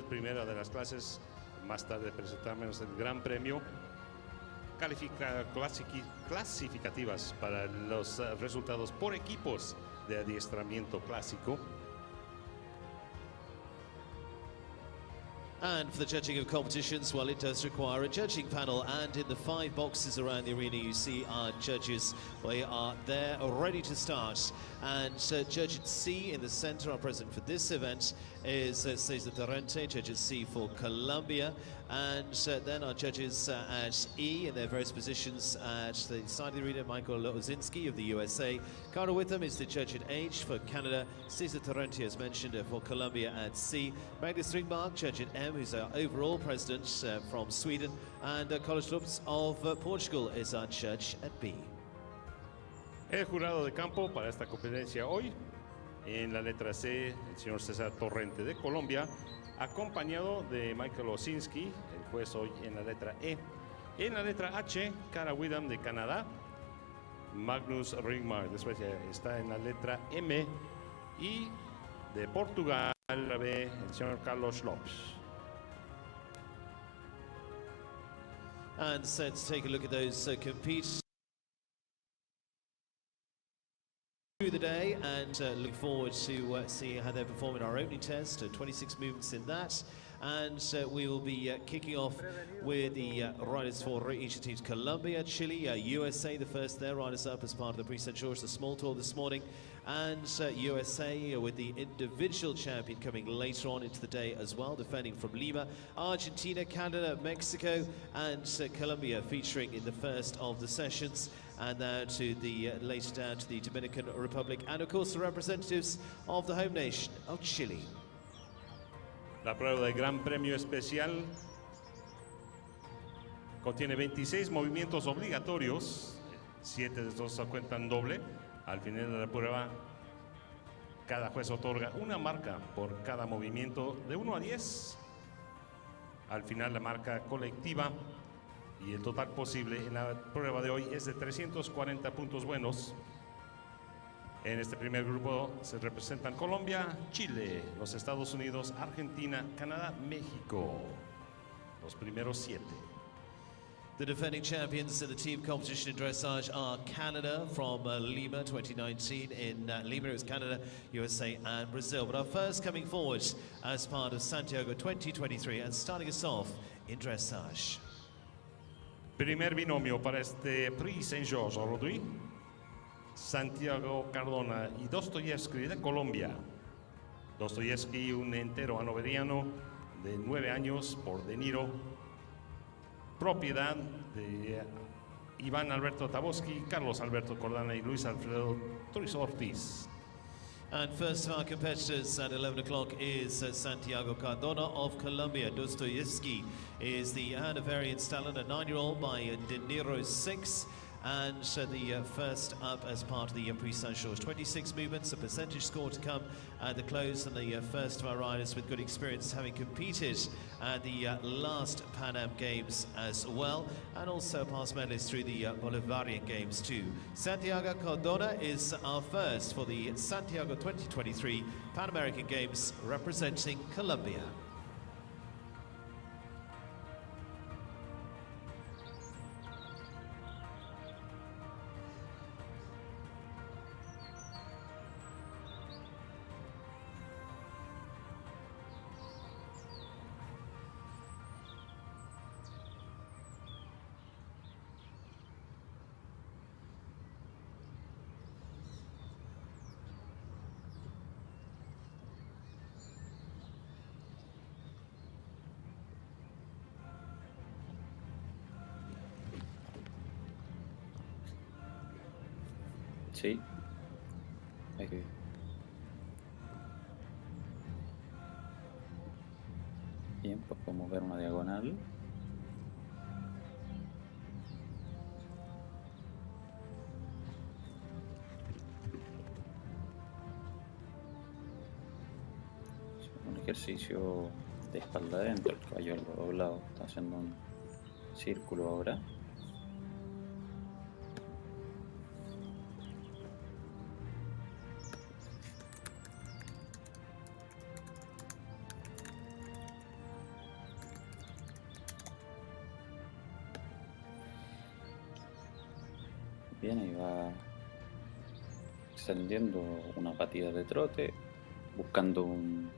es primera de las clases. Más tarde presentamos el Gran Premio. Clasificativas para los resultados por equipos de adiestramiento clásico. And for the judging of competitions, well, it does require a judging panel. And in the 5 boxes around the arena, you see our judges. They are there, ready to start. And Judge at C in the center, our president for this event, is Cesar Torrente, Judge at C for Colombia. And then our judges at E in their various positions at the side of the arena, Michael Lozinski of the USA. Carter Witham is the judge at H for Canada. Cesar Torrente, as mentioned, for Colombia at C. Magnus Ringmark, judge at M, who's our overall president from Sweden. And College Lopes of Portugal is our judge at B. El jurado de campo para esta competencia hoy, en la letra C, el señor César Torrente de Colombia, acompañado de Michael Osinski, el juez hoy en la letra E. En la letra H, Cara Widam de Canadá, Magnus Ringmark, después está en la letra M, y de Portugal, la B, el señor Carlos Lopes. And so let's take a look at those compete through the day, and look forward to seeing how they perform in our opening test. 26 movements in that, and we will be kicking off with the riders for each of the teams. Colombia, Chile, USA, the first there, riders up as part of the Prix St. George, the small tour this morning, and USA with the individual champion coming later on into the day as well, defending from Lima. Argentina, Canada, Mexico, and Colombia featuring in the first of the sessions. And now to the later down to the Dominican Republic, and of course the representatives of the home nation of Chile. La prueba del Gran Premio Especial contiene 26 movimientos obligatorios, 7 de estos se cuentan doble. Al final de la prueba, cada juez otorga una marca por cada movimiento de 1 a 10. Al final la marca colectiva y el total posible en la prueba de hoy es de 340 puntos buenos. En este primer grupo se representan Colombia, Chile, los Estados Unidos, Argentina, Canadá, México. Los primeros 7. The defending champions in the team competition in dressage are Canada from Lima 2019. In Lima it was Canada, USA and Brazil. But our first coming forward as part of Santiago 2023 and starting us off in dressage. Primer binomio para este Prix St. George aujourd'hui. Santiago Cardona y Dostoyevsky de Colombia. Dostoyevsky, un entero hanoveriano de 9 años por De Niro, propiedad de Iván Alberto Taboski, Carlos Alberto Cordana y Luis Alfredo Truiz Ortiz. And first of our competitors at 11 o'clock is Santiago Cardona of Colombia. Dostoyevsky is the Hanoverian stallion, a 9-year-old by De Niro 6. And the first up as part of the Prix St. George. 26 movements, a percentage score to come at the close, and the first of our riders with good experience, having competed at the last Pan Am Games as well, and also past medalist through the Bolivarian Games too. Santiago Cardona is our first for the Santiago 2023 Pan American Games representing Colombia. Sí. Aquí. Bien, pues podemos ver una diagonal. Un ejercicio de espalda adentro, el caballo algo doblado, está haciendo un círculo ahora. Bien, ahí va extendiendo una partida de trote, buscando un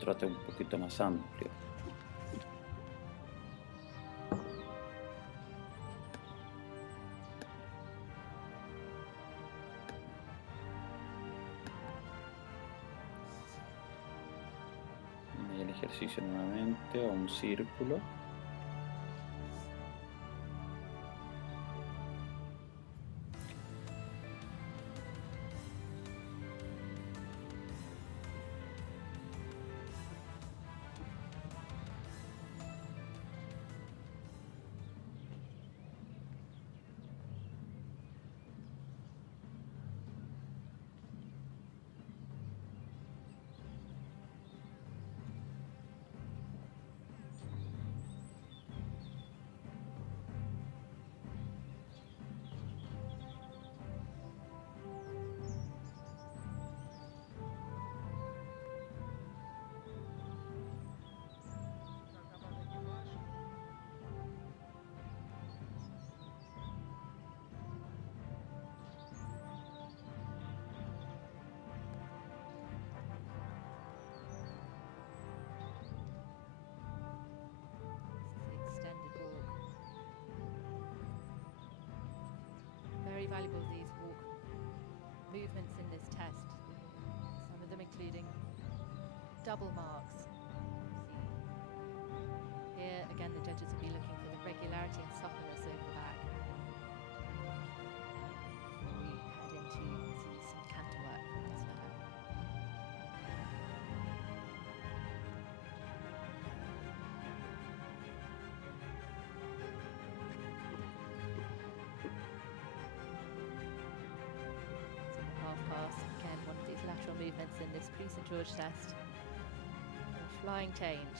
trote un poquito más amplio. Y el ejercicio nuevamente a un círculo. Very valuable, these walk movements in this test, some of them including double marks. Here again the judges will be looking for the regularity and suppleness over the back. Before we head in to see some canter work from this pair. Pass, again one of these lateral movements in this Prix St George test. A flying change.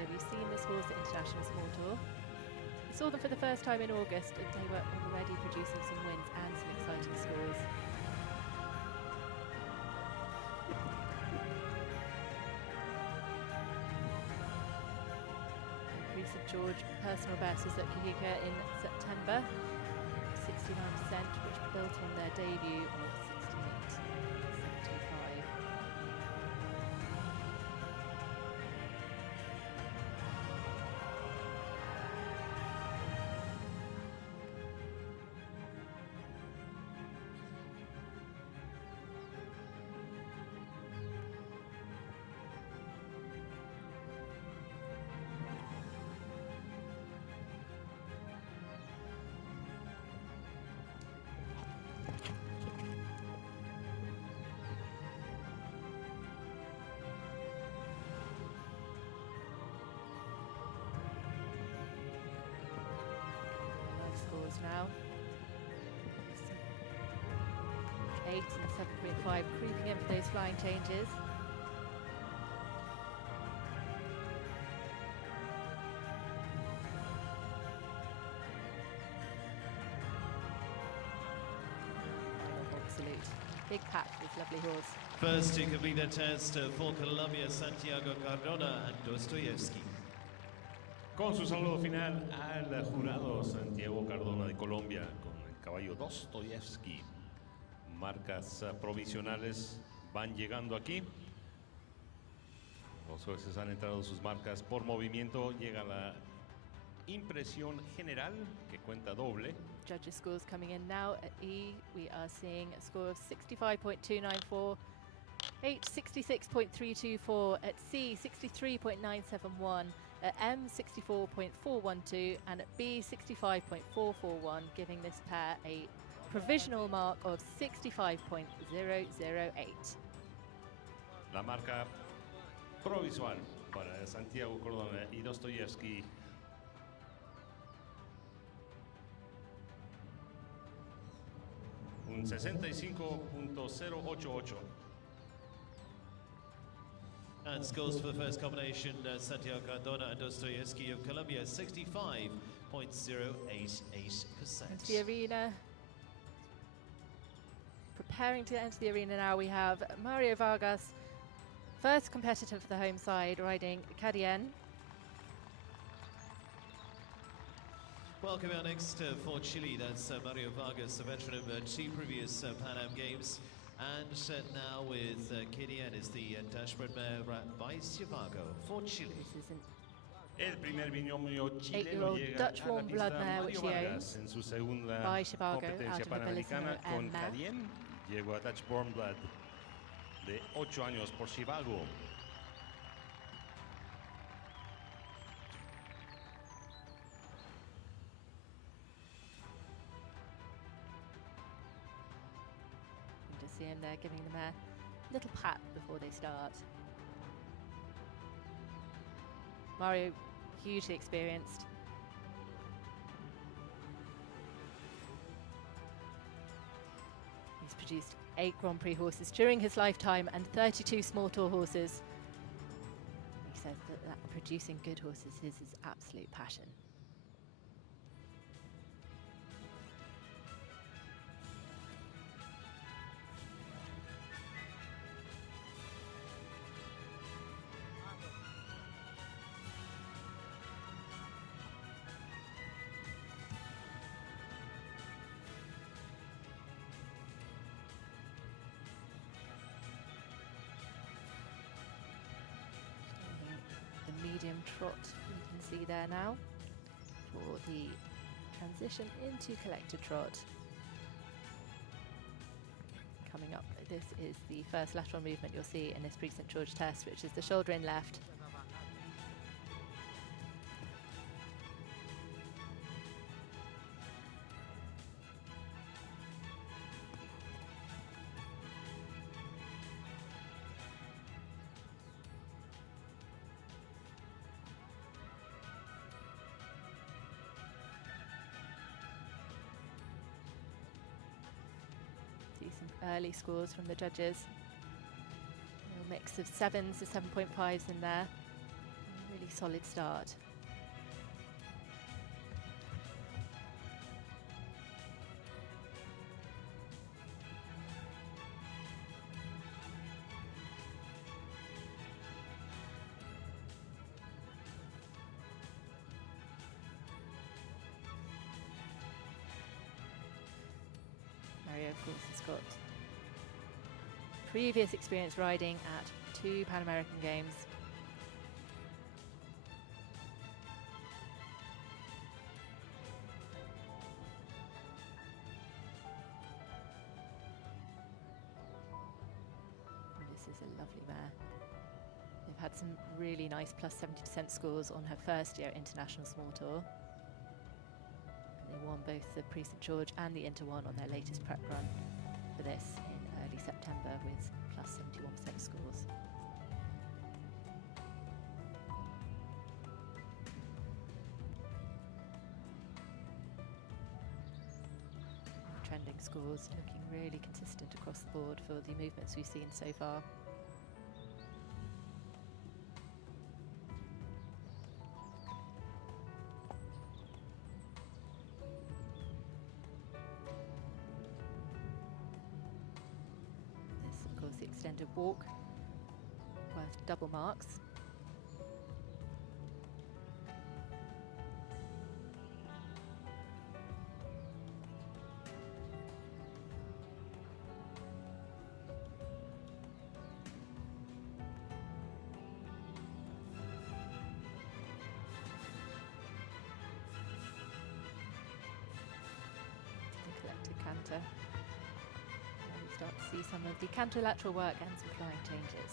We've seen this horse at International Small Tour. We saw them for the first time in August and they were already producing some wins and some exciting scores. Prix St George personal best was at Carier in September, 69%, which built on their debut of 68.75. Now 8 and 7.5 creeping in for those flying changes. Absolute big pack for this lovely horse. First to complete the test for Colombia, Santiago, Cardona and Dostoyevsky. Con su saludo final al jurado Santiago Cardona de Colombia con el caballo Dostoyevsky. Marcas provisionales van llegando aquí. Los jueces han entrado sus marcas por movimiento. Llega la impresión general que cuenta doble. Judges' scores coming in now. At E, we are seeing a score of 65.294. H, 66.324. At C, 63.971. At M, 64.412, and at B, 65.441, giving this pair a provisional mark of 65.008. La marca provisual para Santiago, Cardona y Dostoyevsky. Un 65.088. And scores for the first combination, Santiago Cardona and Dostoyevsky of Colombia, 65.088%. Into the arena. Preparing to enter the arena now, we have Mario Vargas, first competitor for the home side, riding Carier. Well, coming out next for Chile, that's Mario Vargas, a veteran of 2 previous Pan Am Games. And now with Carier is the Dashboard mare by Simonson for Chile. This is an El primer binomio chileno 8-year-old llega Dutch a la warm pista blood mare, which Mario he Vargas en su segunda by Chivago, out competencia of the panamericana Bellissimo con mare. Carier. Llegó a Dutch Born Blood de 8 años por Chivago. You can just see him there giving them a little pat before they start. Mario, hugely experienced. He's produced 8 Grand Prix horses during his lifetime and 32 small tour horses. He says that producing good horses is his absolute passion. Medium trot you can see there now for the transition into collector trot. Coming up, this is the first lateral movement you'll see in this Prix St George test, which is the shoulder in left. Some early scores from the judges. A mix of 7s to 7.5s in there. A really solid start. Mario, of course, has got previous experience riding at 2 Pan American Games. And this is a lovely mare. They've had some really nice plus 70% scores on her first year International Small Tour. They won both the Prix St George and the Inter One on their latest prep run for this in early September with plus 71% scores. Trending scores looking really consistent across the board for the movements we've seen so far. The extended walk worth double marks. The collected canter. Start to see some of the canter-lateral work and some flying changes.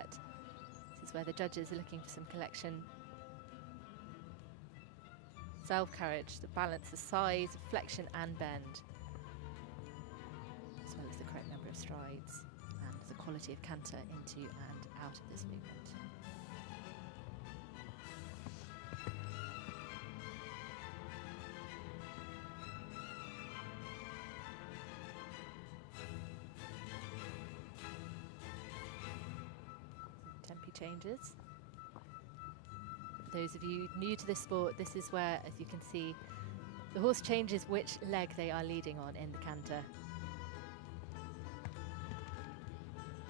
pirouette. This is where the judges are looking for some collection. Self-carriage, the balance, the size, flexion and bend, as well as the correct number of strides and the quality of canter into and out of this movement. Tempi changes. For those of you new to this sport, this is where, as you can see, the horse changes which leg they are leading on in the canter.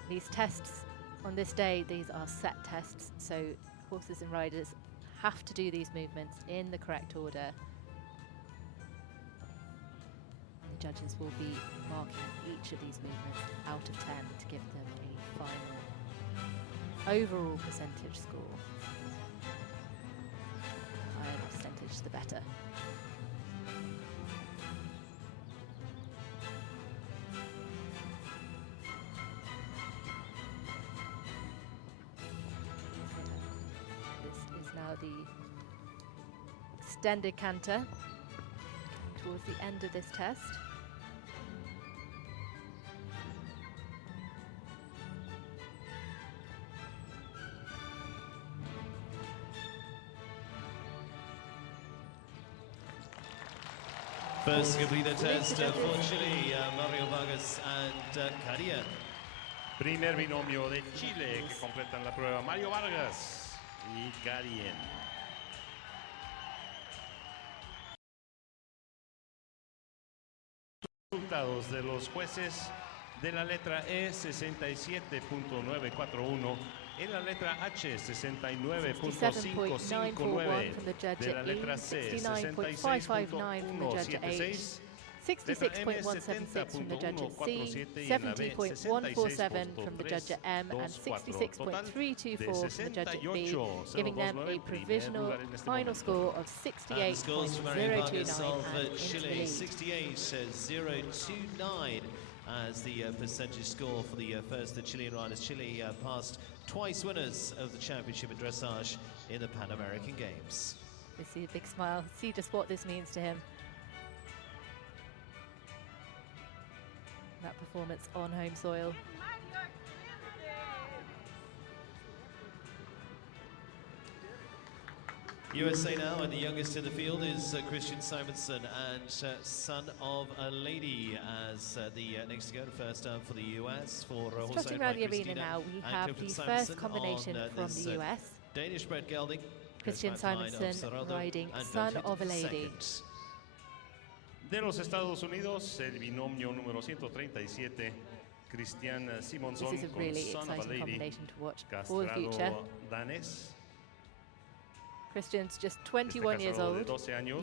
These tests on this day, these are set tests, so horses and riders have to do these movements in the correct order. The judges will be marking each of these movements out of 10 to give them a final overall percentage score. The higher the percentage, the better. This is now the extended canter towards the end of this test. First completed test for Chile, Mario Vargas and Carier. Primer binomio de Chile que completan la prueba, Mario Vargas y Carier. Resultados de los jueces de la letra E, 67.941. En la letra H, 69.559. De la letra C, 66.176. 66.176 from the judge at C, 70.147 from the judge at M, and 66.324 from the judge at B, giving them a provisional final score of 68.029 Chile, 68.029 as the percentage score for the first Chilean riders. Chile passed twice winners of the championship in dressage in the Pan American Games. We see a big smile, see just what this means to him. That performance on home soil. USA now, and the youngest in the field is Christian Simonson, and son of a lady, as the next to go to first up for the US for Trotting around the arena now, we have the first combination from the US. Danish bred gelding. Christian Simonson riding son of a lady. De los Estados Unidos, el binomio número 137, Christian Simonson This is a really exciting combination to watch for the future. Danés. Christian's just 21 years old,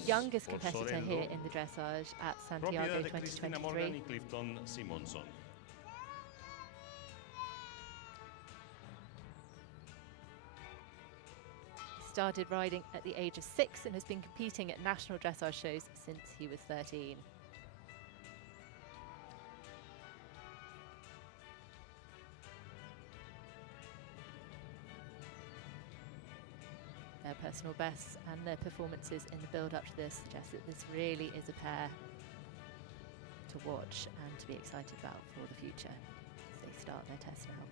youngest competitor here in the dressage at Santiago 2023. Started riding at the age of 6 and has been competing at national dressage shows since he was 13. Their personal bests and their performances in the build-up to this suggest that this really is a pair to watch and to be excited about for the future as they start their test now.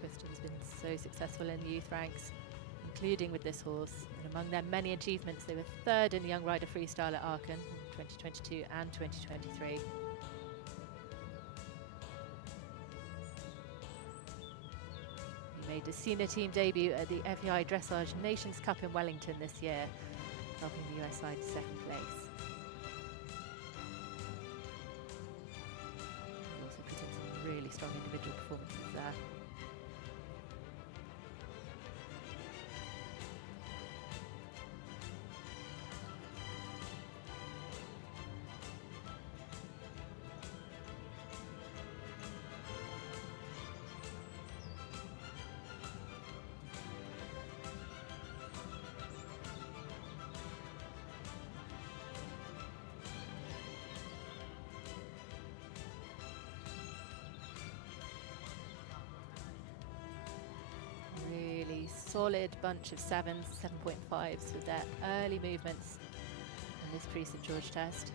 Christian's been so successful in the youth ranks, including with this horse, and among their many achievements, they were third in the Young Rider Freestyle at Aachen in 2022 and 2023. He made his senior team debut at the FEI Dressage Nations Cup in Wellington this year, helping the US side to second place. strong individual performances there. Solid bunch of 7s, 7.5s with their early movements in this Prix St George test.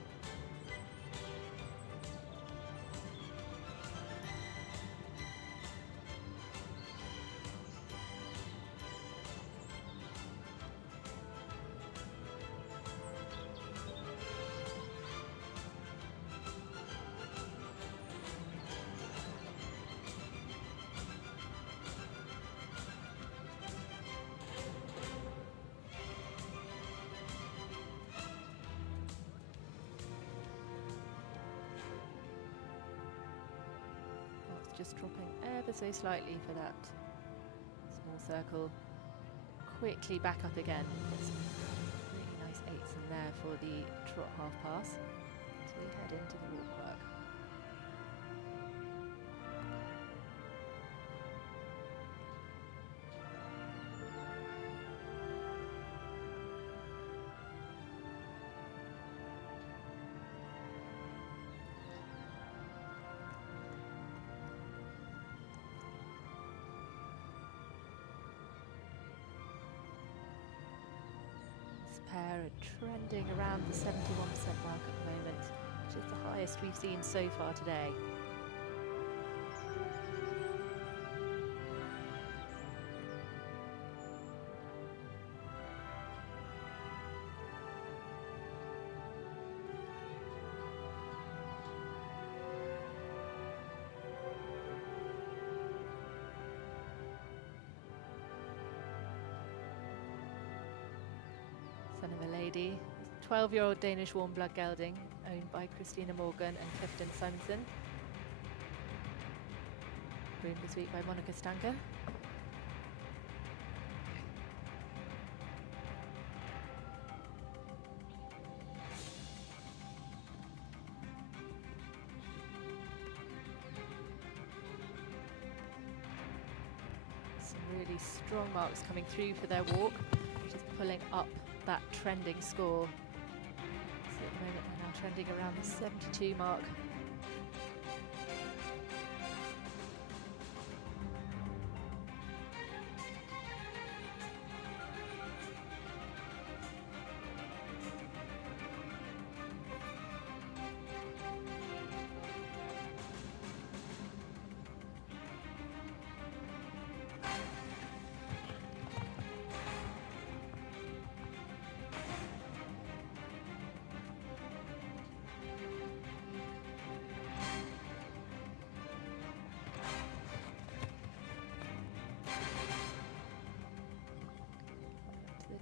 Just dropping ever so slightly for that small circle. Quickly back up again. Get some really nice 8s in there for the trot half pass. So we head into the walk work. Pair are trending around the 71% mark at the moment, which is the highest we've seen so far today. Son of a Lady, 12-year-old Danish warm blood gelding, owned by Christina Morgan and Clifton Simonson. Groomed this week by Monica Stanker. Some really strong marks coming through for their walk, which is pulling up that trending score. So at the moment they're now trending around the 72 mark.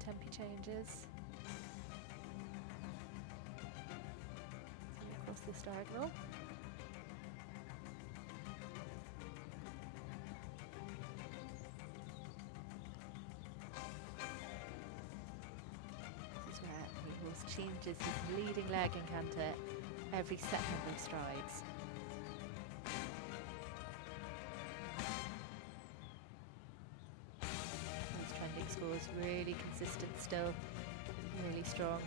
Tempi changes. Across this diagonal. This is where the horse changes his leading leg and canter every set number of strides. Scores really consistent still, really strong.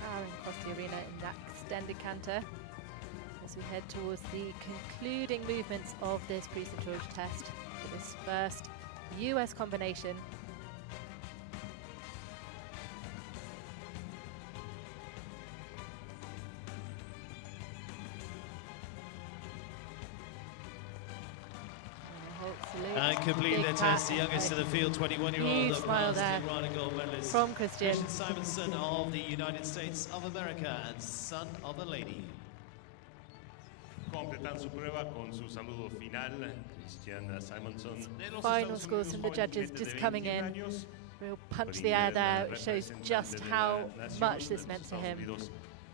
Powering across the arena in that extended canter. As we head towards the concluding movements of this Prix St George test for this first US combination. And complete Big their pat. test, the youngest in the field, 21-year-old Huge smile there gold medalist from Christian. Simonson of the United States of America and son of a lady. Completan su prueba con su saludo final, Christian Simonson. De los Final Estados scores Unidos, from the joven judges jinete just de coming 21 in. años, Real punch the air there. It shows representante just de how la nación much de this los meant to Estados him Unidos.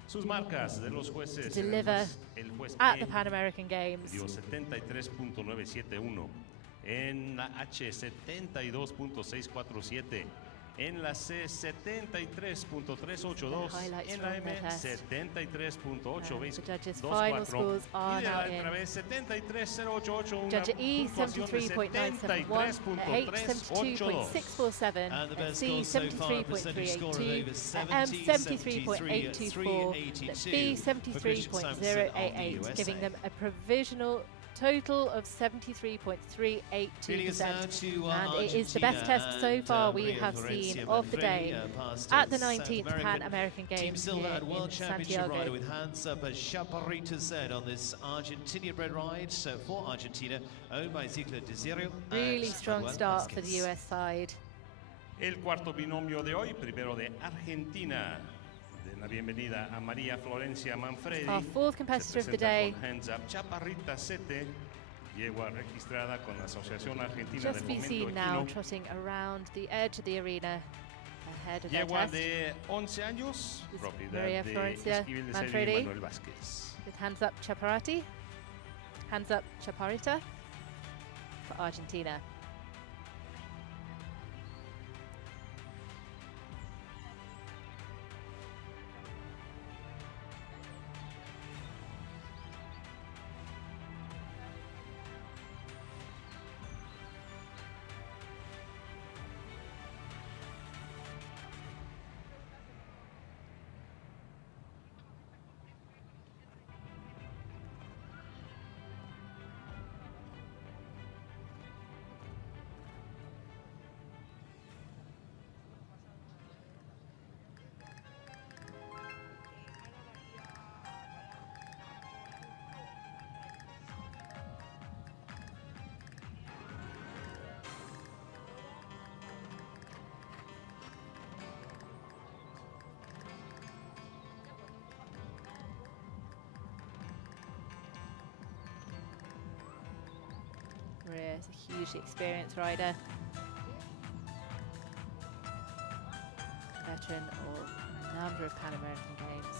Sus marcas de los jueces, to deliver el juez at E the Pan American Games. dio 73.971, en la H 72.647, en la C 73.382, en la M 73.824 The judges' final scores y are de now la in. ultravez 73.088, una Judge E puntuación de 73.971, H 72.647, And the best C score so far, percentage score of 73.382, over M 70, 73.824, B 73.088, giving them a provisional total of 73.382%, and it is the best test so far we have seen of the day at the 19th Pan American Team Games Silver here at World in Championship Santiago. rider with hands up as Chaparrita said on this Argentinian-bred ride for Argentina, owned by Ziegler Desirio. Really strong start for the US side. El cuarto binomio de hoy, primero de Argentina, de la bienvenida a María Florencia Manfredi. Our fourth competitor of the day. Con hands up, Chaparrita Sete, yegua registrada con la Asociación Argentina Just de be Fomento seen now Equino. trotting around the edge of the arena ahead of their Yegua test. de 11 años, Is propiedad María de Florencia Esquivel de Manfredi. Sevilla y Manuel Vázquez. With hands up Chaparrati, hands up Chaparrita for Argentina. Maria is a hugely experienced rider, veteran of a number of Pan American Games.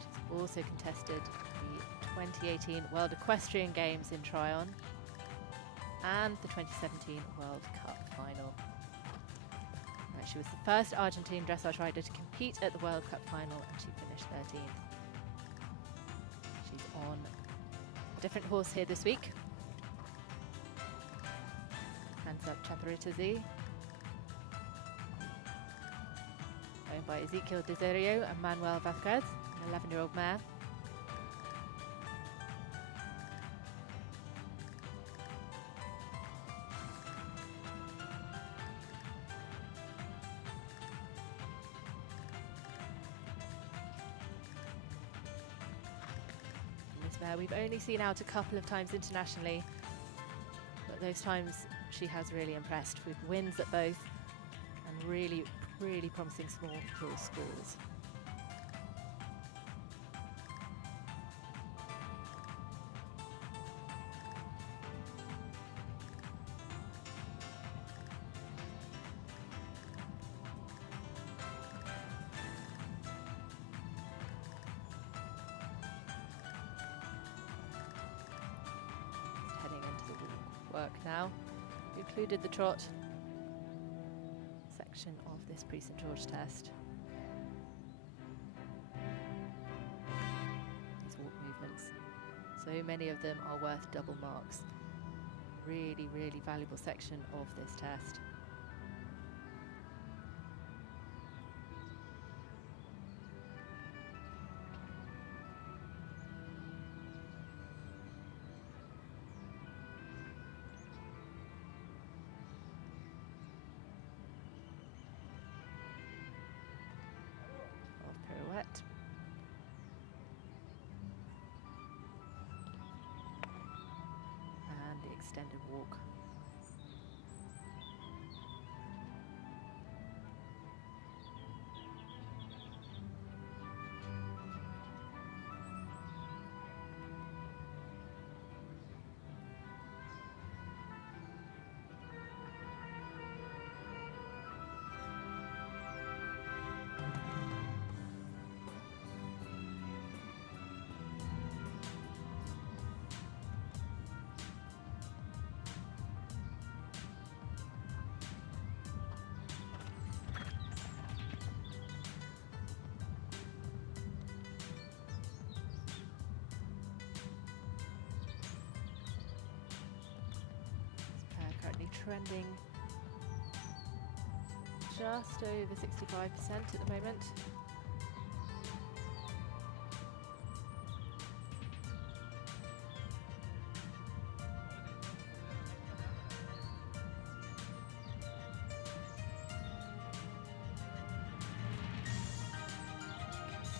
She's also contested the 2018 World Equestrian Games in Tryon and the 2017 World Cup final. She was the first Argentine dressage rider to compete at the World Cup final, and she finished 13th. She's on a different horse here this week. Hands up Chaparrita Z, owned by Ezequiel Desirio and Manuel Vargas, an 11-year-old mare. This mare we've only seen out a couple of times internationally, but those times she has really impressed with wins at both and really promising small horse scores. Just heading into the work now. We included the trot section of this Prix St George test. These walk movements, so many of them are worth double marks. Really valuable section of this test. Pirouette. And the extended walk. Currently trending just over 65% at the moment.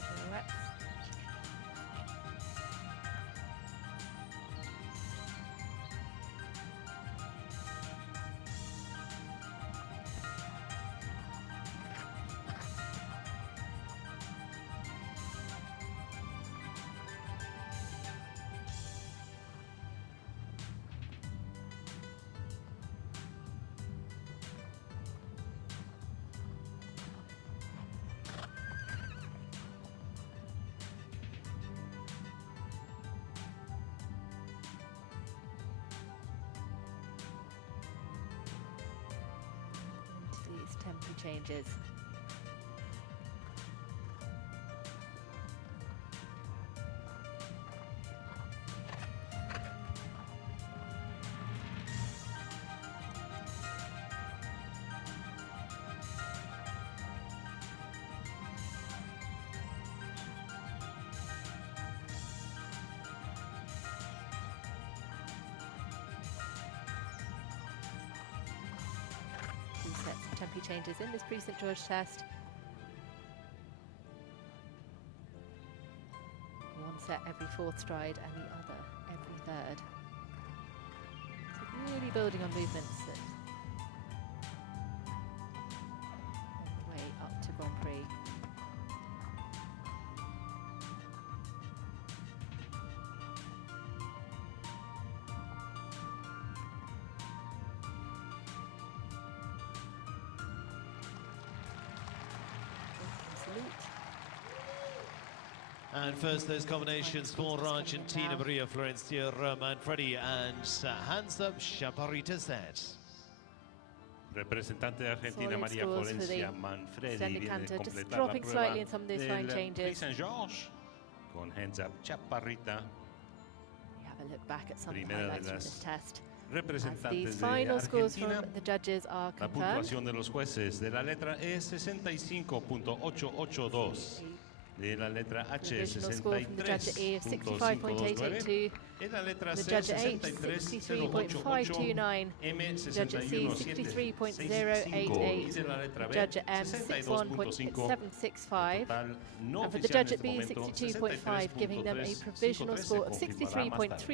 Pirouettes. Tempo changes. Sets of tempo changes in this Prix St George test. One set every fourth stride and the other every third. So really building on movements that on the way up to Grand Prix. And first, those combinations for Argentina, Maria Florencia Manfredi and hands up, Chaparrita set. Representante de Argentina, Solid María scores for Florencia the Manfredi, extended viene de canter, just completar la dropping prueba slightly in some of those fine del changes. Prix St George con hands up Chaparrita. We have a look back at some Primera de highlights from las this test. As Representantes these de final scores from Argentina. the judges are La confirmed. puntuación de los jueces de la letra E 65.882, de la letra H Provisional score from the judge at E of 63.529, 65.882, de la letra the C judge at H 63.088, 63.529, M judge at C 63.088, y de la letra B judge at M 62.5. 61.765, Total no and for the oficial judge en at B este momento 62.5, giving them a 63.353, provisional score of se confirmará más tarde. And the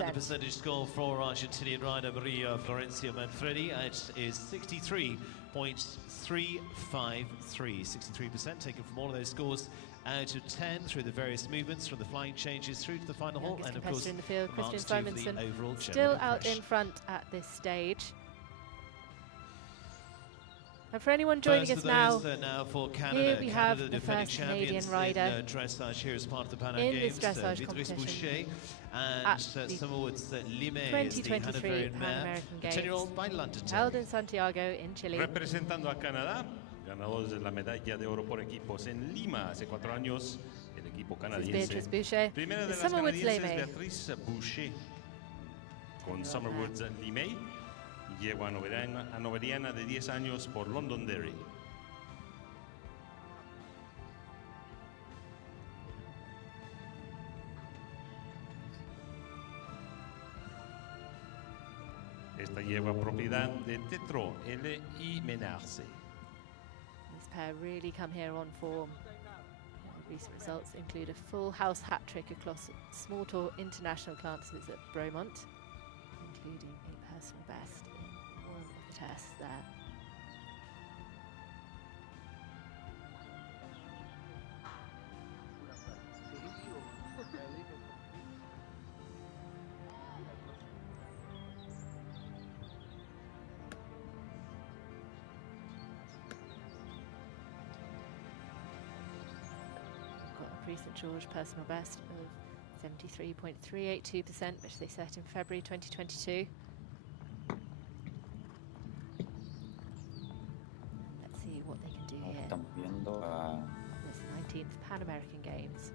63.353%. percentage score for Argentinian rider Maria Florencia Manfredi is 63.353. 63% taken from all of those scores out of 10 through the various movements, from the flying changes through to the final halt, Youngest and of course competitor in the field, Christian marks due for the Simonson, overall still general out in impression. front at this stage. And for anyone joining First us for now, those, now for Canada. here we have Canada, the defending first champions Canadian rider in dressage here as part of the Pan Am in this Games. dressage Beatrice competition Boucher and at the Summerwood's Limay is the 2023 Hanoverian Pan mare, American the Games, 10-year-old by London. held in Santiago in Chile. Representando a Canadá, ganadores de la medalla de oro por equipos en Lima hace 4 años, el equipo This is canadiense. Beatrice Boucher, Primera the de las Summerwoods canadienses, Limay. Beatrice Boucher, con Summerwoods Limay, llegó a noveriana de 10 años por Londonderry. Esta lleva propiedad de Tetro L.I. Menarse. This pair really come here on form. Recent results include a full house hat trick across small tour international classes at Bromont, including personal best in all of the tests there. Prix St George personal best of 73.382%, which they set in February 2022. Let's see what they can do here. Estamos viendo a This 19th Pan American Games.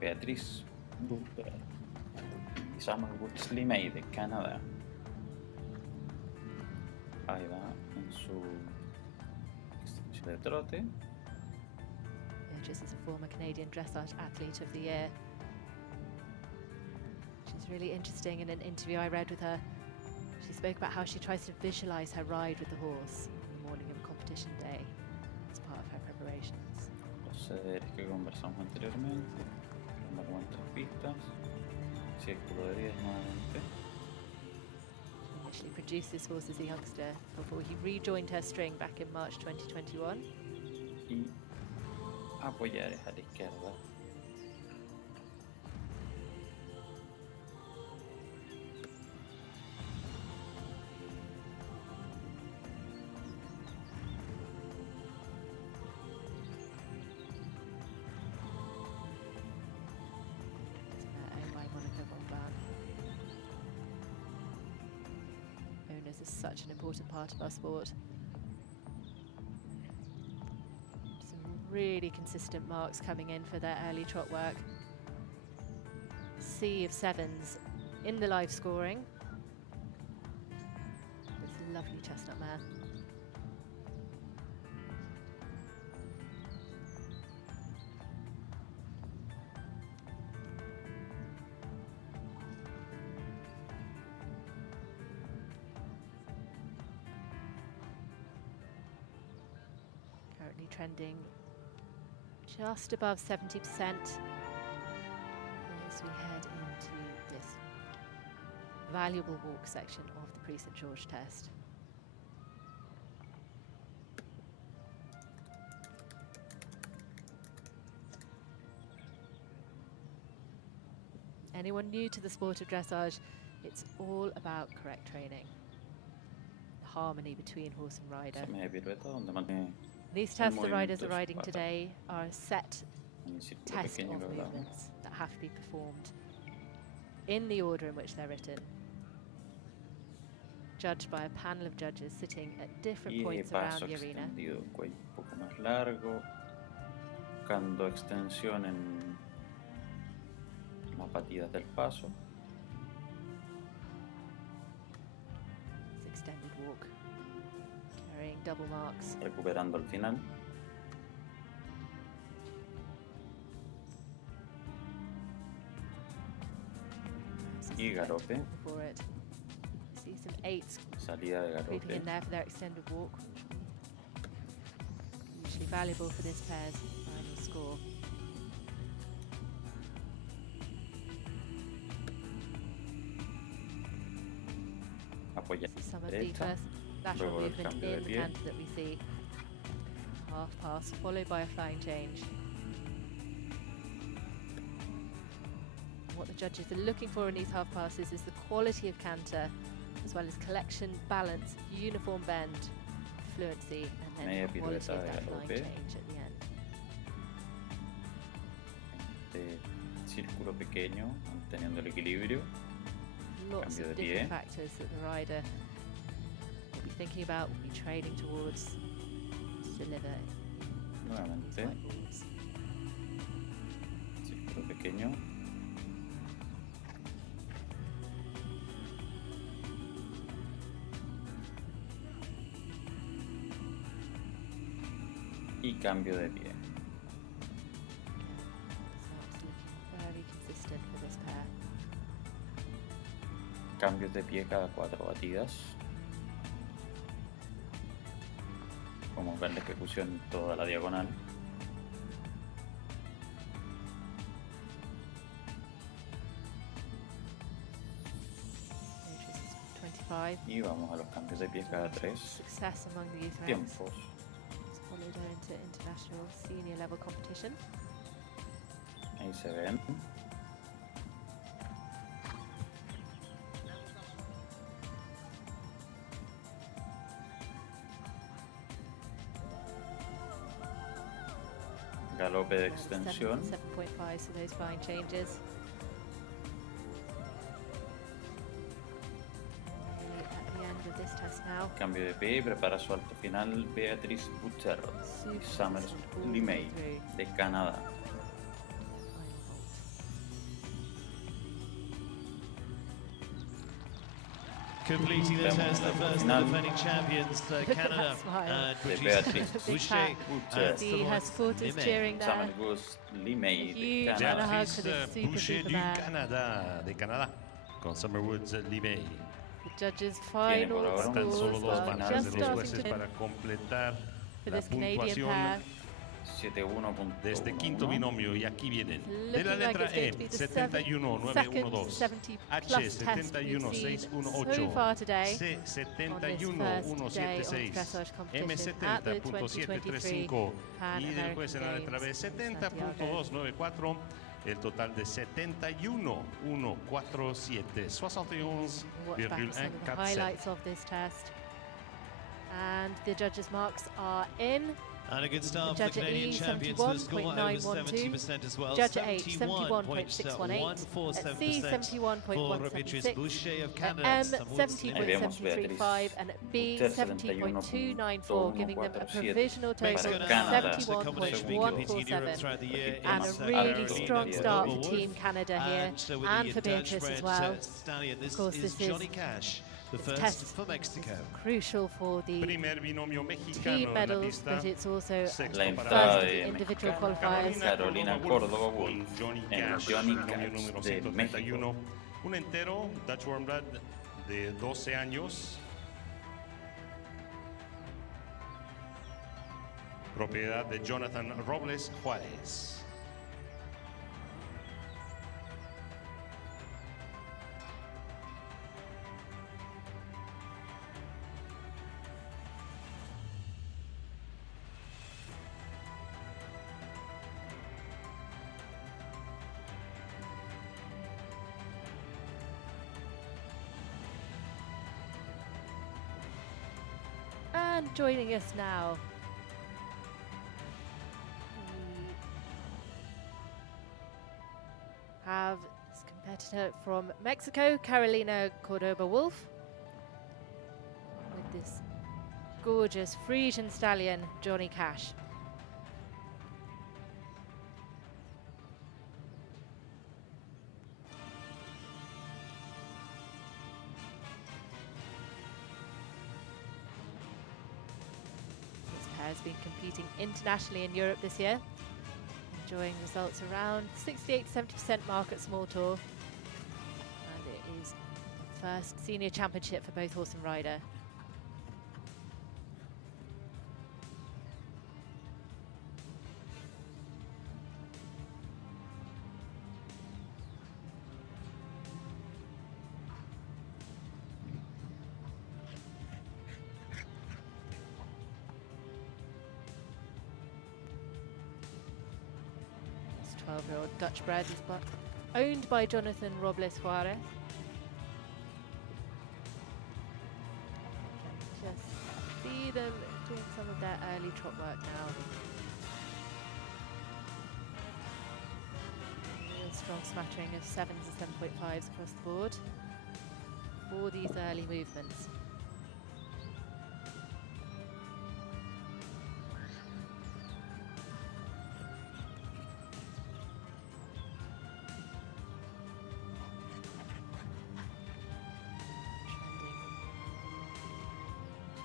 Beatrice Boucher y Summer Woodsley May de Canadá. Ahí va en su extensión de trote. Beatrice is a former Canadian dressage athlete of the year. She's really interesting. In an interview I read with her, she spoke about how she tries to visualize her ride with the horse on the morning of a competition day as part of her preparations. Los cederes que conversamos anteriormente, las cuantas pistas, círculo de 10 nuevamente. She initially produced this horse as a youngster before he rejoined her string back in March 2021. Y apoyar es a la izquierda. Owners are such an important part of our sport. Really consistent marks coming in for their early trot work. Sea of sevens in the live scoring. This lovely chestnut mare. Currently trending just above 70% as we head into this valuable walk section of the Prix St George test. Anyone new to the sport of dressage, it's all about correct training, the harmony between horse and rider. Esa media pirueta donde mantiene These tests the riders movimiento are de su riding pata today are a set en el círculo test of pequeño que hablamos. movements that have to be performed in the order in which they're written, judged by a panel of judges sitting at different Y points around paso the arena. extendido, cuello un poco más largo, buscando extensión en las batidas del paso. It's extended walk, carrying double marks. Recuperando al final. Y galope, Before it, see some eights salida de creeping galope. in there for their extended walk. Usually valuable for this pair's final score. Apoyar This is some of the derecha, first lateral luego el movement cambio de in the pie. canter that we see. Half pass followed by a flying change. What the judges are looking for in these half passes is the quality of canter, as well as collection, balance, uniform bend, fluency, and then Media the quality of pirueta de that flying galope. change at the end. De círculo pequeño, manteniendo el equilibrio. Lots Cambio of de different pie. factors that the rider will be thinking about, will be training towards to deliver these Nuevamente, white balls. círculo pequeño. Y cambio de pie. Sounds looking very consistent for this pair. Cambios de pie cada 4 batidas. Podemos ver la ejecución en toda la diagonal. try. Y vamos a los cambios de pie cada 3 Success among the youth ranks. tiempos. It's followed her into international senior level competition. Ahí se ven. Galope de extensión. 7.5, so those fine changes. At the end of this test now. Cambio de pie y prepara su alto final Beatrice Gutierrez y Summers Limay de Canadá. Completing the test, the first defending champions, Canada, Beatrice Boucher, See her supporters cheering there. Summers Limay de Huge Canada. and a hug for Beatrice the super, Boucher super du man. Canada, de Canadá, con Summerwoods Limay. The judges' Tiene por final ahora Tan solo scores dos are marcas just de los starting jueces to para completar for la this Canadian puntuación pair. 71.11. de este quinto binomio, y aquí vienen. De Looking la like letra it's going E, to be the 71912, 70 H, plus test we've seen 71618, so far today C, on this first day of 71176, dressage M, competition at the 2023 70.735, Pan y del American juez en la letra B, Games in Santiago. 70.294, el total de 71.147, Watch back some of the 71,147. highlights of this test. And the judges' marks are in. and a good start for the Judge at Canadian E, champions, who score over 70% as well. Judge at H, 71.618. At C, 71.177 for Beatrice 71.176. Boucher of At Canada. M, Ahí vemos 70.735. And at B, Gutierrez 70.294, giving them a 71.147 provisional para total of Canada. 71.147. And And a really strong start for Team Canada here, and for Beatrice as well. Of course, this is Johnny Cash, the this first test for Mexico. Crucial for the Primer binomio mexicano team en la medals, pista. but it's also Sexto La para entrada first de individual mexicana qualifiers. Carolina Cordoba con Wolf Johnny en Cash, Johnny binomio Cash número de 131. México. Un entero, Dutch Warm Blood de 12 años. Propiedad de Jonathan Robles Juárez. And joining us now, we have this competitor from Mexico, Carolina Cordoba Wolf, with this gorgeous Frisian stallion, Johnny Cash. Has been competing internationally in Europe this year, enjoying results around 68 to 70% mark at small tour, and it is the first senior championship for both horse and rider. This 12-year-old Dutch bred is owned by Jonathan Robles Juarez. Just see them doing some of their early trot work now. Real strong smattering of 7s and 7.5s across the board for these early movements.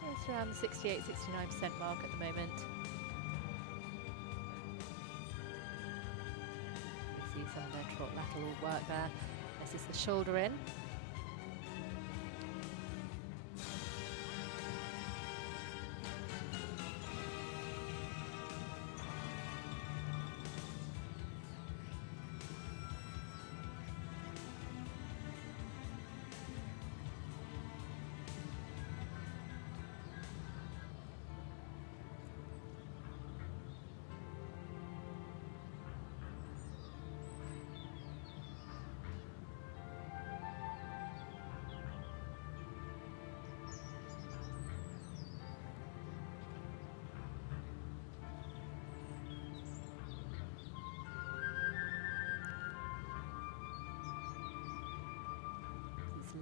Just around the 68, 69% mark at the moment. You see some of their trot lateral work there. This is the shoulder in.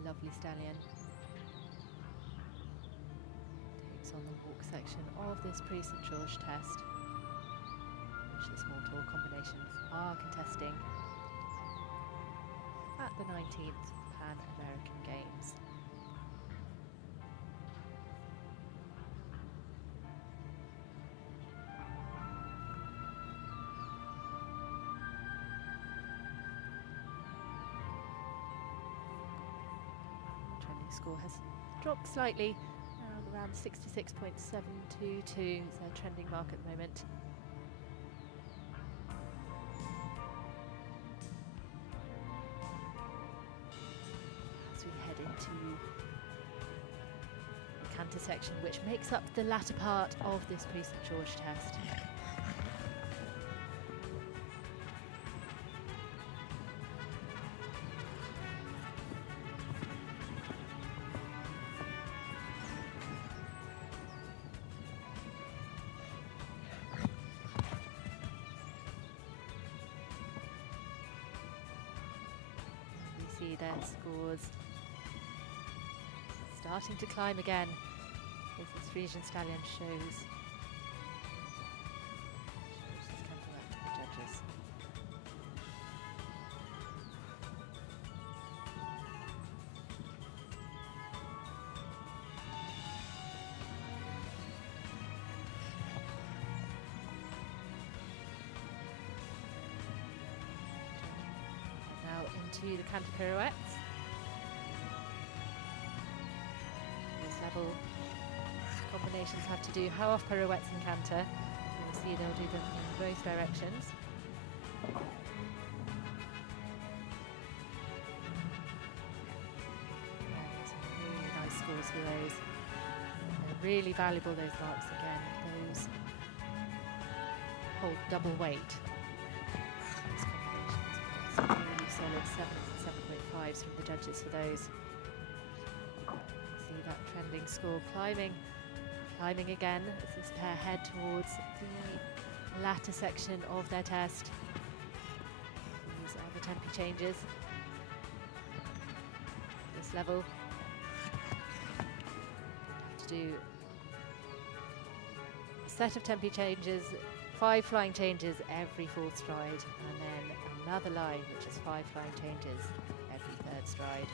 lovely stallion. Takes on the walk section of this Prix St George test, which the small tall combinations are contesting at the 19th Pan American Games. Score has dropped slightly, around 66.722 is their trending mark at the moment. As we head into the canter section, which makes up the latter part of this Prix St George test. Their scores starting to climb again as this Frisian stallion shows his counterwork to the judges. Into the canter pirouettes. This level combinations have to do half pirouettes and canter. You'll see they'll do them in both directions. And some really nice scores for those. They're really valuable, those marks again. Those hold double weight. Solid 7s and 7.5s from the judges for those. See that trending score climbing again as this pair head towards the latter section of their test. These are the tempi changes. This level. Have to do a set of tempi changes, 5 flying changes every 4th stride, and then another line which is 5 flying changes every 3rd stride.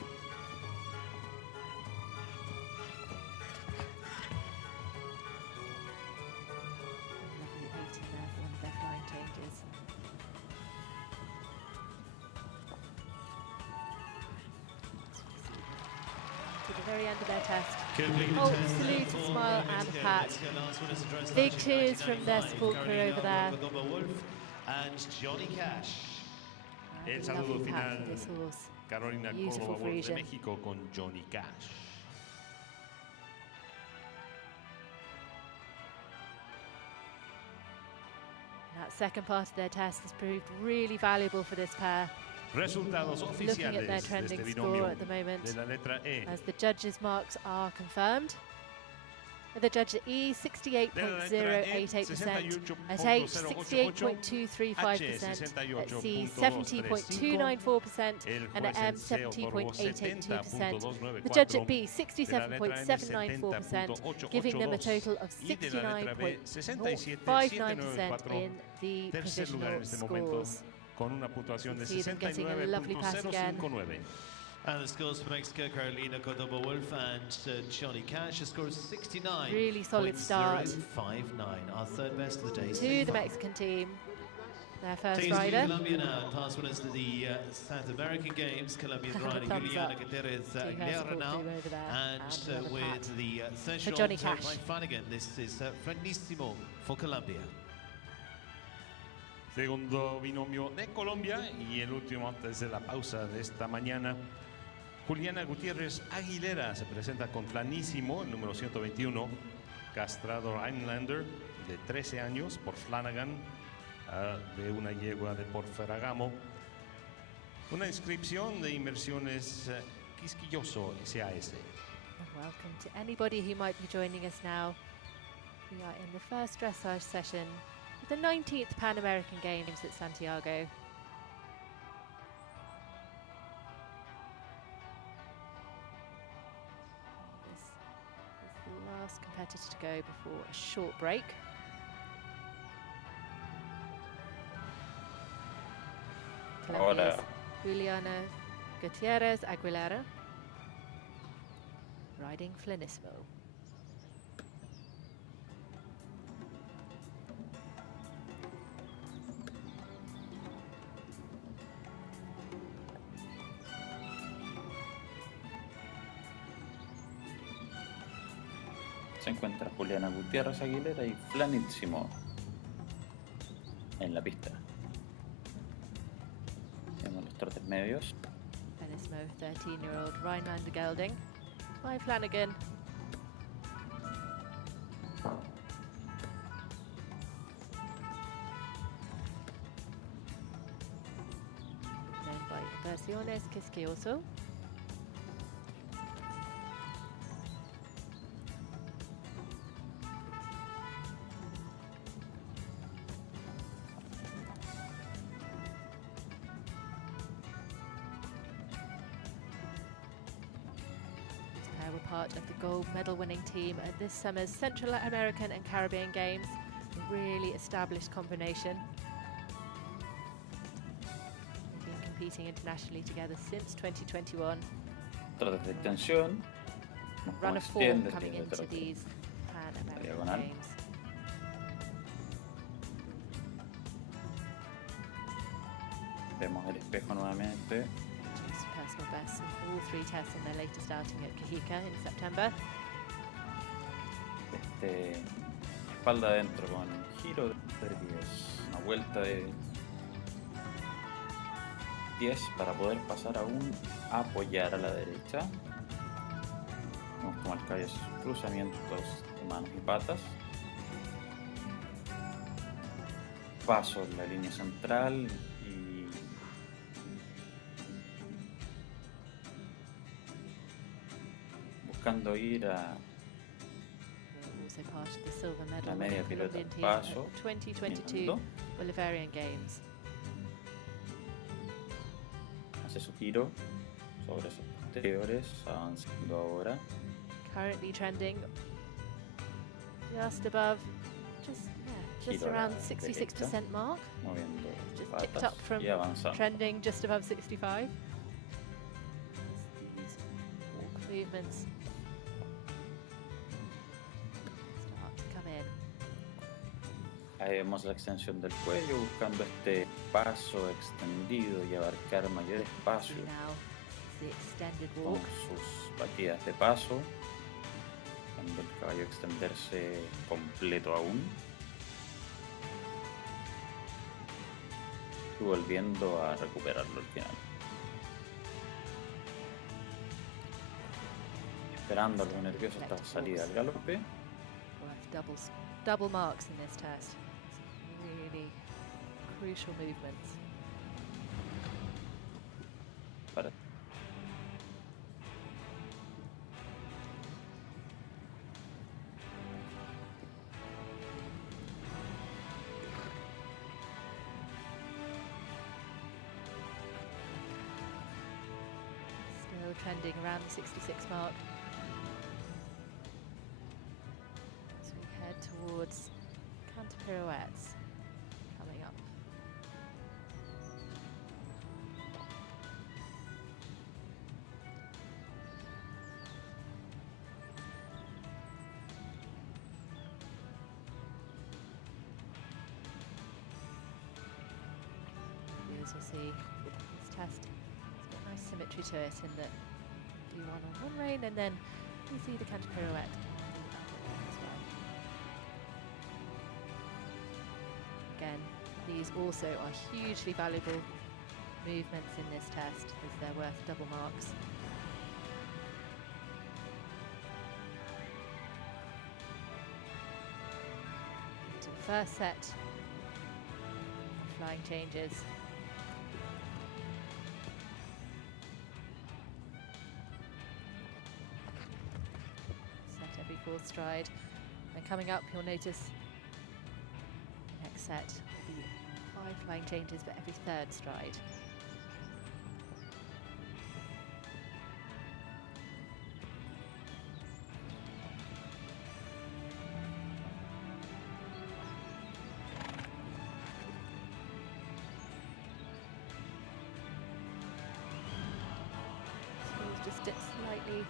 Lovely 8 in there for one of their flying changes. To the very end of their test. Oh, salute, smile and pat. Big cheers from their support crew over there. And Johnny Cash. El saludo final, Carolina Cordoba de México con Johnny Cash. That second part of their test has proved really valuable for this pair. Resultados oficiales Looking at their trending de este score at the moment, de la letra E. as the judges' marks are confirmed. The judge at E, 68.088%, at H, 68.235%, at C, 70.294%, and at M, 70.882%. The judge at B, 67.794%, giving them a total of 69.59% in the provisional scores. Con una puntuación de See them getting a lovely pass again. 69.059. And the scores for Mexico, Carolina Cordoba Wolf and Johnny Cash. The score is 69. Really solid start. 0.059, our 3rd best of the day. To the Mexican team. Their first Takes rider. Colombia now, and past winners to the South American Games. Colombian rider Juliana Gutierrez now. And with the Seychelles Johnny Cash. by Flanagan, this is Frendissimo for Colombia. Segundo binomio de Colombia y el último antes de la pausa de esta mañana. Juliana Gutierrez Aguilera se presenta con Flanísimo, el número 121, castrado Rhinelander de 13 años por Flanagan, de una yegua de por Ferragamo. Una inscripción de Inversiones Quisquilloso SAS. Welcome to anybody who might be joining us now. We are in the first dressage session of the 19th Pan American Games at Santiago. meters to go before a short break. Colombia's Juliana Gutierrez Aguilera riding Flanismo. Se encuentra Juliana Gutierrez Aguilera y Flanísimo en la pista. Tenemos los trotes medios. Flanismo, 13-year-old Rhinelander gelding by Flanagan. Known by Versiones Quisquioso. Part of the gold medal winning team at this summer's Central American and Caribbean Games. A really established combination. They've been competing internationally together since 2021. Trotes de extensión. Run of 4 coming into these Pan American Games. Vemos el espejo nuevamente. Personal bests in all 3 tests on their latest outing at Cajica in September. Espalda adentro con giro de pies, una vuelta de pies para poder pasar aún a apoyar a la derecha. Vamos a tomar calles, cruzamientos de manos y patas. Paso en la línea central. Buscando ir a la media pirueta paso 2022 Bolivarian Games. Hace su giro sobre sus posteriores, avanzando ahora. Currently trending just above, just around 66% mark. Moviendo just patas ticked up from y avanzando. trending just above 65. These walk movements start to come in. Ahí vemos la extensión del cuello, buscando este paso extendido y abarcar mayor espacio The extended con walk. sus batidas de paso, buscando el caballo extenderse completo aún y volviendo a recuperarlo al final. Esperando algo nervioso esta salida al galope. Double marks in this test. Some really crucial movements. Para Still trending around the 66 mark. As we head towards canter pirouettes coming up. As you'll see, this test has got nice symmetry to it in that you do one on one rein and then you see the canter pirouette as well. Again, these also are hugely valuable movements in this test as they're worth double marks. Into the first set of flying changes. Set every fourth stride. And coming up, you'll notice the next set will be 5 flying changes for every third stride. ready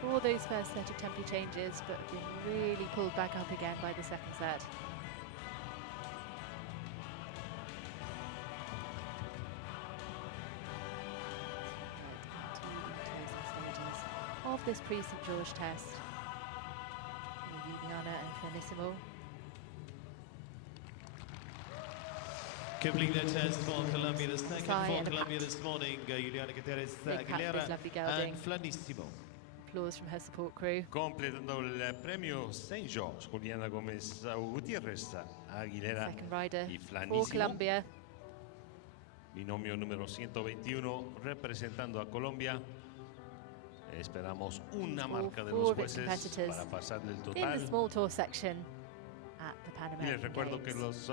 for those first set of tempo changes, but been really pulled back up again by the second set. Of this Prix St. George test, Juliana and Fernissimo. Complete their test for Colombia, the second for Colombia this morning, Juliana Gutierrez, Aguilera and Fernandez. Applause from her support crew. Completando el premio St. George, Juliana Gómez Gutiérrez, Aguilera Second rider y for Flanissimo. Colombia. Binomio número 121 representando a Colombia. Esperamos una marca de los jueces para pasar del in total. the small tour section at the Pan Y les American recuerdo que Games.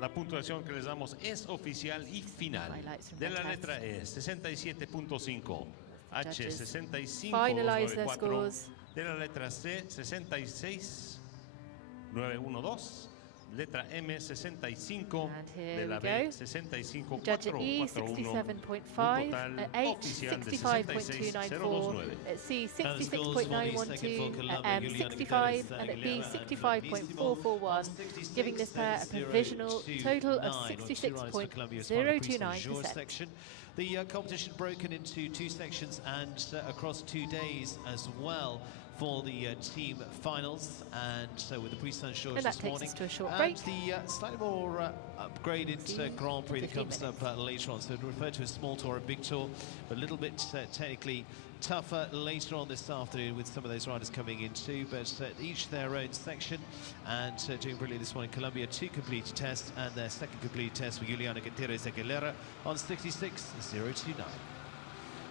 la puntuación que les damos es oficial y final. De la letra E, 67.5. H, 65.294. De la letra C, 66.912. Letra M, 65. De la B, 65.441. At H, 65.294. At C, 66.912. At M, 65. And at B, 65.441. Giving this pair a provisional total of 66.029%. The competition broken into two sections and across 2 days as well for the team finals, and so with the Prix Saint-Georges this morning. To a short and break. the slightly more upgraded Grand Prix that comes up later on. So referred to as small tour and big tour, but a little bit technically tougher later on this afternoon with some of those riders coming in too, but each their own section, and doing brilliantly this morning. Colombia 2 completed tests, and their second completed test for Juliana Gutierrez Aguilera on 66.029.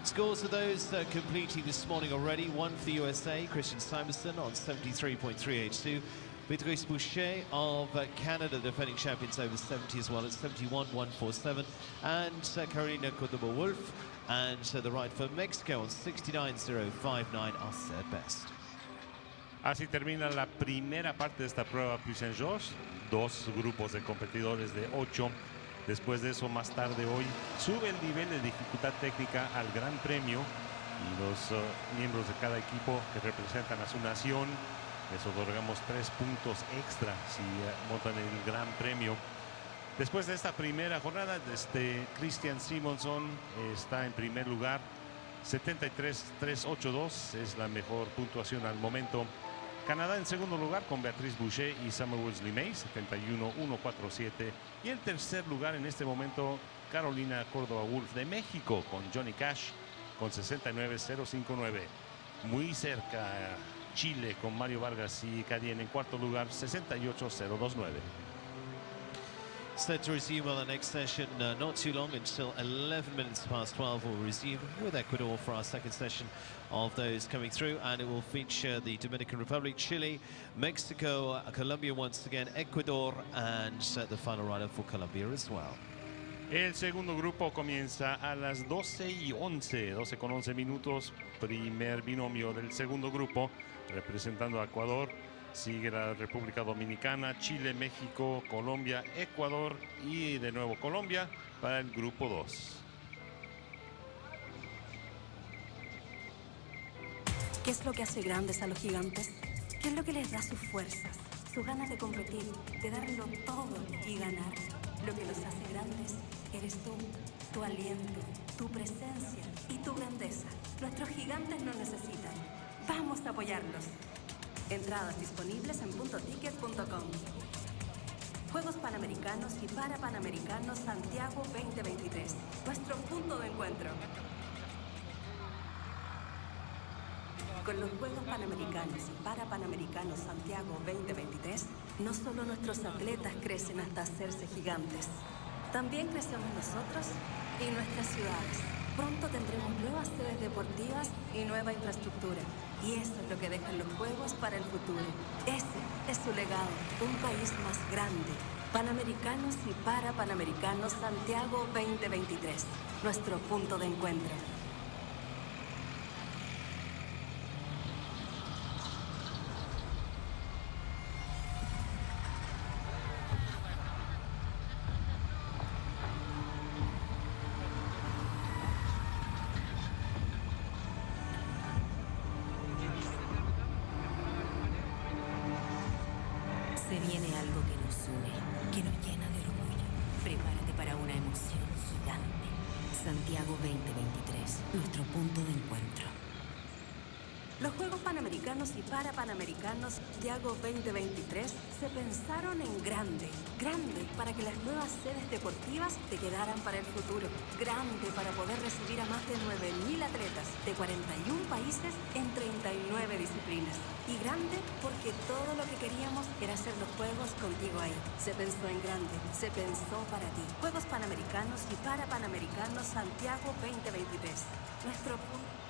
Scores of those completing this morning already. One for the USA, Christian Simonson on 73.382. Beatrice Boucher of Canada, defending champions over 70 as well at 71.147. And Carolina Cordoba-Wolf, and the ride for Mexico on 69.059, our third best. Así termina la primera parte de esta prueba Prix Saint-Georges. Dos grupos de competidores de 8. Después de eso, más tarde hoy, sube el nivel de dificultad técnica al Gran Premio y los miembros de cada equipo que representan a su nación, les otorgamos 3 puntos extra si montan el Gran Premio. Después de esta primera jornada, Christian Simonson está en primer lugar, 73.382 es la mejor puntuación al momento. Canadá en segundo lugar con Beatrice Boucher y Samuel Wesley-May, 71.147. Y el tercer lugar en este momento, Carolina Cordoba-Wolf de México con Johnny Cash con 69.059. Muy cerca Chile con Mario Vargas y Carier en cuarto lugar, 68.029. Set to resume on the next session, not too long, until 11 minutes past 12 we'll resume with Ecuador for our second session of those coming through, and it will feature the Dominican Republic, Chile, Mexico, Colombia once again, Ecuador, and the final rider for Colombia as well. El segundo grupo comienza a las 12:11, 12:11 minutos, primer binomio del segundo grupo, representando a Ecuador. Sigue la República Dominicana, Chile, México, Colombia, Ecuador y de nuevo Colombia para el grupo 2. ¿Qué es lo que hace grandes a los gigantes? ¿Qué es lo que les da sus fuerzas, sus ganas de competir, de darlo todo y ganar? Lo que los hace grandes eres tú, tu aliento, tu presencia y tu grandeza. Nuestros gigantes nos necesitan. Vamos a apoyarlos. Entradas disponibles en puntoticket.com. Juegos Panamericanos y Parapanamericanos Santiago 2023. Nuestro punto de encuentro. Con los Juegos Panamericanos y Parapanamericanos Santiago 2023, no solo nuestros atletas crecen hasta hacerse gigantes, también crecemos nosotros y nuestras ciudades. Pronto tendremos nuevas sedes deportivas y nueva infraestructura. Y eso es lo que dejan los Juegos para el futuro. Ese es su legado, un país más grande. Panamericanos y Parapanamericanos Santiago 2023, nuestro punto de encuentro. Los Juegos Panamericanos y Parapanamericanos Santiago 2023 se pensaron en grande. Grande para que las nuevas sedes deportivas te quedaran para el futuro. Grande para poder recibir a más de 9.000 atletas de 41 países en 39 disciplinas. Y grande porque todo lo que queríamos era hacer los Juegos contigo ahí. Se pensó en grande, se pensó para ti. Juegos Panamericanos y Parapanamericanos Santiago 2023. Nuestro punto.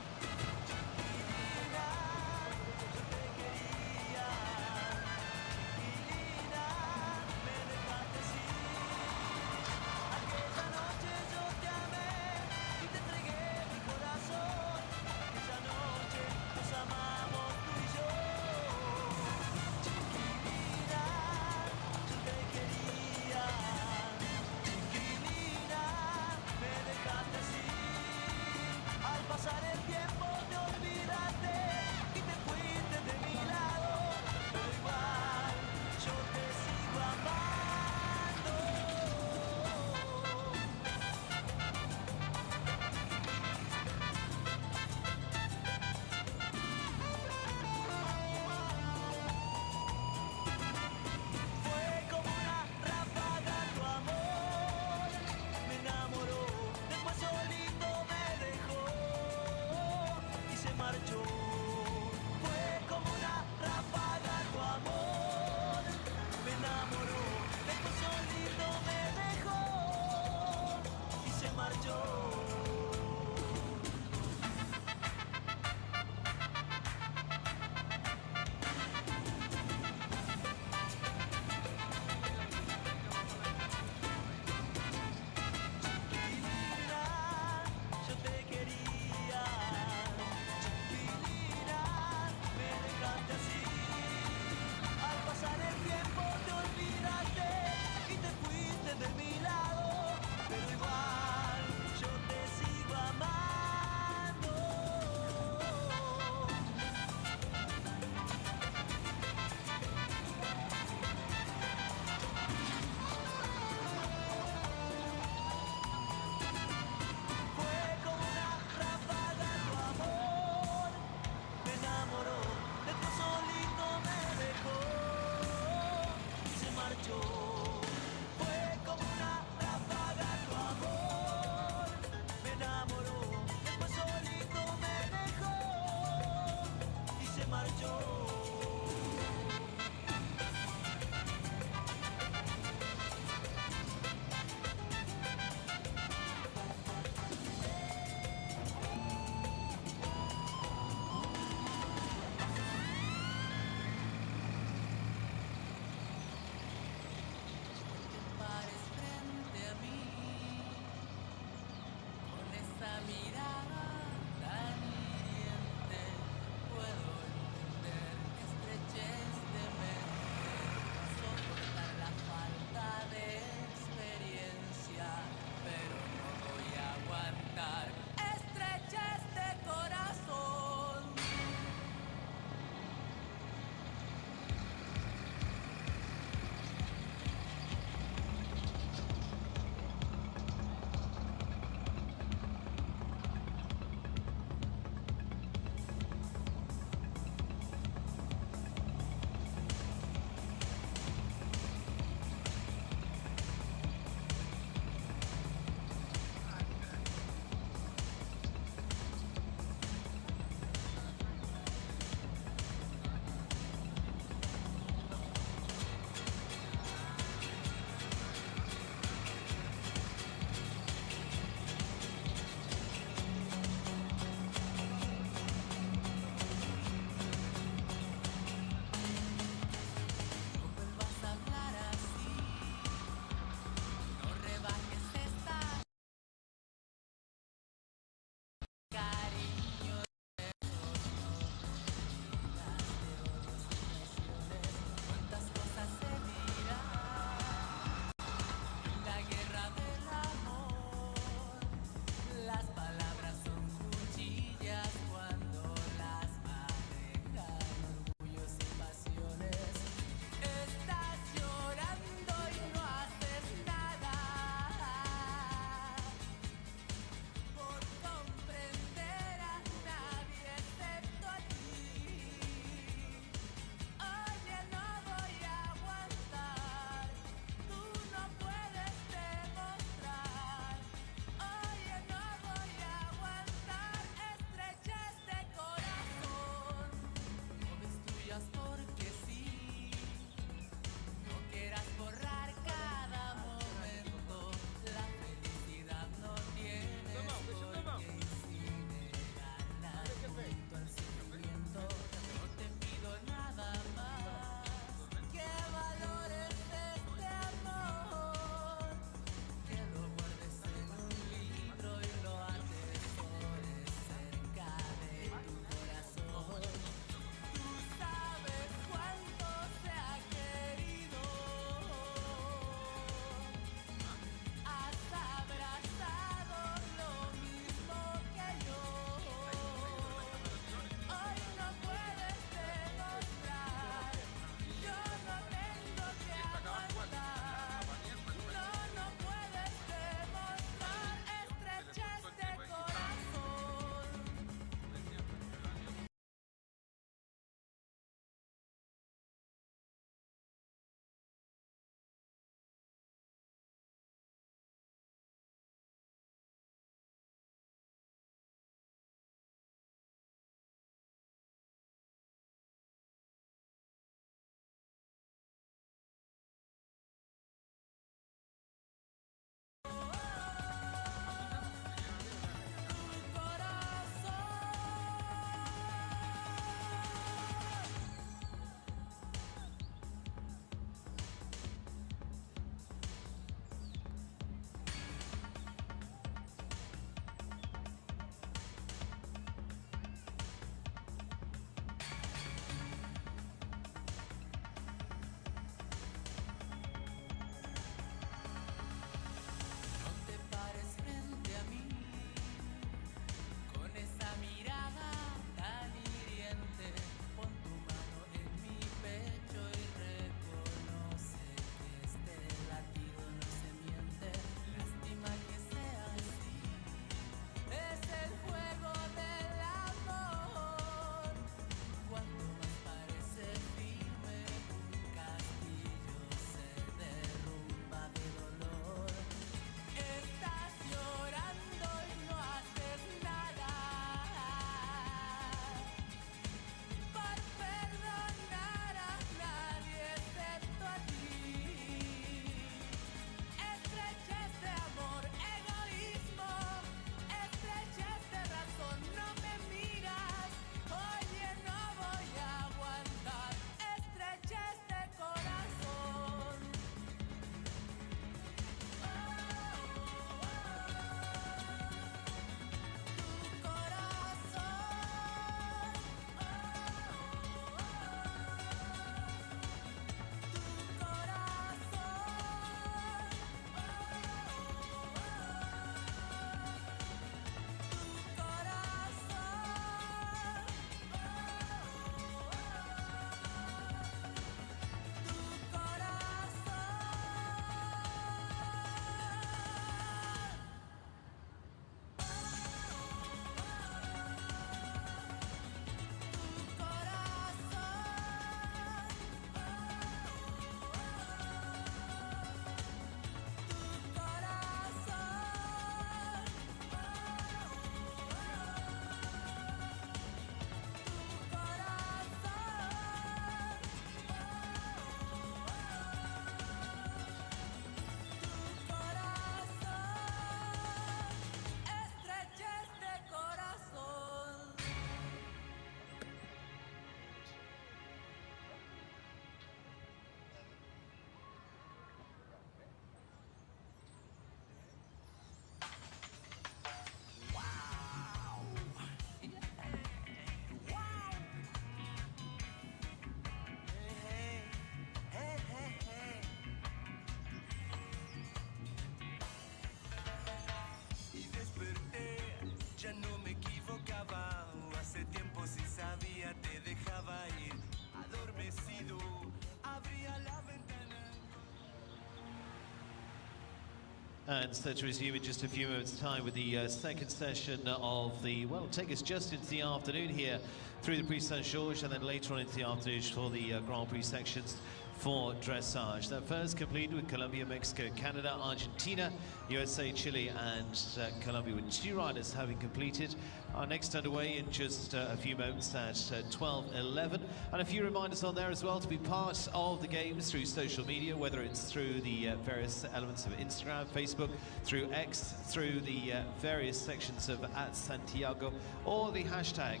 And set to resume in just a few moments' time with the second session of the, well, take us just into the afternoon here through the Prix Saint-Georges, and then later on into the afternoon for the Grand Prix sections for dressage. That first completed with Colombia, Mexico, Canada, Argentina, USA, Chile, and Colombia, with 2 riders having completed. Our next underway in just a few moments at 12:11. And a few reminders on there as well to be part of the games through social media, whether it's through the various elements of Instagram, Facebook, through X, through the various sections of @Santiago, or the hashtag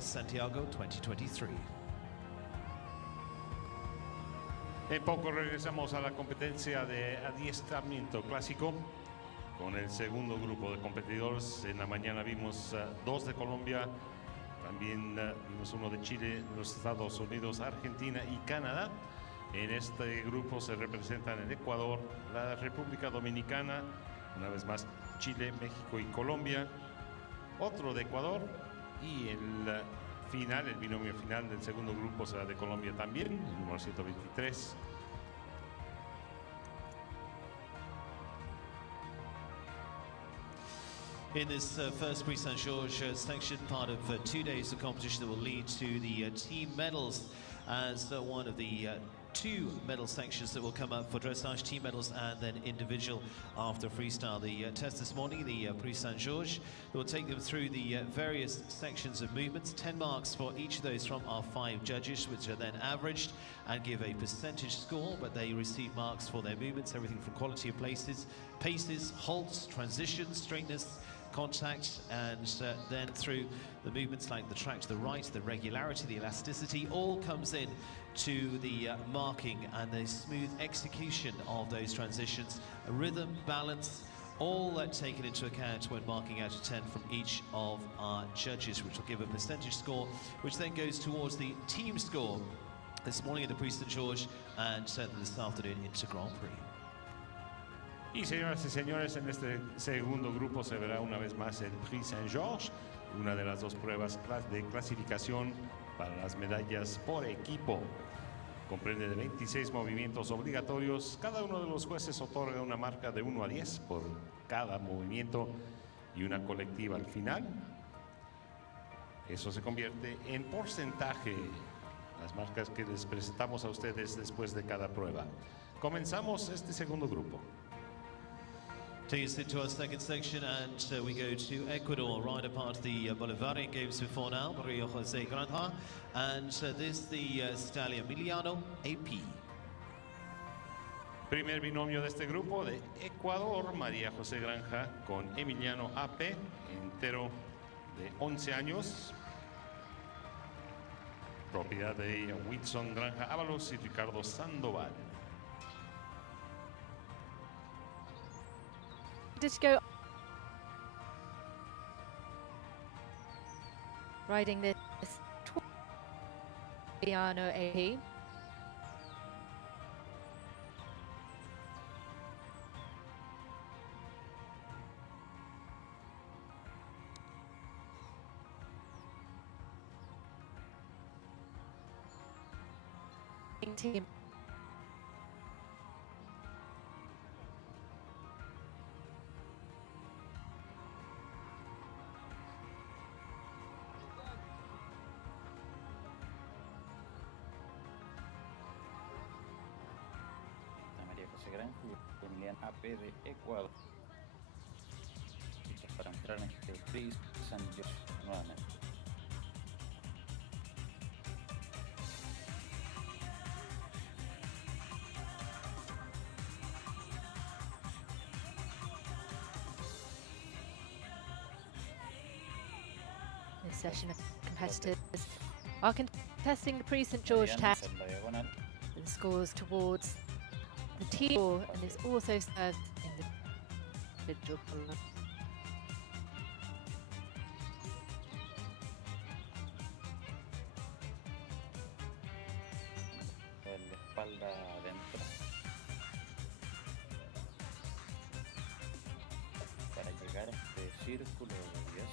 Santiago 2023. En poco regresamos a la competencia de adiestramiento clásico con el segundo grupo de competidores. En la mañana vimos 2 de Colombia, también vimos 1 de Chile, los Estados Unidos, Argentina y Canadá. En este grupo se representan el Ecuador, la República Dominicana, una vez más Chile, México y Colombia, otro de Ecuador, y el final, el binomio final del segundo grupo será de Colombia también, el número 123. In this first Prix Saint-Georges section, part of 2 days of competition that will lead to the team medals as one of the 2 medal sections that will come up for dressage, team medals and then individual after freestyle. The test this morning, the Prix Saint-Georges, will take them through the various sections of movements. 10 marks for each of those from our 5 judges, which are then averaged and give a percentage score, but they receive marks for their movements, everything from quality of paces, halts, transitions, straightness, contact, and then through the movements like the track to the right, the regularity, the elasticity, all comes in to the marking and the smooth execution of those transitions, a rhythm, balance, all that taken into account when marking out of 10 from each of our judges, which will give a percentage score, which then goes towards the team score this morning at the Prix Saint-Georges and certainly this afternoon into Grand Prix. Y señoras y señores, en este segundo grupo se verá una vez más el Prix Saint-Georges, una de las 2 pruebas de clasificación para las medallas por equipo. Comprende de 26 movimientos obligatorios. Cada uno de los jueces otorga una marca de 1 a 10 por cada movimiento y una colectiva al final. Eso se convierte en porcentaje, las marcas que les presentamos a ustedes después de cada prueba. Comenzamos este segundo grupo. Take us into our second section, and we go to Ecuador, right apart the Bolivarian Games before now, Maria Jose Granja, and this the stallion Emiliano AP. Primer binomio de este grupo de Ecuador, María José Granja con Emiliano AP, entero de 11 años, propiedad de Whitson Granja Ábalos y Ricardo Sandoval. Just go riding this Piano AP. Team. María José Granja y Emiliano AP de Ecuador. Listos para entrar en este Prix Saint-Georges nuevamente. This session of competitors are contesting the Prix Saint-Georges test. The scores towards the team and is also served in the individual column. La espalda adentro para llegar a este círculo de 10.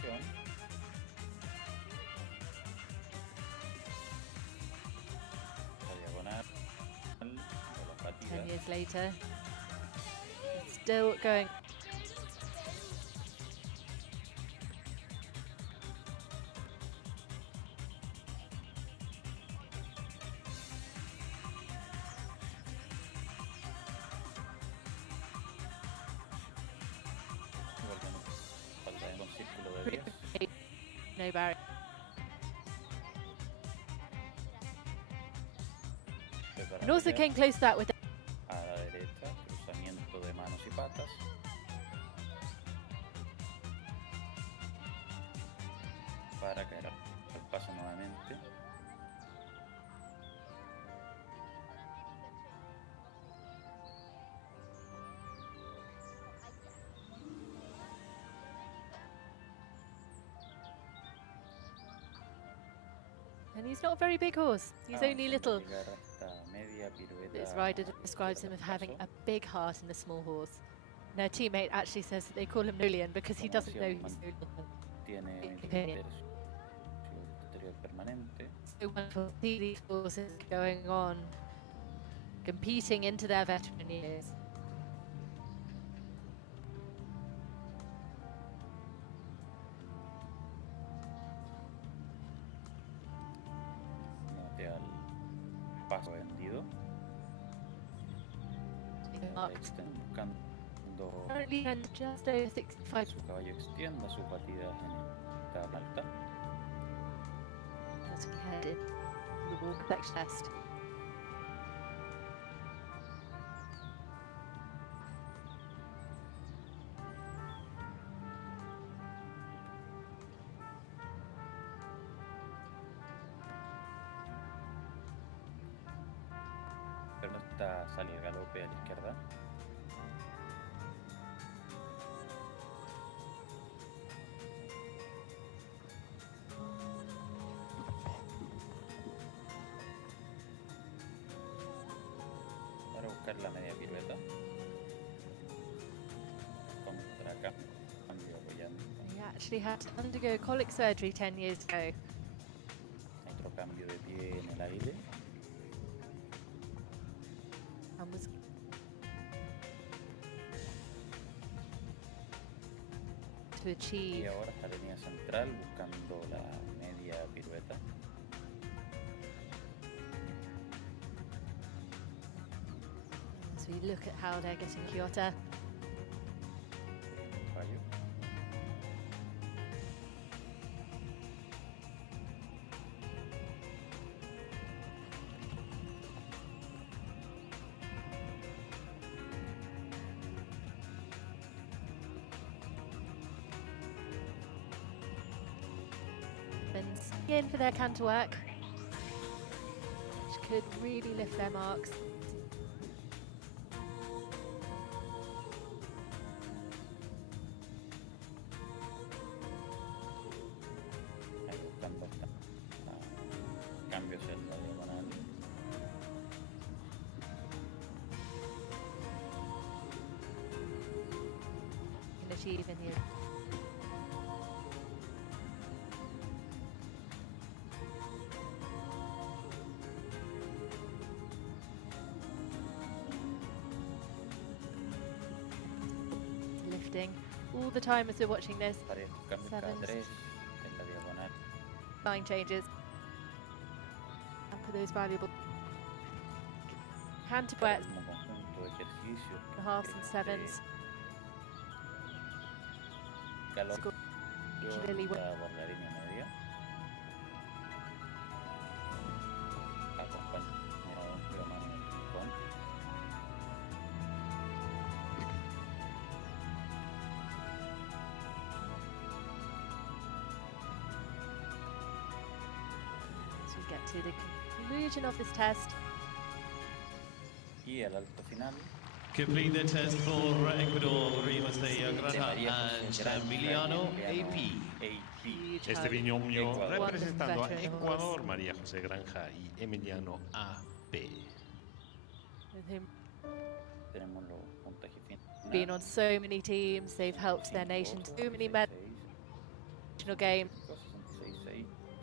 posición. La diagonal de las 10 batidas. years later, it's still going. Falta en un círculo de 10. No barrier. And also came close to that with A la derecha, cruzamiento de manos y patas. Para caer al paso nuevamente. and he's not a very big horse. He's only little. Llegar hasta media pirueta This rider describes him al as having paso. a big heart and a small horse. And her teammate actually says that they call him Julian because he doesn't know he's so little. Tiene Opinion. exterior permanente. So wonderful to see these horses going on, competing into their veteran years. Note al paso vendido. Buscando Currently and just over 65. que su caballo extienda su partida en esta alta. As we head in the walk section test. Pero no está salir el galope a la izquierda. Para buscar la media pirueta. Contra acá. Cambio apoyando. He actually had to undergo colic surgery 10 years ago. Otro cambio de pie en el aire. And was to Y achieve ahora esta línea central buscando la media pirueta. as we look at how they're getting Kyoto. Fallo. In for their canter work, which could really lift their marks. Ahí buscando cambios en la diagonal. Can achieve in the lifting all the time as we're watching this. Varios cambios cada Sevens. 3 en la diagonal. Line changes. And for those valuable canter work, Como conjunto de ejercicios. the halves and sevens. Galope particularly por when- la línea media. Acompañado de mano en el rincón. As we get to the conclusion of this test. Y al alto final. Complete the test for Ecuador, Rivas de Granja and Emiliano AP. Huge Este hug. binomio Ecuador. representando a Veteran Ecuador, horse. María José Granja y Emiliano AP. With him Tenemos los puntajes finales. being on so many teams, they've helped their nation so many medals. additional game.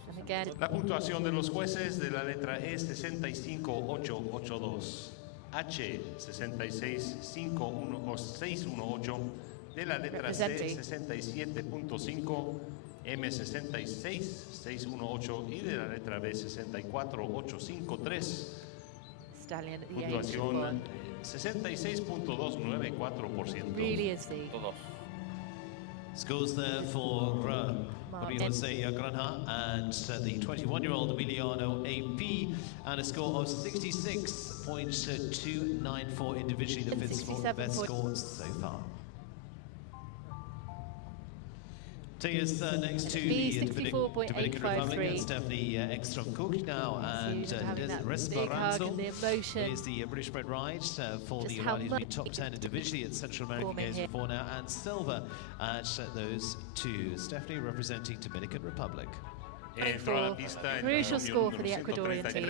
And again, La puntuación de los jueces de la letra E 65-882, H 66-518, de la letra C 67.5, M 66-618 y de la letra B 64-853. Stallion at the Puntuación 66.294%. really is the Scores there for Granja and the 21-year-old Emiliano AP, and a score of 66.294 individually, the best score so far. Take us next to the Dominican Republic, and Stephanie Engstrom Cook now, and Esperanzo is the British bred ride for the Riders to be top 10 individually at Central American Games before now, and silver at those two. Stephanie representing Dominican Republic. Crucial score for the Ecuadorian team.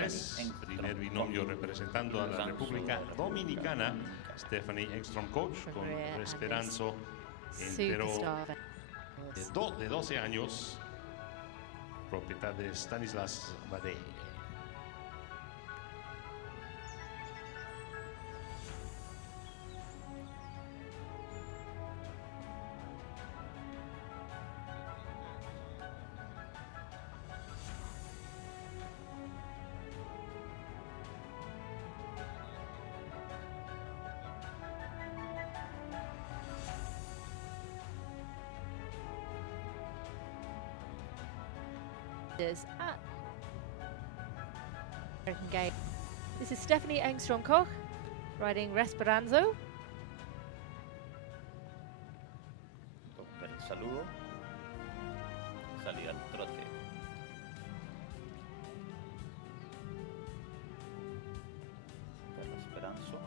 Primer binomio representando a la República Dominicana, Stephanie Engstrom Coach con Esperanzo Entero. De 12 años, propiedad de Stanislas Bade. At American Game. This is Stephanie Engstrom Koch riding Esperanzo. Per el saludo, salida al trote. Per Esperanzo.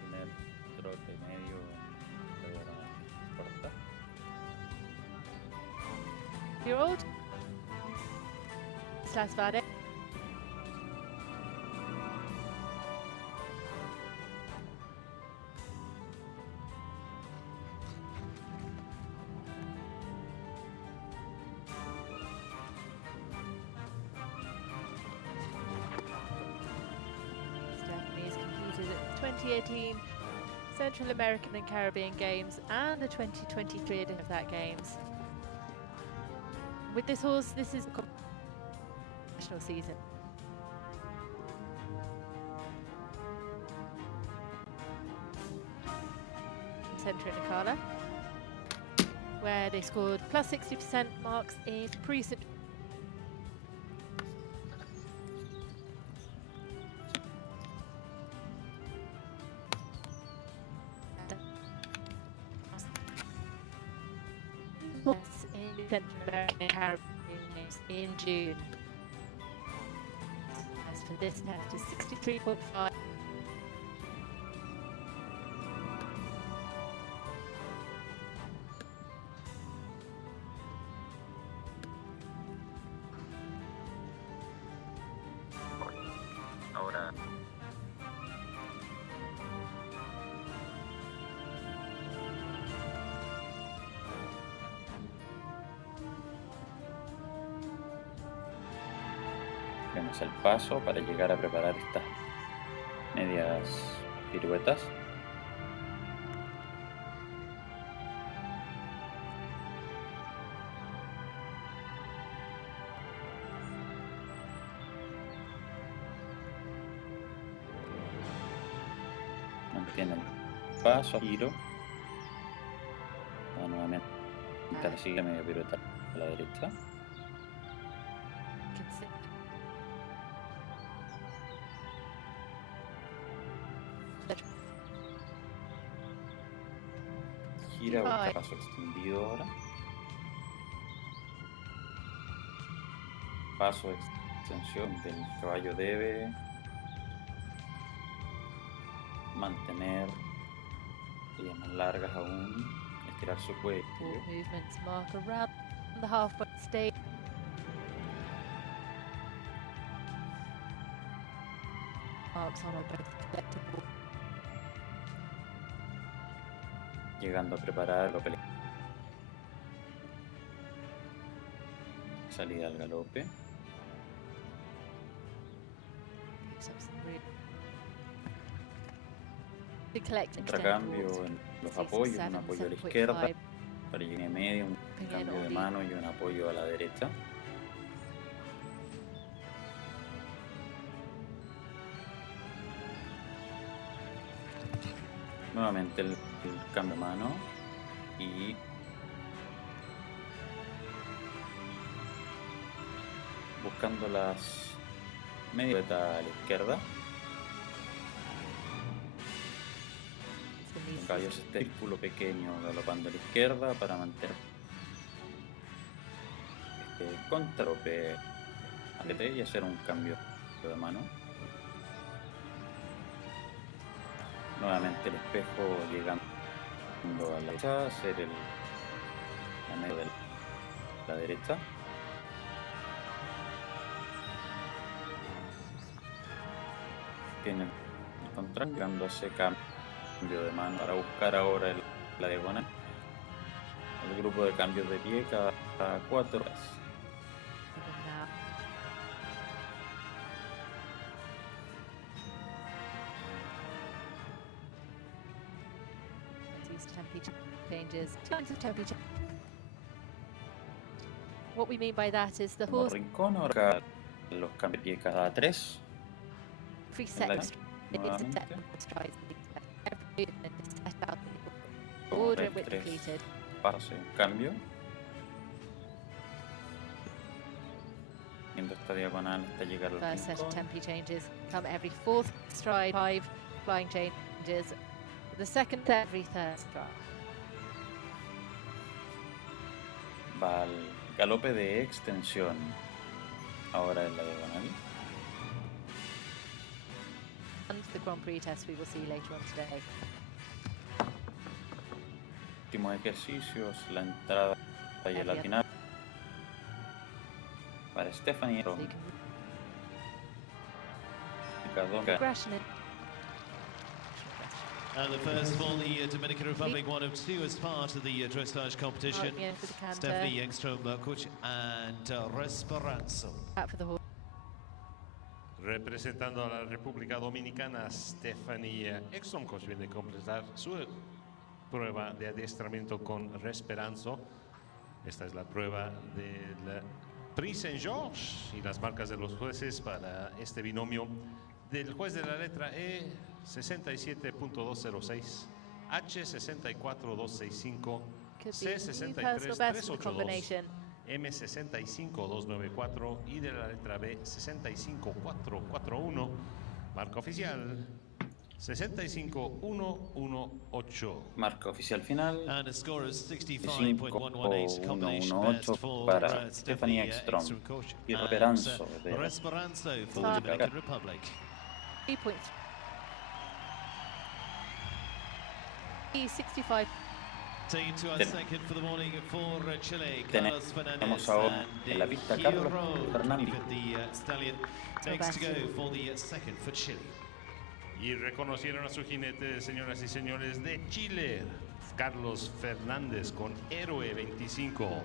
Primer trote medio. Year-old Slasvade. Stephanie has competed at the 2018 Central American and Caribbean Games and the 2023 edition of that Games. With this horse, this is national season. Centre in Nakala, where they scored plus 60% marks in Prix. Central American Caribbean Games in June. As for this test is 63.5. Ahora vemos el paso para llegar a preparar estas medias piruetas. Mantiene el paso, giro. Nuevamente la sigue media pirueta a la derecha. Gira, busca paso extendido ahora. Paso de extensión del caballo debe mantener líneas más largas aún, estirar su cuello. Movements mark around the half-point stage. Marks on both collectible. llegando a preparar lo pelea. Salida al galope. Contracambio en los apoyos, un apoyo a la izquierda para línea media, un cambio de mano y un apoyo a la derecha. Nuevamente el cambio de mano y buscando las medias a la izquierda. Un caballo este círculo pequeño galopando a la izquierda para mantener contrape y hacer un cambio de mano. Nuevamente el espejo llegando a la derecha, hacer la media de la derecha. Tiene el contrario, llegando a ese cambio de mano para buscar ahora la diagonal. El grupo de cambios de pie cada 4 horas. What we mean by that is the horse rincón, ahora los cambios de pie cada 3. preset strides. Every movement is set out in the order in which completed. Pase, cambio. Viendo esta diagonal hasta llegar al First set of rincón. tempi changes come every 4th stride, 5 flying changes. The second set every 3rd stride. Va al galope de extensión. Ahora en la diagonal. And the Grand Prix test we will see later on today. Últimos ejercicios, la entrada y el final. Para Stephanie. So you can Cardona. progression in. And the first for the Dominican Republic, one of 2 as part of the dressage competition. Out the end for the canter. Stephanie Engstrom, coach, and Esperanzo. Out for the horse. Representando a la República Dominicana, Stephanie Engstrom, coach, viene a completar su prueba de adiestramiento con Esperanzo. Esta es la prueba del Prix Saint-Georges y las marcas de los jueces para este binomio del juez de la letra E 67.206, H 64265, C 63382, M 65294 y de la letra B 65441. Marca oficial 65118. Marca oficial final. And a score of 65.118, combination 5-1-1-8 best for para Stephanie Engstrom coach y and Esperanzo de Esperanzo for República the Dominican Republic. 65. Taken to our second for the morning for Chile, Carlos Fernandez Tenemos ahora en la pista Carlos Fernandez. The stallion next to go for the second for Chile. Y reconocieron a su jinete, señoras y señores, de Chile, Carlos Fernández, con Héroe 25.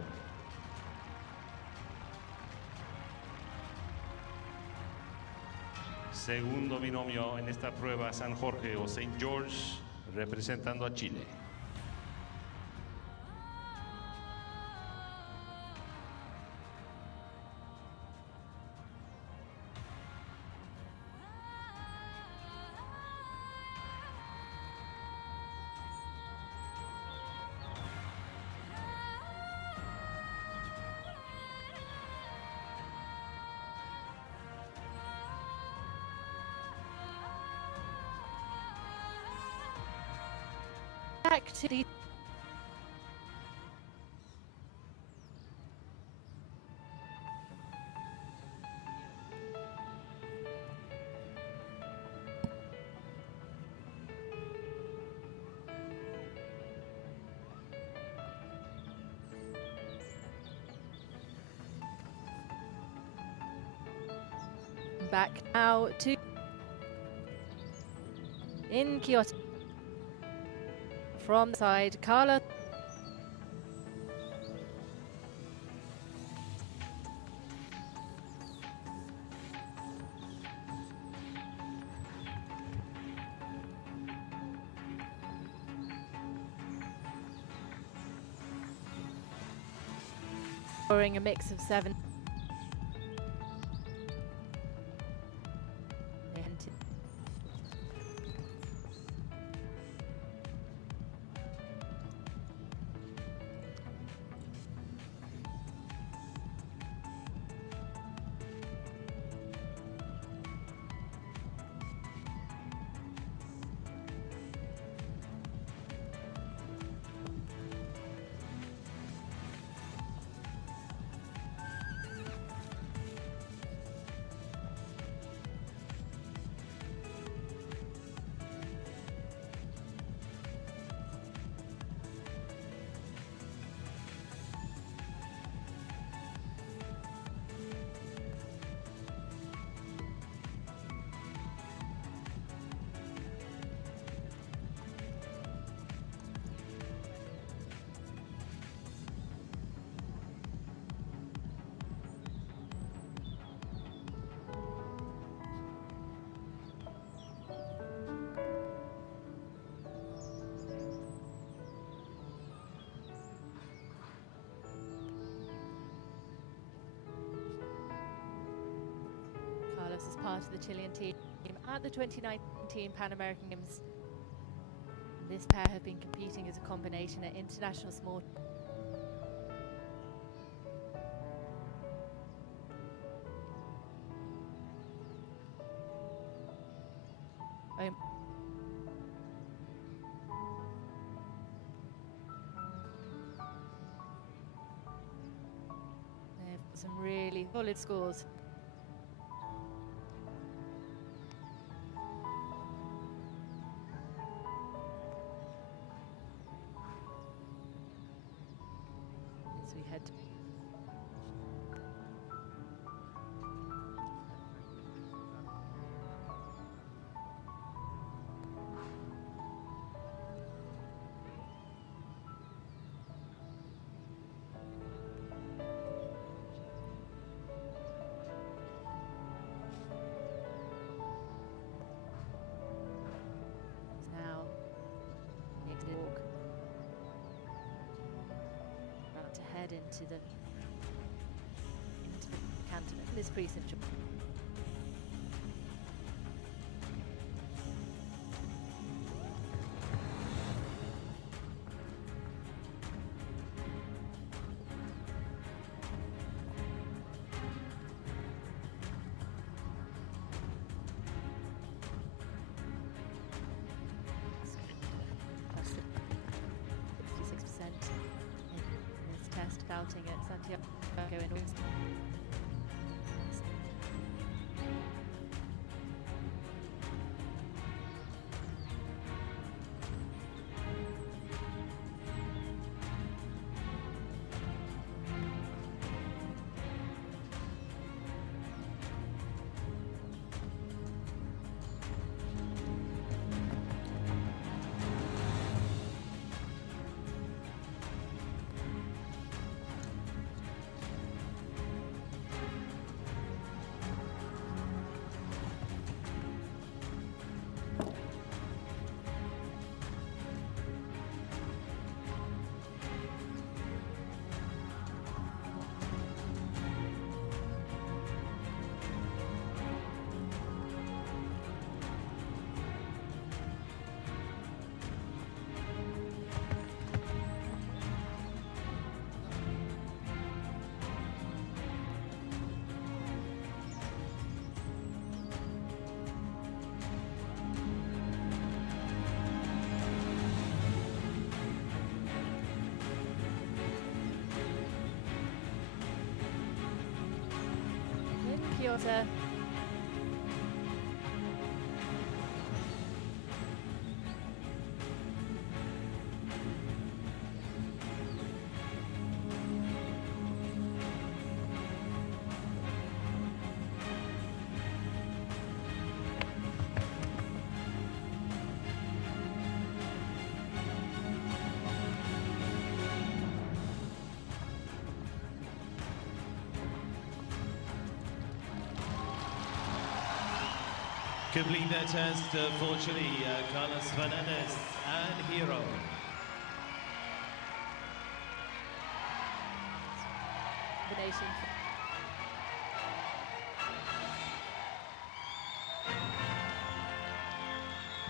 Segundo binomio en esta prueba, San Jorge o Saint George, representando a Chile. Back to the back now to in Kyoto. from the side, Carlos. Scoring a mix of 7. As part of the Chilean team at the 2019 Pan American Games. This pair have been competing as a combination at international small. They've got some really solid scores. We head now next walk. To head into the canton of this Prix. Scouting at Santiago in Engstrom. Kyoto. Complete their test for Chile, Carlos Fernandez and Hero. Combination.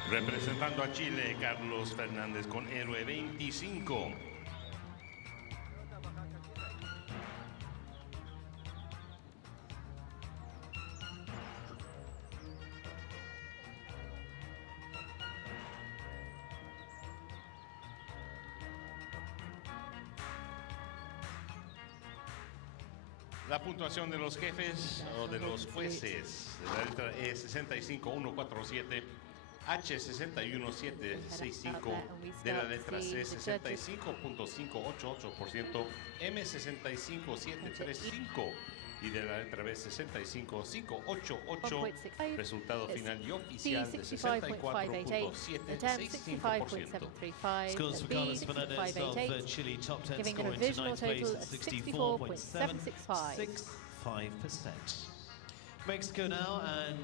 Representando a Chile, Carlos Fernández con héroe 25. La puntuación de los jefes o de los jueces de la letra E 65147, H 61765, de la letra C 65.588%, M 65735 y de la letra B 65588. Resultado final y oficial de 64.765%. Scores for Carlos Fernandez of Chile, top 10 score into ninth place at 64.765%. Mexico now, and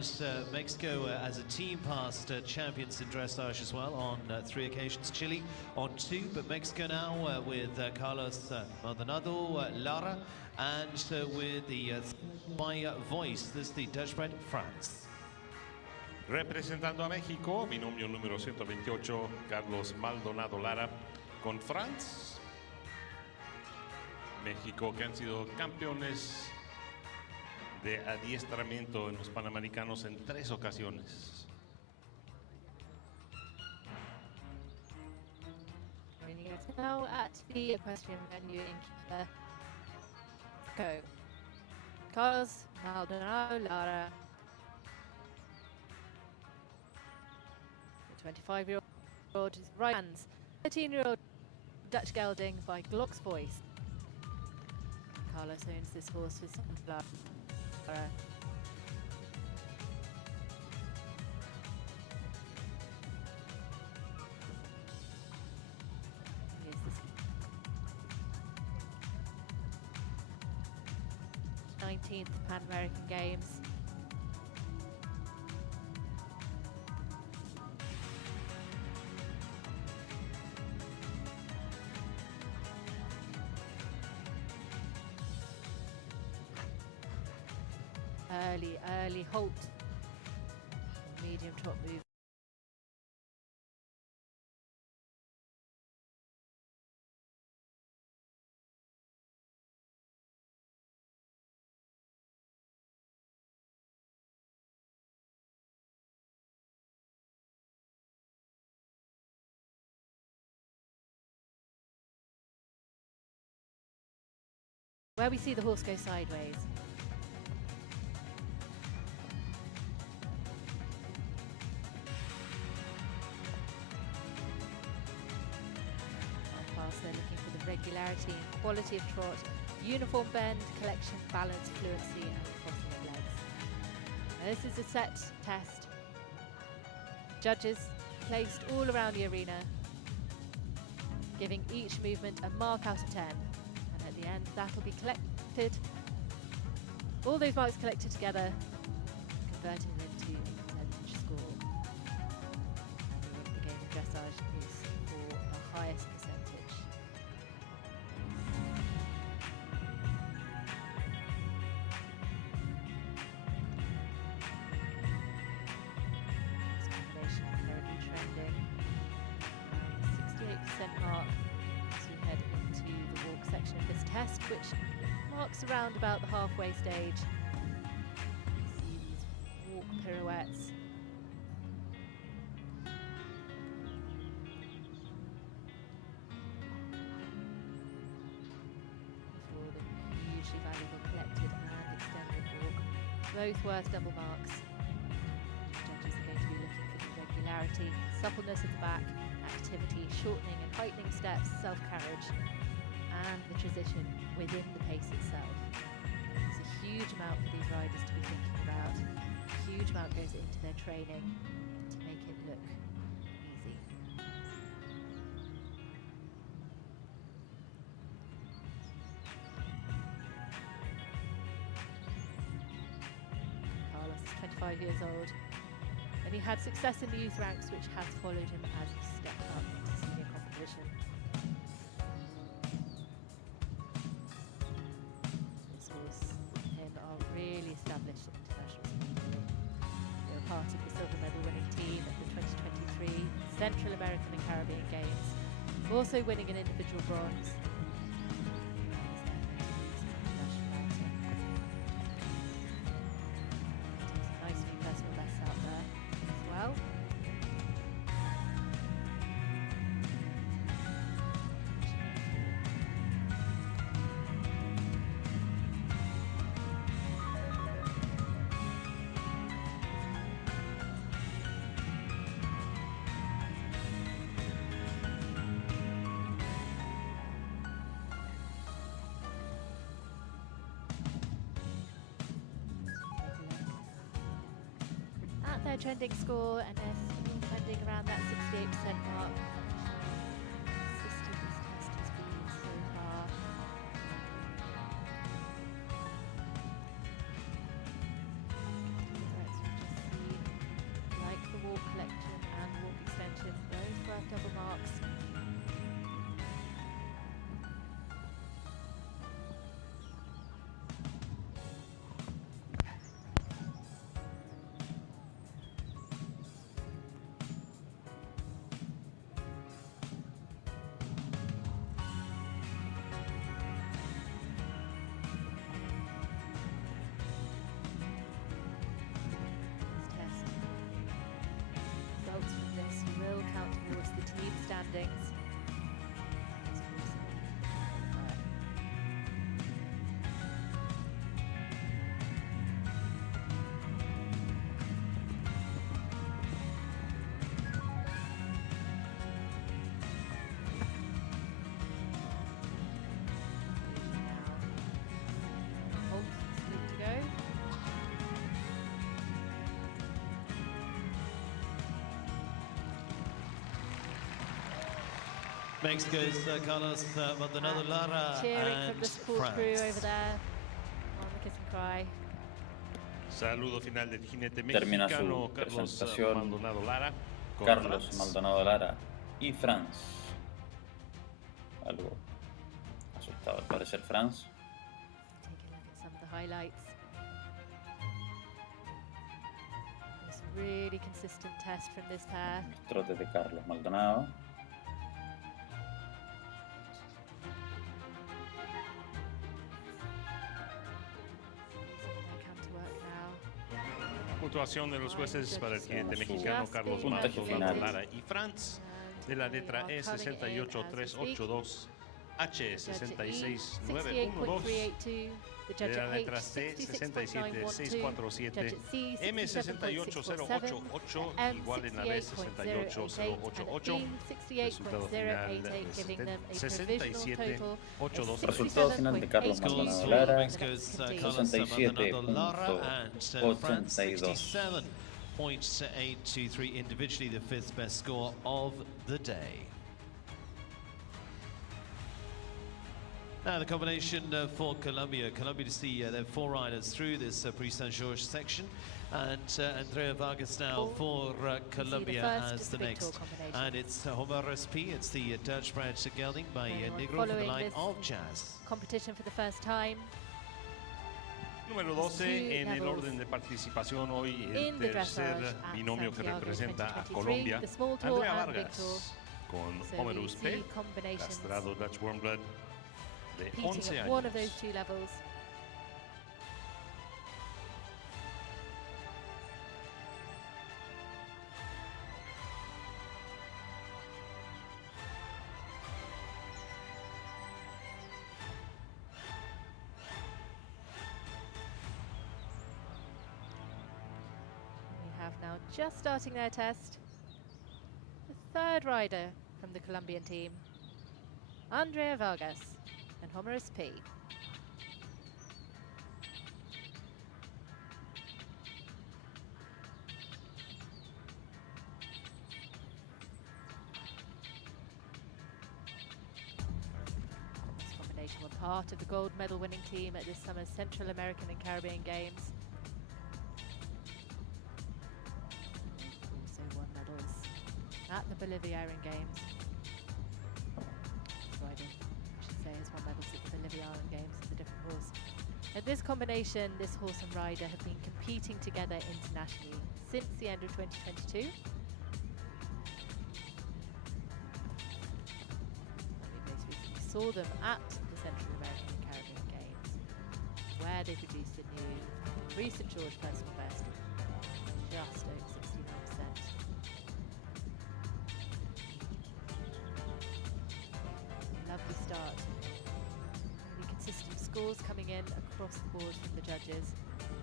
Mexico as a team past champions in dressage as well on 3 occasions. Chile on 2, but Mexico now with Carlos Maldonado, Lara, and with the my voice, this is the Dutch bred France. Representando a México, binomio número 128, Carlos Maldonado Lara con France. México, que han sido campeones de adiestramiento en los Panamericanos en 3 ocasiones. Now at the equestrian venue in go. Carlos Maldonado Lara, the 25-year-old is right hands, 13-year-old Dutch gelding by Glock's Voice. Carlos owns this horse for Lara. Here's this 19th Pan American Games. Early halt, medium trot move. Where we see the horse go sideways. They're looking for the regularity and quality of trot, uniform bend, collection, balance, fluency, and crossing of legs. Now, this is a set test. Judges placed all around the arena, giving each movement a mark out of 10. And at the end, that'll be collected. All those marks collected together, converted into a percentage score. The game of dressage is for the highest percentage. Which marks around about the halfway stage. You see these walk pirouettes. For the hugely valuable collected and extended walk, both worth double marks. Judges are going to be looking for the regularity, suppleness of the back, activity, shortening and heightening steps, self-carriage, and the transition within the pace itself. It's a huge amount for these riders to be thinking about. A huge amount goes into their training to make it look easy. Carlos is 25 years old. And he had success in the youth ranks, which has followed him as he stepped up into senior competition. This horse and him are really established international speedway. They were part of the silver medal winning team at the 2023 Central American and Caribbean Games, also winning an individual bronze. Nice new personal bests out there as well. Their trending score, and they're still trending around that 68% mark. Consistent this test has been so far. Threats we've just seen, like the walk collection and walk extension, both worth double marks. Standings. Mexico's Carlos Maldonado, Lara, cheering and from the support France. crew over there on the kiss and cry. Saludo final del jinete Termina mexicano su Carlos presentación Maldonado Lara. Con Carlos France. Maldonado Lara y France. Algo asustado al parecer France. Take a look at some of the highlights. This really consistent test from this pair. Trote de Carlos Maldonado. Puntuación de los jueces para el jinete mexicano Carlos puntaje Maldonado final. Lara y France de la letra E 68382, H 66912, de la letra C 67647, M 68088, igual en la B 68088, resultado final 67812. Resultado final de Carlos Maldonado Lara, 67.823. 67.823, individually the fifth best score of the day. Now the combination for Colombia. Colombia to see their four riders through this Prix Saint-Georges section. And Andrea Vargas now for Colombia as the next. And it's Homer Respi, it's the Dutch bred gelding by Negro for the line of Jazz. Competition for the first time. Número 12 en el orden de participación hoy, el tercer binomio que representa a Colombia, Andrea Vargas con Homer Respi, castrado Dutch Warmblood de 11 años. One of those two levels. We have now just starting their test, the third rider from the Colombian team, Andrea Vargas and Homer Respi. This combination were part of the gold medal winning team at this summer's Central American and Caribbean Games. at the Boliviaran Games. Rider, I should say, has won medals at the Boliviaran Games with a different horse. At this combination, this horse and rider have been competing together internationally since the end of 2022. We most recently saw them at the Central American and Caribbean Games, where they produced a new recent George personal best, just over 69%. Lovely start. Really consistent scores coming in across the board from the judges.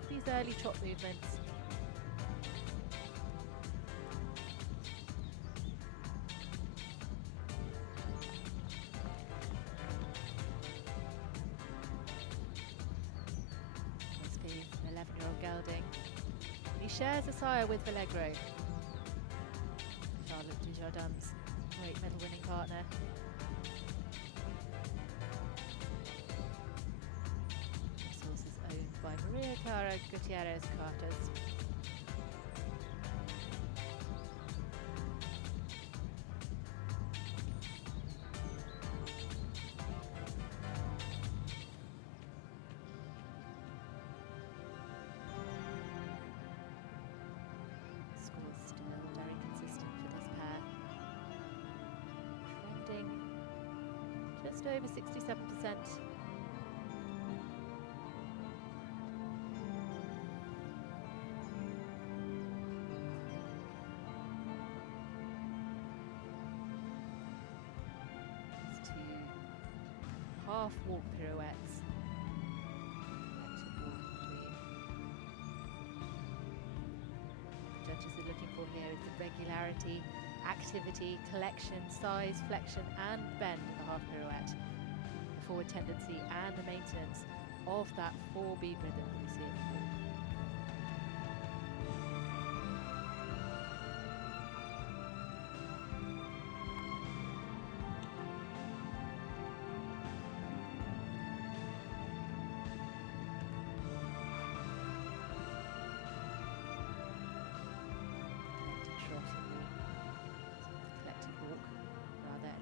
These early trot movements. Must be an 11-year-old gelding. He shares a sire with Vallegro. Charlotte Dujardin's great medal-winning partner. By Maria Clara Gutierrez Carters. Scores still very consistent for this pair. Trending just over 67%. Half walk pirouettes. What judges are looking for here is the regularity, activity, collection, size, flexion and bend of the half pirouette, the forward tendency and the maintenance of that 4-beat rhythm that we see in the walk.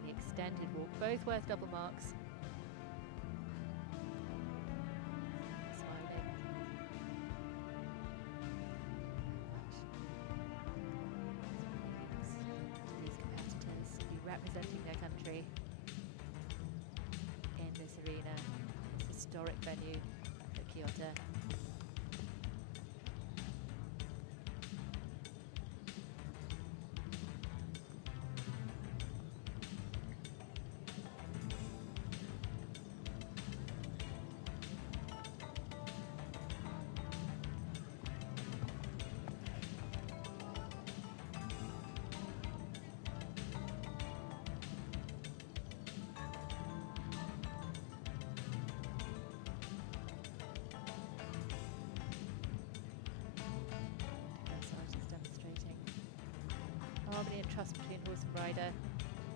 Extended walk, both worth double marks. Smiling. These competitors to be representing their country in this arena, this historic venue at Kyoto. Harmony and trust between horse and rider.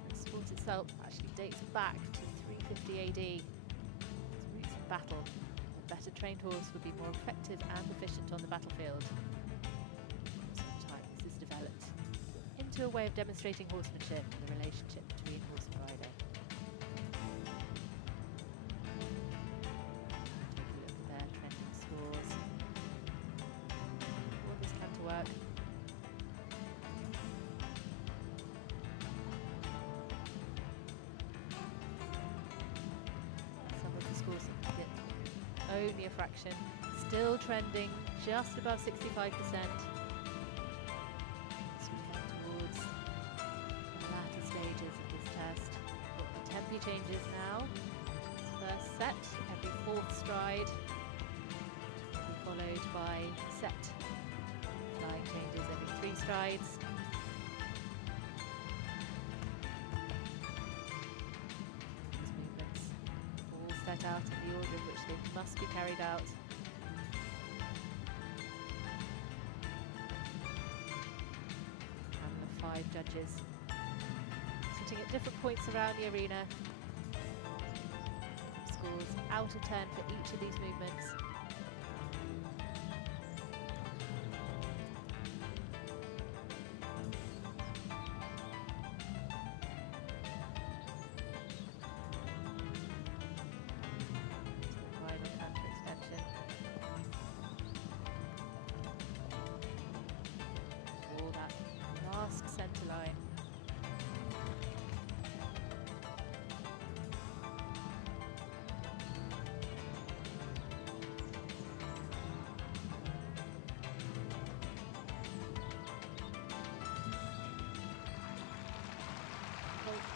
The sport itself actually dates back to 350 AD. Its roots in battle. A better trained horse would be more effective and efficient on the battlefield. Sometimes this is developed into a way of demonstrating horsemanship and the relationship between horse and rider. Take a look at their trending scores. All this come to work. Only a fraction, still trending just above 65%. As we come towards the latter stages of this test, the tempo changes now. First set, every 4th stride, followed by set. Flying changes every 3 strides. Set out in the order in which they must be carried out. Panel of 5 judges sitting at different points around the arena. Scores out of 10 for each of these movements.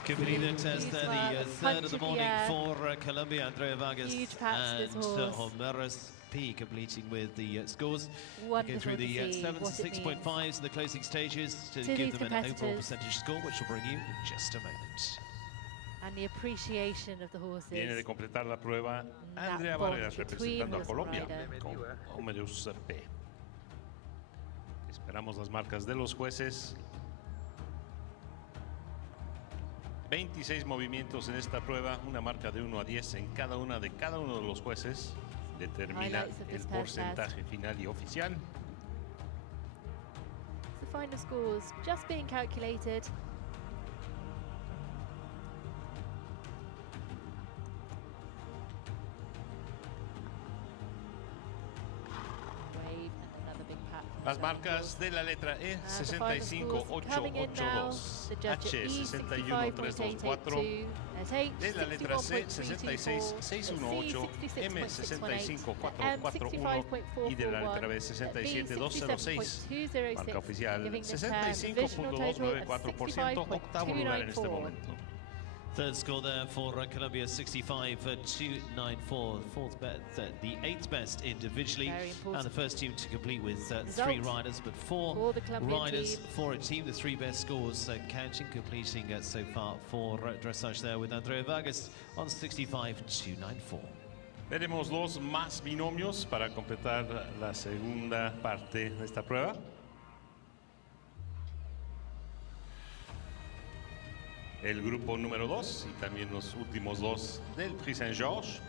Completed test there, the third of the morning for Colombia, Andrea Vargas and Homeros P completing with the scores. Go through the 7s and 6.5s in the closing stages to give them an overall percentage score, which will bring you in just a moment. And the appreciation of the horses. Viene de completar la prueba Andrea Vargas representando a Colombia con Homeros P. Esperamos las marcas de los jueces. 26 movimientos en esta prueba, una marca de 1 a 10 en cada uno de los jueces. Determina el porcentaje final y oficial. The final scores just being calculated. Las marcas de la letra E, 65-882, H, 61-324, de la letra C, 66-618, M, 65-441 y de la letra B, 67-206. Marca oficial, 65.294%, octavo lugar en este momento. Third score there for Colombia, 65-294, the 8th best individually, and the first team to complete with 3 riders, but 4 riders for a team. The 3 best scores counting, completing so far for dressage there with Andrea Vargas on 65-294. Veremos los más binomios para completar la segunda parte de esta prueba. El grupo número 2 y también los últimos 2 del Prix Saint-Georges.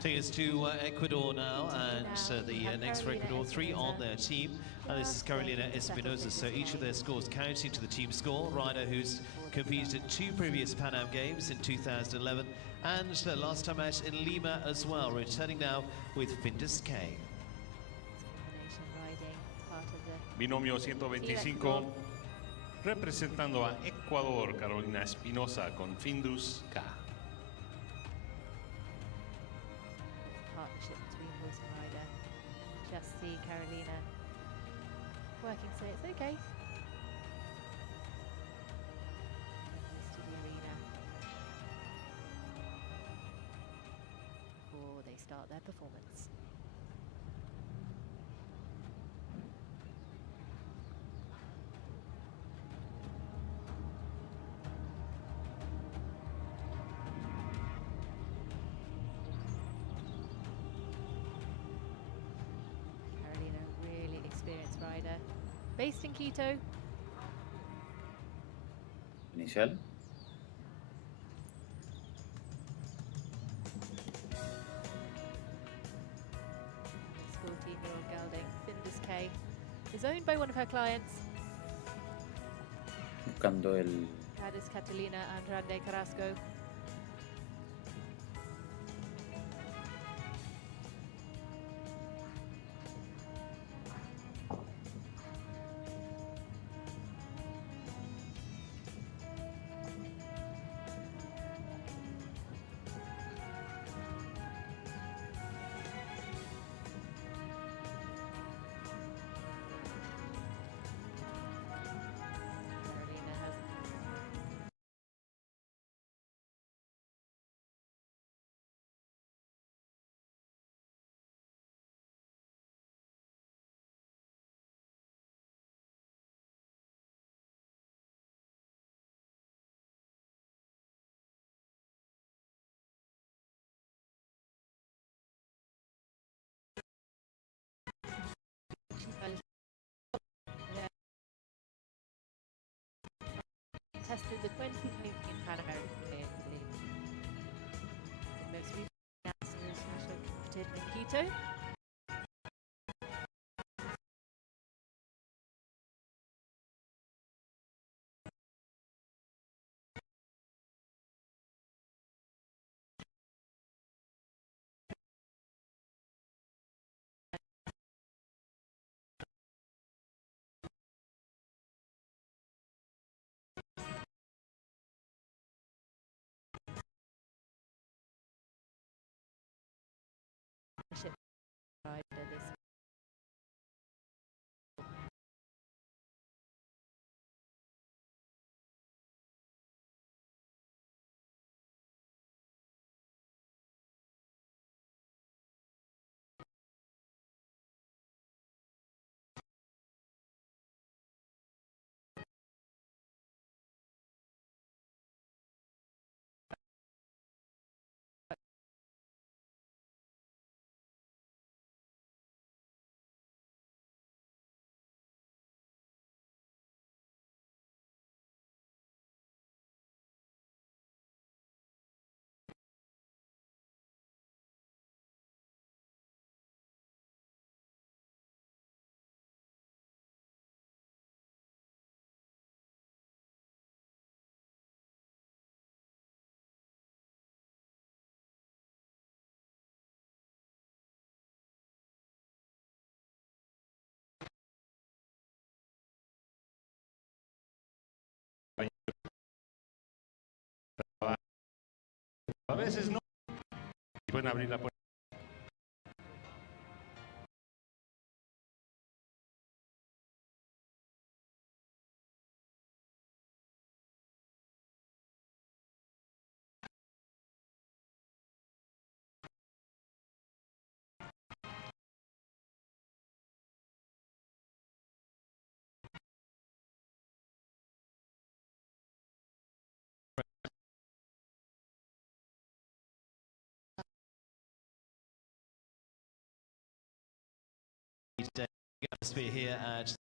Take us to Ecuador now, and the next for Ecuador, 3 on their team. And this is Carolina Espinosa, so each of their scores counting to the team score. Rider who's competed at 2 previous Pan Am Games in 2011 and last time out in Lima as well, returning now with Findus K. Binomio 125. Representando a Ecuador, Carolina Espinosa con Findus K. Partnership between horse and rider. Just see Carolina working, so it's okay. Close to the arena before they start their performance. Rider, based in Quito. Inicial. This 14-year-old gelding, Findus K, is owned by one of her clients. Buscando el. That is Catalina Andrade Carrasco. Tested the 2019 Pan American Games, I believe. The most recent national competed in Quito. Rider this A veces no. Pueden abrir la puerta. Atmosphere here at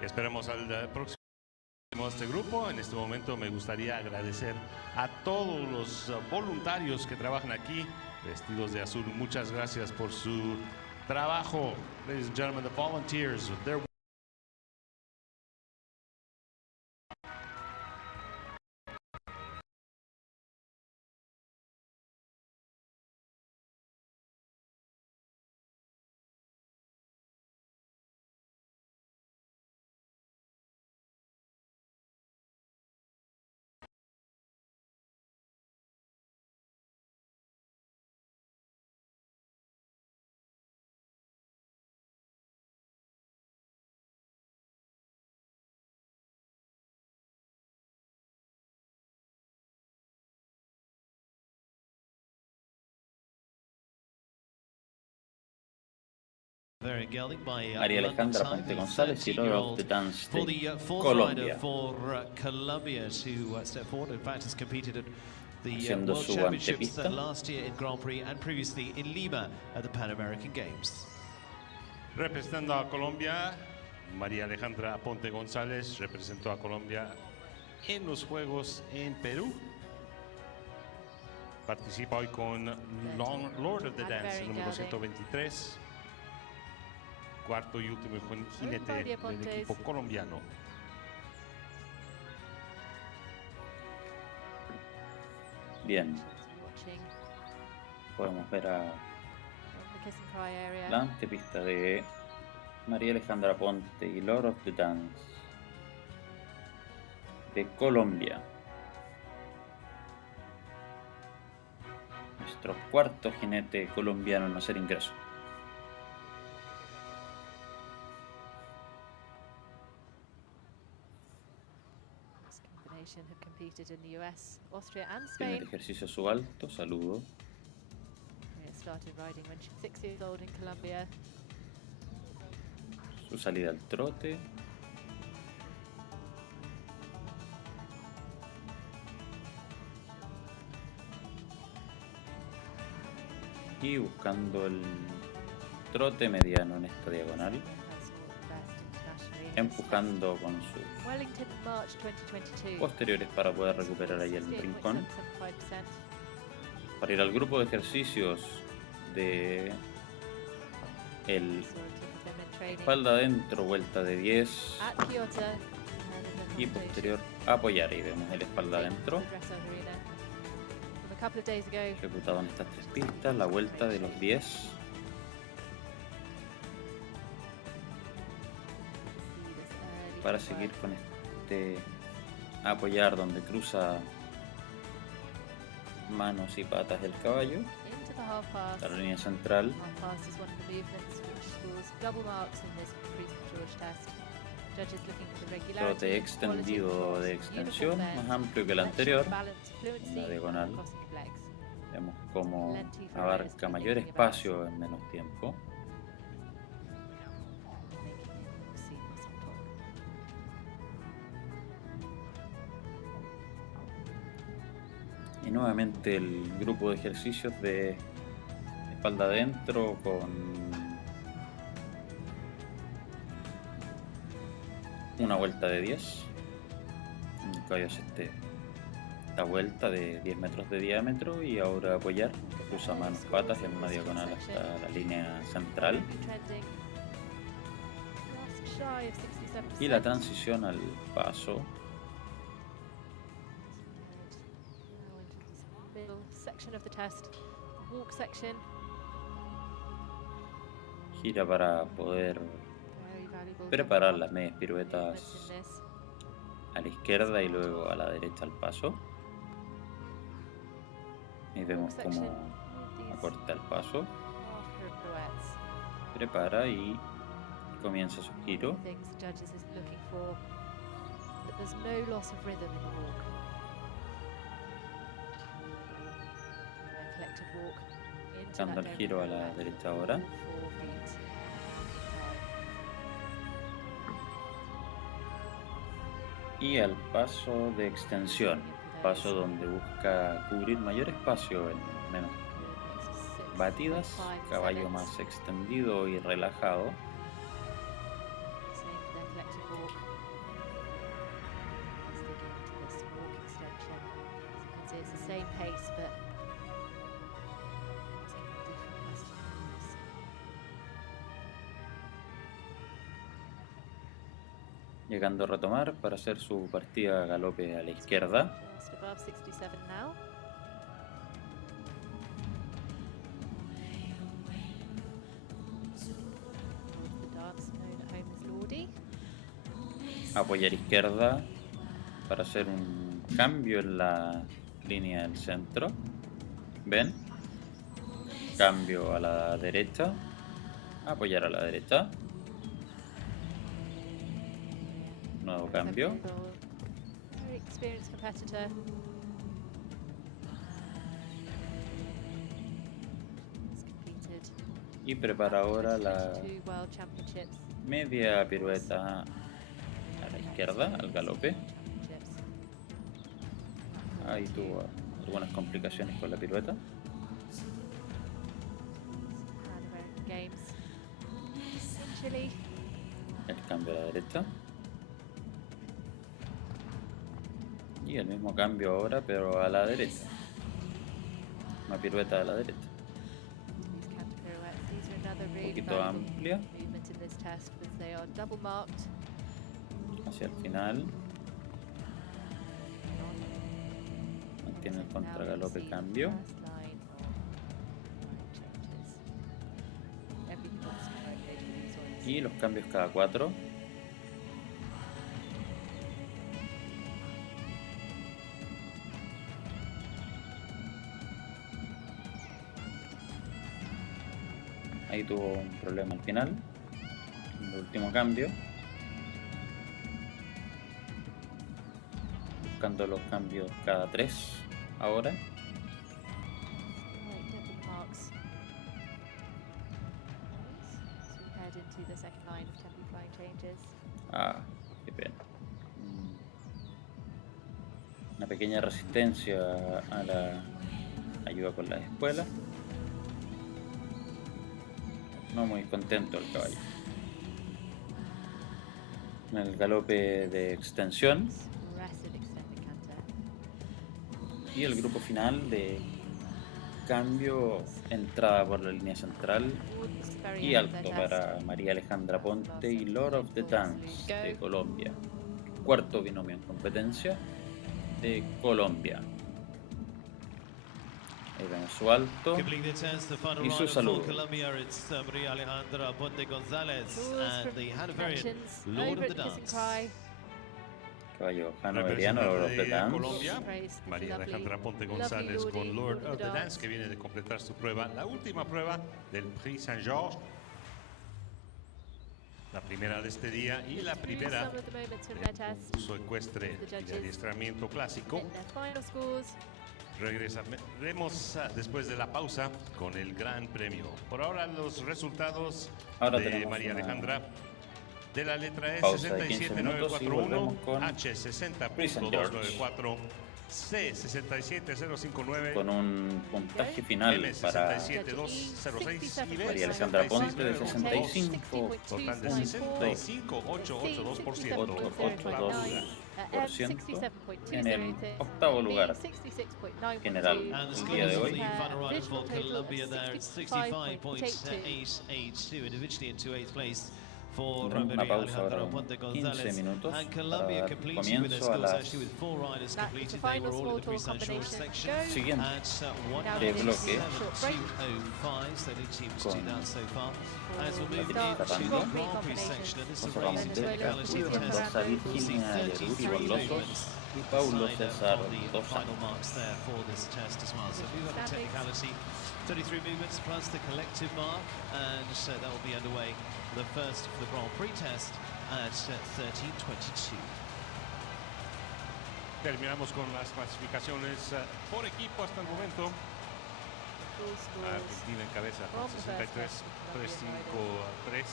Esperemos al próximo de este grupo. En este momento me gustaría agradecer a todos los voluntarios que trabajan aquí, vestidos de azul. Muchas gracias por su trabajo. Ladies and gentlemen, the volunteers, they're very gelding by María Alejandra Ponte González y Lord of the Dance de Colombia, Colombia to step forward. In fact, has competed at the haciendo World su Championships antepista. last year in Grand Prix and previously in Lima at the Pan American Games. representando a Colombia. María Alejandra Ponte González representó a Colombia en los Juegos en Perú. Participa hoy con Lord of the Dance, el número 123. Cuarto y último jinete del equipo colombiano. Bien, podemos ver a la antepista de María Alejandra Ponte y Lord of the Dance de Colombia. Nuestro cuarto jinete colombiano en hacer ingreso. Have competed in the US, Austria and Primer Spain. ejercicio a su alto, saludo. Started riding when she was 6 years old in Colombia. Su salida al trote. Y buscando el trote mediano en esta diagonal. Empujando con sus posteriores para poder recuperar ahí el rincón. Para ir al grupo de ejercicios de el espalda adentro, vuelta de 10 y posterior apoyar. Y vemos el espalda adentro ejecutado en estas 3 pistas, la vuelta de los 10. Para seguir con este apoyar donde cruza manos y patas del caballo, la línea central. Trote extendido de extensión, más amplio que el anterior, la diagonal. Vemos cómo abarca mayor espacio en menos tiempo. Y nuevamente el grupo de ejercicios de espalda adentro con una vuelta de 10. El caballo hace esta vuelta de 10 metros de diámetro y ahora apoyar, cruza manos, patas en una diagonal hasta la línea central. Y la transición al paso. Gira para poder preparar las medias piruetas a la izquierda y luego a la derecha al paso. Y vemos cómo acorta el paso, prepara y comienza su giro. Dando el giro a la derecha ahora. Y al paso de extensión, paso donde busca cubrir mayor espacio en menos batidas, caballo más extendido y relajado. Llegando a retomar para hacer su partida galope a la izquierda. Apoyar izquierda para hacer un cambio en la línea del centro. ¿Ven? Cambio a la derecha. Apoyar a la derecha. Nuevo cambio. Y prepara ahora la media pirueta a la izquierda, al galope. Ahí tuvo algunas complicaciones con la pirueta. El cambio a la derecha. Y el mismo cambio ahora, pero a la derecha. Una pirueta a la derecha. Un poquito amplia. Hacia el final. Mantiene el contragalope, cambio. Y los cambios cada 4. Ahí tuvo un problema al final. El último cambio. Buscando los cambios cada 3 ahora. Ah, qué pena. Una pequeña resistencia a la ayuda con las espuelas. No muy contento el caballo. En el galope de extensión. Y el grupo final de cambio, entrada por la línea central y alto para María Alejandra Ponte y Lord of the Dance de Colombia. Cuarto binomio en competencia de Colombia. Ahí ven su alto y su saludo. Caballo hanoveriano, Lord of the Dance. Colombia, María Alejandra Ponte González con Lord of the Dance, que viene de completar su prueba, la última prueba del Prix Saint-Georges. La primera de este día y la primera del curso ecuestre y de adiestramiento clásico. Regresaremos después de la pausa con el gran premio. Por ahora los resultados de María Alejandra. De la letra E, 67941, H, 60.294, C, 67059, con un puntaje final para 67206 y B, María Alejandra Ponte de 65, total de 65,882%, en el octavo lugar general el día de hoy. Tendremos una pausa ahora de 15 minutos para dar comienzo a las siguiente bloque con Mendoza, Virginia, Yarur, Ivonne, Losos y Paulo César dos Santos. 33 movements plus the collective mark, and so that will be underway the first of the Grand Prix test at 13:22. Terminamos con las clasificaciones por equipo hasta el momento. Argentina en cabeza con 63, 3-5-3.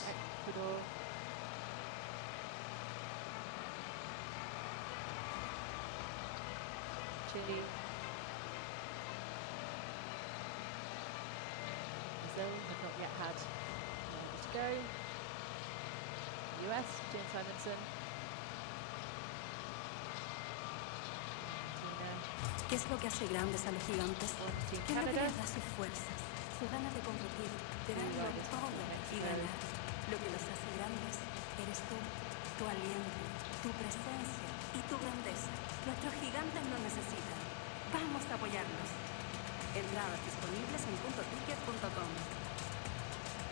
Chile. Have not yet had to go. US, Jane Simonson. ¿Qué es lo que hace grandes a los gigantes? ¿Qué es lo que les da sus fuerzas, sus ganas de competir, de darlo todo y ganar? Lo que los hace grandes eres tú, tu aliento, tu presencia y tu grandeza. Nuestros gigantes lo necesitan. Vamos a apoyarlos. Entradas disponibles en puntoticket.com.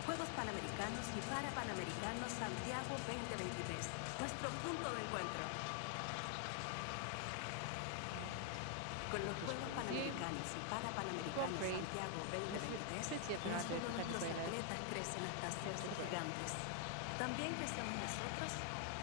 Juegos Panamericanos y Parapanamericanos Santiago 2023. Nuestro punto de encuentro. Con los Juegos Panamericanos y Parapanamericanos Santiago 2023, no solo nuestros atletas crecen hasta hacerse gigantes. También crecemos nosotros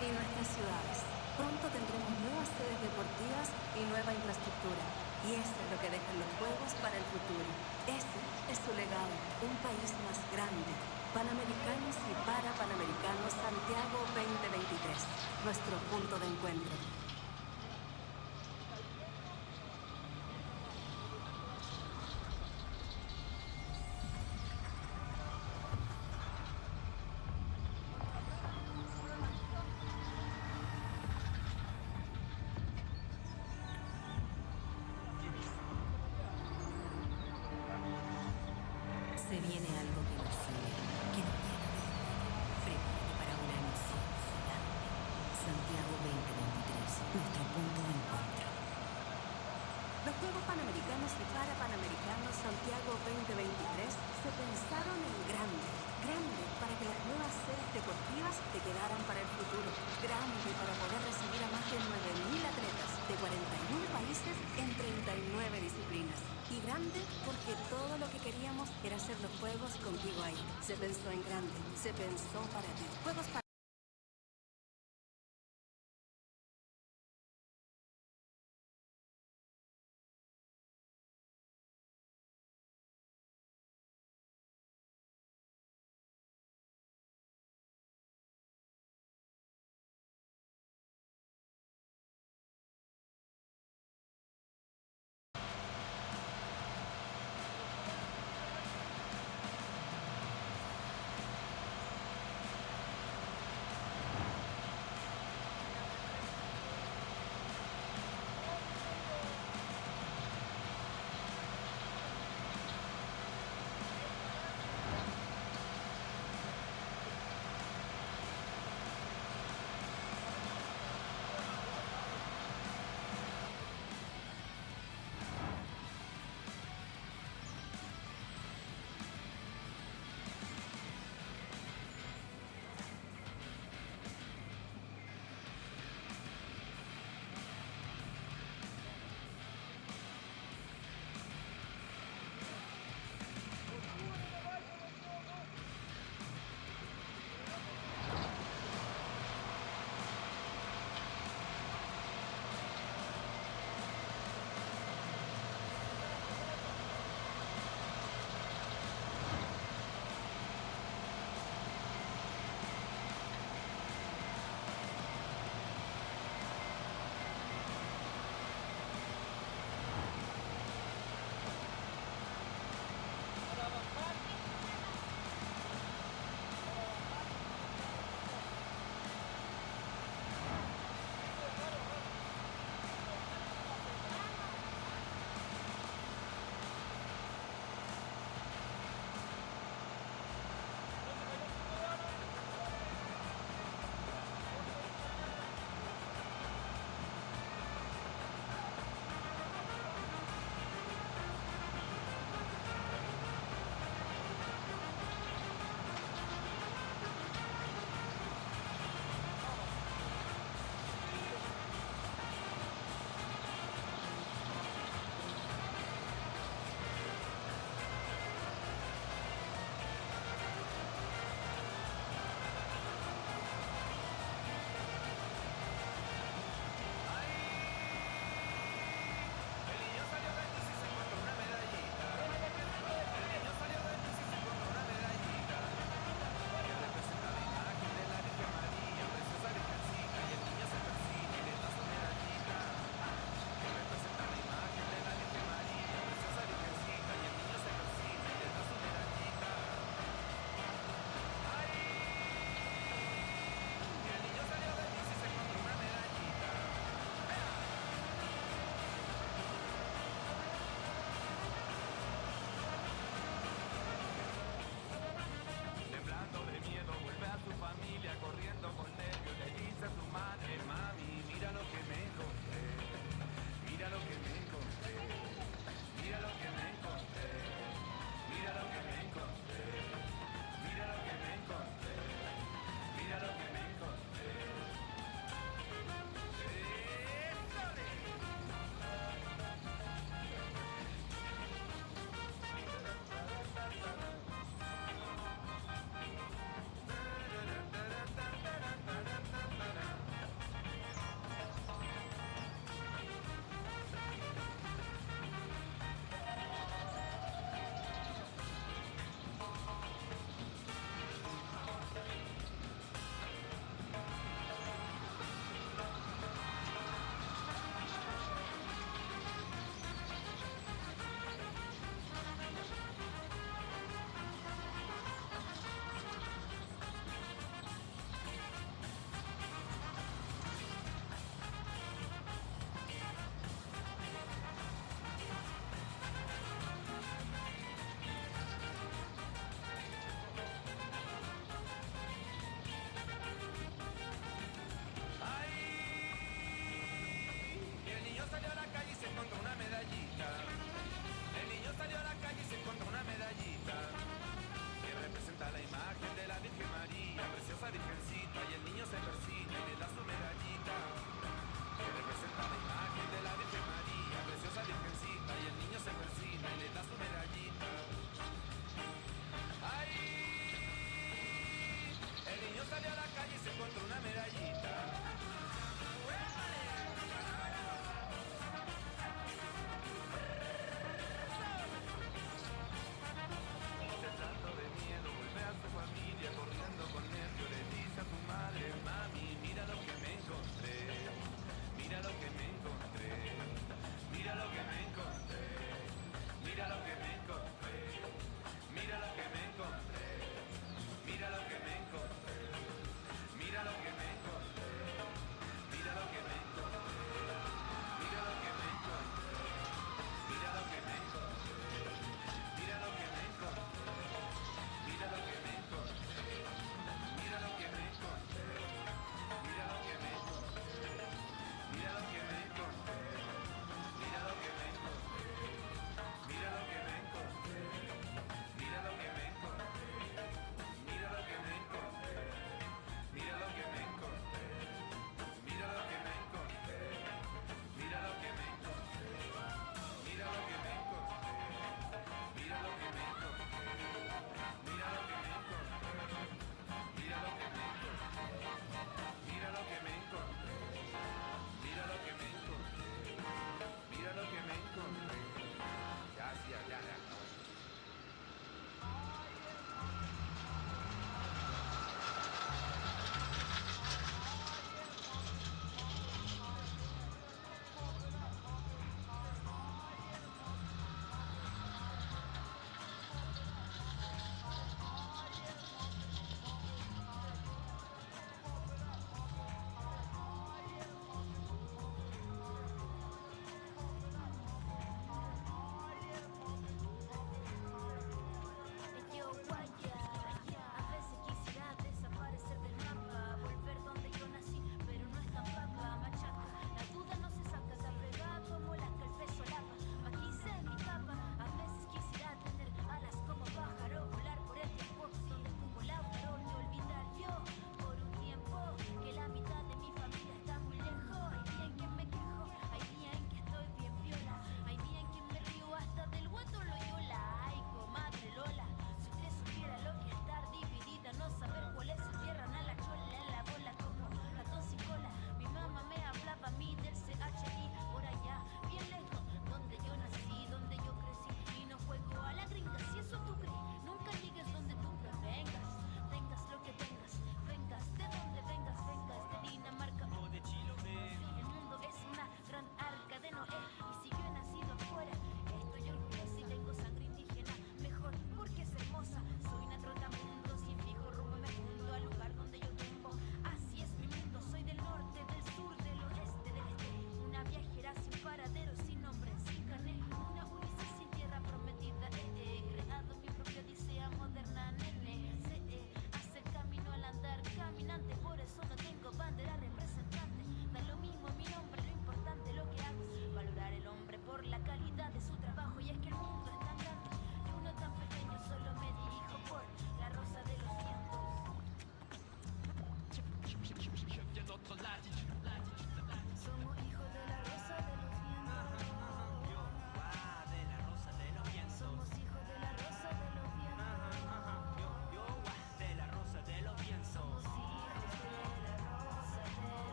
y nuestras ciudades. Pronto tendremos nuevas sedes deportivas y nueva infraestructura. Y eso es lo que dejan los Juegos para el futuro. Ese es su legado, un país más grande. Panamericanos y Parapanamericanos Santiago 2023, nuestro punto de encuentro. Se viene algo que nos une, que nos llena de orgullo. Prepárate para una emoción gigante. Santiago 2023, nuestro punto de encuentro. Los Juegos Panamericanos y Parapanamericanos Santiago 2023 se pensaron en grande. Grande para que las nuevas sedes deportivas te quedaran para el futuro. Grande para poder recibir a más de 9.000 atletas de 41 países en 39 disciplinas. Y grande porque todo lo que queríamos era hacer los Juegos contigo ahí. Se pensó en grande, se pensó para ti. Juegos para...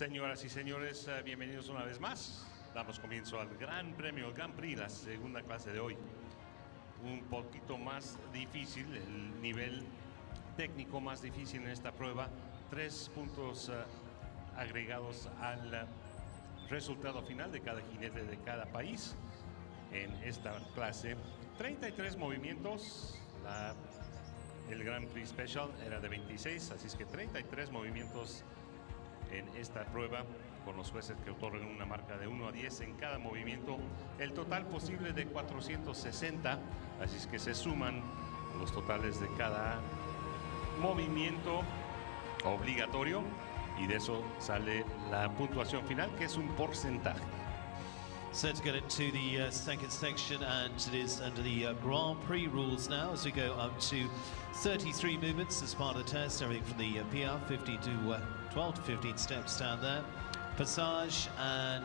Señoras y señores, bienvenidos una vez más. Damos comienzo al Gran Premio, el Grand Prix, la segunda clase de hoy. Un poquito más difícil, el nivel técnico más difícil en esta prueba. 3 puntos agregados al resultado final de cada jinete de cada país. En esta clase, 33 movimientos. El Grand Prix Special era de 26, así es que 33 movimientos en esta prueba, con los jueces que otorgan una marca de 1 a 10 en cada movimiento. El total posible de 460, así es que se suman los totales de cada movimiento obligatorio y de eso sale la puntuación final, que es un porcentaje. So to get into the second section, and it is under the Grand Prix rules now as we go up to 33 movements as part of the test, everything from the PR 50 to 12 to 15 steps down there, passage, and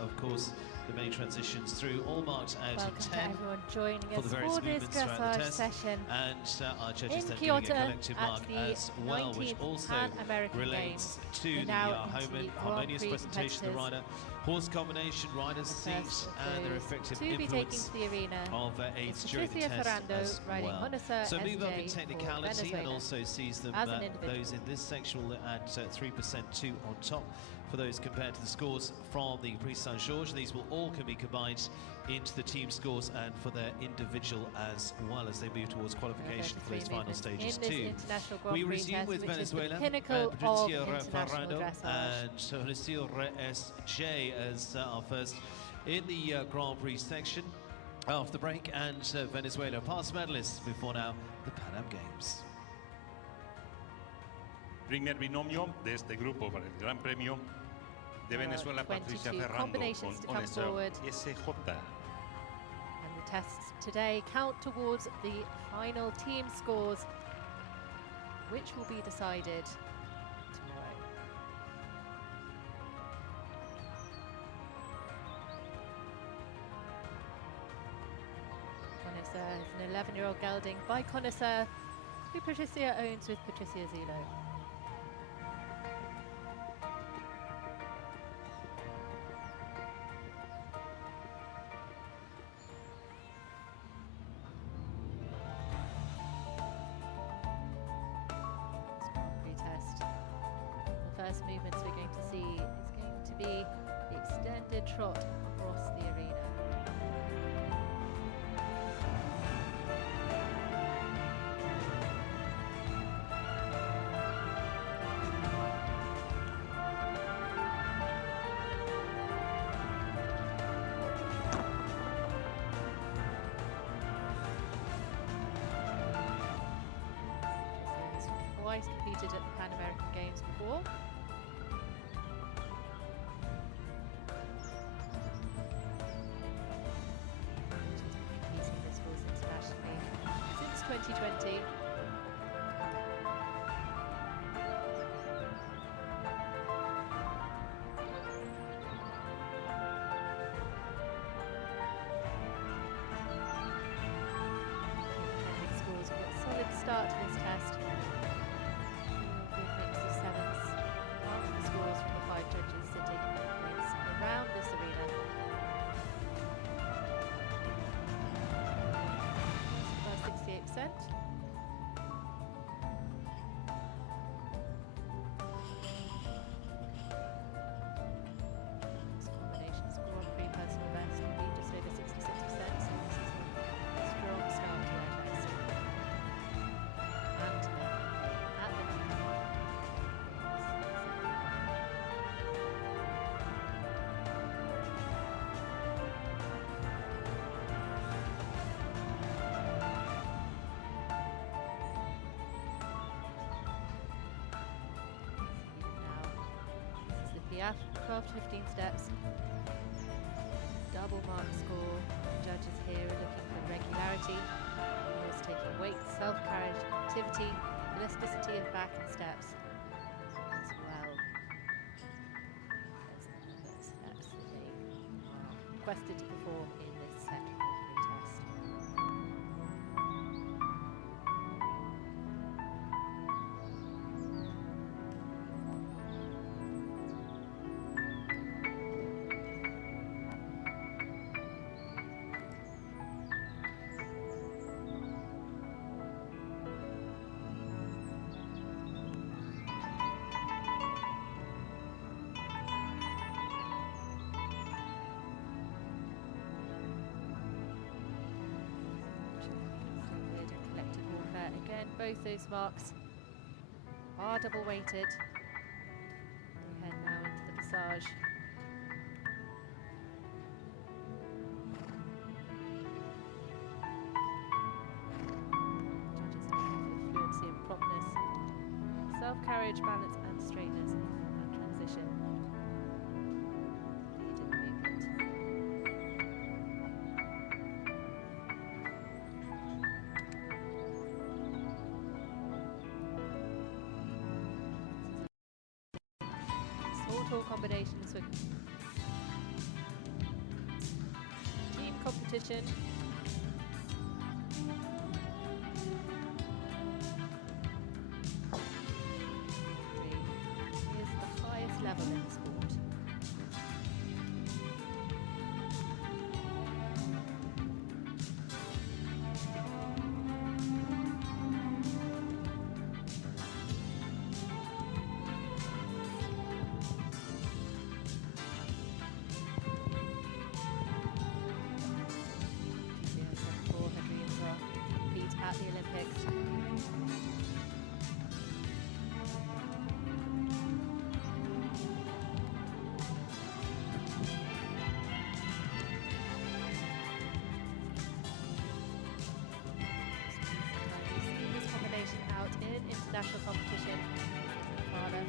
of course the many transitions through, all marked out Welcome at 10 to everyone joining for us the various for this movements throughout the dressage test, session and our judges in then doing a Kyoto collective at mark the as well, which 19th also Pan-American relates Games. to We're the now into the harmonious Grand Prix presentation of the rider, horse combination, rider's seat, and their effective to be taking influence to the arena of aids is during the Patricia test Ferrando as riding well. Connoisseur So move up in SJ technicality for and Venezuela. also sees them As an individual. those in this section will add 3% too on top for those compared to the scores from the Prix Saint-Georges. These will all can be combined into the team scores and for their individual as well as they move towards qualification for those final stages too. We resume with Venezuela and Patricia Ferrando and Julio SJ as our first in the Grand Prix section after the break, and Venezuela past medalists before now the Pan Am Games. Primer binomio de este grupo para el Gran Premio de Venezuela, Patricia Ferrando con SJ. And the tests today count towards the final team scores, which will be decided tomorrow. Connoisseur is an 11-year-old gelding by Connoisseur, who Patricia owns with Patricia Zilo. First movements we're going to see is going to be the extended trot across the arena. This has twice competed at the Pan American Games before. Competing this horse internationally since 2020. Pending scores, we've got a solid start to this test. Good mix of sevens. The scores from the 5 judges sitting points around this arena. About 68%. This combination score on pre-personal best will be just over 66%, so this is a strong start to our test. And at the This is the Piaf, 12 to 15 steps. Double mark score. Judges here are looking for regularity. Horse taking weight, self-carriage, activity, elasticity of back and steps as well as the number of steps that they are requested to perform in this set Grand Prix test. Both those marks are double weighted. We head now into the passage. Judges are looking for fluency and promptness, self-carriage, balance and straightness and transition. Lead in the movement. Small combinations with team competition. Is the highest level in the sport. At the Olympics. We've seen this combination out in international competition. Father,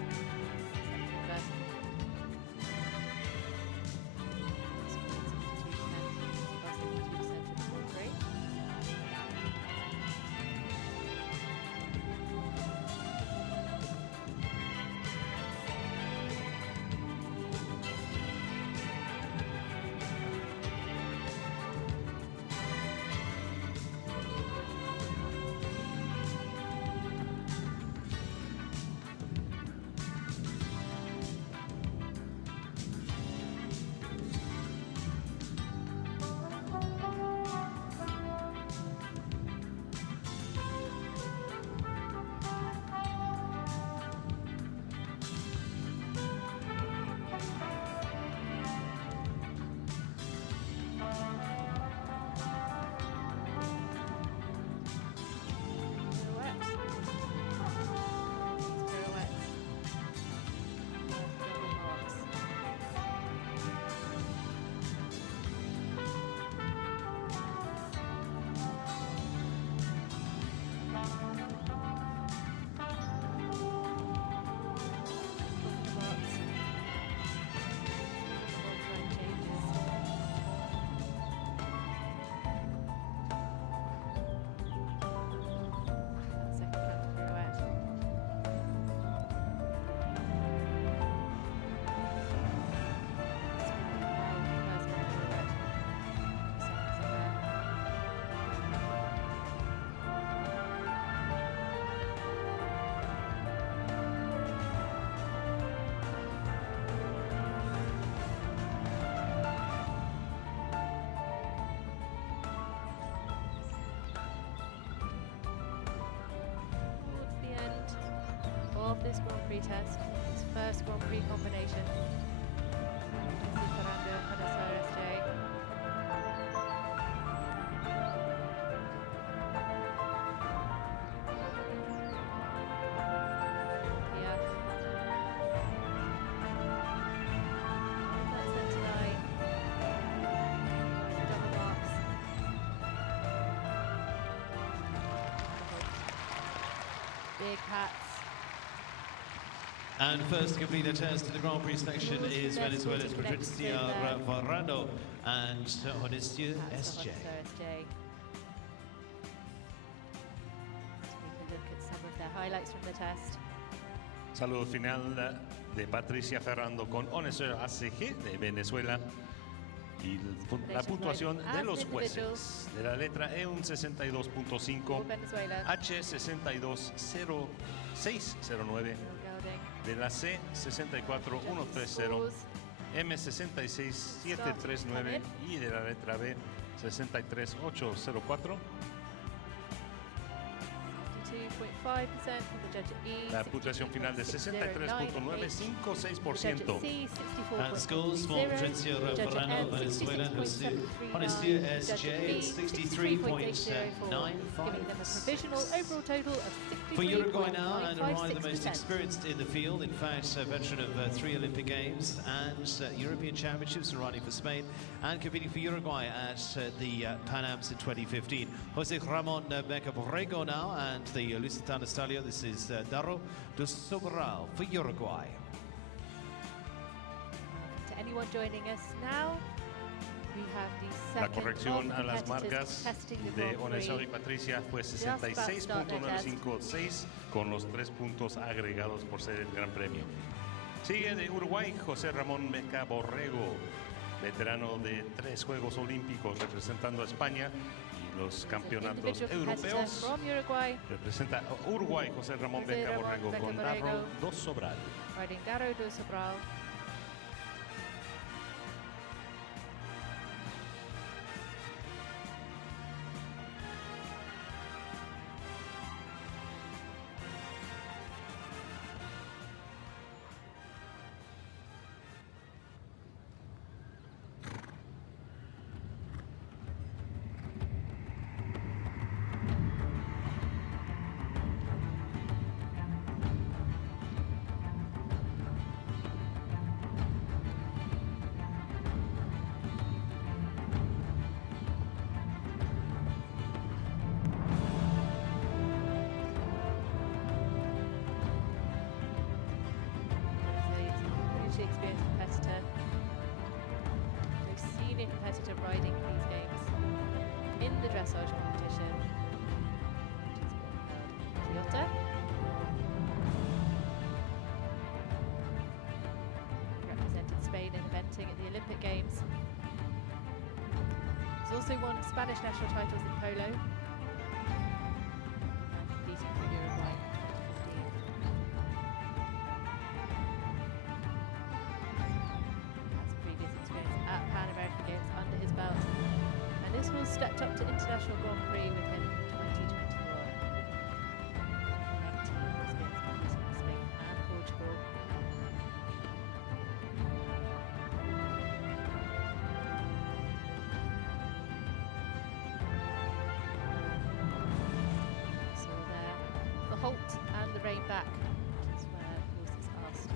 of this Grand Prix test, his first Grand Prix combination. Ferrando big hats. And first to complete the test in the Grand Prix selection is Venezuela's Patricia Ferrando and Honestia SJ. Let's take a look at some of their highlights from the test. Saludo final de Patricia Ferrando con Honestia SG de Venezuela. Y la puntuación de los jueces de la letra E un 62.5, H 62.0609, de la C 64.130, M 66.739 y de la letra B 63.804. La puntuación final de 63.956%. And scores for Patricia Ferrando, Venezuela, on his SJ, it's 63.95. For Uruguay now, and Uruguay the most experienced in the field, in fact, a veteran of 3 Olympic Games and European Championships, running for Spain, and competing for Uruguay at the Pan Ams in 2015. Jose Ramon Beca Borrego now, and the Lusitano Stalio. This is Darro do Sobral for Uruguay. To anyone joining us now, we have the La second corrección of a las competitors marcas testing the de Grand Prix. Onesau y Patricia fue Just about to start their test. 66.956 con los 3 puntos agregados por ser el Gran Premio. Sigue de Uruguay José Ramón Beca Borrego, veterano de 3 Juegos Olímpicos representando a España y los campeonatos europeos. From Uruguay, Representa a Uruguay José Ramón José Beca Ramón Borrego Beca con Borrego. Darro do Sobral. riding Darro do Sobral. Experienced competitor, so senior competitor riding these games in the dressage competition, which is being held in Kyoto. Represented Spain in eventing at the Olympic Games. He's also won Spanish national titles in polo, competing for Uruguay in 2015. At Pan American Games under his belt, and this was stepped up to International Grand Prix with him in 2021. 19 experience competing in Spain and Portugal. So there, the halt and the rein back, which is where horses asked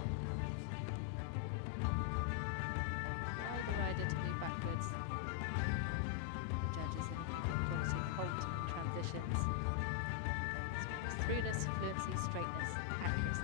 the rider to move backwards. The judges in quality halt and transitions. Throughness, fluency, straightness, accuracy.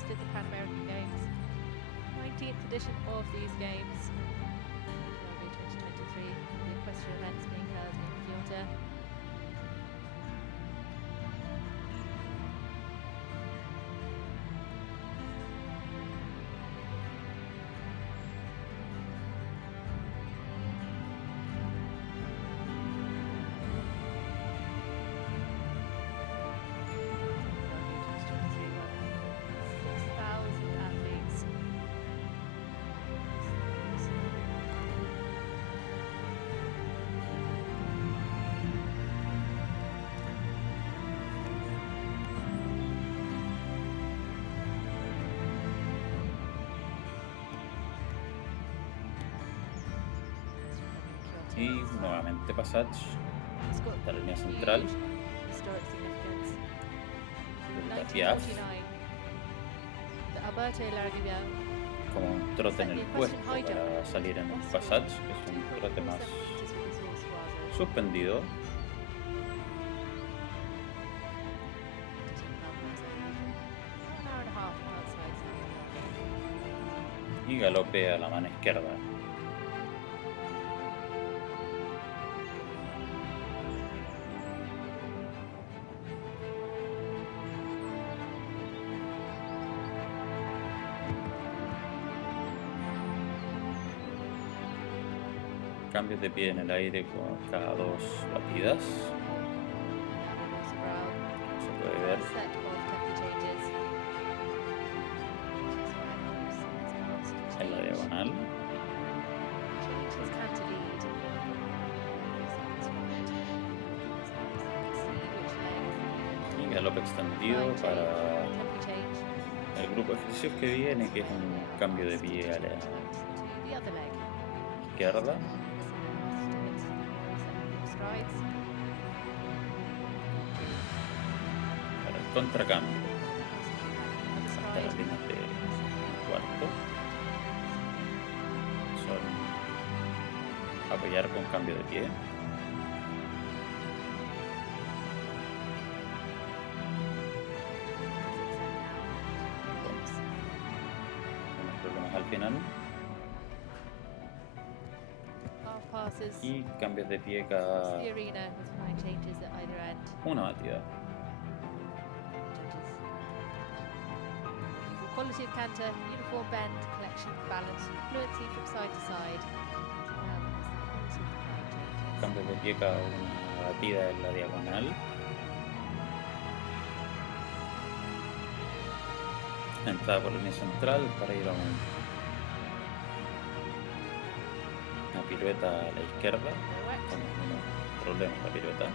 The Pan American Games, 19th edition of these games, 2023, the equestrian events being held in Kyoto. Y nuevamente Passage, esta línea central, Piaf, como un trote en el puesto para salir en el Passage, que es un trote más suspendido. Y galope a la mano izquierda. Cambios de pie en el aire con cada 2 batidas. Se puede ver en la diagonal. Y galope extendido para el grupo de ejercicios que viene, que es un cambio de pie a la izquierda. Para el contracambio hasta las líneas de cuarto son apoyar con cambio de pie, unos problemas al final y cambios de pie cada una batida. Quality of canter, uniform bend, collection, balance, fluency from side to side. Cambios de pie cada una batida en la diagonal. Entrada por línea central para ir a una pirueta a la izquierda. Con unos problemas la pirueta.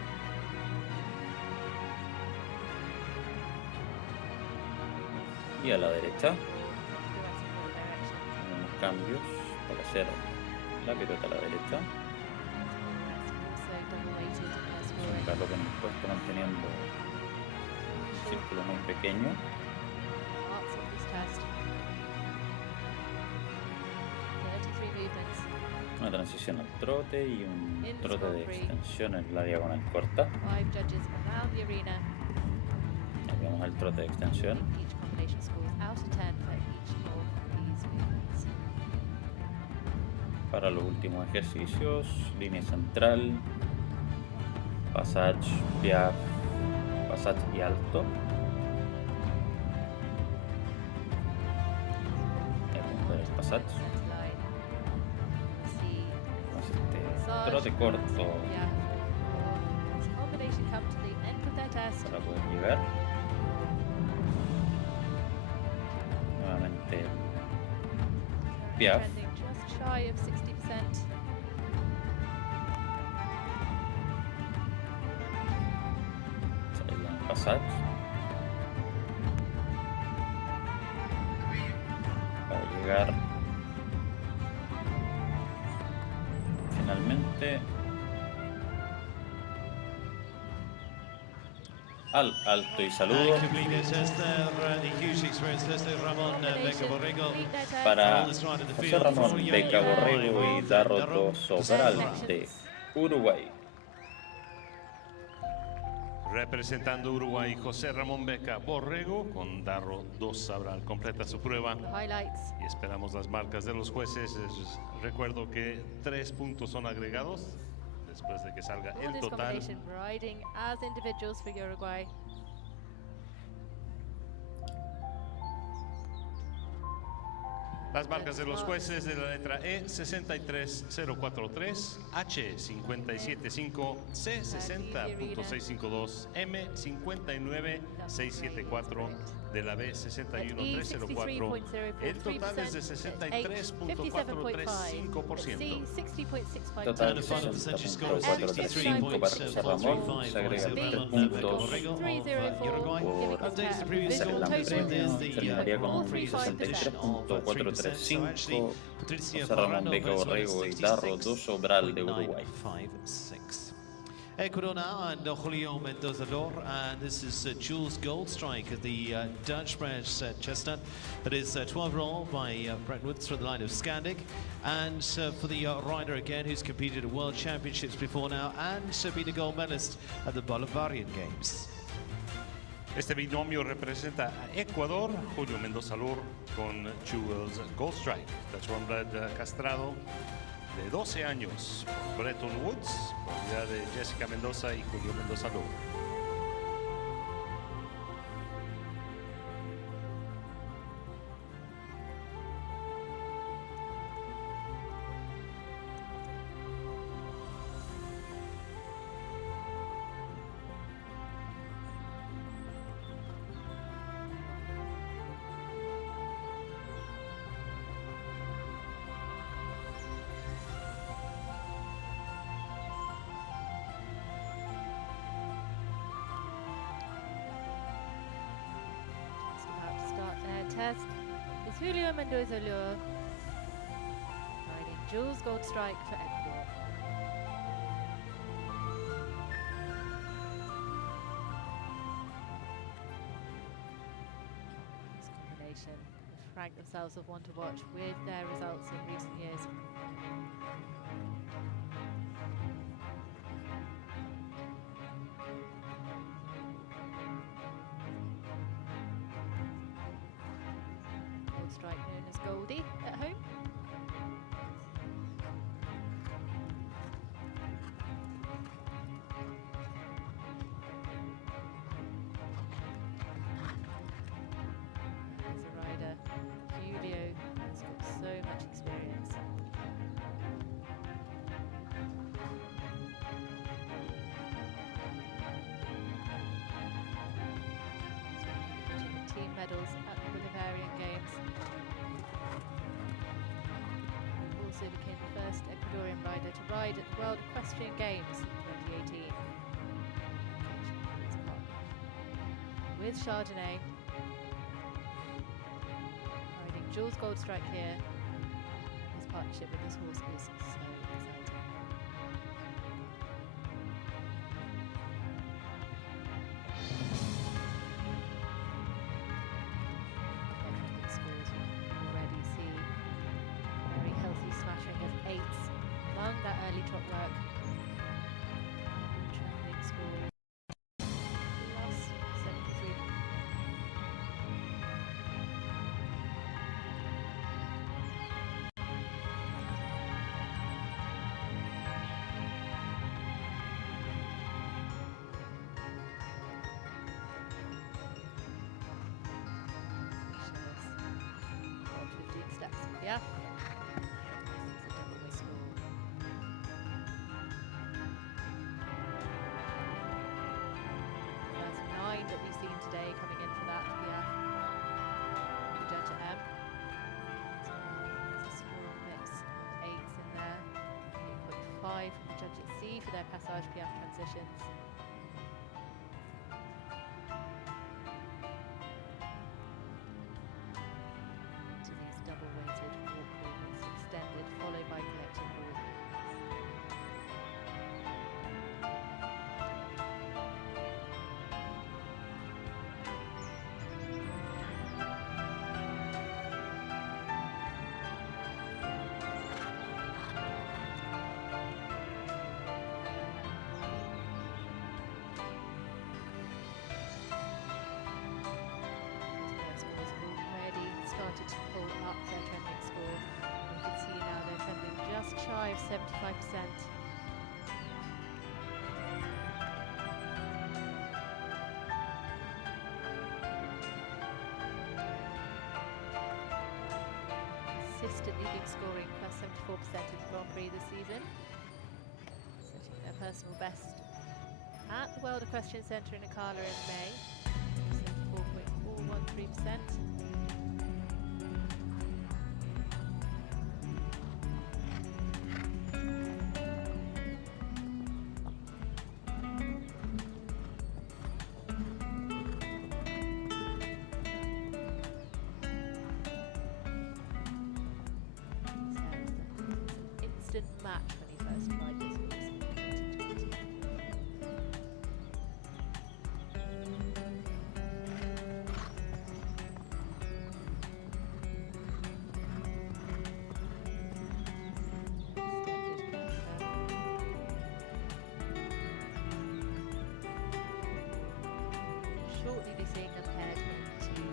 Y a la derecha unos cambios para hacer la pirueta a la derecha. Un galope en el puesto manteniendo un círculo muy pequeño. Una transición al trote y un trote de extensión en la diagonal corta. Ahí vemos el trote de extensión. Para los últimos ejercicios, línea central, passage, piaf, passage y alto. El passage. Este trote corto para poder llegar. Nuevamente piaf. Passage para llegar finalmente al alto y saludo para José Ramón Beca Borrego y Darro dos Sobral de Uruguay. Representando Uruguay, José Ramón Beca Borrego con Darro dos Sobral. Completa su prueba y esperamos las marcas de los jueces. Recuerdo que 3 puntos son agregados después de que salga el total. Las marcas de los jueces de la letra E, 63043, H, 575, C, 60.652, M, 59674, de la B, 61304. El total es de 63.435%. Total 60.435 para José Ramón. Se agregan 3 puntos por ser el gran premio. Terminaría con 63.435. José Ramón Beca Borrego y Darro dos Sobral de Uruguay. Cardona and Julio Mendoza, and this is Jules Goldstrike of the Dutch branch chestnut. That is 12 roll by Brett Woods from the line of Scandic. And for the rider again, who's competed at World Championships before now and been a gold medalist at the Bolivarian Games. Este binomio representa a Ecuador, Julio Mendoza Lur con Jewels Gold Strike. Touchdown castrado de 12 años. Bretton Woods, propiedad de Jessica Mendoza y Julio Mendoza Lur. Test is Julio Mendoza Lur riding Jules Gold Strike for Ecuador. This combination have ranked themselves as one to watch with their results in recent years. Strike known as Goldie at home. As a rider, Julio has got so much experience. Team medals at the Bolivarian Games. Also became the first Ecuadorian rider to ride at the World Equestrian Games in 2018. With Chardonnay, riding Jules Gold Strike here. His partnership with this horse is so exciting. Scores you already see a very healthy smattering of 8s among that early trot work. Trending score plus 73. Yeah. First 9 that we've seen today coming in for that, yeah. The judge at M. There's a small mix of 8s in there. 8.5 from the judge at C for their Passage Piaf transitions. Double-weighted walk movements extended, followed by collective walk. Started to pull up their trending score. You can see now they're trending just shy of 75%. Consistently been scoring plus 74% in the Grand Prix this season, setting their personal best at the World Equestrian Centre in Akala in May, 74.413%. Match when he first tried this horse in 2020. probably seeing them head into zigzag.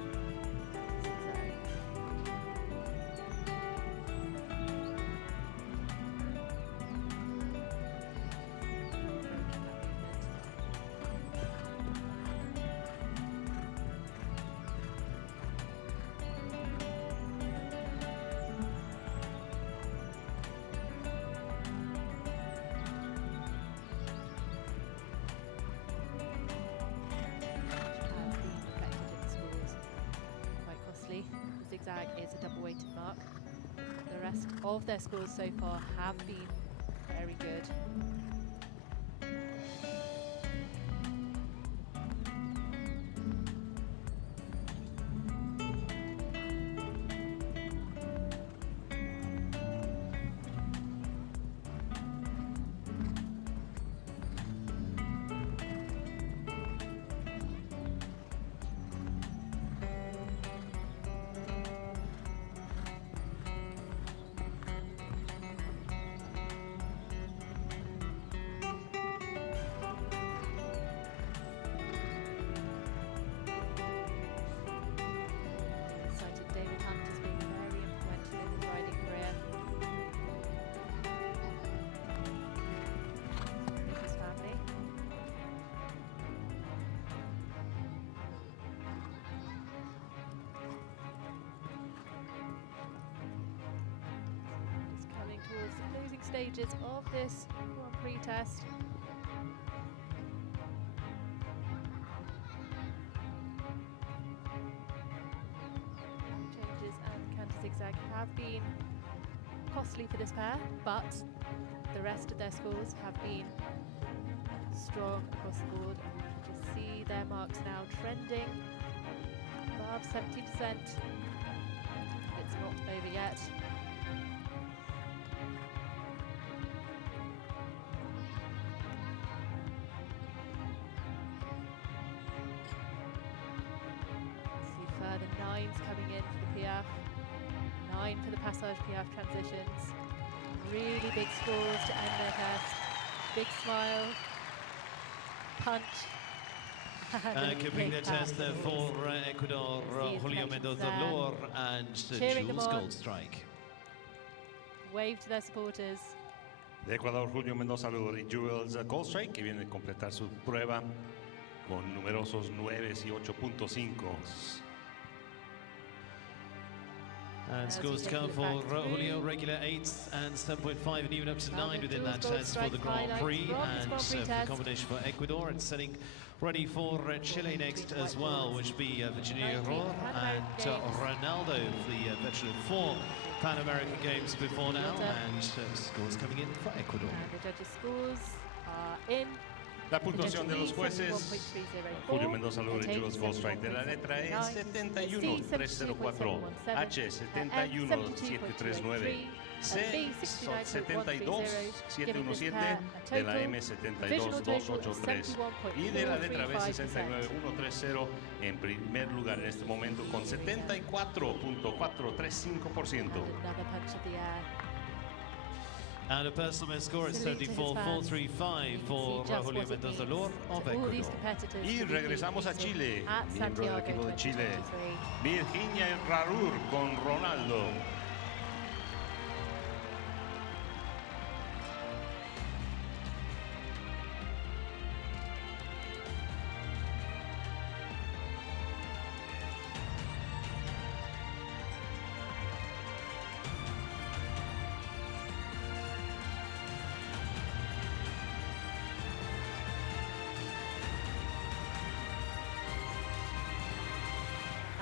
Zigzag is a double weighted mark. The rest of their scores so far have been very good. Towards the closing stages of this Grand Prix test. Changes and counter-zigzag have been costly for this pair, but the rest of their scores have been strong across the board. You can just see their marks now trending above 70%. It's not over yet. The nines coming in for the Piaf, 9 for the Passage Piaf transitions. Really big scores to end their test. Big smile, punch. Keeping the test there for Ecuador, Julio Mendoza Lor and Jules Goldstrike. Wave to their supporters. De Ecuador, Julio Mendoza Lor y Jules Goldstrike, que vienen a completar su prueba con numerosos 9 y 8.5. And scores to come for Julio, regular 8s and 7.5, and even up to 9 within that test for the Grand Prix. And for the combination for Ecuador, and setting ready for Chile next as well, which will be Virginia Yarur and Ronaldo, the veteran of 4 Pan American Games before now. And scores coming in for Ecuador. And the judges' scores are in. La puntuación de los jueces, Julio Mendoza Lor y Jules Goldstrike de la letra E, 71.304, H, 71.739, C, 72.717, de la M, 72.283, y de la letra B, 69.130, en primer lugar en este momento con 74.435%. And a personal best score is 74.435 for Julio Mendoza Lor of Ecuador. Y regresamos a Chile, miembro del equipo de Chile, Virginia Yarur con Ronaldo.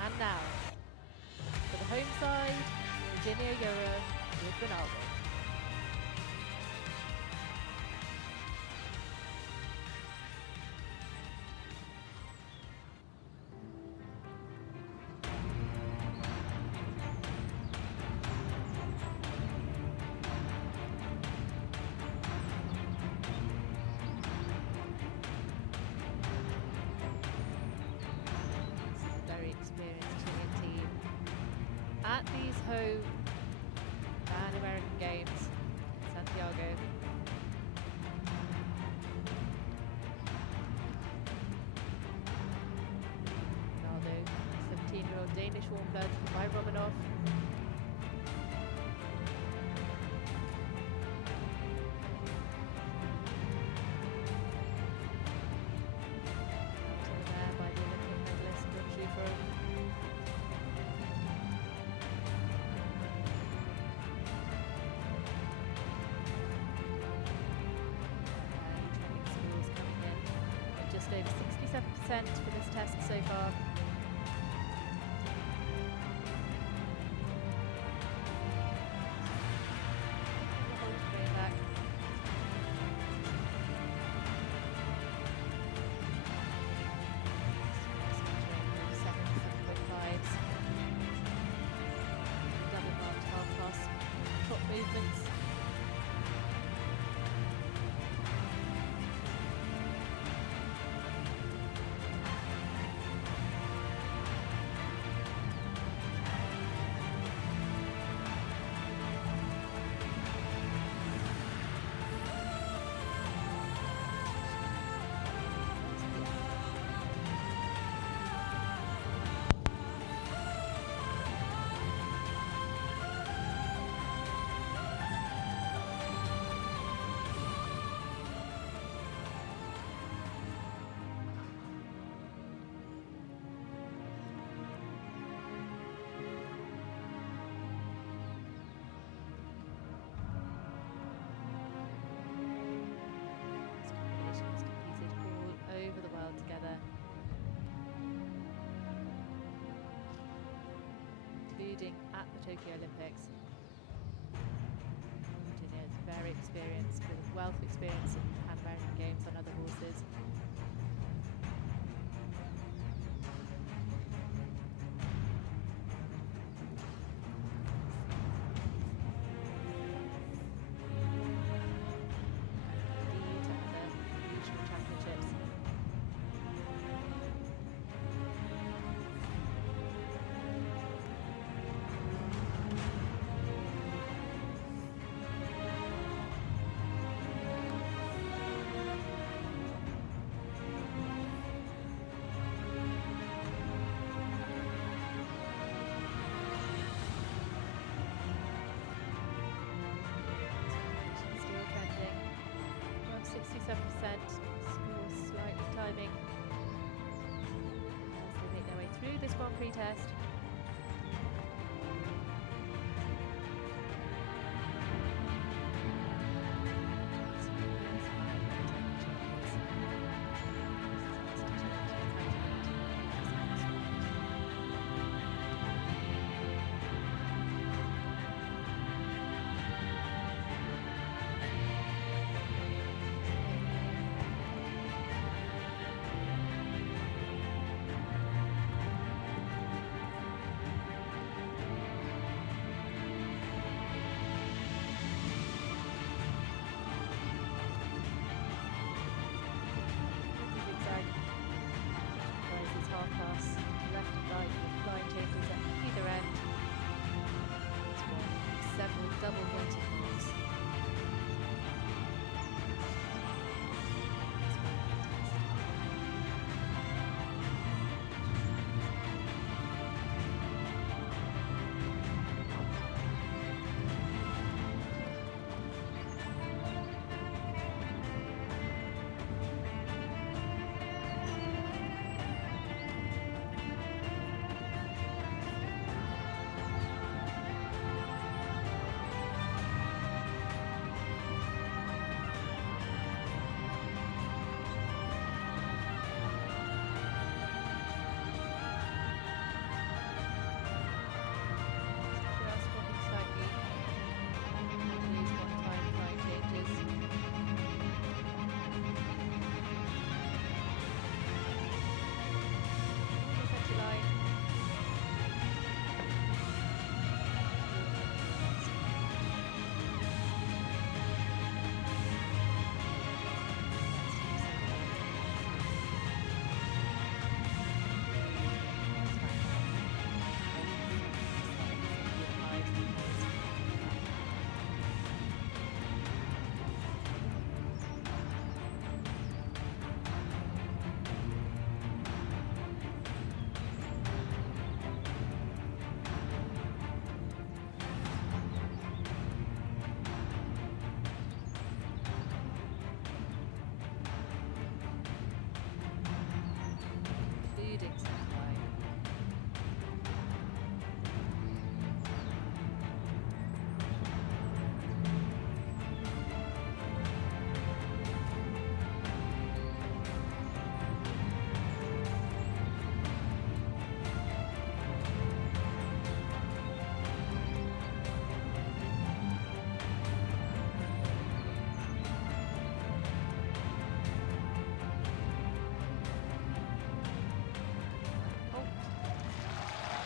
And now, for the home side, Virginia Yarur with Ronaldo. At these home Pan American Games in Santiago. Danish warm blood by Romanov. There by the Olympic medalist Boucher. Just over 67% for this test so far. Going back. Double marked half pass, top movements. Together, including at the Tokyo Olympics. Virginia is very experienced, with a wealth of experience in Pan American Games on other horses. Score slightly climbing as they make their way through this Grand Prix test.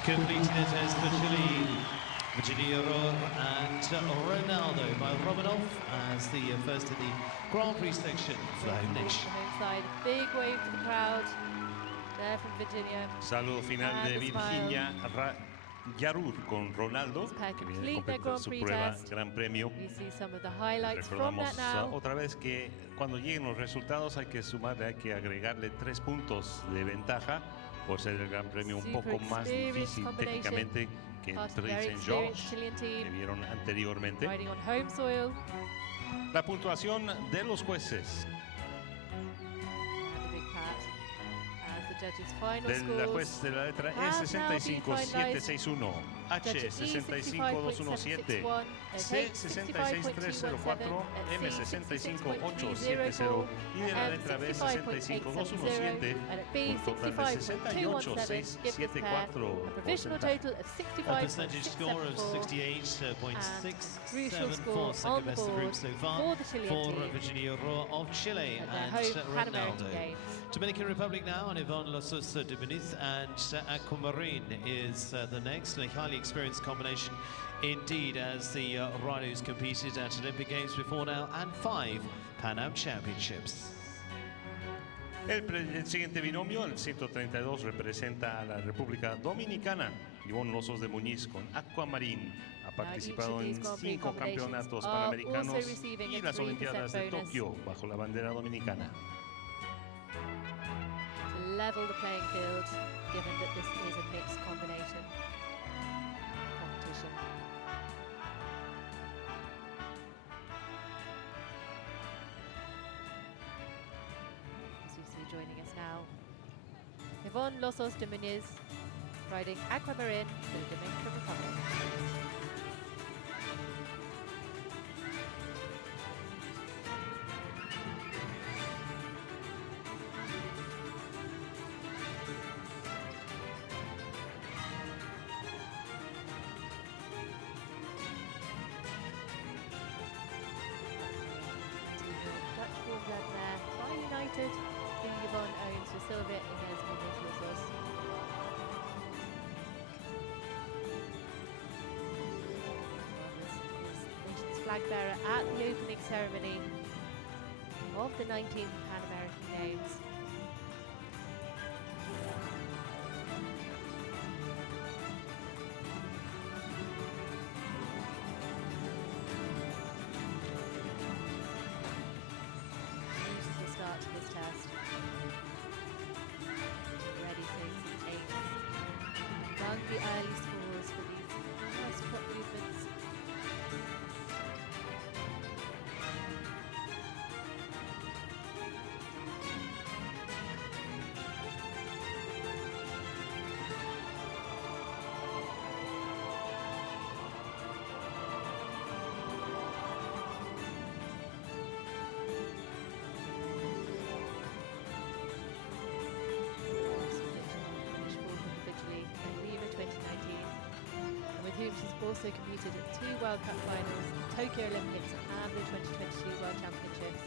Completing it as for Chile, Yarur and Ronaldo by Romanov as the first in the Grand Prix section for the home nation. Home side, big wave to the crowd there from Virginia. Saludo final de Virginia. Yarur con Ronaldo, que viene a completar su prueba Gran Premio. Recordamos otra vez que cuando lleguen los resultados hay que sumarle, hay que agregarle 3 puntos de ventaja por ser el Gran Premio un poco más difícil técnicamente que el Prix Saint-Georges que vieron anteriormente. La puntuación de los jueces. De la juez de la letra E 65761, H 65217, C 66304, M 65870 y de la letra B 65217, un total de 68674. A percentage score of 68.674, second best of the group so far for Virginia Yarur of Chile and Ronaldo. Dominican Republic now, and Ivonne Losos de Beniz and Aquamarine is the next. A highly experienced combination indeed, as the Rhinos competed at Olympic Games before now and 5 Pan Am Championships. El siguiente binomio, el 132, representa a la República Dominicana. Ivonne Losos de Muñiz con Aquamarine ha participado en 5 campeonatos panamericanos y las Olimpiadas de Tokio bajo la bandera dominicana. Level the playing field, given that this is a mixed combination competition. As you see joining us now, Ivonne Losos de Muñiz riding Aquamarine for the Dominican Republic. The Ivonne owns for Silvia Inez Losos. Nation's flag bearer at the opening ceremony of the 19th Pan American Games. The early scores for these first crop movements. She's also competed at 2 World Cup finals, the Tokyo Olympics and the 2022 World Championships.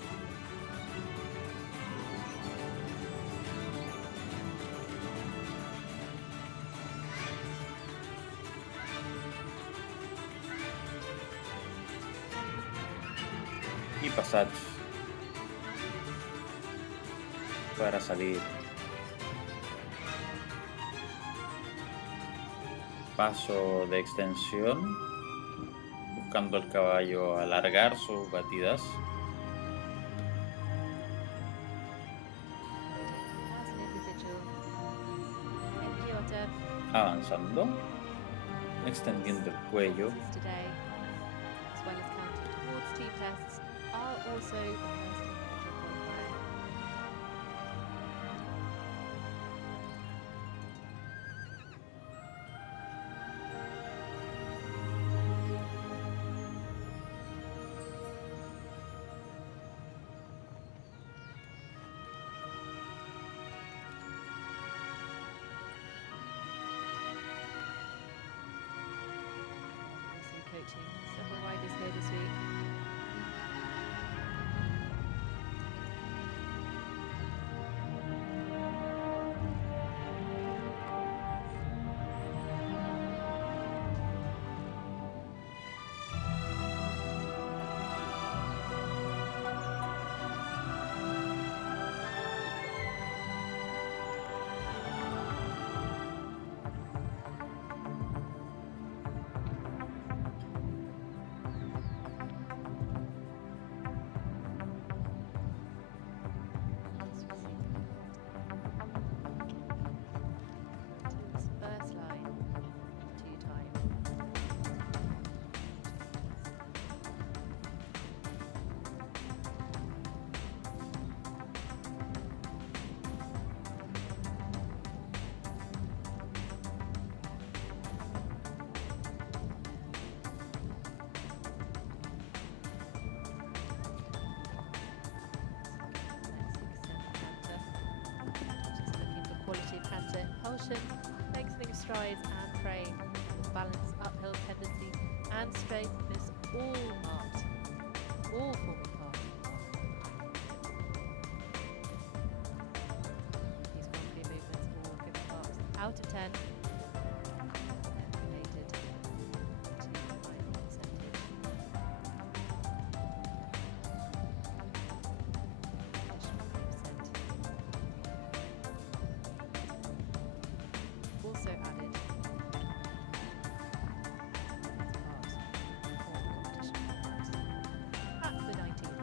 Y passage para salir. Paso de extensión, buscando el caballo alargar sus batidas. Avanzando, extendiendo el cuello. Several riders here this week. competition, lengthening of strides and frame, balance, uphill tendency and straightness all marked, all forming part. These Grand Prix movements all given marks out of 10. Related to final percentage. Also added at the 19th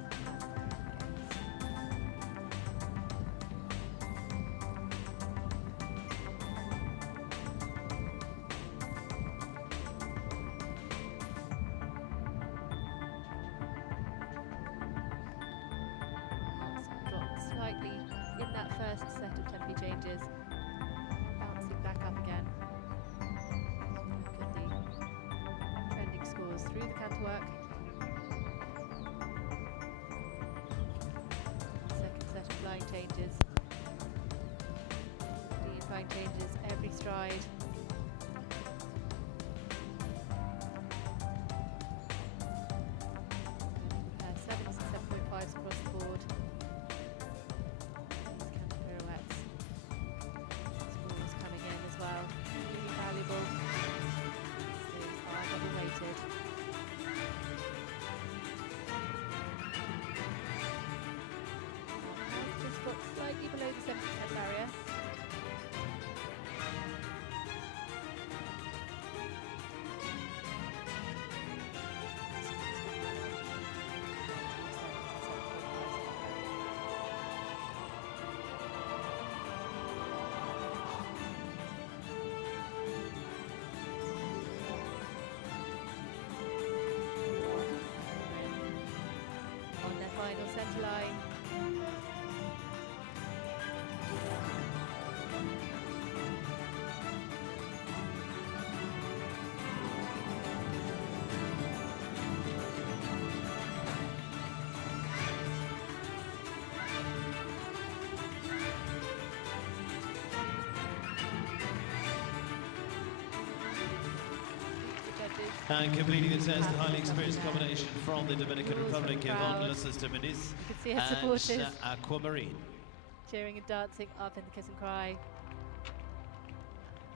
dropped slightly in that first set of tempo changes, bouncing back up again. Look at the trending scores through the canter work. Second set of flying changes. 15 flying changes every stride. 7s and 7.5s across the board. Canter pirouettes. Scores coming in as well. Really valuable. These are double weighted. Just got slightly below the 70% barrier. On their final centre line. And completing the test, the highly experienced combination from the Dominican Republic, Ivonne Losos de Muniz You can see her supporters and Aquamarine. cheering and dancing up in the kiss and cry.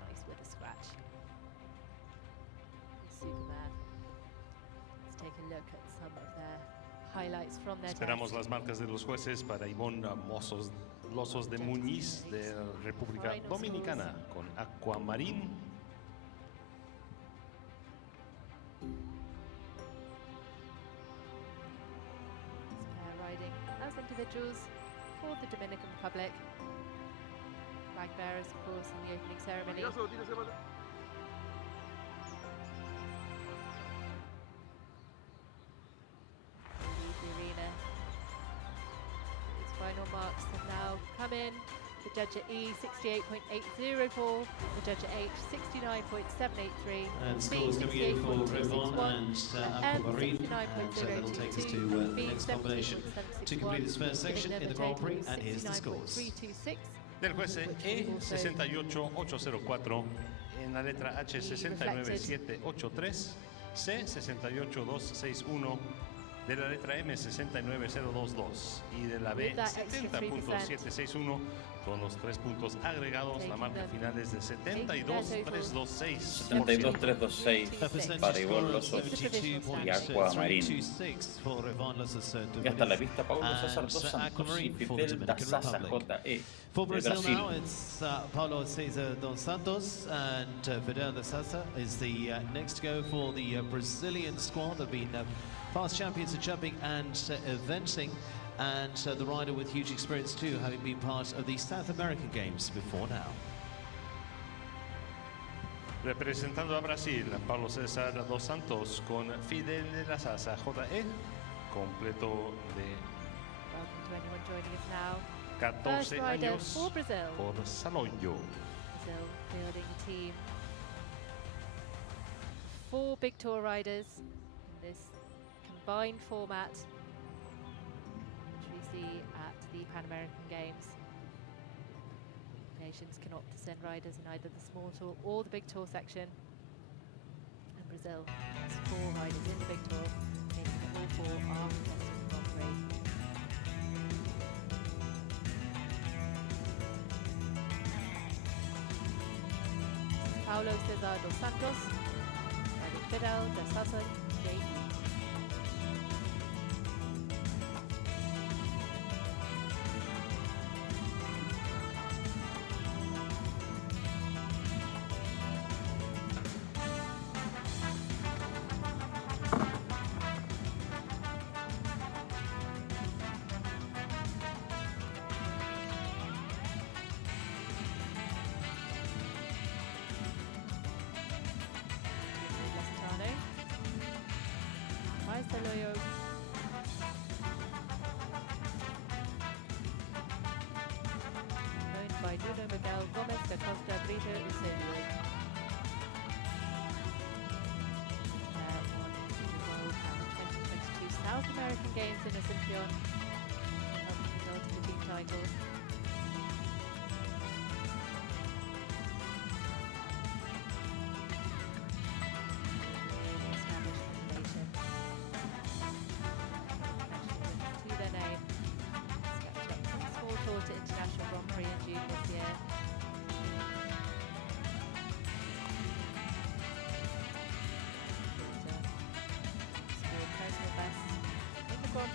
Nice with a scratch. Superman. Let's take a look at some of their highlights from their Esperamos test. las marcas de los jueces para Ivonne Losos de Muniz de República Dominicana con Aquamarine. Pair riding as individuals for the Dominican Republic. Flag bearers, of course, in the opening ceremony. Leave the arena. Its final marks have now come in. The judge at E, 68.804. The judge at H, 69.783. And scores coming in for Ivonne and Aquamarine, and that'll take us to the next combination to complete this first section in the Grand Prix, and here's the scores. Del juez E, 68.804. En la letra H, 69.783. C, 68.261. De la letra M, 69.022. Y de la B, 70.761. Con los 3 puntos agregados, la marca final es de 72.326. 72.326 para Ivonne Losos y Aquamarine. Y hasta la pista Paulo César dos Santos y Fidel da Sasa J.E. For de Brazil Brasil. now, it's Paulo César dos Santos, and Fidel da Sasa is the next to go for the Brazilian squad. They've been past champions of jumping and eventing, and the rider with huge experience too, having been part of the South American Games before now. Representando a Brasil, Paulo César dos Santos con Fidel de la Sasa J.E. Completo de Welcome to anyone joining us now. 14 años for Brazil. por Salonho. Brazil fielding a team. 4 big tour riders in this combined format, which we see at the Pan American Games. They nations can opt to send riders in either the small tour or the big tour section. And Brazil has 4 riders in the big tour, meaning that all 4 are contesting the Grand Prix. Paulo Cesar dos Santos, Fidel de Sasson, J.E.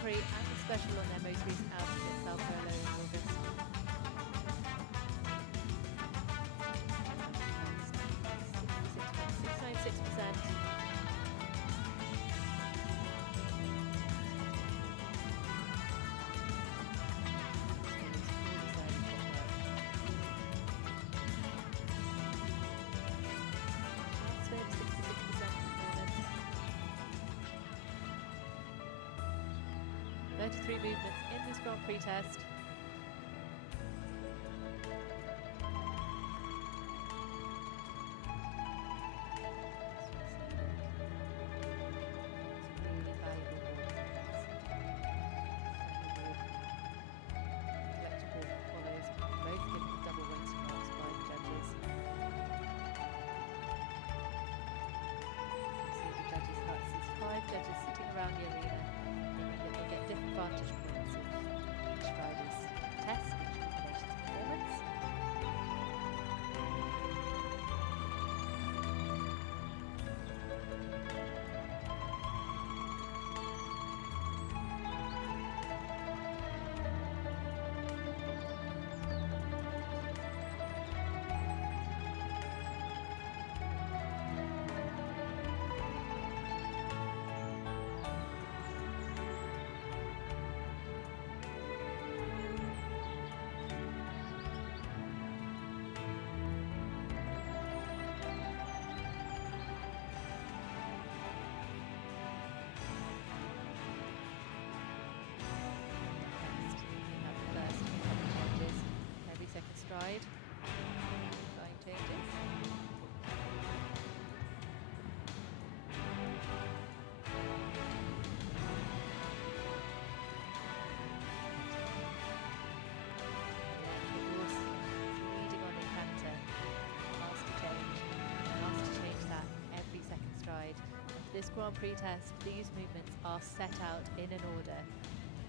Prix and the special on their most recent outing at Sao Paulo in August. 6.696%. Three movements in this Grand Prix test. Stride. Flying changes. Leading on Encanter. Asked to change that every second stride. This Grand Prix test, these movements are set out in an order.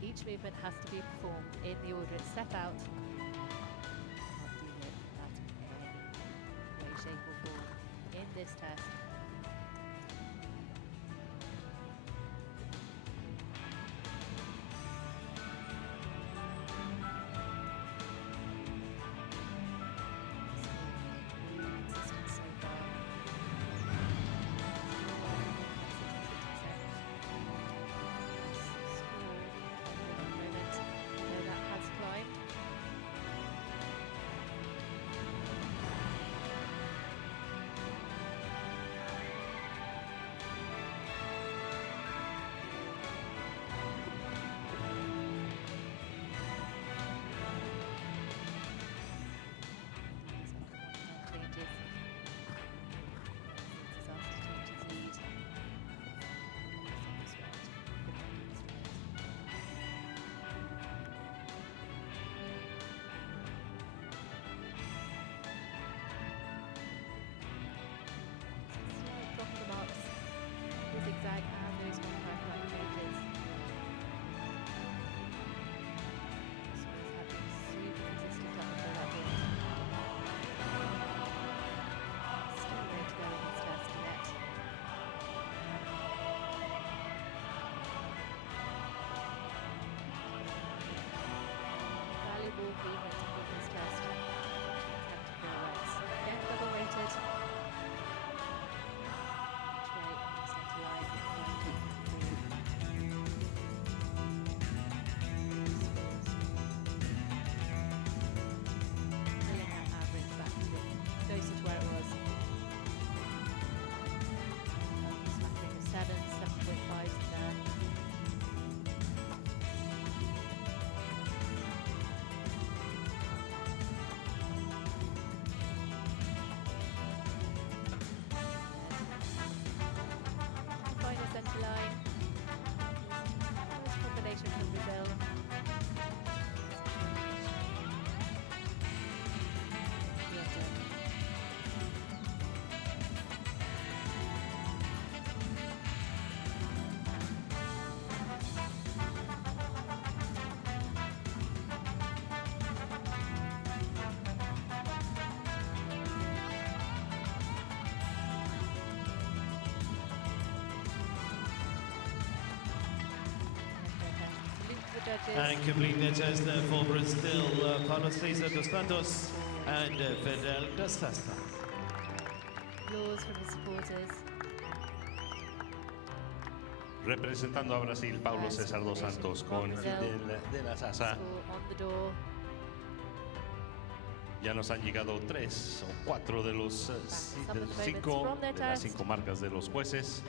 Each movement has to be performed in the order it's set out. Shape or form in this test. judges. And completing their test there for Brazil, Paulo dos Santos and Fidel da Sesta. Applause from the supporters. Representando a Brasil, Paulo César dos Santos con Fidel de la Sasa. Ya nos han llegado 3 o 4 de los 5 de las 5 marcas de los jueces.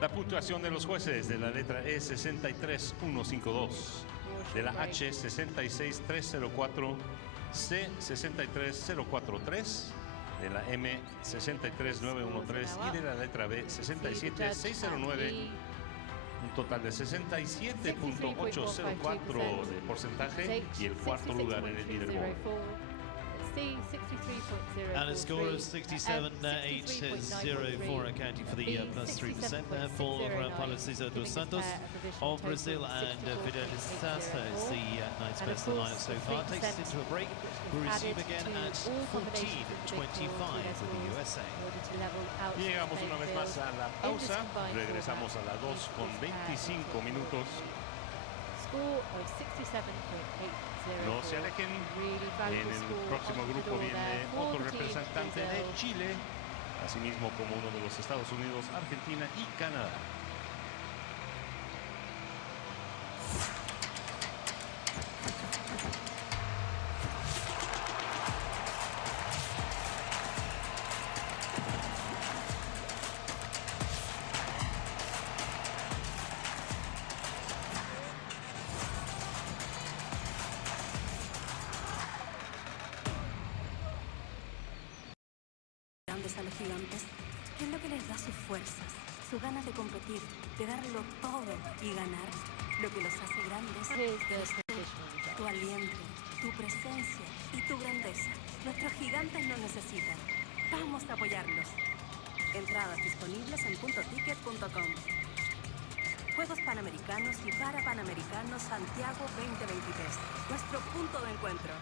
La puntuación de los jueces de la letra E 63152, de la H 66304, C 63043, de la M 63913 y de la letra B 67609. Un total de 67.804 de porcentaje y el cuarto lugar en el leaderboard. And a score of 67.804, accounting for the plus 3% there for Paulo César dos Santos of Brazil, and Fidel Sasa is the ninth best in the lineup so far. Takes us into a break. We'll resume again at 14:25 with the USA. Y llegamos una vez más a la pausa. Regresamos a las 2:25 minutos. No se alejen. En el próximo grupo viene otro representante de Chile, asimismo como uno de los Estados Unidos, Argentina y Canadá. A los gigantes, ¿qué es lo que les da sus fuerzas, sus ganas de competir, de darlo todo y ganar? Lo que los hace grandes es tu aliento, tu presencia y tu grandeza. Nuestros gigantes nos necesitan. Vamos a apoyarlos. Entradas disponibles en puntoticket.com. Juegos Panamericanos y Parapanamericanos Santiago 2023. Nuestro punto de encuentro.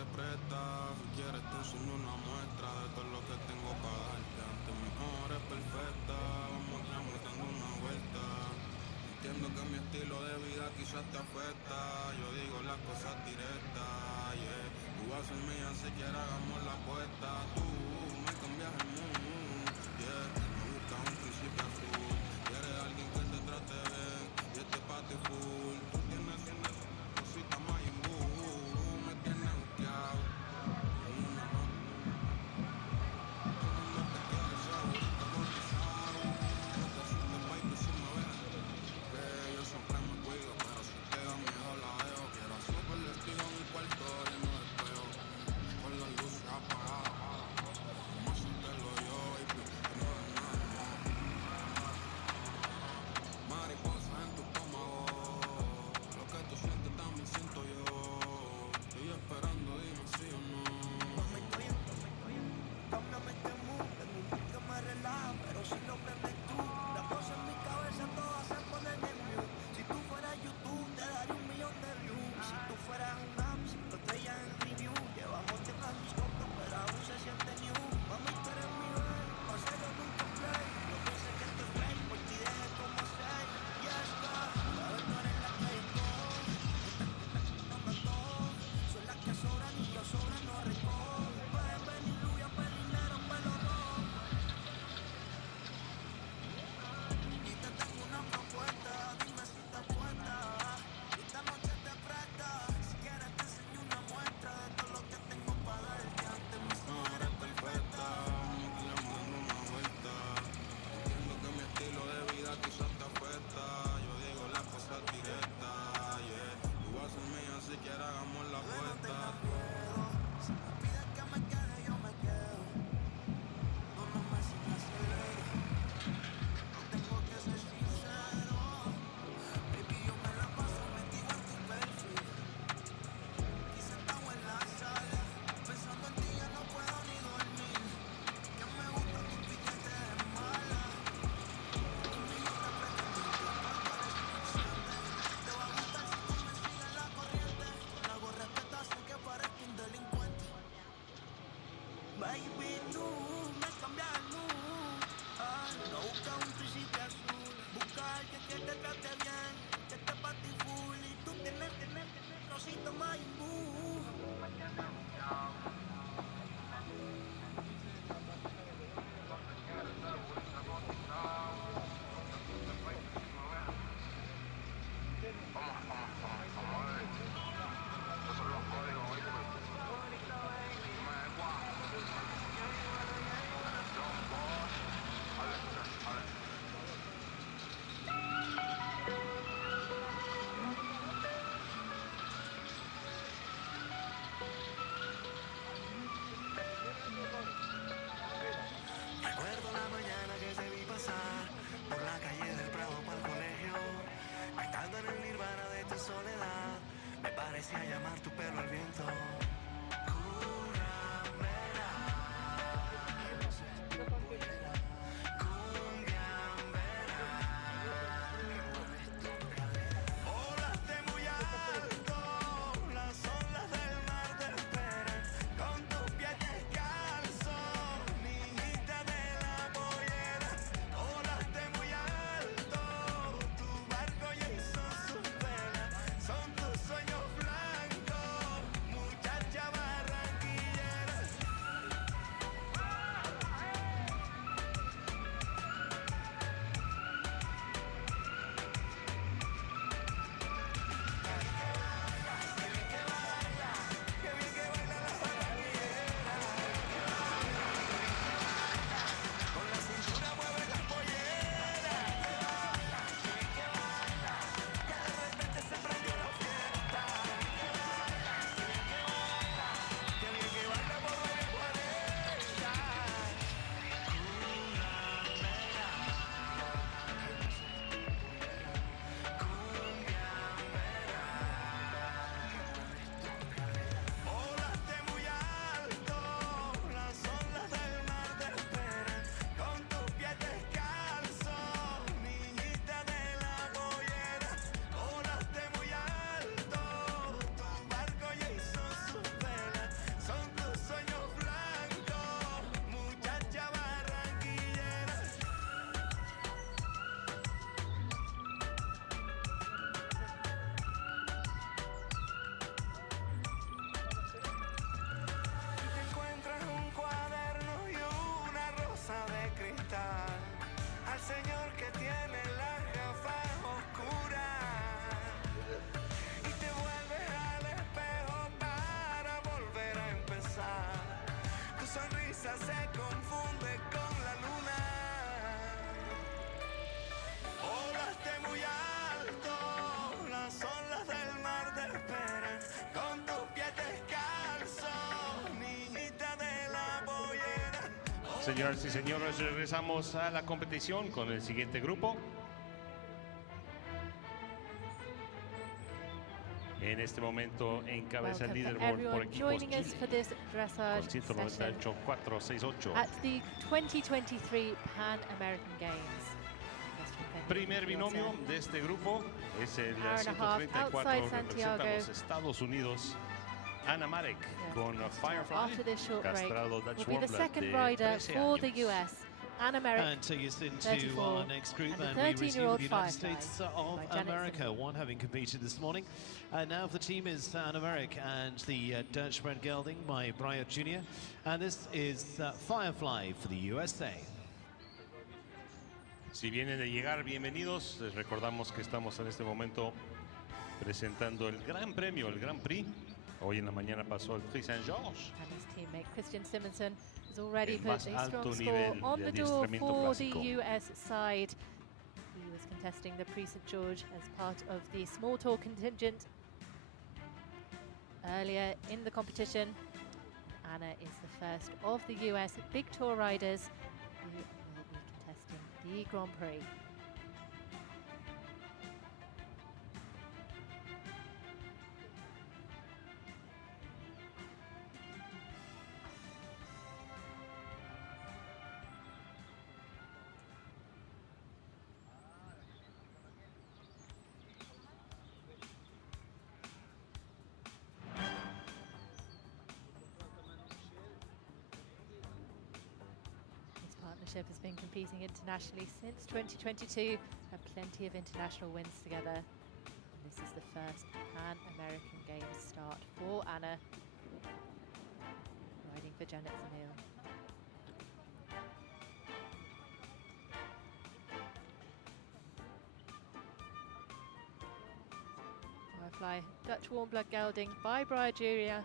te presta. Si quieres te enseño una muestra de todo lo que tengo para darte. Ante mi amor es perfecta, vamos dando una vuelta. Entiendo que mi estilo de vida quizás te afecta. Yo digo las cosas directas, yeah. Tú vas a ser mía, siquiera hagamos la apuesta. Tú me cambias el mundo, yeah. Me buscas un príncipe azul. Quieres alguien que te trate bien y este pati full. Tú tienes cositas más me tienes buqueado. Señoras y señores, regresamos a la competición con el siguiente grupo. En este momento encabeza el leaderboard por equipos Chile, con 198.468. At the 2023 Pan American Games. Primer binomio de este grupo es el Hour and a half 134, outside representa a Santiago. los Estados Unidos. Ana Marek con Firefly, After this short break, castrado Dutch will be the Warbler second de rider 13 for the años. US. Anna Marek, And take us into 34, our next group, and the and we receive 13-year-old the United Firefly States by of Janet America, Simmons. one having competed this morning. Now the team is Anna Marek and the Dutch bred gelding by Bryant Jr. And this is Firefly for the USA. Si vienen de llegar, bienvenidos. Les recordamos que estamos en este momento presentando el Gran Premio, el Grand Prix. Hoy en la mañana pasó el Prix Saint-Georges. And his teammate Christian Simonson has already El put más a alto strong score nivel on de the door adiestramiento for the clásico. US side. He was contesting the Prix St. George as part of the small tour contingent earlier in the competition. Anna is the first of the US big tour riders who will be contesting the Grand Prix. Has been competing internationally since 2022, had plenty of international wins together. And this is the first Pan American Games start for Anna, riding for Janet Simmons. Firefly, Dutch warm blood gelding by Bryant Jr.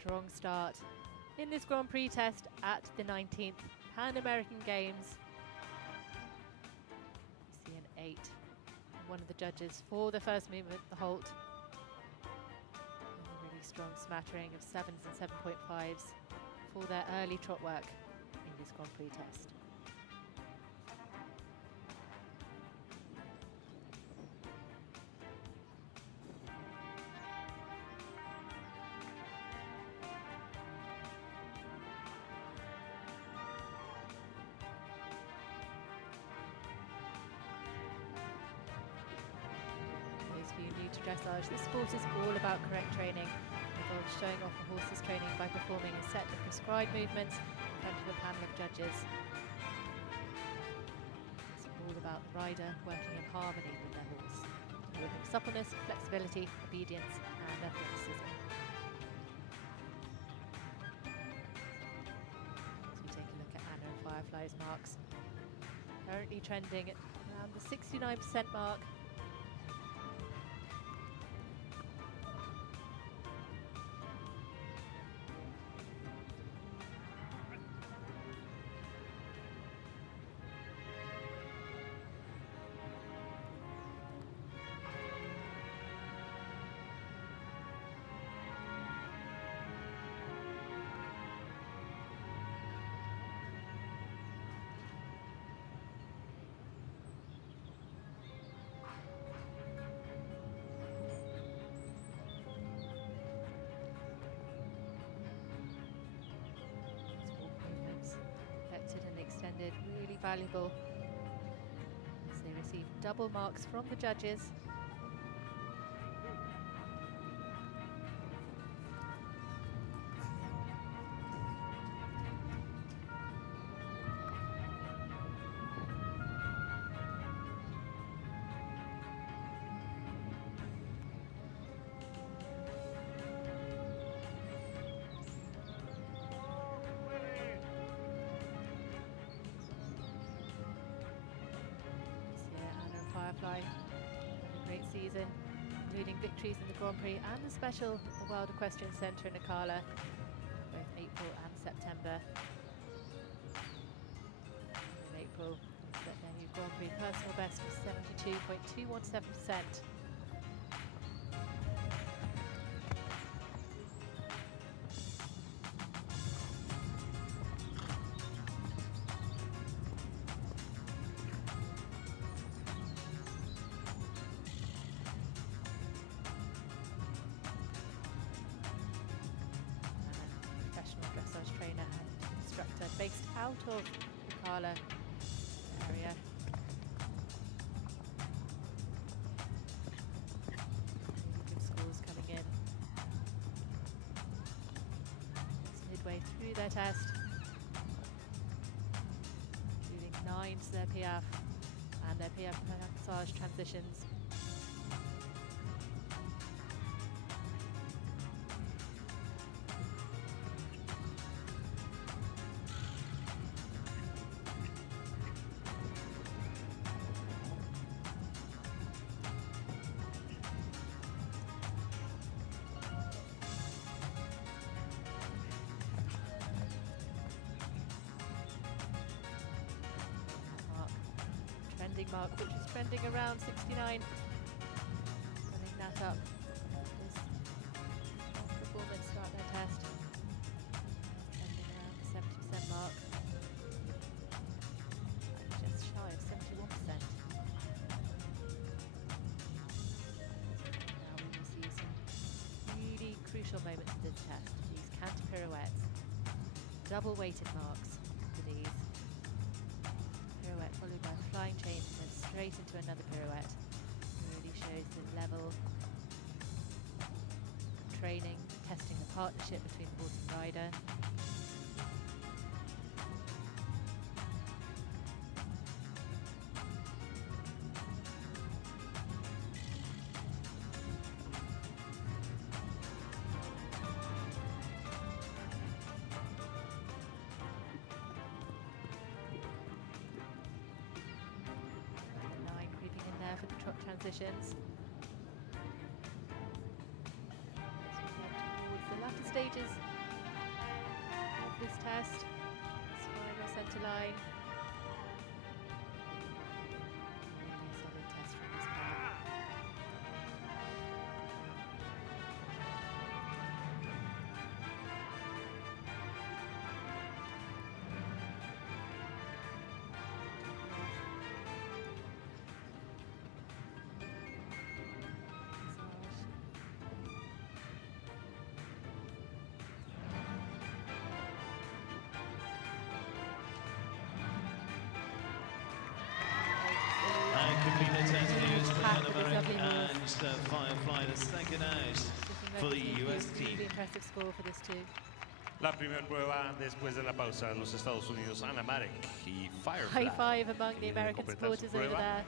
Strong start in this Grand Prix test at the 19th Pan American Games. We see an 8, one of the judges for the first movement, the halt. And a really strong smattering of 7s and 7.5s for their early trot work in this Grand Prix test. Dressage. This sport is all about correct training. It involves showing off a horse's training by performing a set of prescribed movements in front of a panel of judges. It's all about the rider working in harmony with their horse, developing suppleness, flexibility, obedience, and athleticism. As we take a look at Anna and Firefly's marks, currently trending at around the 69% mark. Really valuable as they receive double marks from the judges. A great season, including victories in the Grand Prix and the special at the World Equestrian Centre in Ocala, both April and September. In April, they set their new Grand Prix personal best of 72.217%. out of the Kala area. Really good scores coming in. It's midway through their test, including 9 to their Piaf and their Piaf passage transitions. Mark, which is trending around 69. Running that up. Performance start their test. Trending around the 70% mark. Just shy of 71%. Now we will see some really crucial moments of this test. These canter pirouettes. Double weighted marks for these. Pirouette followed by flying chain and then straight into another pirouette. Really shows the level of training, testing the partnership between horse and rider. For the trot transitions. Towards the latter stages of this test. Spiral centre line. Really solid test from this pair. And Firefly, the second out for the US team. Really impressive score for this too. La primera prueba después de la pausa en los Estados Unidos, Marek y Firefly. High five among the American supporters over there.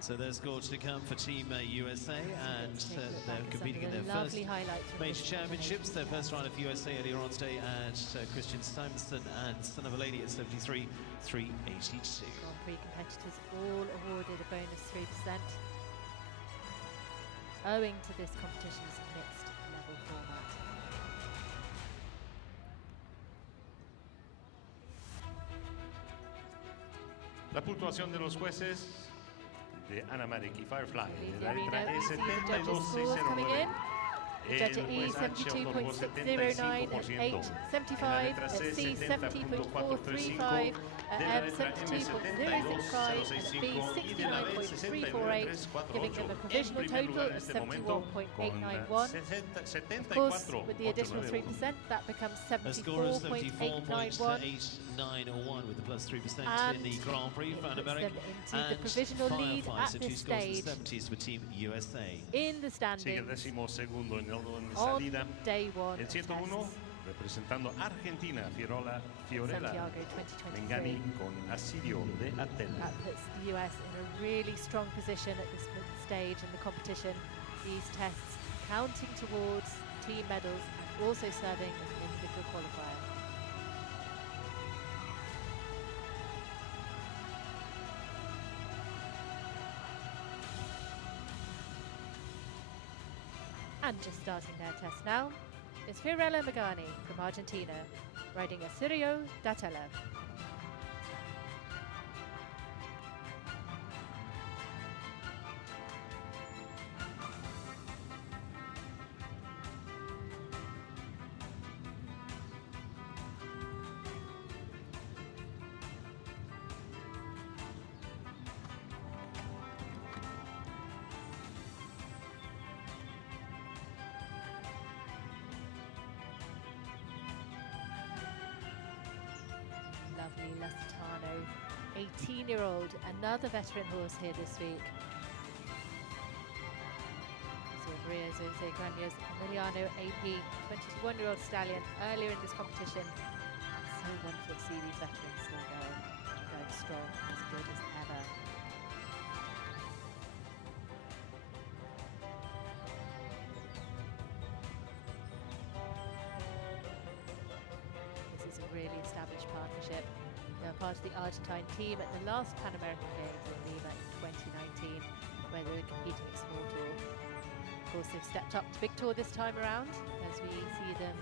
So there's scores to come for Team USA, and they're competing in their first major championships. Their first round of USA earlier on today at Christian Simonson and Son of a Lady at 73, 382. Grand Prix competitors all awarded a bonus 3%, owing to this competition's mixed level format. La puntuación de los jueces de Marek y Firefly. La letra E 72,609. Judge at E 72.609, 75, at C 70.435, at M 72.065, and B 69.348, giving them a provisional total of 71.891. Of course, with the additional 3%, that becomes 74.891. 891 with the plus 3% in the Grand Prix for America. Into the provisional lead at this stage. 70s for Team USA. In the standings. On day one. El 101 representando Argentina, Fiorella, Santiago 2023. Mengani con Asirio de Atella. That puts the US in a really strong position at this stage in the competition. These tests counting towards team medals and also serving as an individual qualifier. And just starting their test now is Fiorella Mengani from Argentina, riding a Sirio d'Atella. 18-year-old, another veteran horse here this week. Maria Jose Grandios, Emiliano AP, 21-year-old stallion, earlier in this competition. So wonderful to see these veterans still going strong, as good as ever. This is a really established partnership. They're part of the Argentine team at the last Pan American Games in Lima in 2019, where they were competing at small tour. Of course, they've stepped up to big tour this time around, as we see them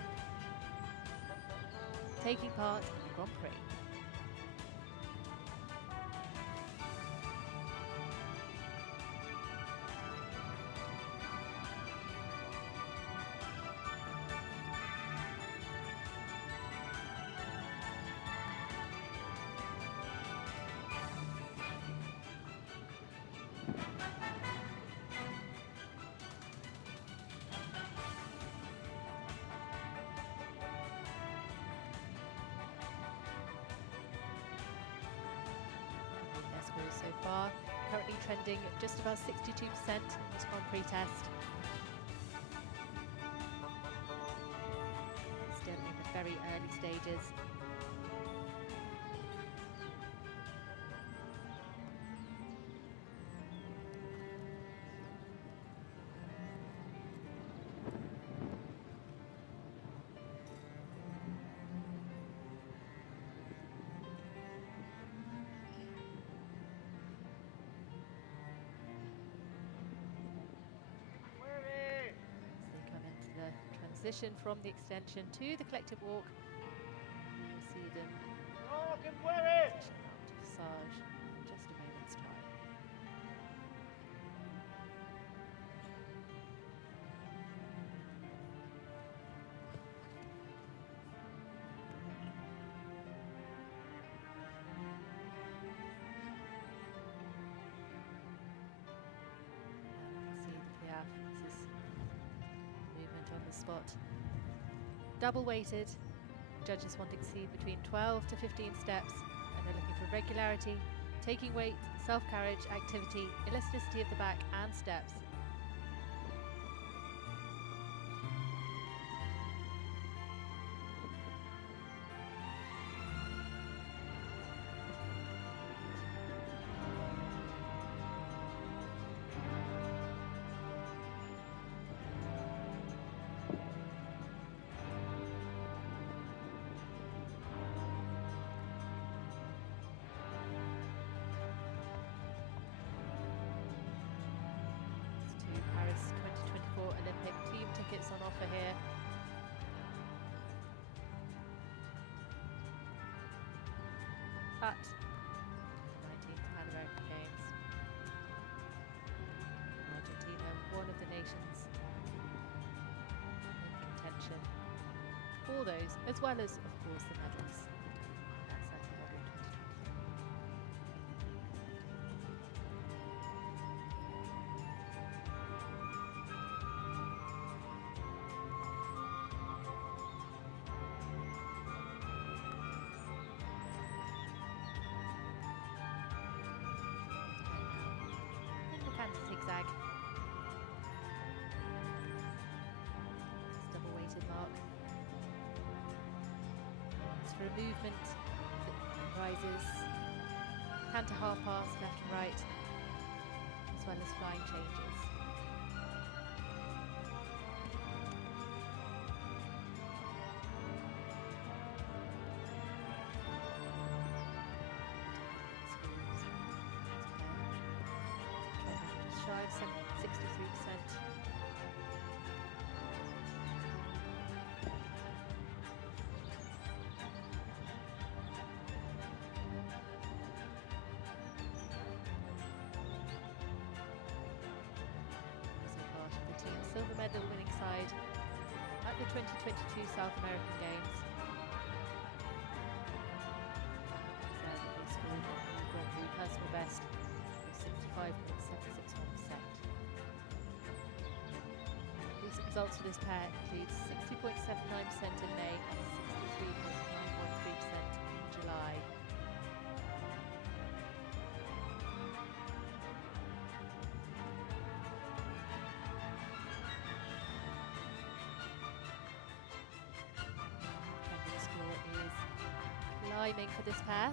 taking part in the Grand Prix. So far, currently trending just about 62% in this Grand Prix test. Still in the very early stages. Transition from the extension to the collective walk. You'll see them massage in just a moment's time. You see the Piaf. This is movement on the spot. Double weighted, judges wanting to see between 12 to 15 steps, and they're looking for regularity, taking weight, self-carriage, activity, elasticity of the back and steps. Olympic team tickets on offer here. At 19th Pan American Games. Argentina, one of the nations in contention for those, as well as, of course, the medals at Santiago 2023. Zigzag. It's double weighted mark. It's for a movement that comprises canter half pass left and right, as well as flying changes. Shy of 63%. Silver medal winning side at the 2022 South American Games. They scored a new Grand Prix personal best of 65.761%. Recent results for this pair include 60.79% in May and 63.913% in July. timing for this pair.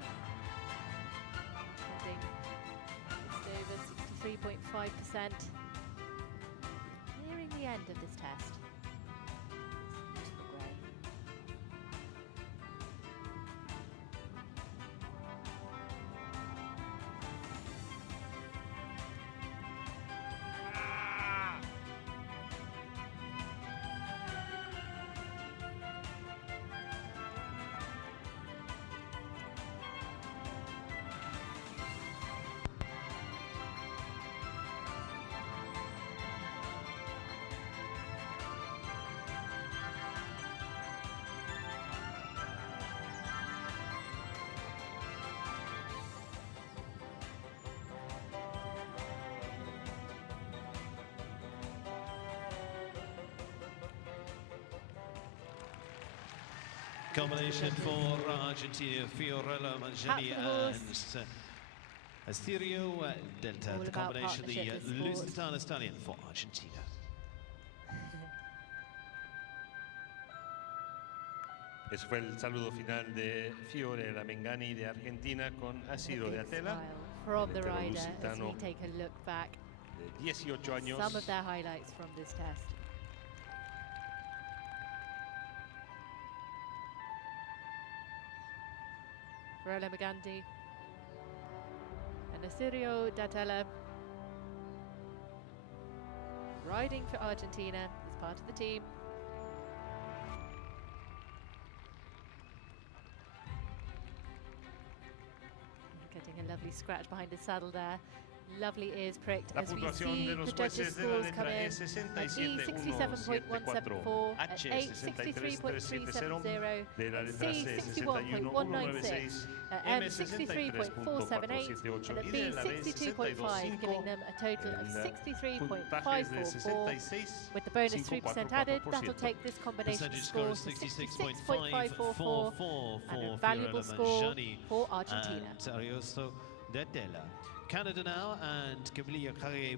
Just over 63.5%. Nearing the end of this test. Beautiful grey. Combination for Argentina, Fiorella, Mengani and Asterio Delta. All The about combination, the partnership with sport. Lusitano Stallion for Argentina. Ese fue el saludo final de Fiorella Mengani de Argentina con Asido de Atela. From the el rider as lusitano we take a look back. De 18 años. Some of their highlights from this test. Fiorella Mengani and Asirio Datella riding for Argentina as part of the team. Getting a lovely scratch behind his saddle there. Lovely ears pricked La as we puntuación see de the los judges' jueces de la scores come letra in. E At E 67.174, 67.174, at H H 63.370, de la at letra C C 61.196, at M 63.478, and at B 62.5, giving them a total of 63.544. With the bonus 3% added, that'll take this combination score to 66.544, and a valuable score for Argentina. Canada now, and Camille Carier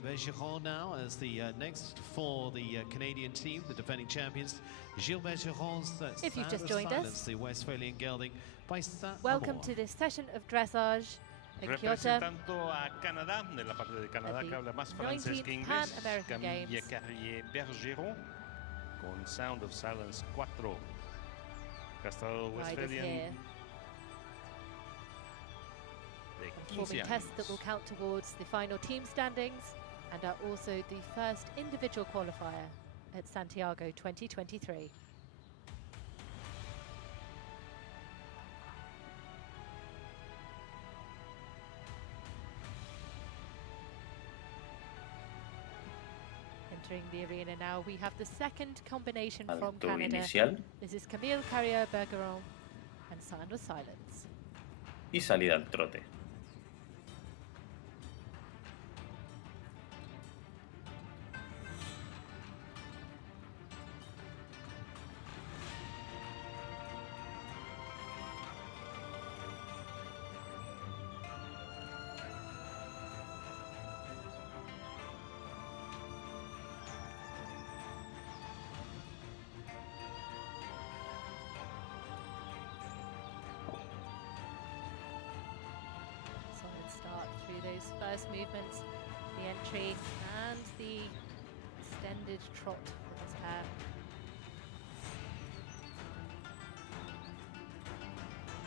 now as the next for the Canadian team, the defending champions. Gilles Bergeron's If you've just joined us, the Westphalian gelding by welcome to this session of dressage in Kyoto. Representando a Canadá, de la parte de Canadá que habla más francés que inglés, Camille Carier Bergeron con Sound of Silence 4. Castrado Westphalian. Performing tests that will count towards the final team standings and are also the first individual qualifier at Santiago 2023. Entering the arena now, we have the second combination from Canada. Inicial. This is Camille Carier Bergeron and Sound of Silence. Y salida al trote. First movements, the entry and the extended trot for this pair.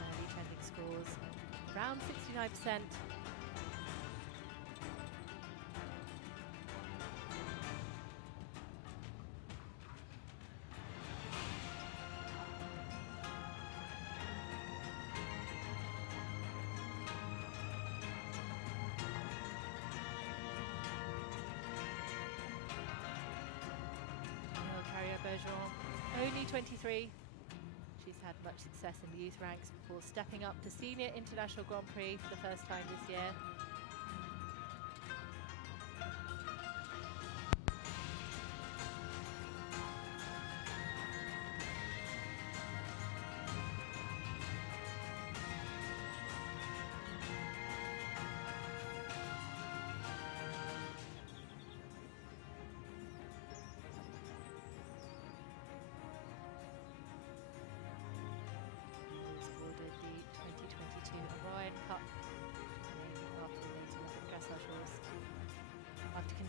Early trending scores around 69%. Only 23. She's had much success in the youth ranks before stepping up to Senior International Grand Prix for the first time this year.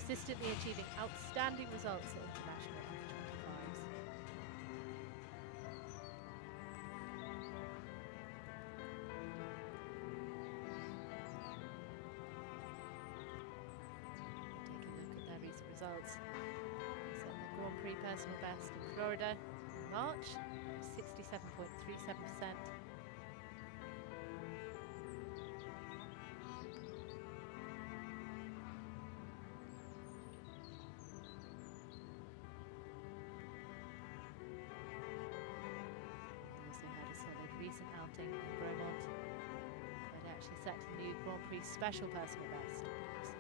consistently achieving outstanding results at international under-25s. Take a look at their recent results. Set the Grand Prix personal best in Florida in March, 67.37%. Recent outing in Bromont, where they actually set a new Grand Prix special personal best, 68%.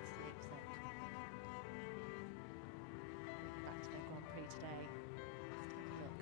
Back to their Grand Prix today. Let's take a look.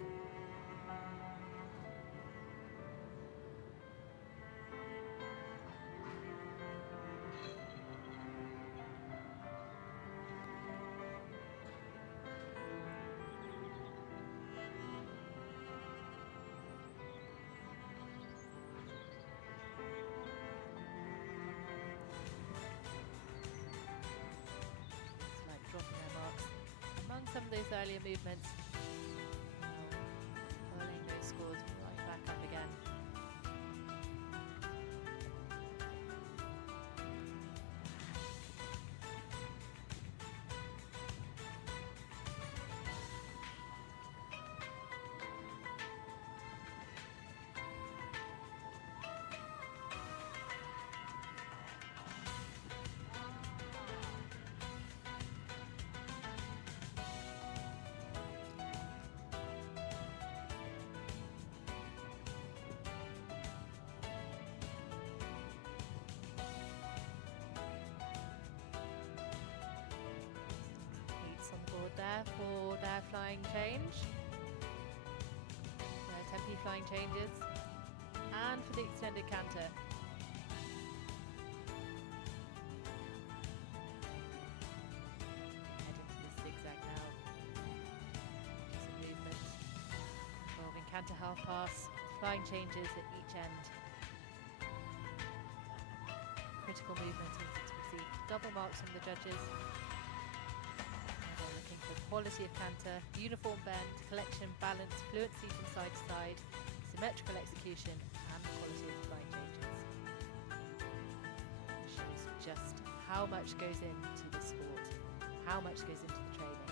Dropping their marks among some of those earlier movements. Pulling those scores right back up again. There for their flying change, their tempi flying changes, and for the extended canter. Head into the zigzag now. Some movement involving canter half pass, flying changes at each end. Critical movements to receive double marks from the judges. For quality of canter, uniform bend, collection, balance, fluency from side to side, symmetrical execution, and the quality of the flying changes. It shows just how much goes into the sport, how much goes into the training.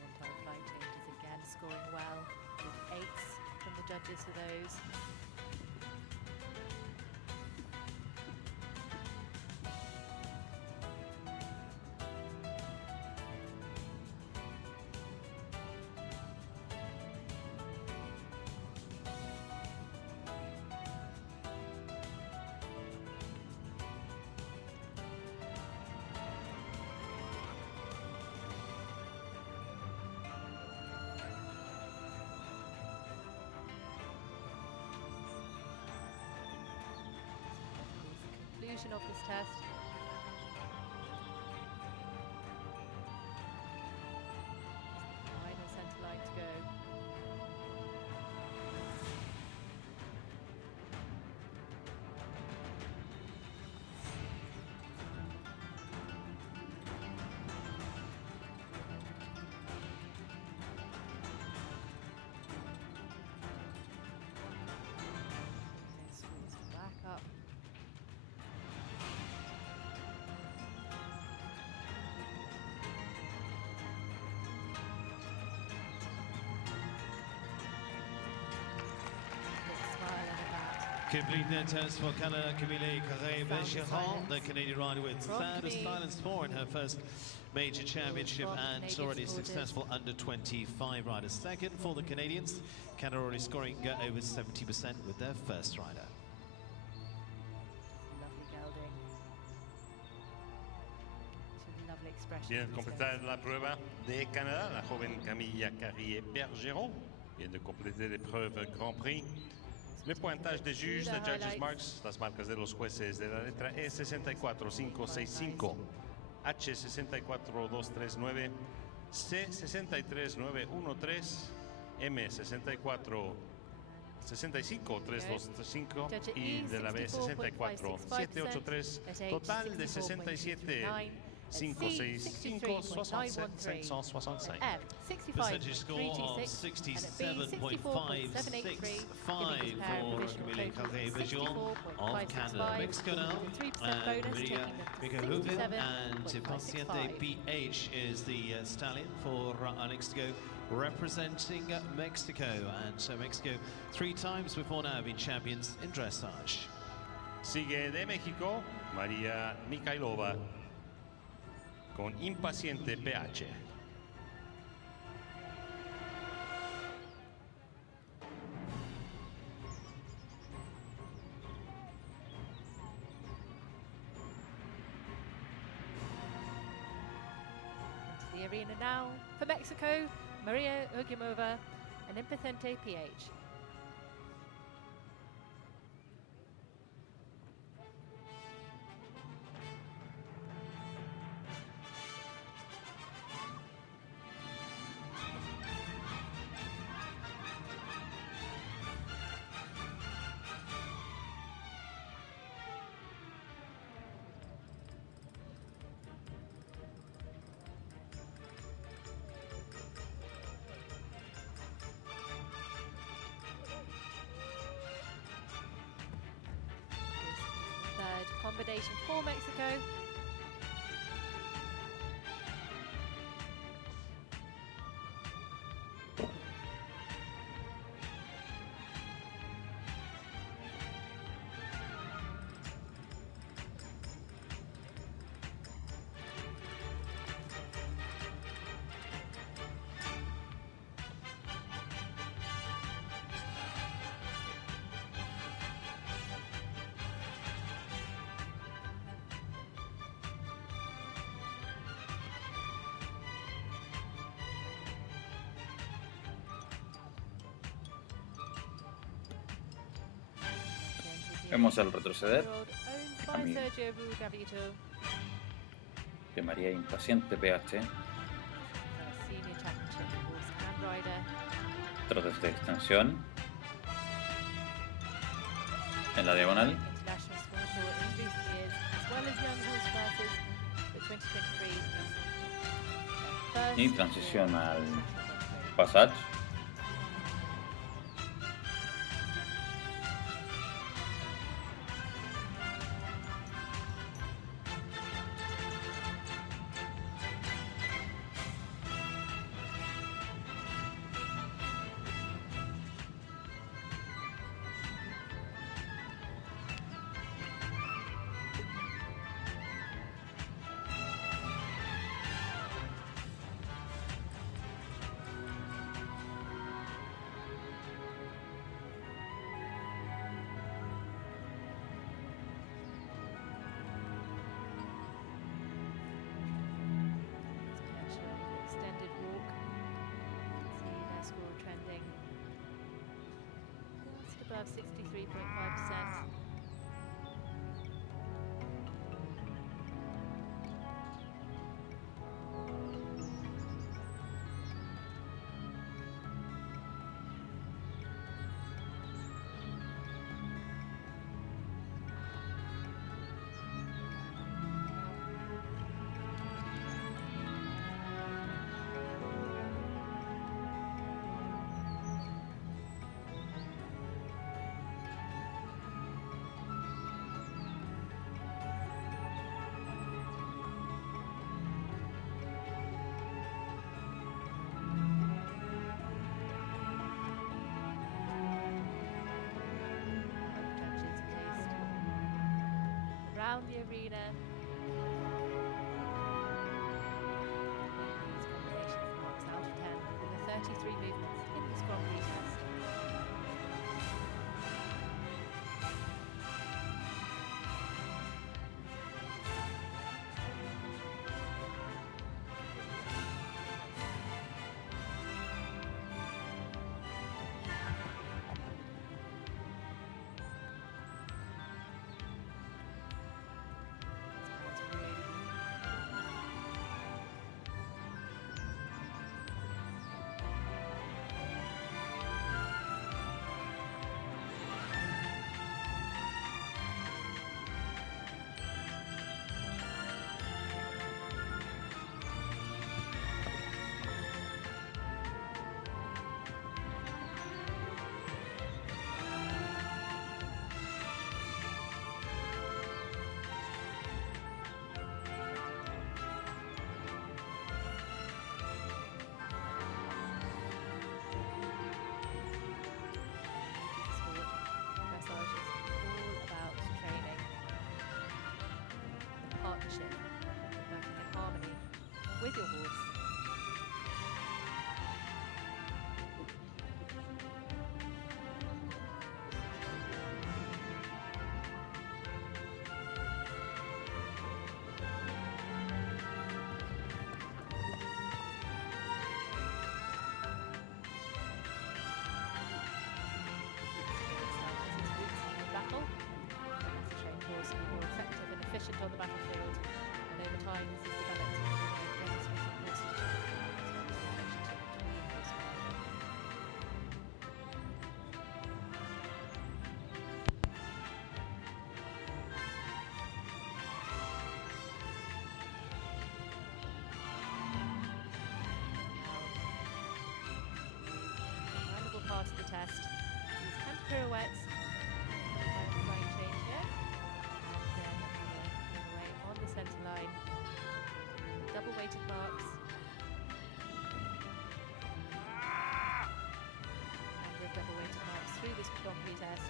One-time flying changes again, scoring well with 8s. From the judges for those. Conclusion of this test. Final centre line to go. Back up. Complete their test for Camille Carier, the Canadian rider with third silence 4 in her first major championship and already successful under 25 rider. Second for the Canadians, Canada already scoring over 70% with their first rider. Lovely gelding. Lovely expression. Viene de completar la prueba de Canadá, la joven Camille Carier Bergeron viene de completar l'épreuve Grand Prix. Le pointage des juges, the judges marks, las marcas de los jueces de la letra E 64565, H 64239, C 63913, M64 65 3235 y de la B64 783, total de 67 565 67 565. Percentage score of 67.565 for Camille Visual of Canada. Mexico now, and Maria Mikahuven, and Paciente PH is the stallion for our next to go, representing Mexico. And so Mexico 3 times before now have been champions in dressage. Sigue de México María Mikhailova con Impaciente PH. The arena now for Mexico, Maria Ugimova and Impaciente PH. Combination for Mexico. Vemos al retroceder de María Impaciente PH. Trotes de extensión en la diagonal. Y transición al passage. Above 63.5%. Around the arena. These combinations marks out of 10 with the 33 movements in this Grand Prix test. with your horse. On the battlefield, and over time this is developed. Valuable part of the test. These hand pirouettes. Flying change here. On the centre line, double weighted marks, number of double weighted marks through this donkey test.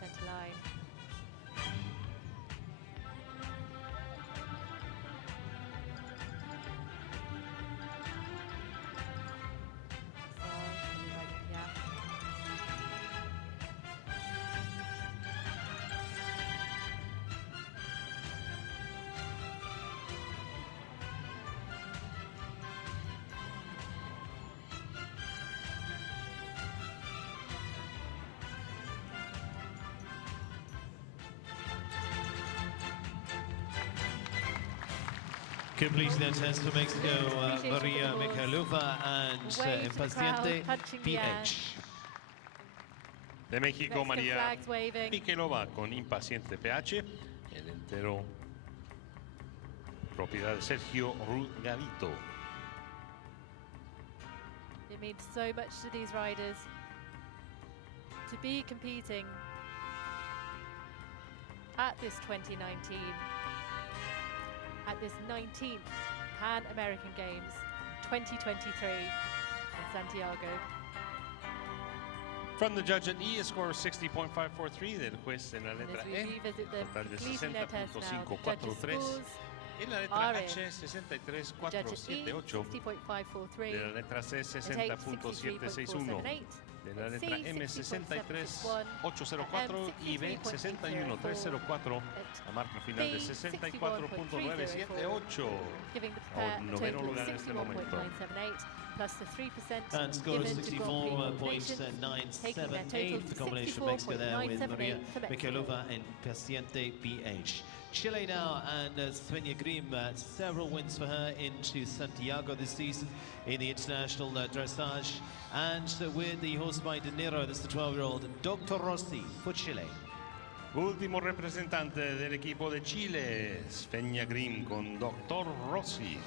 Centre line. Completing their test for Mexico, Maria Mikhailova and Impaciente PH. De México, María Mikhailova con Impaciente PH. El entero propiedad de Sergio Rugavito. It means so much to these riders to be competing at this 2019. At this 19th Pan American Games 2023 in Santiago. From the judge at E, a score of 60.543 del juez en la letra E, total de 60.543. En la letra H, 63.478. De la letra C, 60.761. De la letra M, 63.804 y B, 61.304. La marca final de 64.978. Al noveno lugar en este momento. And score 64.978. The combination of Mexico there with Maria Mikhailova and Paciente PH. Chile now, and Svenja Grimm, several wins for her into Santiago this season in the international dressage. And with the horse by De Niro, that's the 12-year-old Dr. Rossi for Chile. Último representante del equipo de Chile, Svenja Grimm con Dr. Rossi.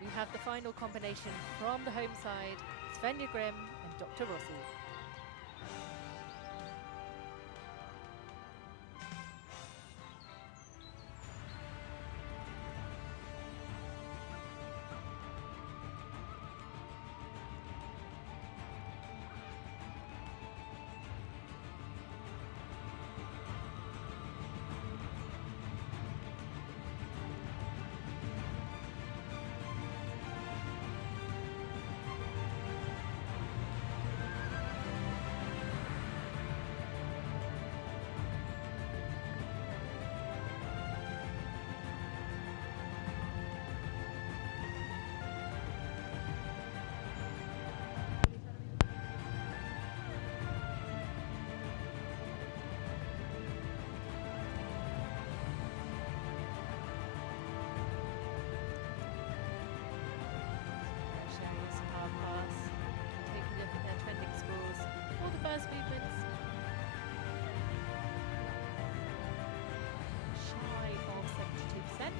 We have the final combination from the home side, Svenja Grimm and Dr. Rossi. first movements. Shy of 72%.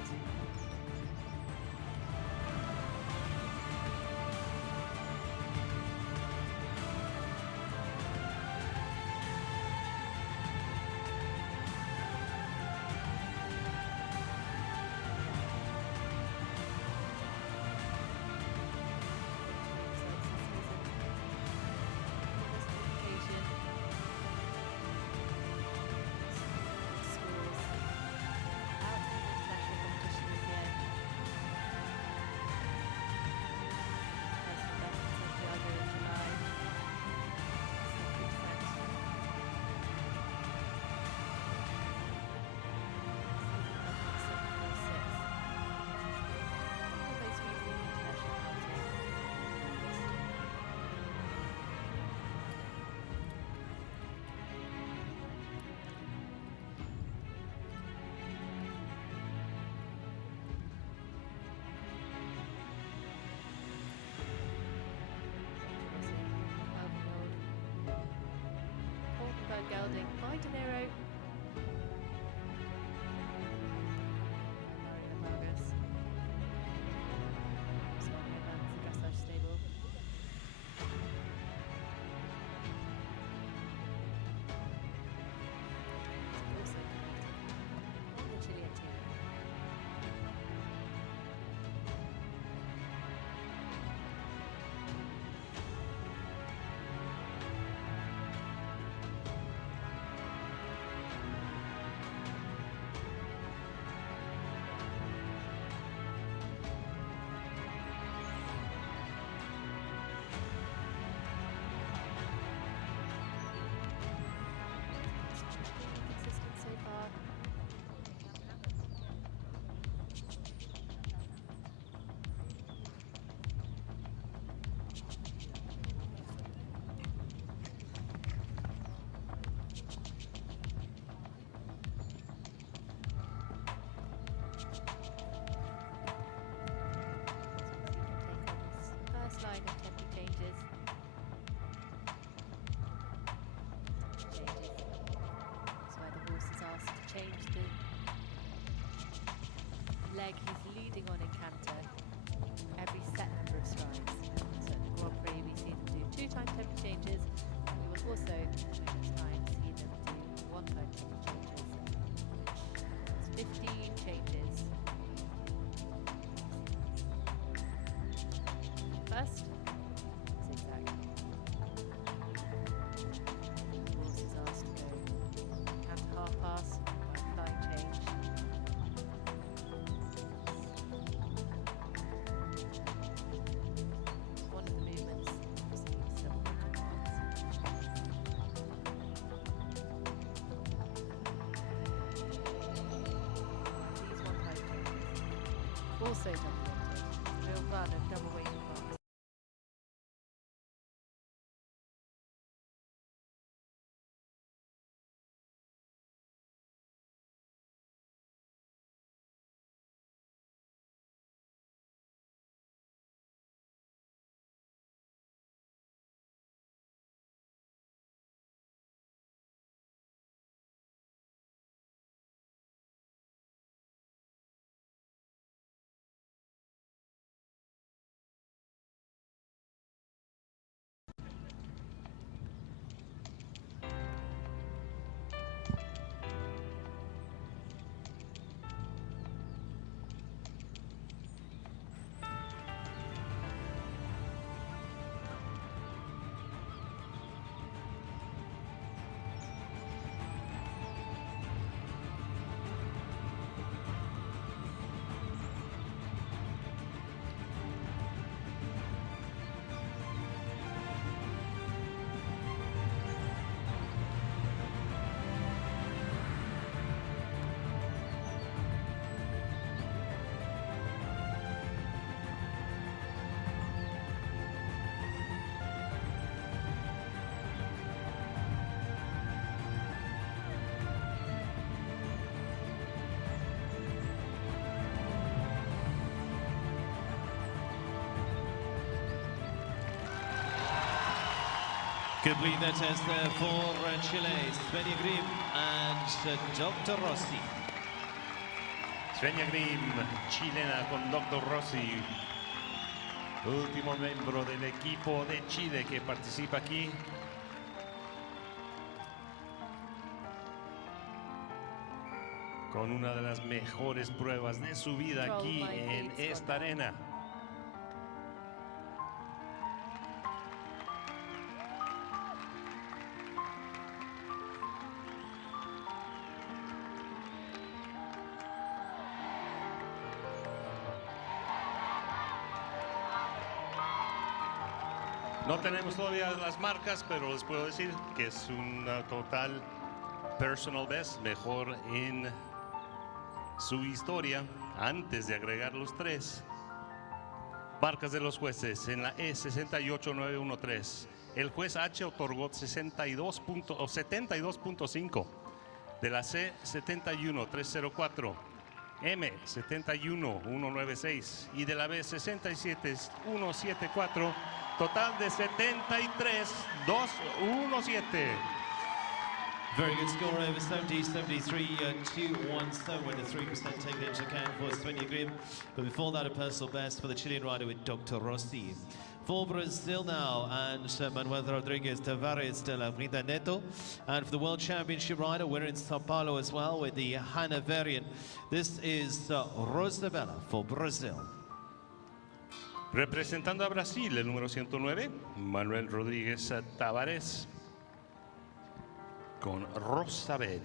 Gelding by De Niro. Vargas. Swapping around the dressage stable. Also on the Chilean team. Line of tempo changes. That's where the horse is asked to change the leg he's leading on in canter every set number of strides. So at the Grand Prix we see them do 2 time tempo changes. We will also each time see them do 1 time tempo changes. It's 15 changes. First, zigzag. Horse is asked to go canter half pass by flying change. One of the movements receives double points. These 1 time changes also double pointed. Real fun of double weight marks. Complete the test there for Chile, Svenja Grim and Dr. Rossi. Svenja Grim, chilena con Dr. Rossi, último miembro del equipo de Chile que participa aquí. Con una de las mejores pruebas de su vida aquí en esta arena. No tenemos todavía las marcas, pero les puedo decir que es una total personal best, mejor en su historia, antes de agregar los 3. Marcas de los jueces en la E68913. El juez H otorgó 72.5 de la C71304, M71196 y de la B67174. Total de 73-217. Very good score over 70, 73, 2-1 stone with a 3% taken into account for Svenja Grim. But before that, a personal best for the Chilean rider with Dr. Rossi. For Brazil now, and Manuel Rodriguez Tavares de la Vida Neto. And for the World Championship rider, winner in Sao Paulo as well with the Hanoverian. This is Rosabella for Brazil. Representando a Brasil, el número 109, Manuel Rodríguez Tavares, con Rosabel.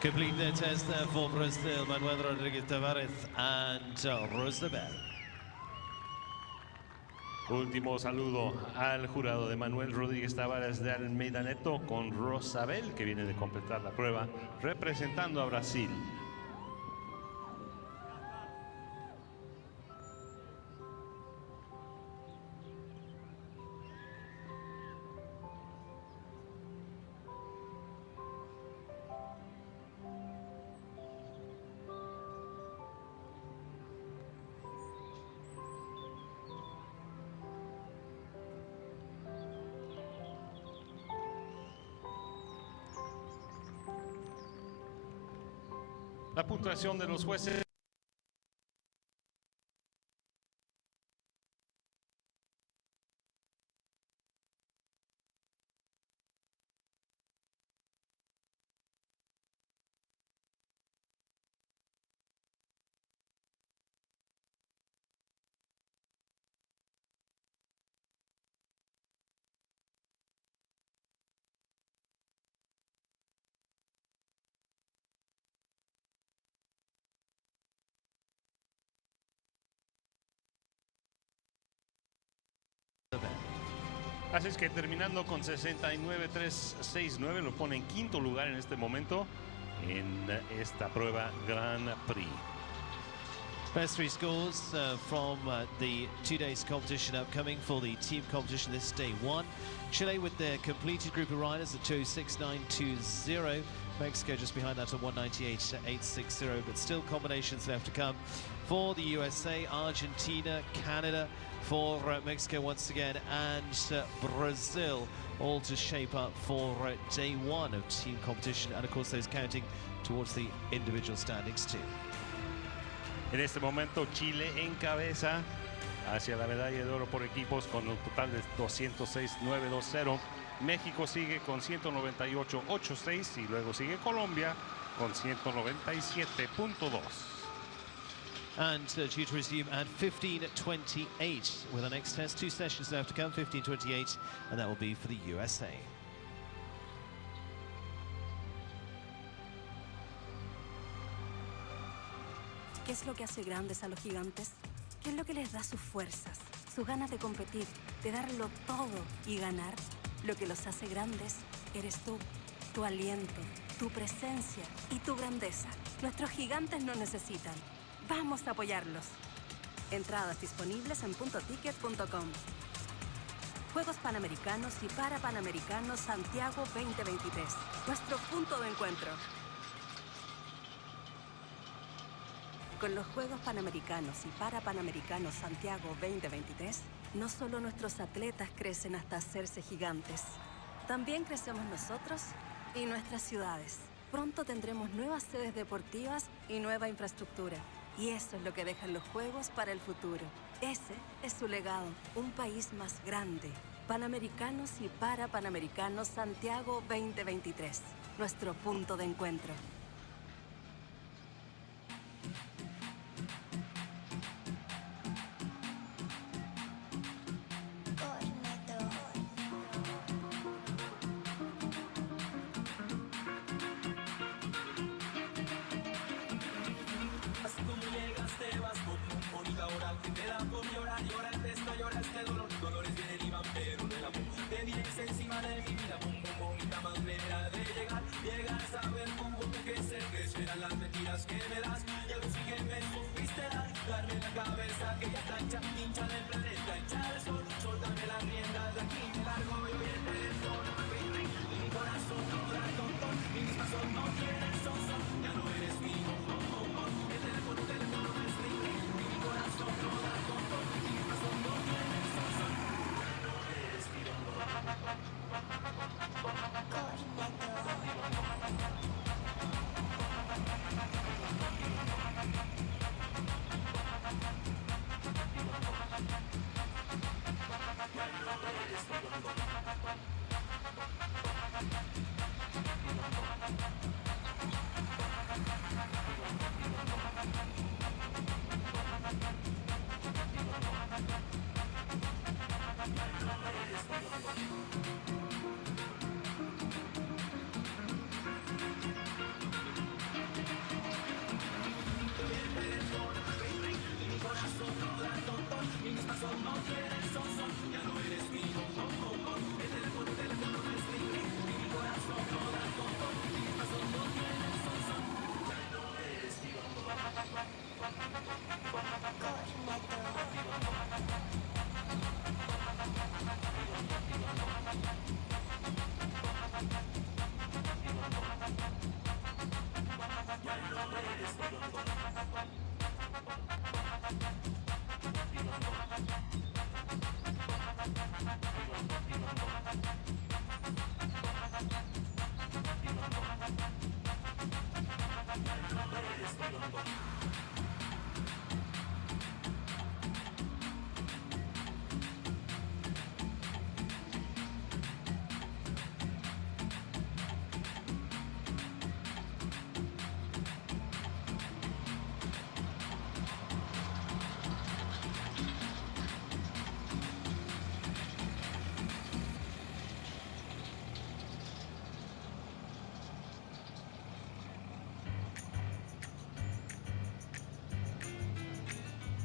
Complete their test there for Brazil, Manuel Rodriguez Tavares and Rosabel. Último saludo al jurado de Manuel Rodríguez Tavares de Almeida Neto con Rosabel, que viene de completar la prueba representando a Brasil. La puntuación de los jueces. Así es que terminando con 69.369 lo pone en quinto lugar en este momento en esta prueba Grand Prix. Best three scores from the 2 days competition upcoming for the team competition this day one. Chile with their completed group of riders at 269.20. Mexico just behind that at 198.860, but still combinations left to come for the USA, Argentina, Canada, for Mexico once again, and Brazil, all to shape up for day one of team competition, and of course those counting towards the individual standings too. En este momento Chile encabeza hacia la medalla de oro por equipos con un total de 206.920. México sigue con 198.86 y luego sigue Colombia con 197.2. And due to resume at 15:28 with the next test. 2 sessions left to come, 15:28, and that will be for the USA. ¿Qué es lo que hace grandes a los gigantes? ¿Qué es lo que les da sus fuerzas, sus ganas de competir, de darlo todo y ganar? Lo que los hace grandes eres tú, tu aliento, tu presencia y tu grandeza. Nuestros gigantes nos necesitan. Vamos a apoyarlos. Entradas disponibles en puntoticket.com. Juegos Panamericanos y Parapanamericanos Santiago 2023. Nuestro punto de encuentro. Con los Juegos Panamericanos y Parapanamericanos Santiago 2023, no solo nuestros atletas crecen hasta hacerse gigantes, también crecemos nosotros y nuestras ciudades. Pronto tendremos nuevas sedes deportivas y nueva infraestructura. Y eso es lo que dejan los Juegos para el futuro. Ese es su legado, un país más grande. Panamericanos y Parapanamericanos Santiago 2023, nuestro punto de encuentro. Encima de mi vida, bonita manera de llegar a ver cómo que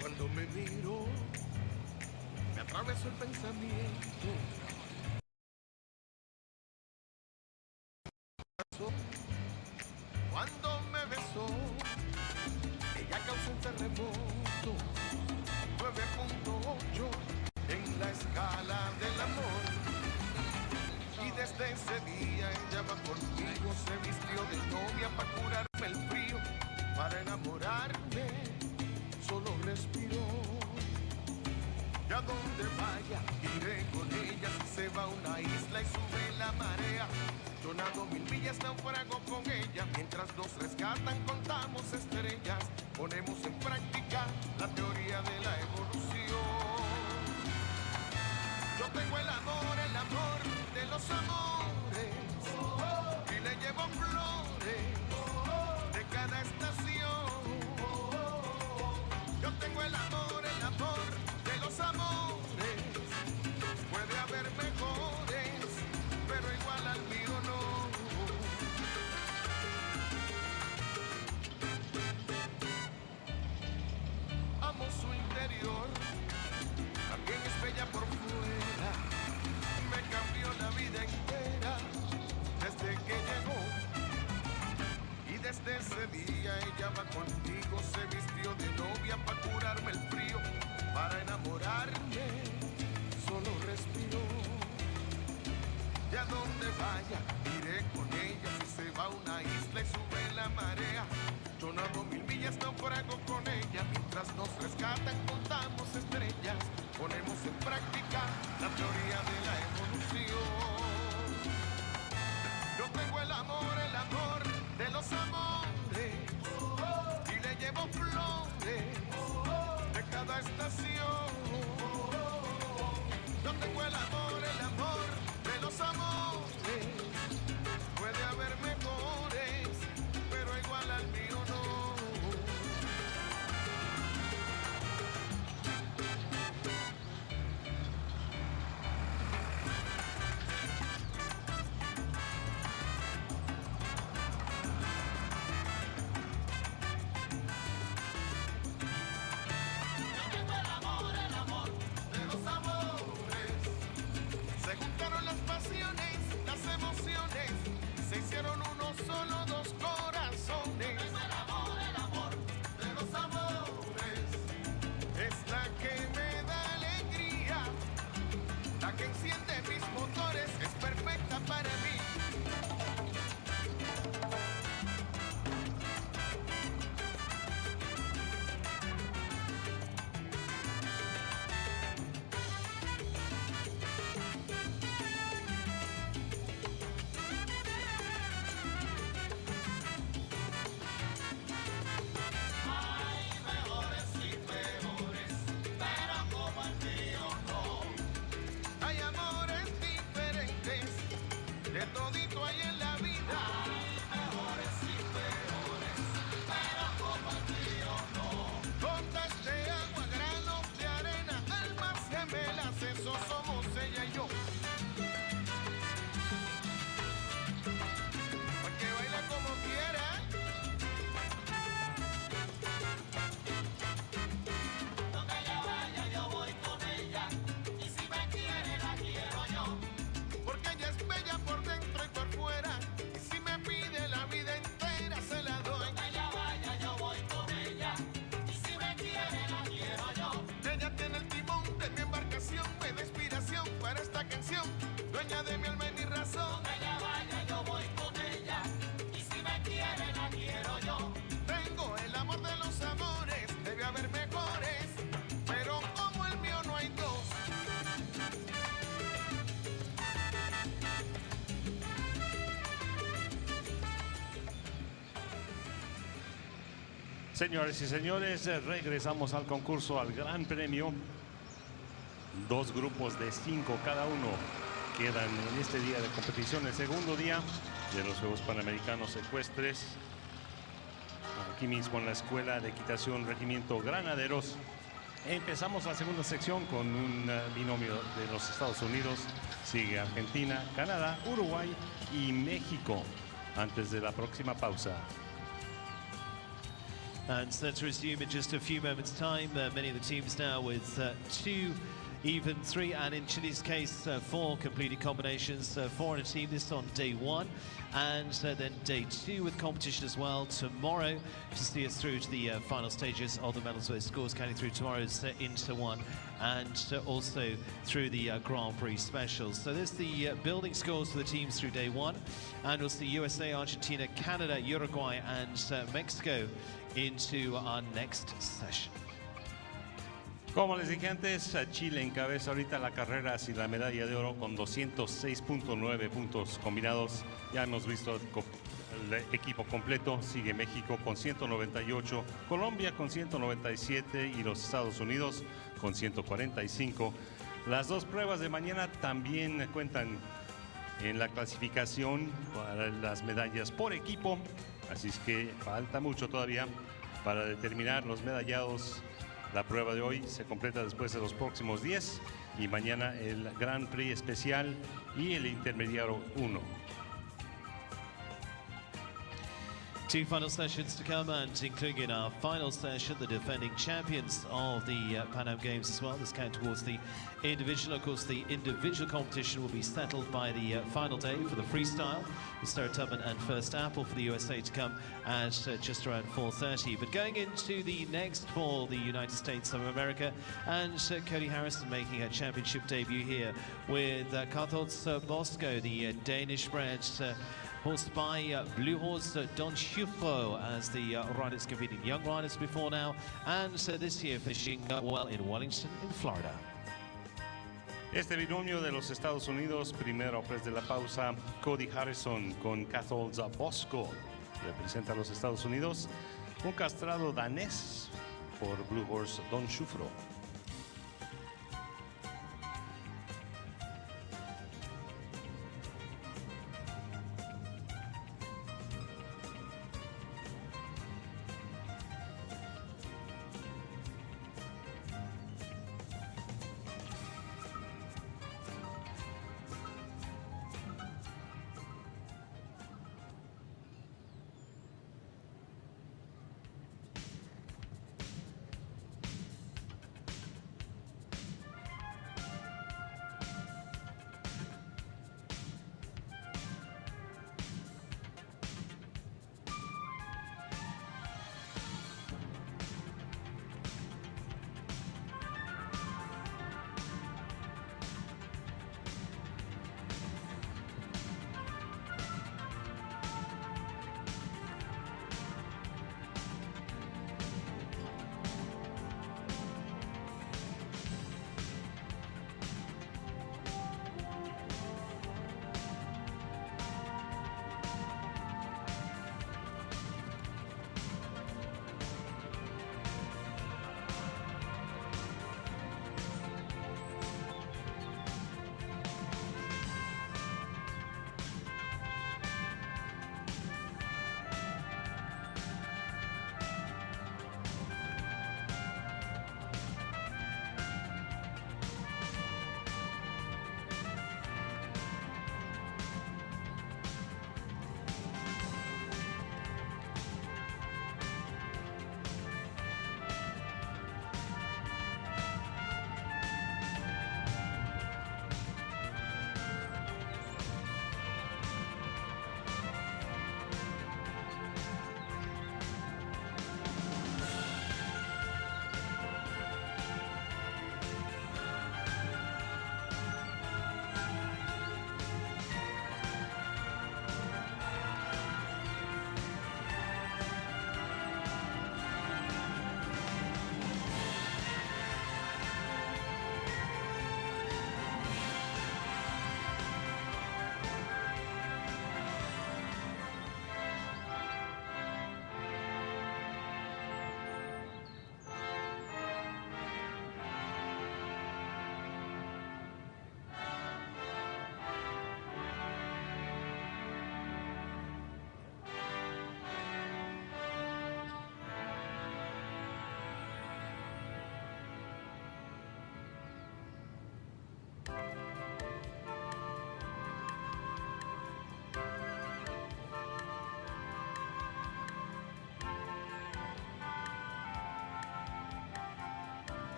Cuando me miro, me atraveso el pensamiento. Cuando me besó, ella causó un terremoto. 9.8 en la escala del amor. Y desde ese día ella va conmigo, se vistió de novia para curarme el frío, para enamorarme. Solo respiro, y a donde vaya iré con ella. Si se va a una isla y sube la marea, yo nado 1000 millas, naufrago con ella. Mientras nos rescatan contamos estrellas, ponemos en práctica la teoría de la evolución. Yo tengo el amor de los amores, y le llevo flores de cada estación. Yo tengo el amor de los amores. Puede haber mejores, pero igual al mío no. Amo su interior, también es bella por fuera. Me cambió la vida entera desde que llegó. Y desde ese día ella va contigo, se vistió de novia para curarme el frío, para enamorarme. Solo respiro, y a donde vaya iré con ella. Si se va a una isla y sube la marea, yo nado 1000 millas, naufrago con ella. Mientras nos rescatan contamos estrellas, ponemos en práctica la teoría de la evolución. Yo tengo el amor de los amores, y le llevo flores de cada estación. Yo tengo el amor de los amores. Puede haber mejores, pero dueña de mi alma y mi razón. Ella vaya, yo voy con ella, y si me quiere, la quiero yo. Tengo el amor de los amores, debe haber mejores, pero como el mío no hay dos. Señores y señores, regresamos al concurso, al Gran Premio. 2 grupos de 5 cada uno quedan en este día de competición, el segundo día de los Juegos Panamericanos Ecuestres. Aquí mismo en la Escuela de Equitación Regimiento Granaderos. Empezamos la segunda sección con un binomio de los Estados Unidos. Sigue Argentina, Canadá, Uruguay y México antes de la próxima pausa. And set to resume in just a few moments' time. Many of the teams now with 2, even 3, and in Chile's case, 4 completed combinations, 4 in a team. This on day 1, and then day 2 with competition as well tomorrow to see us through to the final stages of the medals. So scores counting through tomorrow's Inter 1 and also through the Grand Prix specials. So there's the building scores for the teams through day 1, and we'll see USA, Argentina, Canada, Uruguay, and Mexico into our next session. Como les dije antes, Chile encabeza ahorita la carrera hacia la medalla de oro con 206.9 puntos combinados. Ya hemos visto el equipo completo. Sigue México con 198, Colombia con 197 y los Estados Unidos con 145. Las 2 pruebas de mañana también cuentan en la clasificación para las medallas por equipo. Así es que falta mucho todavía para determinar los medallados. La prueba de hoy se completa después de los próximos 10 y mañana el Grand Prix especial y el intermediario 1. 2 final sessions to come, and including in our final session, the defending champions of the Pan Am Games as well. This count towards the individual. Of course, the individual competition will be settled by the final day for the freestyle. The Sarah Tubman and First Apple for the USA to come at just around 4:30. But going into the next for the United States of America, and Cody Harrison making her championship debut here with Carthos Bosco, the Danish bred. Horsed by Blue Horse Don Schufro as the riders competing young riders before now, and this year finishing well in Wellington in Florida. Este binomio de los Estados Unidos, primero desde la pausa, Cody Harrison con Carthos Bosco representa a los Estados Unidos, un castrado danés por Blue Horse Don Schufro.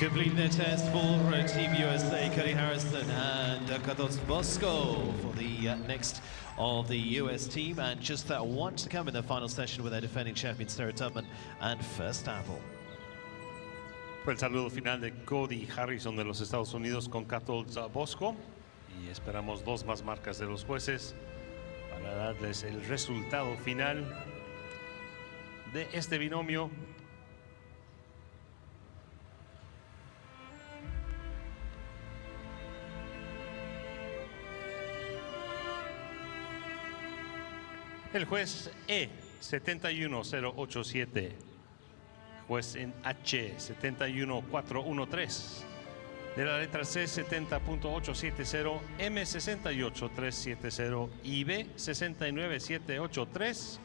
Completing their test for Team USA, Cody Harrison and Carlos Bosco for the next of the US team, and just that one to come in the final session with their defending champions Sarah Tubman and Verstappen. Fue el saludo final de Cody Harrison de los Estados Unidos con Carlos Bosco, y esperamos dos más marcas de los jueces para darles el resultado final de este binomio. El juez E 71087, juez en H 71413, de la letra C 70.870, M 68370 y B 69783.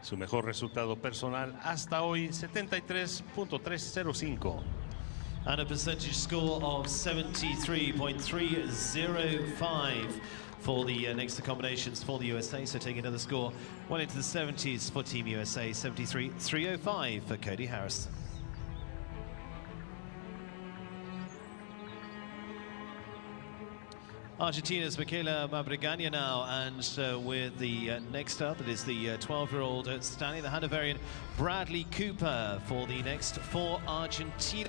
Su mejor resultado personal hasta hoy 73.305. And a percentage score of 73.305 for the next combinations for the USA. So taking another score well into the 70s for Team USA, 73.305 for Cody Harrison. Argentina's Michaela Mabregana now, and with the next up, it is the 12-year-old standing the Hanoverian Bradley Cooper for the next for Argentina.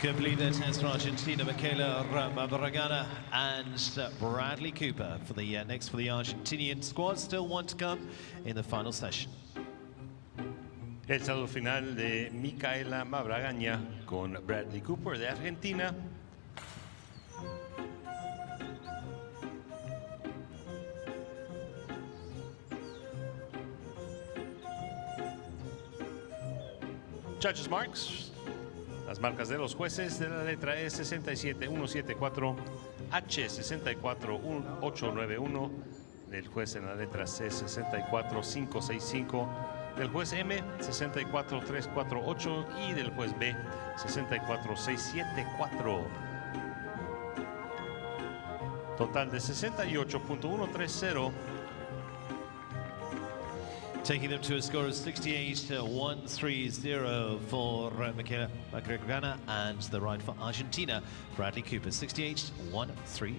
Complete their test for Argentina, Michaela Mabragana and Bradley Cooper for the next for the Argentinian squad. Still one to come in the final session. El saldo final de Micaela Mabragaña con Bradley Cooper de Argentina. Judges marks. Las marcas de los jueces de la letra E 67174, H 64891, del juez en la letra C 64565, del juez M 64348 y del juez B 64674. Total de 68.130. Taking them to a score of 68-130 for Michaela Mabragana and the ride for Argentina, Bradley Cooper, 68-130.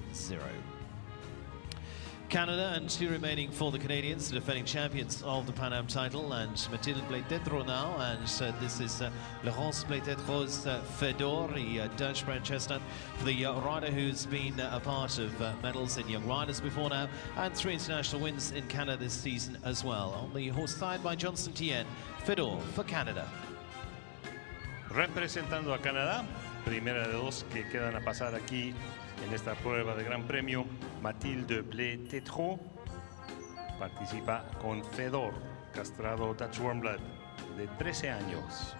Canada and two remaining for the Canadians, the defending champions of the Pan Am title, and Mathilde Bleitetro now, and this is Laurence Bleitetro's Fedor, the Dutch brand chestnut, for the rider who's been a part of medals in Young Riders before now, and 3 international wins in Canada this season as well. On the horse side by Johnson Tien, Fedor for Canada. Representando a Canadá, primera de dos que quedan a pasar aquí en esta prueba de Gran Premio, Mathilde Bleitetro participa con Fedor, castrado Dutch Warm Blood, de 13 años.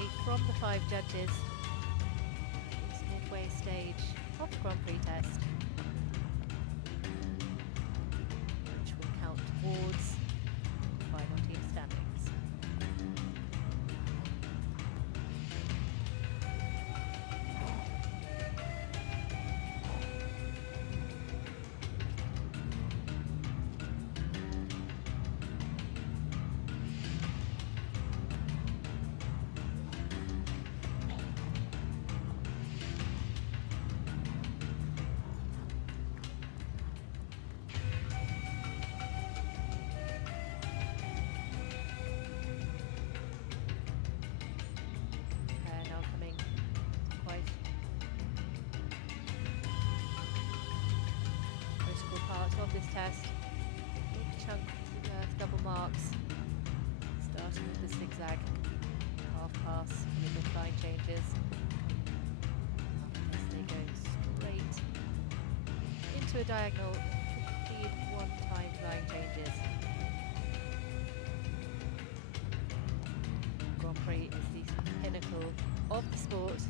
athlete from the 5 judges. This midway stage of the Grand Prix test, which will count towards final team standings. This test, big chunk of double marks, starting with the zigzag, half pass, with the flying changes. As they go straight into a diagonal, 15 one-time flying changes. Grand Prix is the pinnacle of the sport.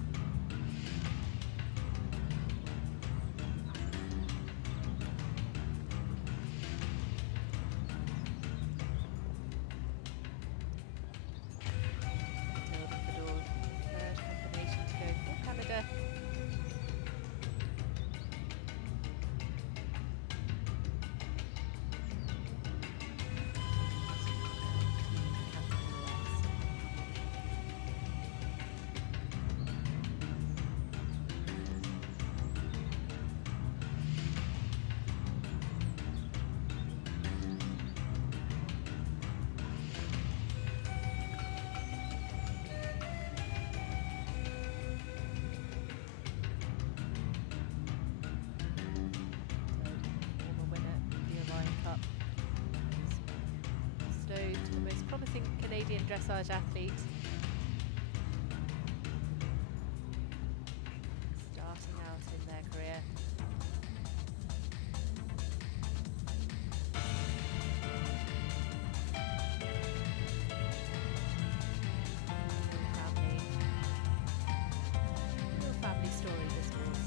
Canadian dressage athlete, starting out in their career. Real family story, this was.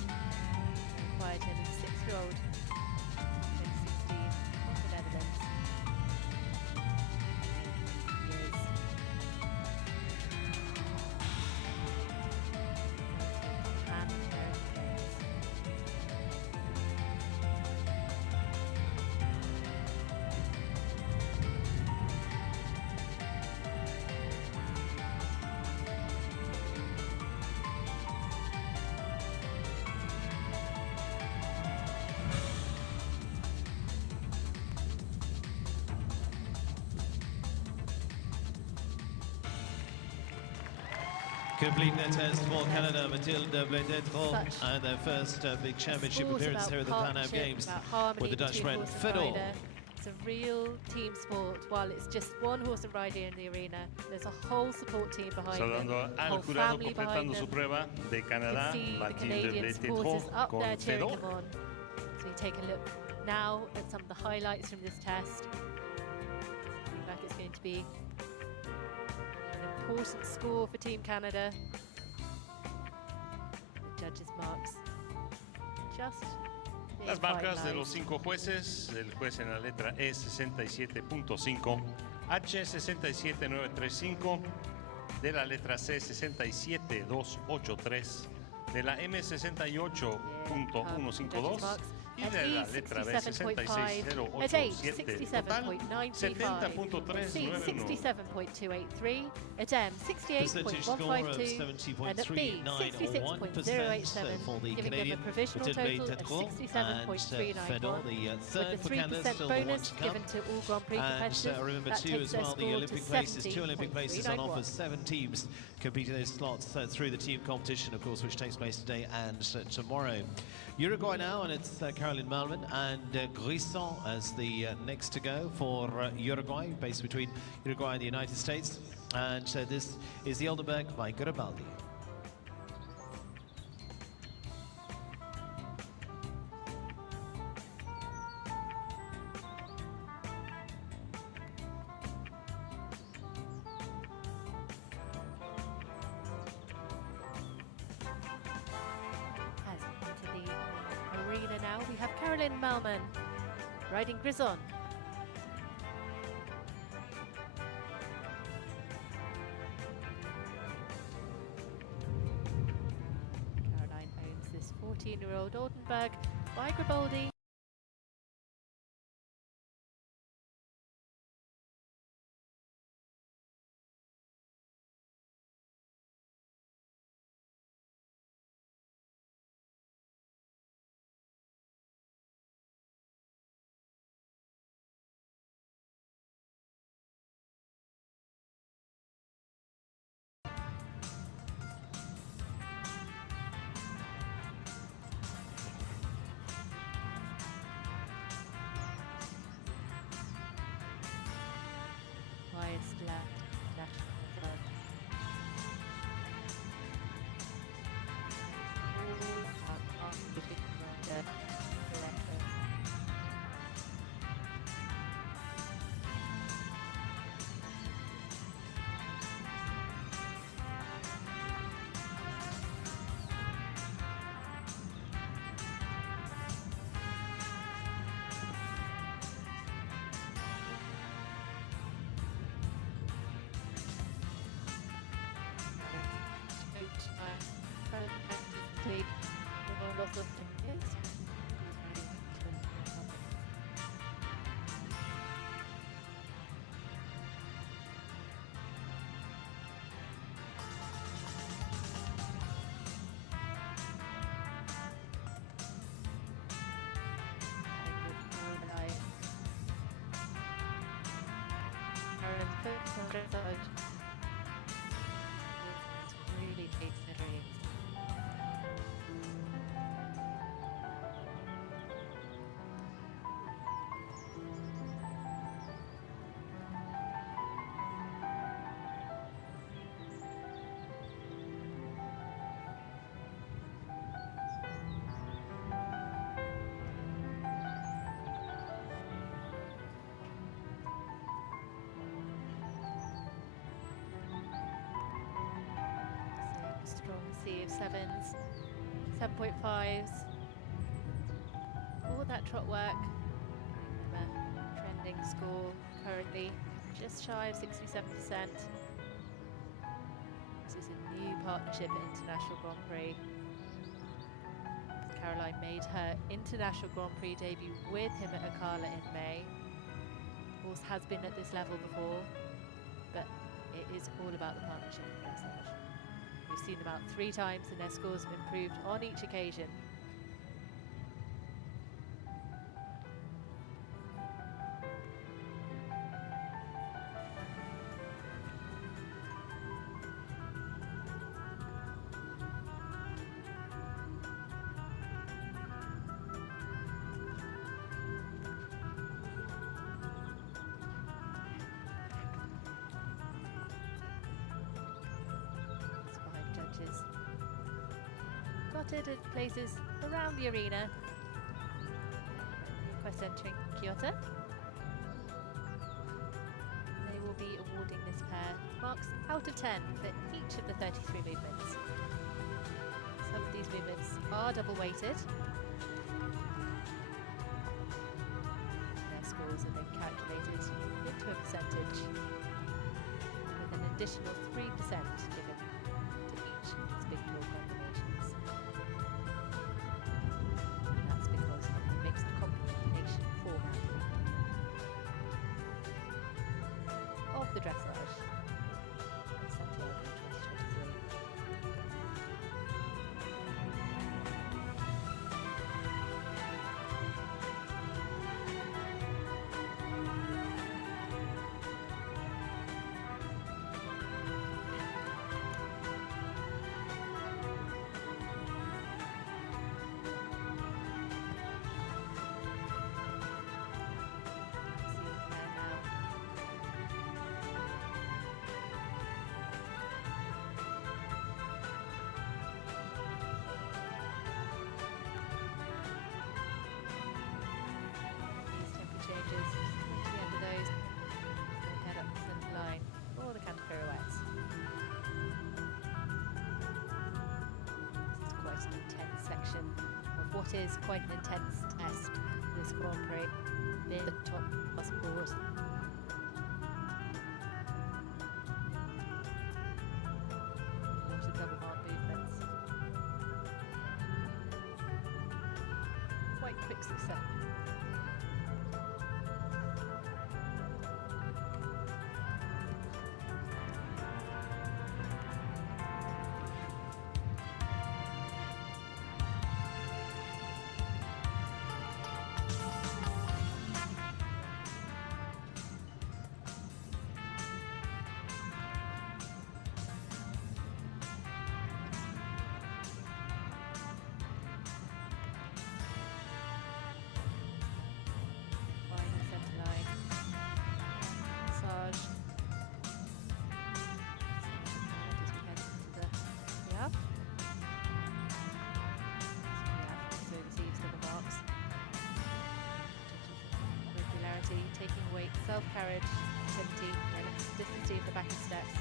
Acquired him as a 6-year-old. Complete their test for Canada, Mathilde Bledetro, and their first big championship appearance here at the Pan Am Games with the Dutchman Fiddle. It's a real team sport. While it's just one horse and rider in the arena, there's a whole support team behind them, a whole family behind them. Su prueba de Canadá, you can see the Canadian supporters up there cheering them on. So we take a look now at some of the highlights from this test. Looking like it's going to be important score for Team Canada. The judges' marks just las marcas de los 5 jueces. El juez en la letra E 67.5, H 67935, de la letra C 67283, de la M 68.152 y de la letra B 66087, total 70.391. At M 68.152 and at B 66.087, giving them a provisional total of 67.391, with the 3% bonus given to all Grand Prix competitors. Remember That too takes as their well, the score Olympic to places, 2 Olympic places on offer, 70.391. 7 teams competing those slots through the team competition, of course, which takes place today and tomorrow. Uruguay now, and it's Caroline Malman and Grisson as the next to go for Uruguay, based between Uruguay and the United States. And this is the Oldenburg by Garibaldi. Marilyn Malman, riding Grison. Caroline owns this 14-year-old Oldenburg by Griboldi. Losos. Really takes the reins. Sea of sevens, 7.5s. All that trot work. Trending score currently just shy of 67%. This is a new partnership at International Grand Prix. Caroline made her International Grand Prix debut with him at Akala in May. Horse has been at this level before, but it is all about the partnership in dressage. We've seen them out 3 times and their scores have improved on each occasion. Dotted at places around the arena. Request entering Kyoto. They will be awarding this pair marks out of 10 for each of the 33 movements. Some of these movements are double weighted. Their scores are then calculated into a percentage with an additional 3% given to each of these big tour combinations. That's because of the mixed combination format of the dressage in Santiago 2023. What is quite an intense best this Grand Prix. They're the top board. Lots of double mark movements. Quite quick success. Taking weight, self-carriage, activity, and consistency of the backing steps.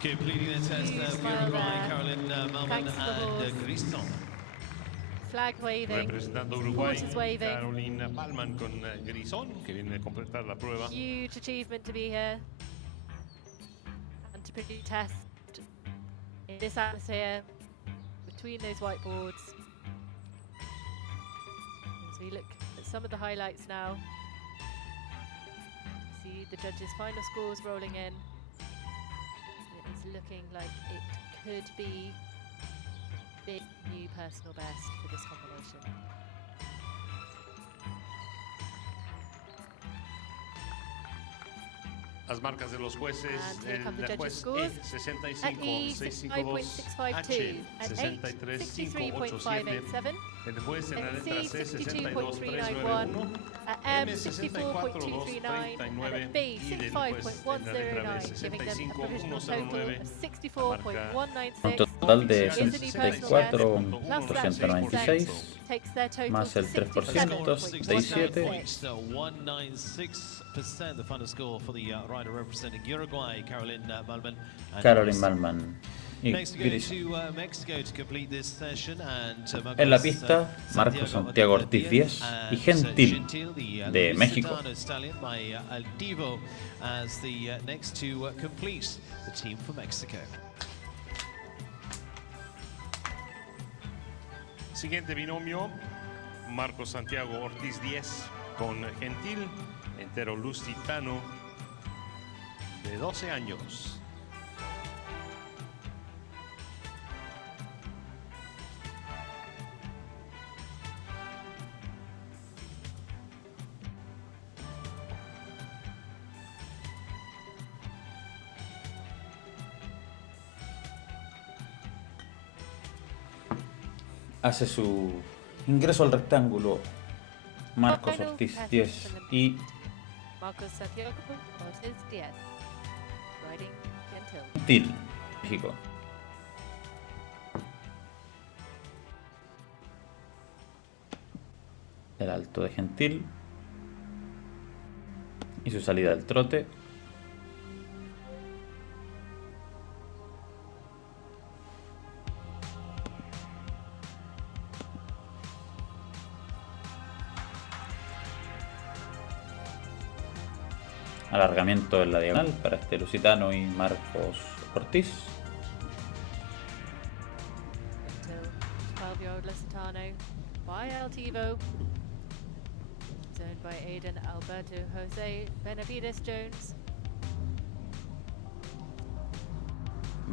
Completing the test, Uruguay, Caroline Malman and Grison. Flag waving. Representando Uruguay, waving. Caroline Malman con Grison, que viene a completar la prueba. Huge achievement to be here and to test in this atmosphere between those whiteboards. As we look at some of the highlights now, see the judges' final scores rolling in. It is looking like it could be big new personal best for this combination. Las marcas de los jueces, el juez E 65-652, H 63-587, el juez en la letra C 62-391, M 64-239 y el juez en la letra B 65-109, un total de 64.296 más el 3%, 67. The final score for the rider representing Uruguay, Caroline Malman. Caroline Malman y Grison. En la pista, Marco Santiago Ortiz 10 y Gentil de México. Siguiente binomio, Marco Santiago Ortiz 10 con Gentil, entero lusitano de 12 años. Hace su ingreso al rectángulo Marcos Ortiz 10 y Gentil, México. El alto de Gentil y su salida del trote. Alargamiento en la diagonal para este lusitano y Marcos Ortiz.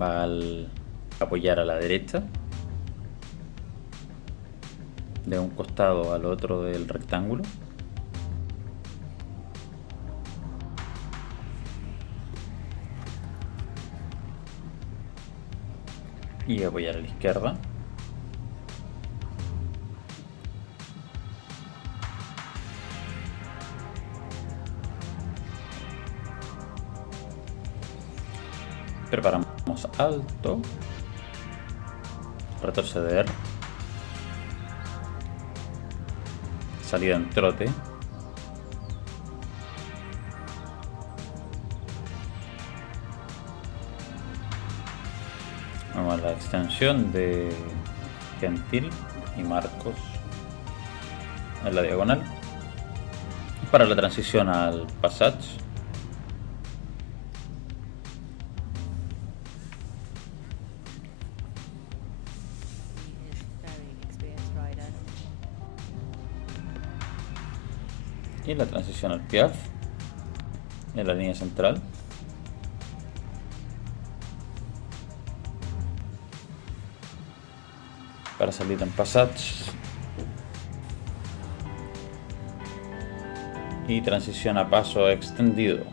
Va al apoyar a la derecha, de un costado al otro del rectángulo. Y apoyar a la izquierda. Preparamos alto. Retroceder. Salida en trote. Vamos a la extensión de Gentil y Marcos en la diagonal para la transición al passage. Y la transición al piaf en la línea central. Para salir en passage. Y transición a paso extendido.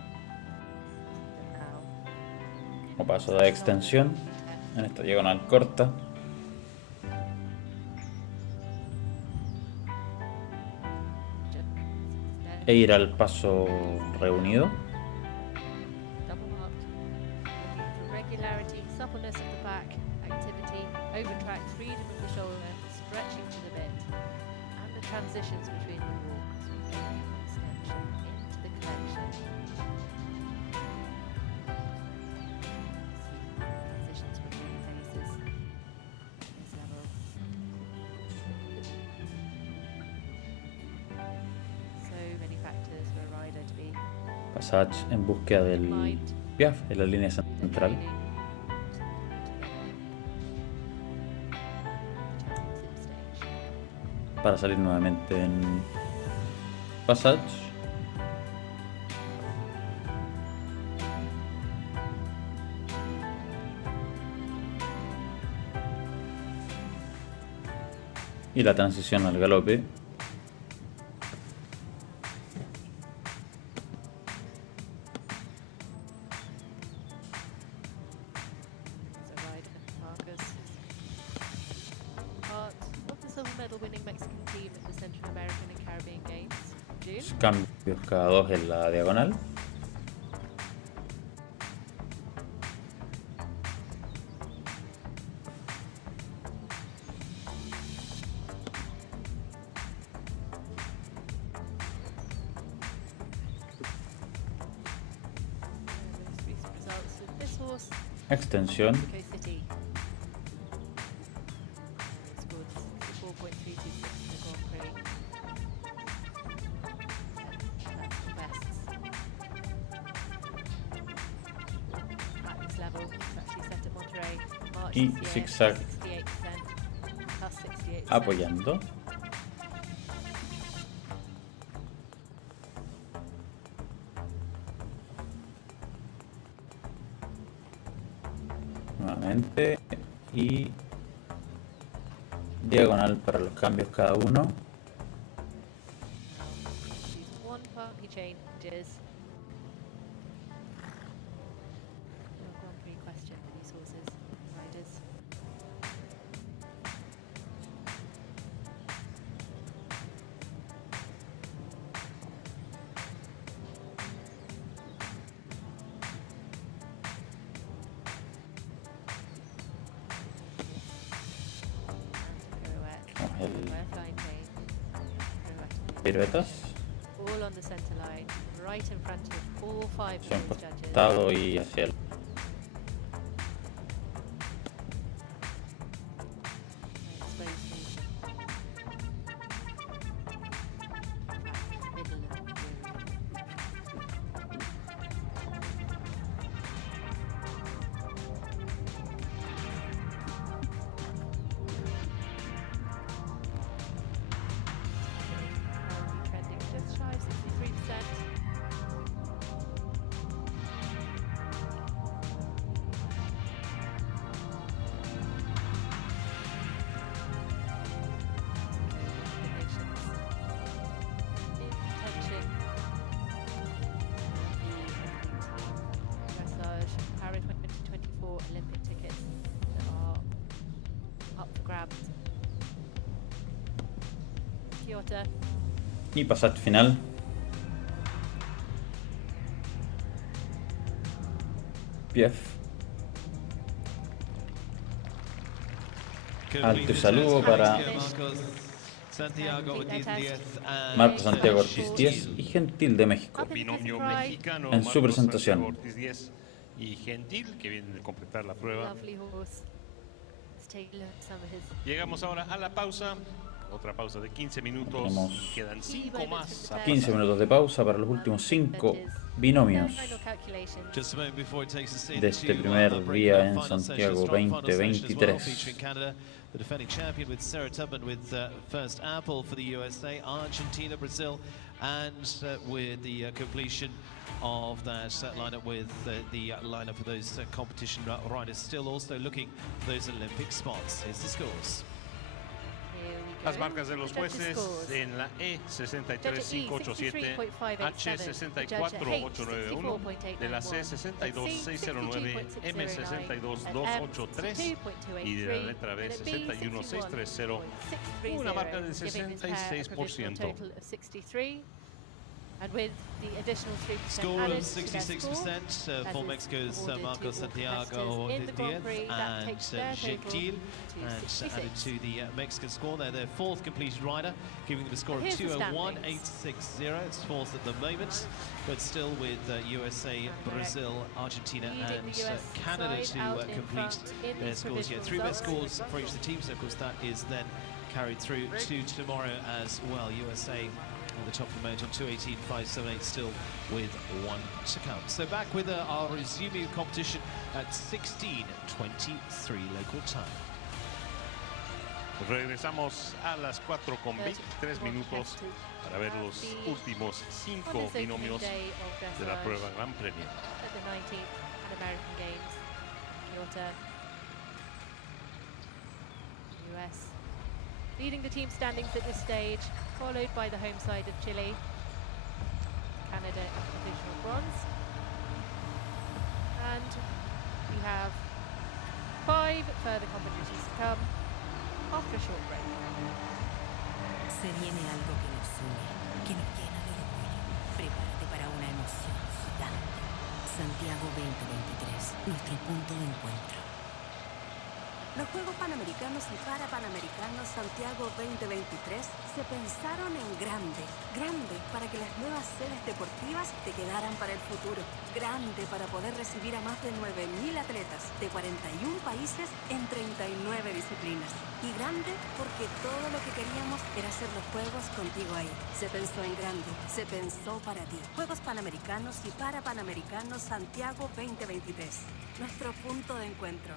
O paso de extensión en esta diagonal corta. E ir al paso reunido. Passage en búsqueda del piaf en la línea central. Para salir nuevamente en passage. Y la transición al galope. Cambios cada dos en la diagonal. Extensión. Y zigzag apoyando. Nuevamente y diagonal para los cambios cada uno. Piruetas. Hacia un costado y hacia el y passage final. Piaf. Alto y saludo para Marcos Santiago Ortiz 10 y Gentil de México Binomio mexicano, en su presentación. Ortiz 10 y Gentil, que vienen de completar la prueba. Llegamos ahora a la pausa. Otra pausa de 15 minutos. Tenemos Quedan 5 más. 15 minutos de pausa para los últimos 5 binomios de este primer día en Santiago 2023. The defending champion with Sarah Tubman with first apple for the USA, Argentina, Brazil, and with the completion of that lineup with the lineup for those competition riders still also looking for those Olympic spots. Here's the scores. Las marcas de los jueces en la E63587, H64891, de la C62609, M62283 y de la letra B 61630, una marca del 66%. And with the additional 3% score added of 66% for Mexico's Marcos Santiago Diaz and Gentil, and added to the Mexican score. They're their fourth completed rider, giving them a score of 201.860. It's fourth at the moment, but still with USA, Brazil, Argentina, and Canada to complete their scores. Yeah, 3 best scores for each of the teams. So of course, that is then carried through to tomorrow as well. USA at the top of the mountain, 218.578, still with 1 to come. So back with our resuming competition at 16:23 local time. Regresamos a las 4:23 minutos para ver los últimos 5 binomios de la prueba Gran Premio. At the 19th Pan American Games, Kyoto, US. Leading the team standings at this stage, followed by the home side of Chile, Canada in provisional bronze. And we have 5 further competitions to come after a short break. Se viene algo que nos une, que nos llena de orgullo. Prepárate para una emoción gigante. Santiago 2023, nuestro punto de encuentro. Los Juegos Panamericanos y Parapanamericanos Santiago 2023 se pensaron en grande. Grande para que las nuevas sedes deportivas te quedaran para el futuro. Grande para poder recibir a más de 9.000 atletas de 41 países en 39 disciplinas. Y grande porque todo lo que queríamos era hacer los Juegos contigo ahí. Se pensó en grande, se pensó para ti. Juegos Panamericanos y Parapanamericanos Santiago 2023. Nuestro punto de encuentro.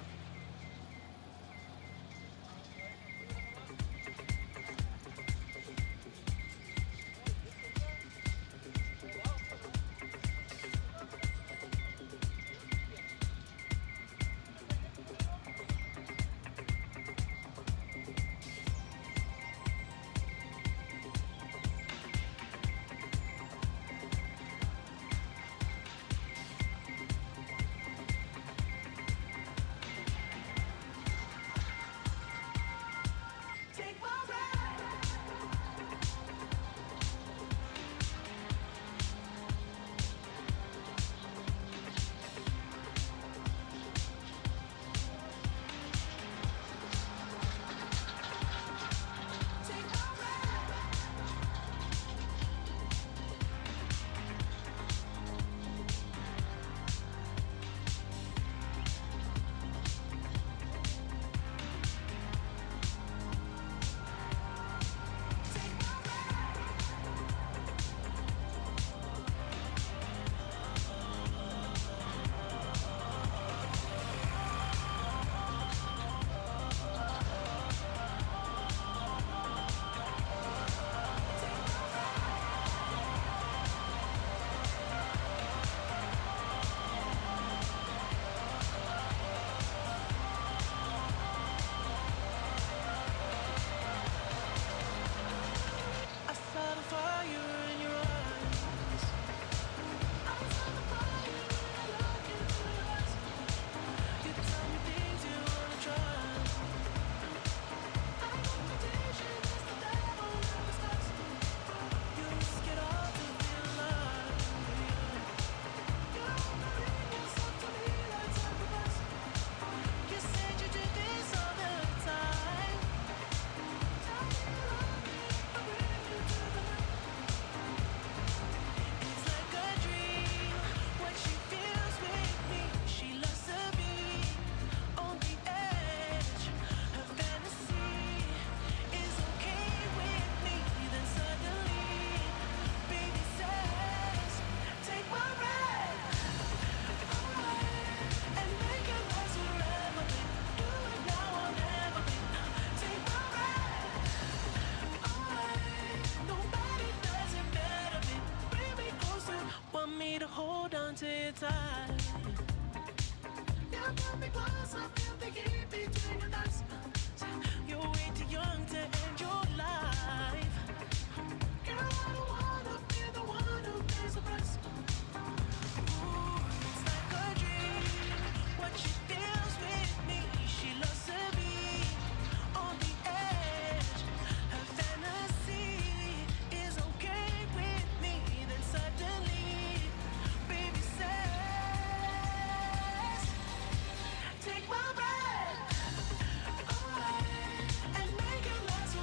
time. You put me close, I feel the heat between your thighs. You're way too young to end your life. Girl, I don't wanna be the one who pays the price. Ooh, it's like a dream. What she feels with me, she loves to be on the edge. Her fantasy is okay with me. Then suddenly, baby says, take my breath away and make it last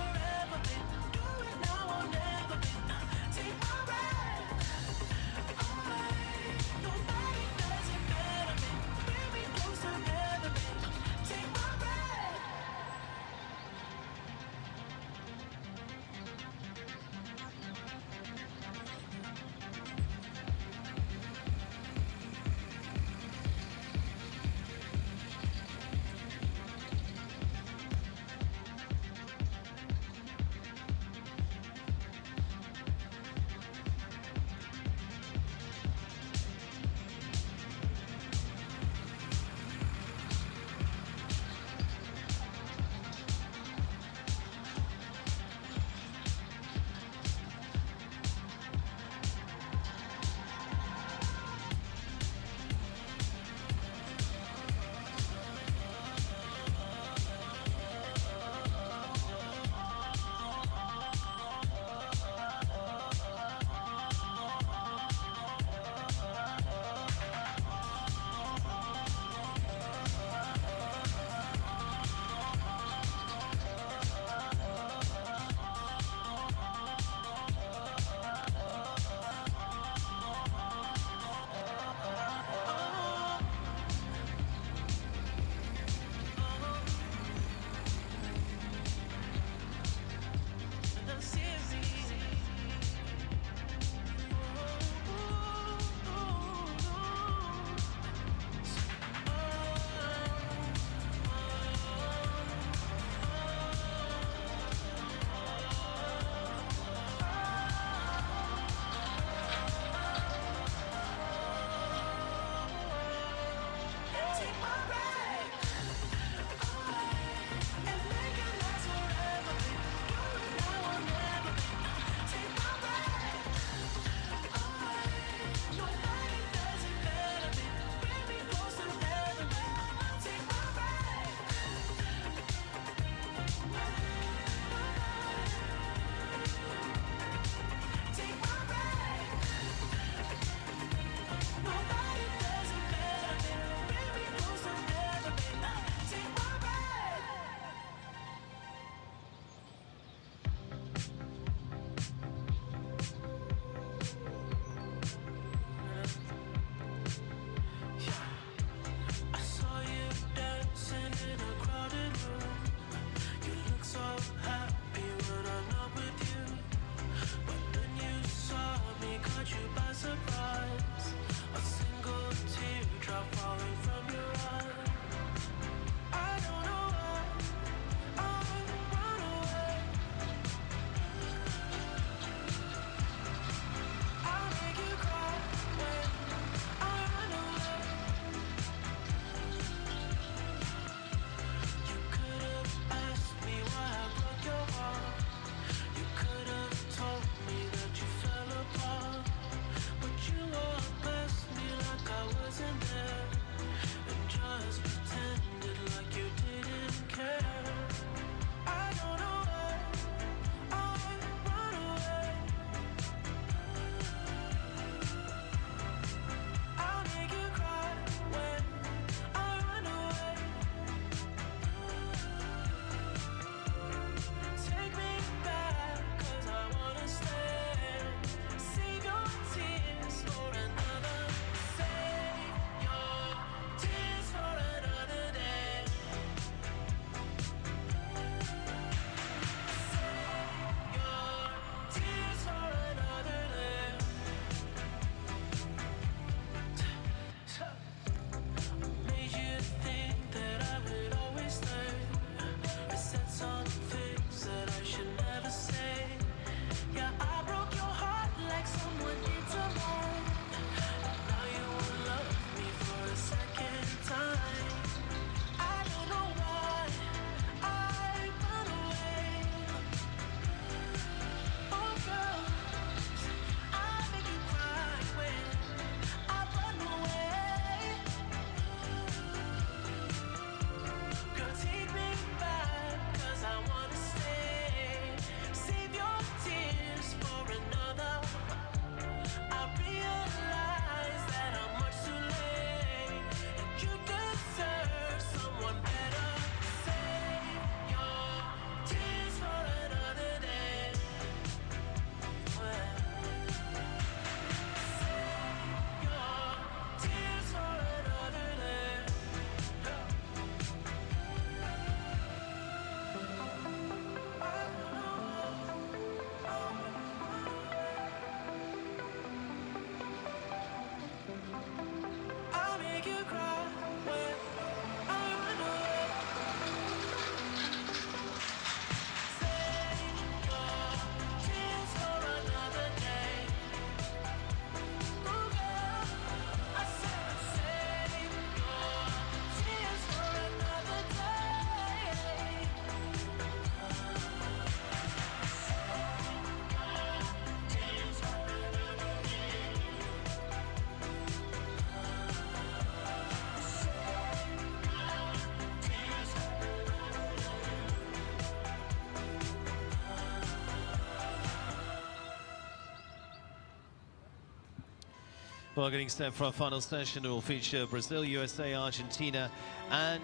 Well, getting set for our final session, it will feature Brazil, USA, Argentina, and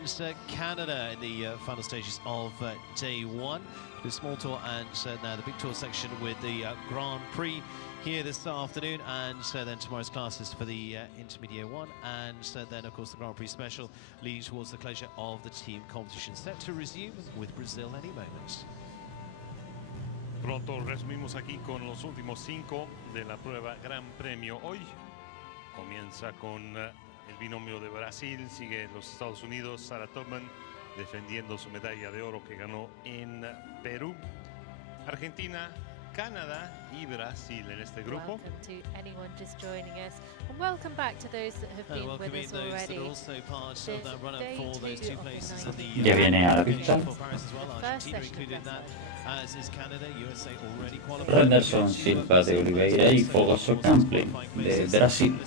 Canada in the final stages of day one. The small tour and now the big tour section with the Grand Prix here this afternoon, and then tomorrow's classes for the Intermediate 1, and then of course the Grand Prix special leading towards the closure of the team competition, set to resume with Brazil any moment. Pronto resumimos aquí con los últimos 5 de la prueba Gran Premio. Hoy comienza con el binomio de Brasil, sigue los Estados Unidos, Sarah Tubman defendiendo su medalla de oro que ganó en Perú. Argentina, Canadá y Brasil en este grupo. Welcome to anyone just joining us, and welcome back to those that have been with us already. Ya viene a la pista. Renderson Silva de Oliveira y Fogoso Camille de Brasil.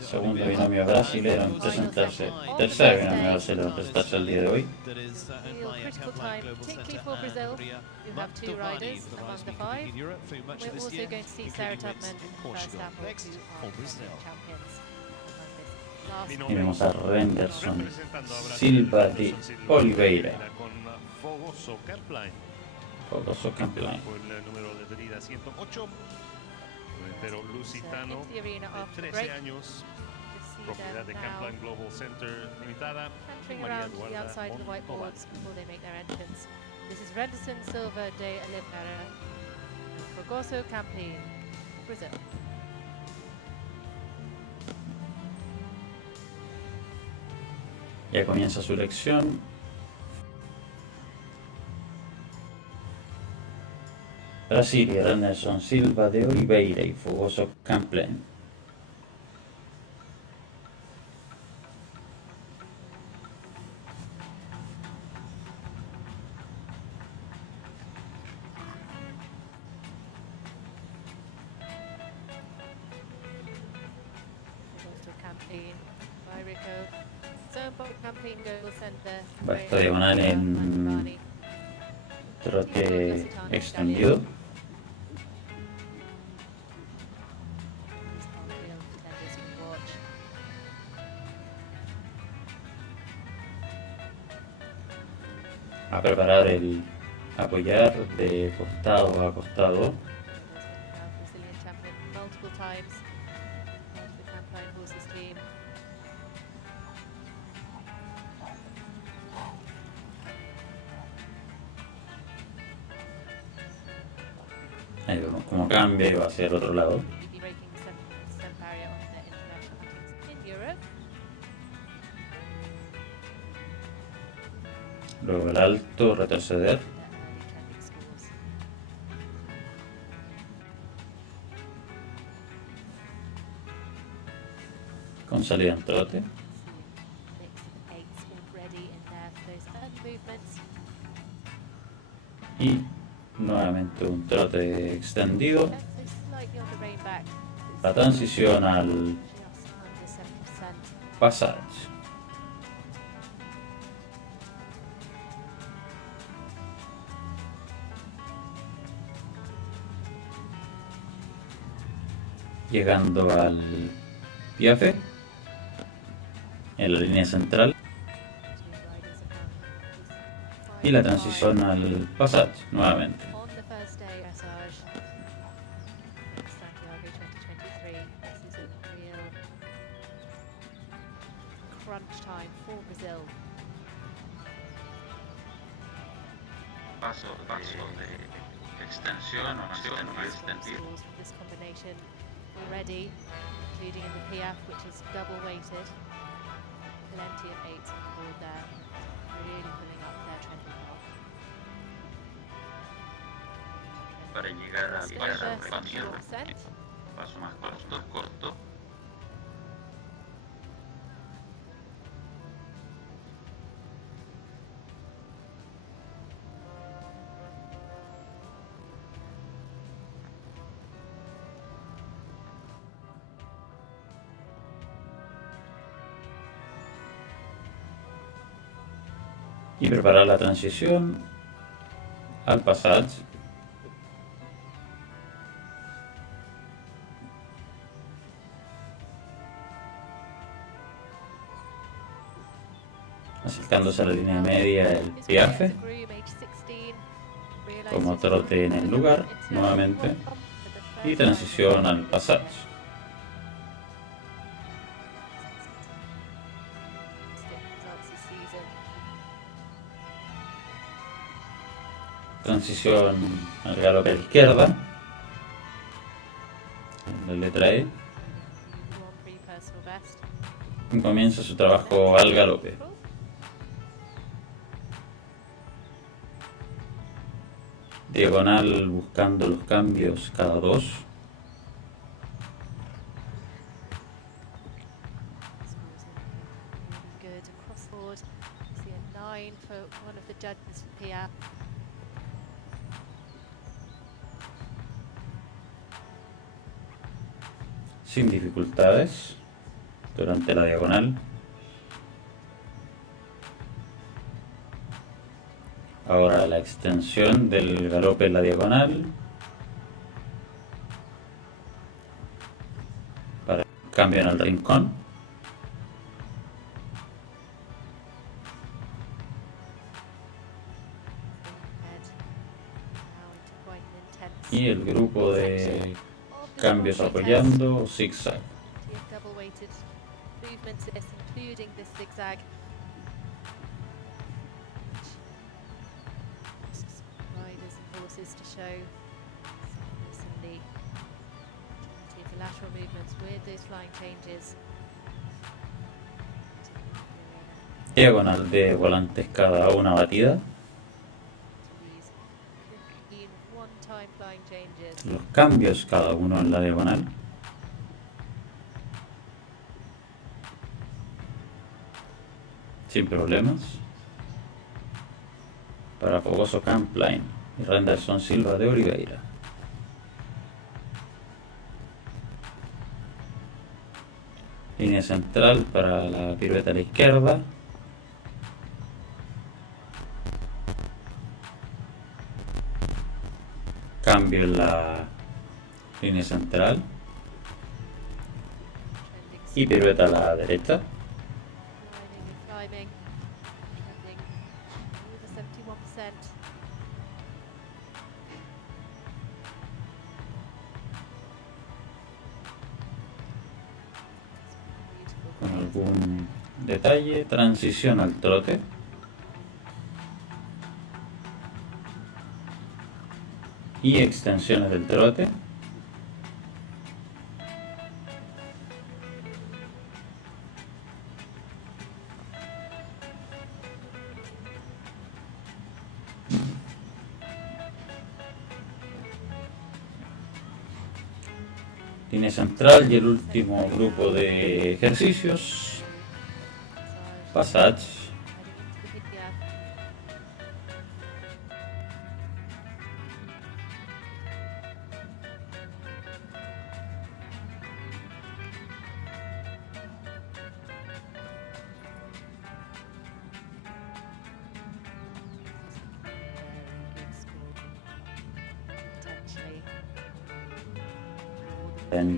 Segundo binomio brasilero en presentarse. Tercer binomio brasilero en presentarse el día de hoy. Critical time, particularly for Brazil, who have 2 riders among the 5. We're also going to see Sarah Tubman and Verstappen, who are champions. Y vemos a Renderson Silva de Oliveira. Fogoso Camille. Fogoso Camille. Por el número de herida 108. Pero lusitano de 13 años. Propiedad de Camille Global Center Limitada. Around the outside of the whiteboards before they make their entrance. This is Renderson Silva de Oliveira, Fogoso Camille, Brazil. Ya comienza su lección. Brasil y Renderson Silva de Oliveira y Fogoso Camille. Va esta diagonal en trote extendido. A preparar el apoyar de costado a costado. Ahí vemos cómo cambia y va hacia el otro lado. Luego el alto, retroceder. Con salida en trote. Y nuevamente un trote extendido. La transición al passage. Llegando al piaffe en la línea central. Y la transición al passage nuevamente. Paso de extensión o extendido. Already, including in the PF, which is double weighted. Plenty of 8s on board there. Really pulling up their trending block. Para llegar al paso más corto. Y preparar la transición al passage. Acercándose a la línea media el piafe. Como trote en el lugar, nuevamente. Y transición al passage. Transición al galope a la izquierda. La letra E. Y comienza su trabajo al galope. Diagonal buscando los cambios cada 2. Sin dificultades durante la diagonal. Ahora la extensión del galope en la diagonal. Para cambio en el rincón. Y el grupo de cambios apoyando zigzag. Diagonal de volantes cada una batida. Los cambios cada uno en la diagonal. Sin problemas. Para fogoso camp line y Renderson Silva de Oliveira. Línea central para la pirueta a la izquierda. Cambio en la línea central. Y pirueta a la derecha. Con algún detalle, transición al trote. Y extensiones del trote. Línea central y el último grupo de ejercicios. Passage.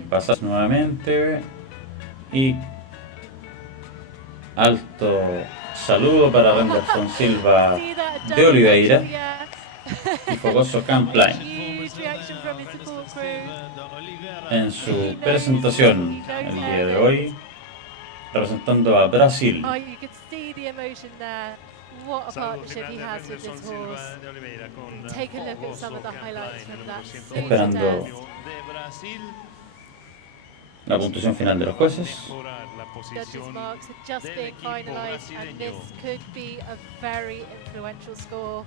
Pasas nuevamente y alto saludo para Renderson Silva de Oliveira y fogoso camp line en su presentación el día de hoy representando a Brasil. What a partnership he has with this horse. Take a look at some of the highlights from that. Esperando la puntuación final de los jueces. Judges' marks are just being finalized, and this could be a very influential score.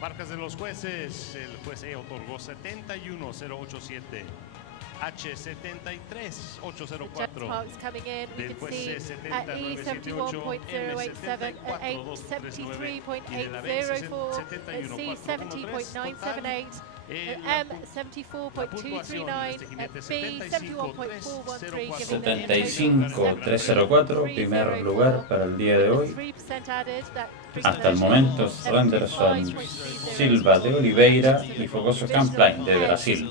Marcas de los jueces. El juez E otorgó 71.087. H 73.804. Marks coming in. We can see at E 71.087, at H 73.804, at C 70.978. M 74.239, at B 71.413, 75.304, primer lugar para el día de hoy. Hasta el momento, Renderson Silva de Oliveira y fogoso camp line de Brasil.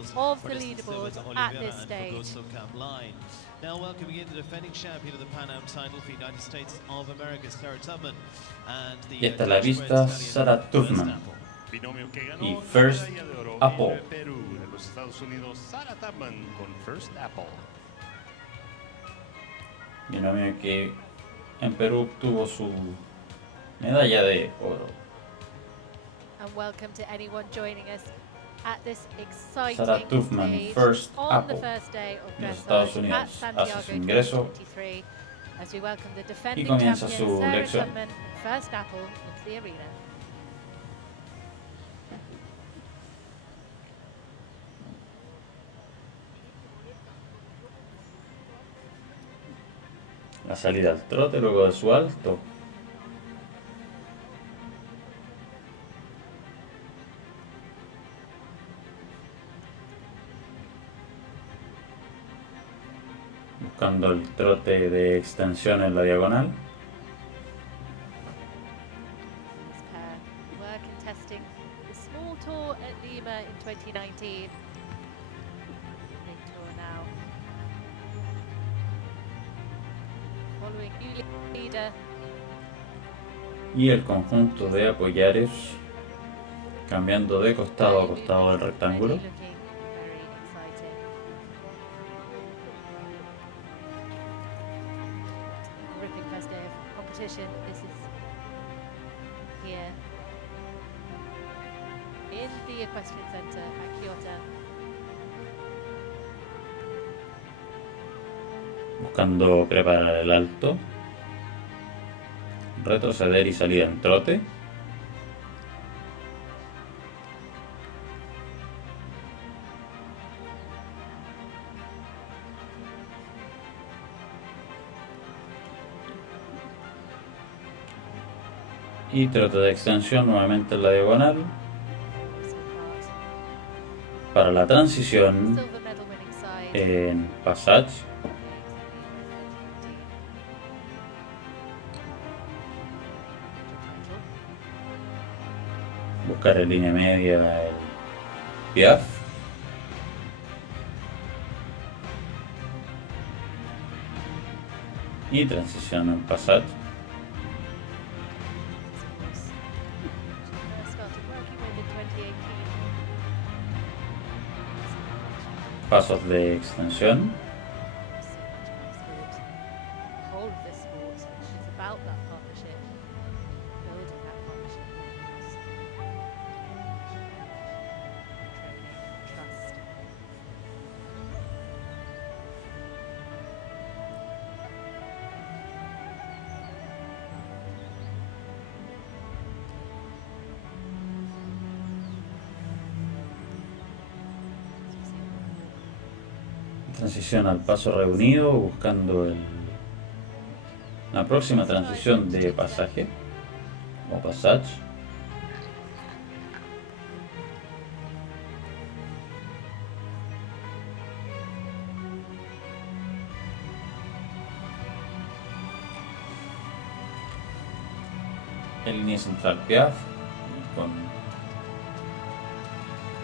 Now welcoming in the defending champion of the Pan Am title for the United States of America, Sarah Tubman, and the Y esta es la pista Sarah Tubman. Binomio que ganó Y la First medalla de oro Apple. en Perú, de los Estados Unidos, Sarah Tubman con First Apple. Binomio que en Perú obtuvo su medalla de oro. And welcome to anyone joining us at this exciting Sarah Tubman, stage First on Apple, the first day of de los Estados dressage at Unidos, hace Santiago su ingreso 2023 as we welcome the defending comienza champion su Sarah lección. Tubman, First Apple, into the arena. La salida al trote luego de su alto. Buscando el trote de extensión en la diagonal. This pair were contesting the small tour at Lima in 2019. Big tour now. Following new leader. Y el conjunto de apoyares cambiando de costado a costado del rectángulo. Looking very exciting. Gripping first day of competition. This is here in the Equestrian Centre at Kyoto. Buscando preparar el alto. Retroceder y salir en trote. Y trote de extensión nuevamente en la diagonal. Para la transición Silver medal winning side. en passage. Buscar en línea media el piaf. Y transición en passage. Started working with in 2018. Pasos de extensión. The whole of this sport is about that partnership, building that partnership, training, trust. Transición al paso reunido, buscando la próxima transición de pasaje o passage. En línea central piaf, con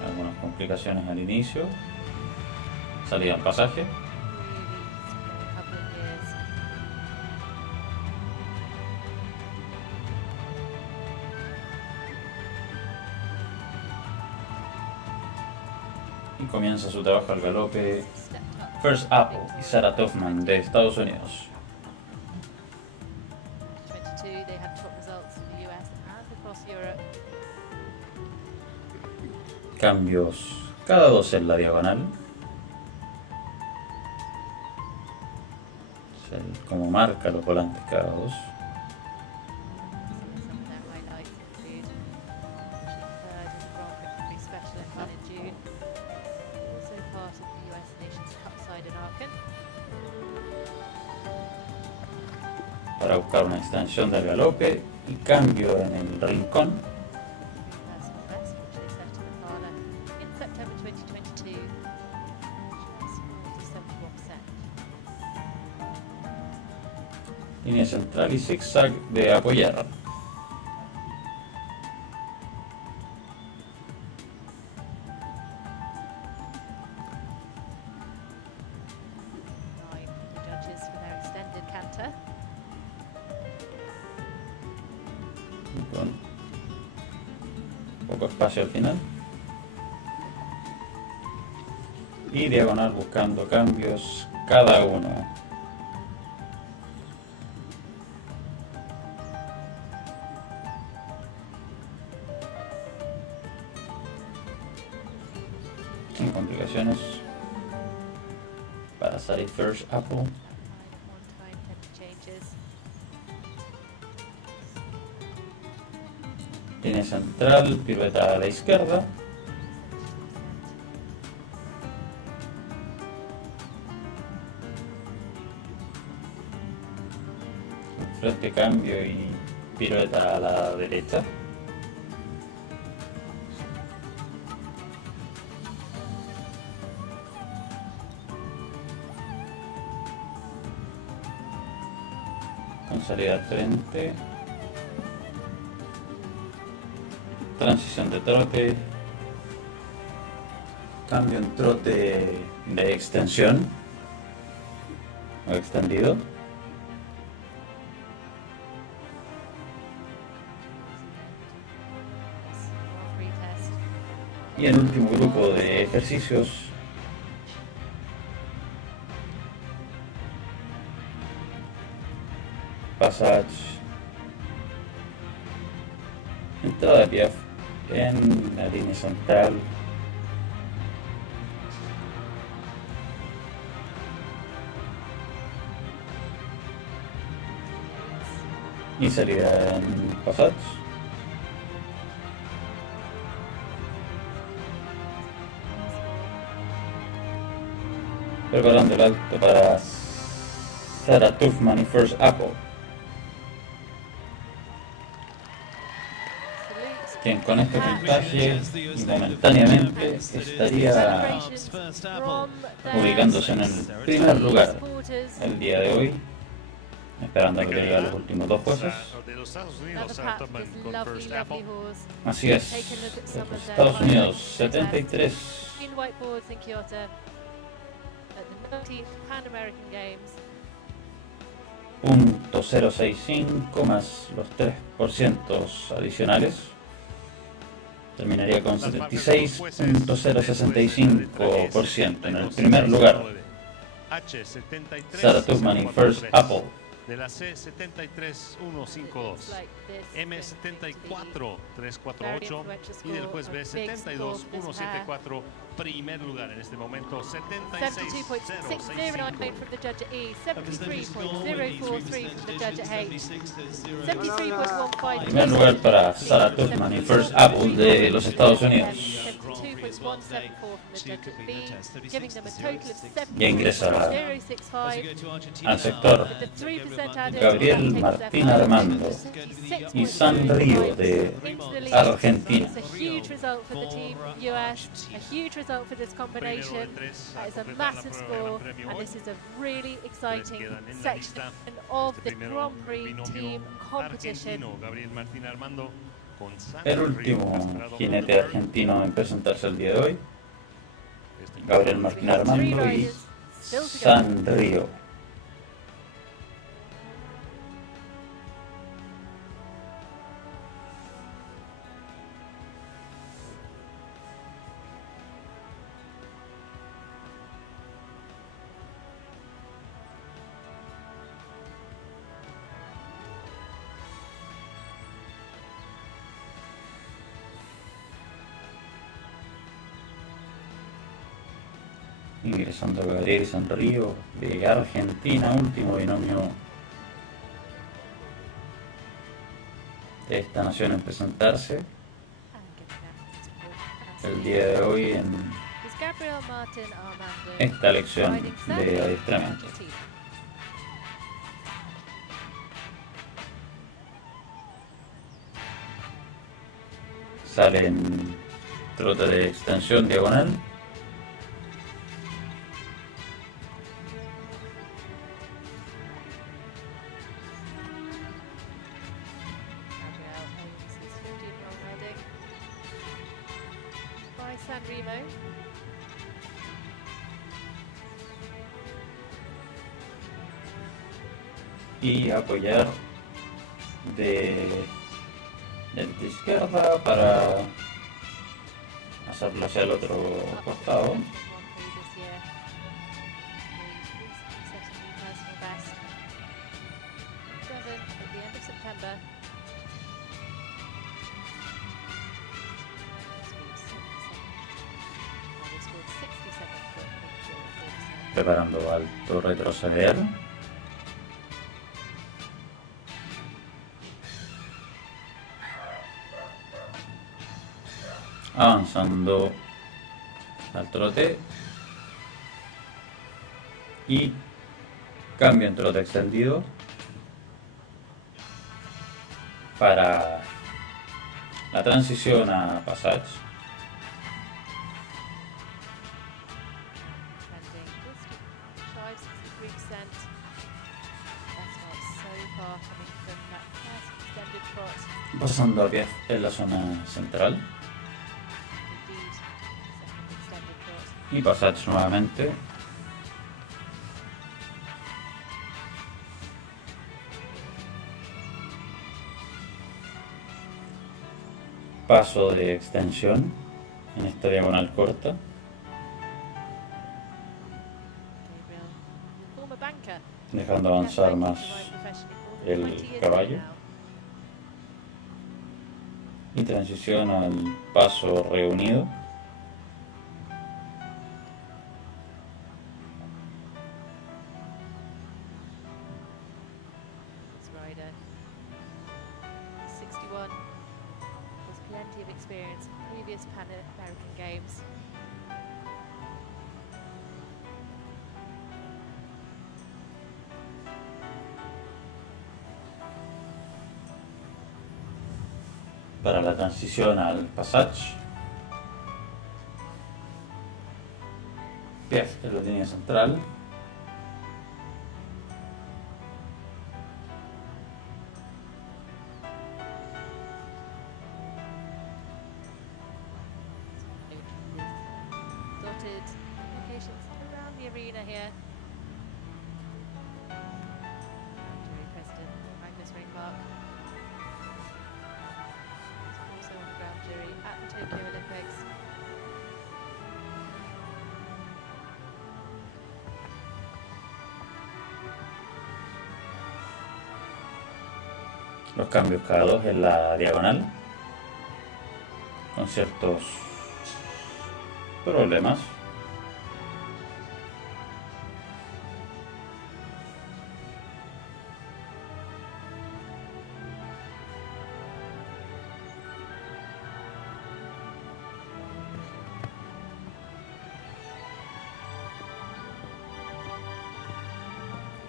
algunas complicaciones al inicio. Salida al pasaje. Really spent a couple of years. Y comienza su trabajo al galope Stepped up. First Apple y Sarah Tubman de Estados Unidos. 22, they had top results in the US and across Europe. Cambios cada dos en la diagonal. Como marca los volantes cada dos. Some of their highlights include finishing third in the Grand Prix Special in Hull in June. Also part of the US Nations Cup side in Aachen. Para buscar una extensión del galope y cambio en el rincón. Personal best, which they set in Impala in September 2022. Just 71%. Línea central y zigzag de apoyar. poco espacio al final. Y diagonal buscando cambios cada uno. Sin complicaciones para salir first apple. Línea central, pirueta a la izquierda. Frente cambio y pirueta a la derecha. Con salida al frente. Transición de trote. Cambio en trote de extensión o extendido. Y el último grupo de ejercicios passage, entrada de piaf en la línea central, y salida en passage. Preparando el alto para Sarah Tuffman y First Apple, quien con este puntaje y momentáneamente estaría ubicándose en el primer lugar el día de hoy, esperando a que llegue a los últimos dos jueces. Así es, Estados Unidos 73. .065 más los 3% adicionales terminaría con 76.065% en el primer lugar. Sarah Tuffman y First Apple. De la C73-152, M74-348 y del juez B72-174, primer lugar en este momento, 76.609 from the judge at E, 73.043 from the judge at H, 73.15. Primer lugar para Sarah Tuffman y First Apple de los Estados Unidos. 72.174 from the judge at B, giving them a total of Y ingresa 70.065. al sector Gabriel Martín Armando y San Río de Argentina. It's a huge result for the team US, a huge result for this combination. That is a massive score, and this is a really exciting section of the Grand Prix team competition. El último jinete argentino en presentarse el día de hoy, Gabriel Martín Armando y San Río. Ingresando Gabriel y San Río de Argentina, último binomio de esta nación en presentarse el día de hoy en esta lección de adiestramiento. Sale en trote de extensión diagonal. Y apoyar de izquierda para pasarlo hacia el otro costado. Preparando alto retroceder. Avanzando al trote. Y cambio en trote extendido para la transición a passage. Pasando a pie en la zona central. Y passage nuevamente. Paso de extensión en esta diagonal corta. Dejando avanzar más el caballo. Y transición al paso reunido. Para la transición al passage. Piaf en la línea central. Los cambios cada dos en la diagonal, con ciertos problemas.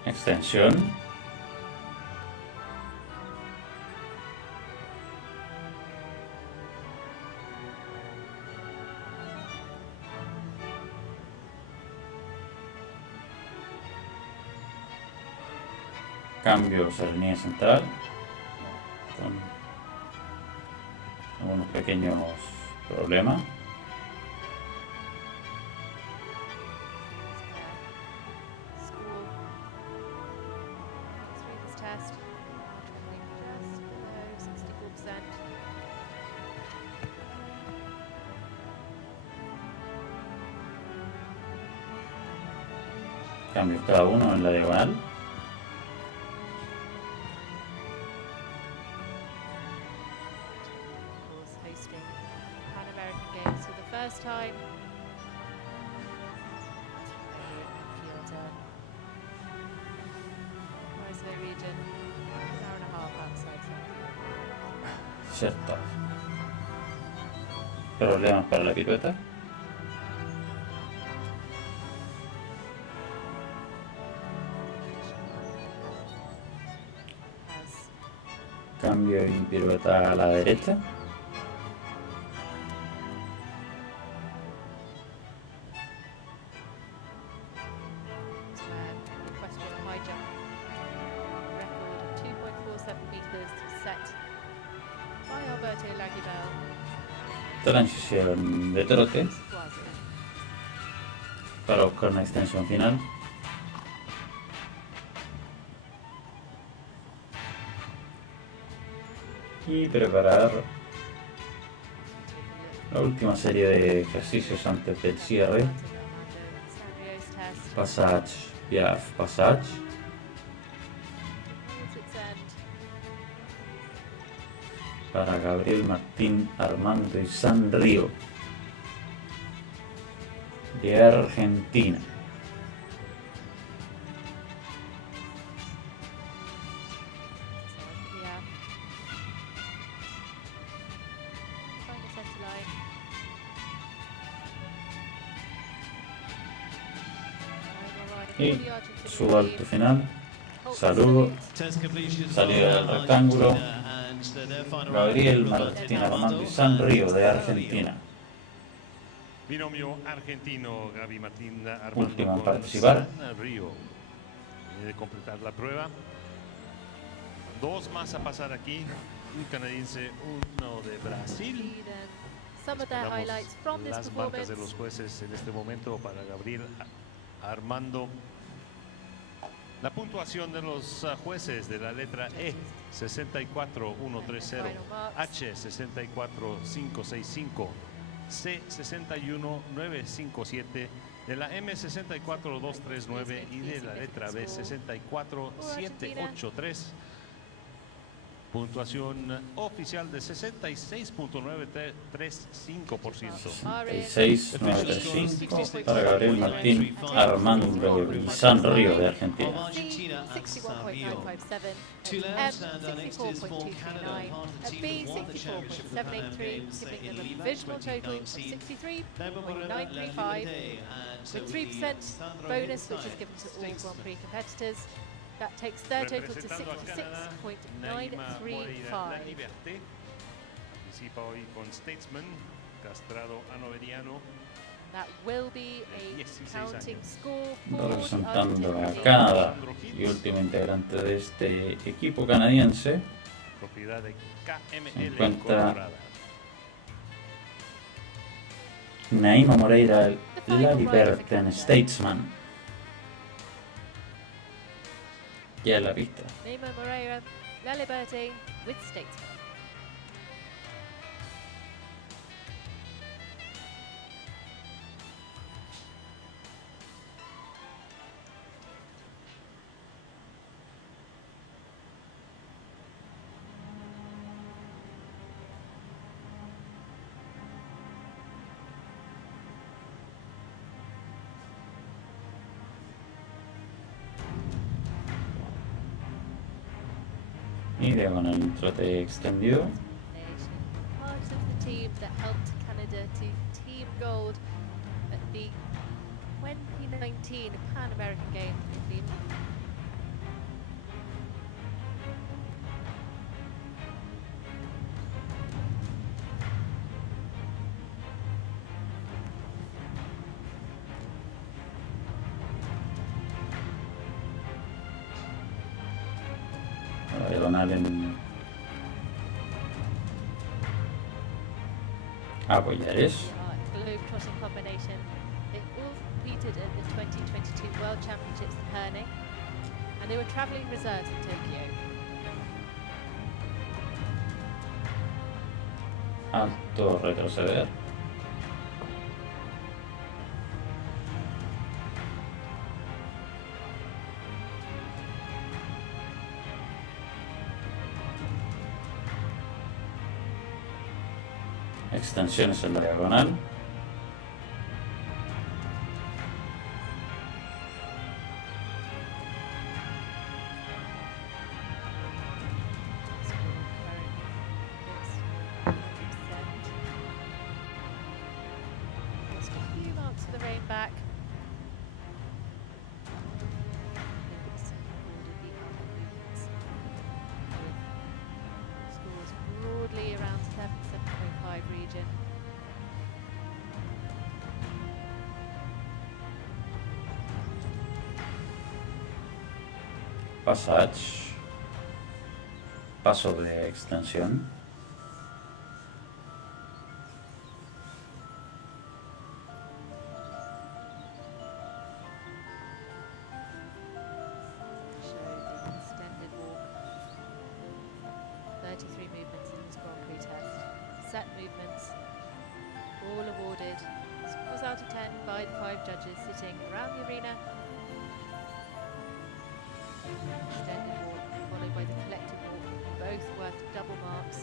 Extensión. Cambios a la línea central con algunos pequeños problemas. Cambios cada uno en la diagonal. Ciertos problemas para la pirueta. Cambio y pirueta a la derecha. Transición de trote para buscar una extensión final. Y preparar La última serie de ejercicios antes del cierre. Passage, Piaf, Passage. Para Gabriel, Martín, Armando y Sanrio de Argentina. Y su alto final, saludo, salida del rectángulo, Gabriel, Martín, Armando y Sanrio de Argentina. Binomio argentino, Gaby Martín, Armando. Último en participar. Río. Viene de completar la prueba. Dos más a pasar aquí, un canadiense, uno de Brasil. Las marcas de los jueces en este momento para Gabriel, Armando. La puntuación de los jueces de la letra E, 64-130, H, 64-565, C, 61-957, de la M, 64-239 y de la letra B, 64-783. Puntuación oficial de 66.935%. 66.935 para Gabriel, Martín, Armando y Sanrio de Argentina. With 3% bonus, which is given to all Grand Prix competitors. That takes their total to 66.935. Participa hoy con Statesman, castrado anoveriano. That will be a counting score for Representando a Canadá y último integrante de este equipo canadiense, propiedad de KML, se encuentra Naima Moreira, la Liberten Statesman. Ya en la pista. Naima Moreira, La Liberté with Statesman. Y diagonal un trote extendido. Part of the team that helped Canada to team gold at the 2019 Pan American Games. Diagonal en Apoyares. Globe-trotting combination. They all competed at the 2022 World Championships in Herning, and they were travelling reserves in Tokyo. Alto retroceder. Extensiones en la diagonal. Just a few marks for the rain back. Scores broadly around 7.5 region. Passage. Paso de extensión. Show the extended walk. 33 movements in this Grand Prix test. Set movements. all awarded. Scores out of 10 by the 5 judges sitting around the arena. Extended walk followed by the collective walk, both worth double marks.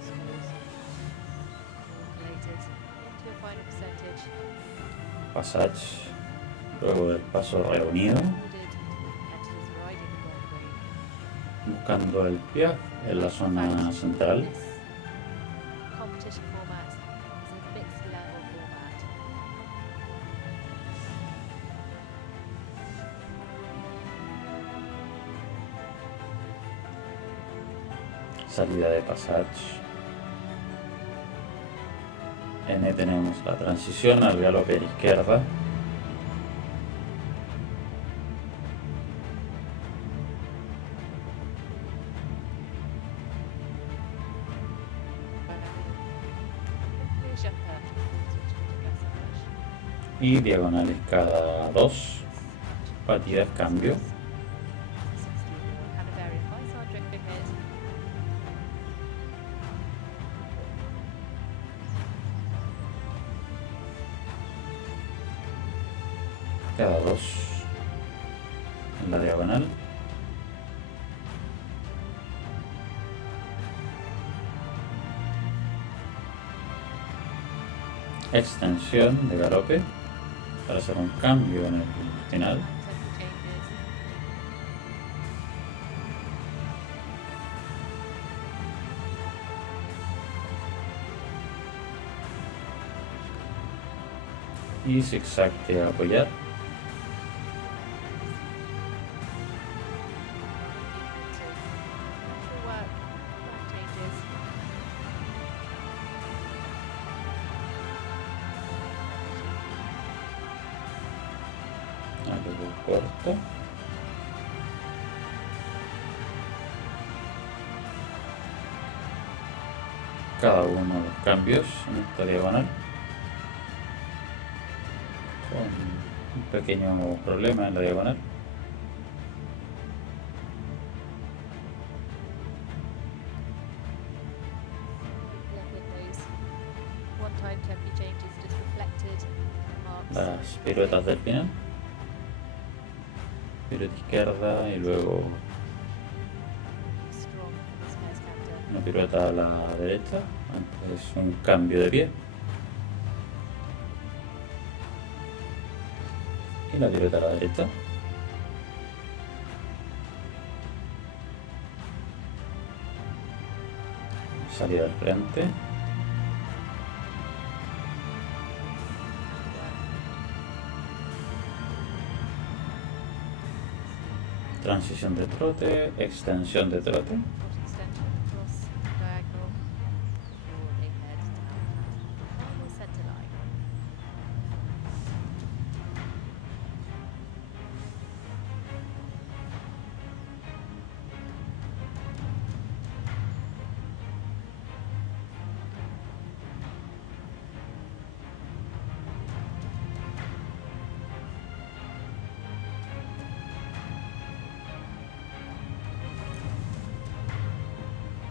Scores calculated into a final percentage. Passage, luego del paso reunido, buscando el pie en la zona central. Competition format is a mixed level format. Salida de passage. N tenemos la transición al galope de izquierda. Y diagonales cada 2. Batidas cambio. Cada 2 en la diagonal. Extensión de galope para hacer un cambio en el final. Y zigzag de apoyar. Corto. Cada uno de los cambios en esta diagonal con un pequeño problema en la diagonal. Las piruetas del final. Pirueta izquierda y luego una pirueta a la derecha, antes un cambio de pie y la pirueta a la derecha. Salida al frente. Transición de trote, extensión de trote.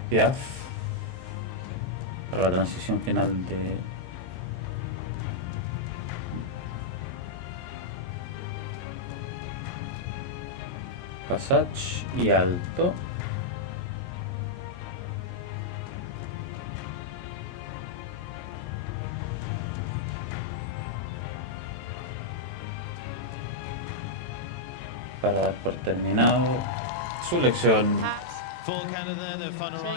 Piaf para la transición final de passage y alto. Para dar por terminado su lección. Showing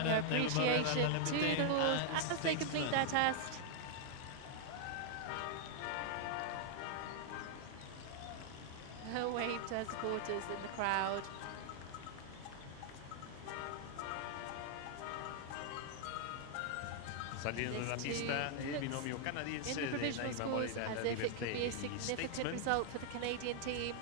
her appreciation to the horse as they complete their test. Her wave to her supporters in the crowd. Saliendo de la pista el binomio canadiense in the de provisional Naima scores Moreira as de if it could be a significant Statesman. result for the Canadian team.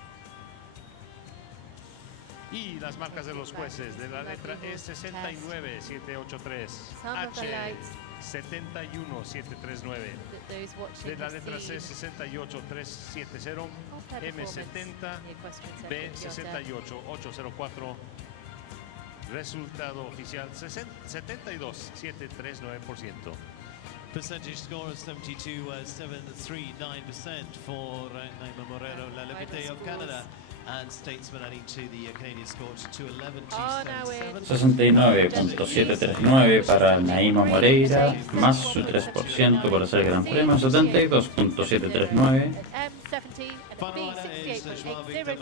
Y las marcas de los jueces de la letra E 69-783, H 71-739, de la letra C 68-370, M 70, B 68-804, Resultado oficial 72,739%. Percentage score of 72.739% for Naima Morero, La Liberté of Canada, and Statesman adding to the Canadian score to 11,277. 69.739 para Naima Moreira, más su 3% por hacer Gran Premio, 72.739.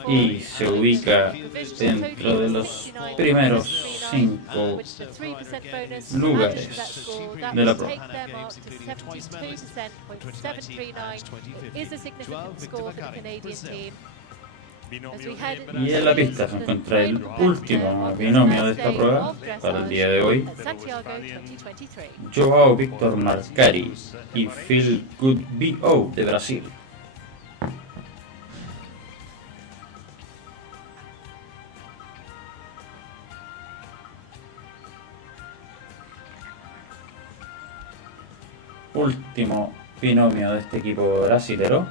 Y se ubica dentro de los primeros 5 lugares de la prueba. Y en la pista se encuentra el último binomio de esta prueba para el día de hoy: Joao Victor Marcari y Feel Good B.O. de Brasil. Último binomio de este equipo brasilero.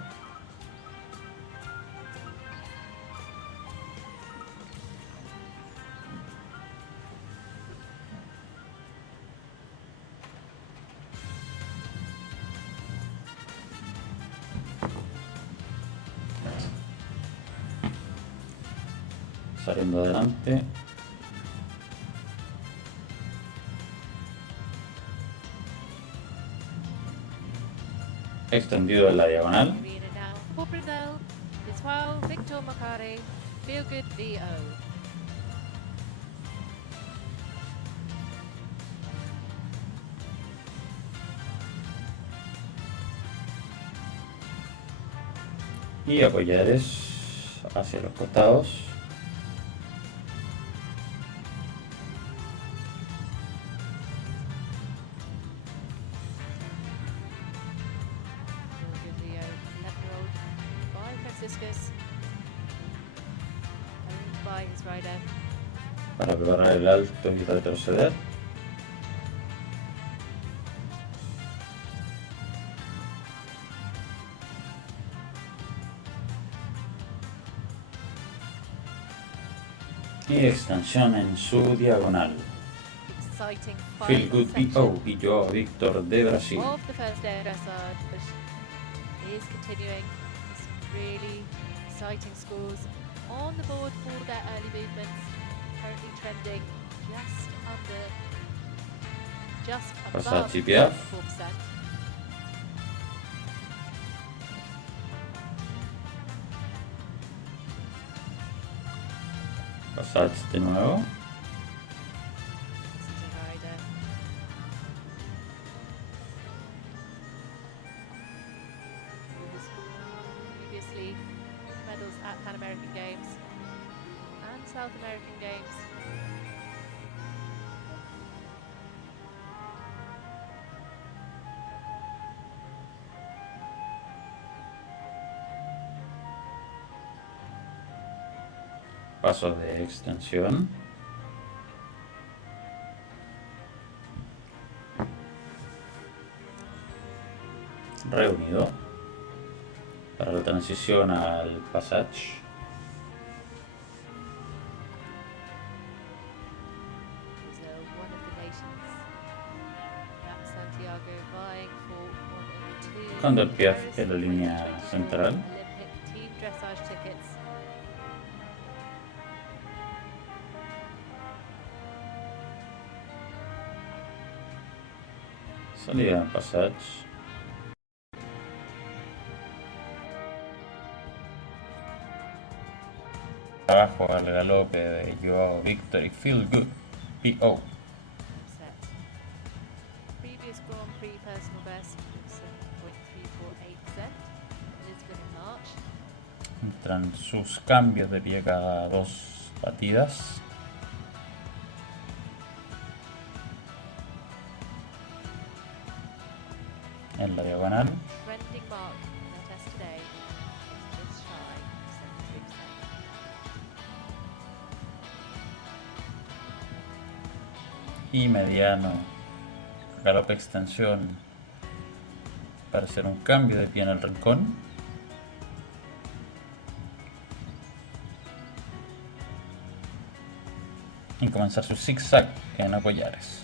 Saliendo adelante. Extendido en la diagonal. Y Gutierrez hacia los costados. Para preparar el alto y retroceder. Y extensión en su diagonal. Feel Good B.O. y Joao Victor de Brasil. On the board for their early movements, currently trending just above 4%. Passage de nuevo. Previously medals at Pan American Games and South American Games. Paso de extensión. Reunido para la transición al passage. Cuando el pie en la línea central. Salida en passage. Abajo al galope de Joao Victor y Feel Good B.O. Previous Grand Prix personal best 7.348%. Lisbon in March. Entran sus cambios de pie cada 2 batidas. En la diagonal. Trending mark in the test today is just shy of 73%. Y mediano, galope extensión para hacer un cambio de pie en el rincón. y comenzar su zigzag en Apoyares.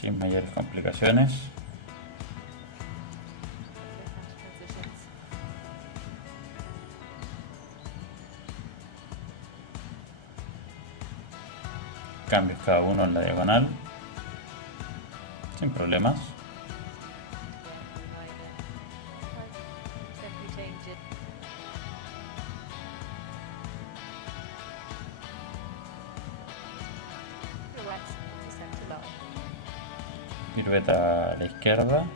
Sin mayores complicaciones. Cambios cada uno en la diagonal sin problemas. Pirueta a la izquierda.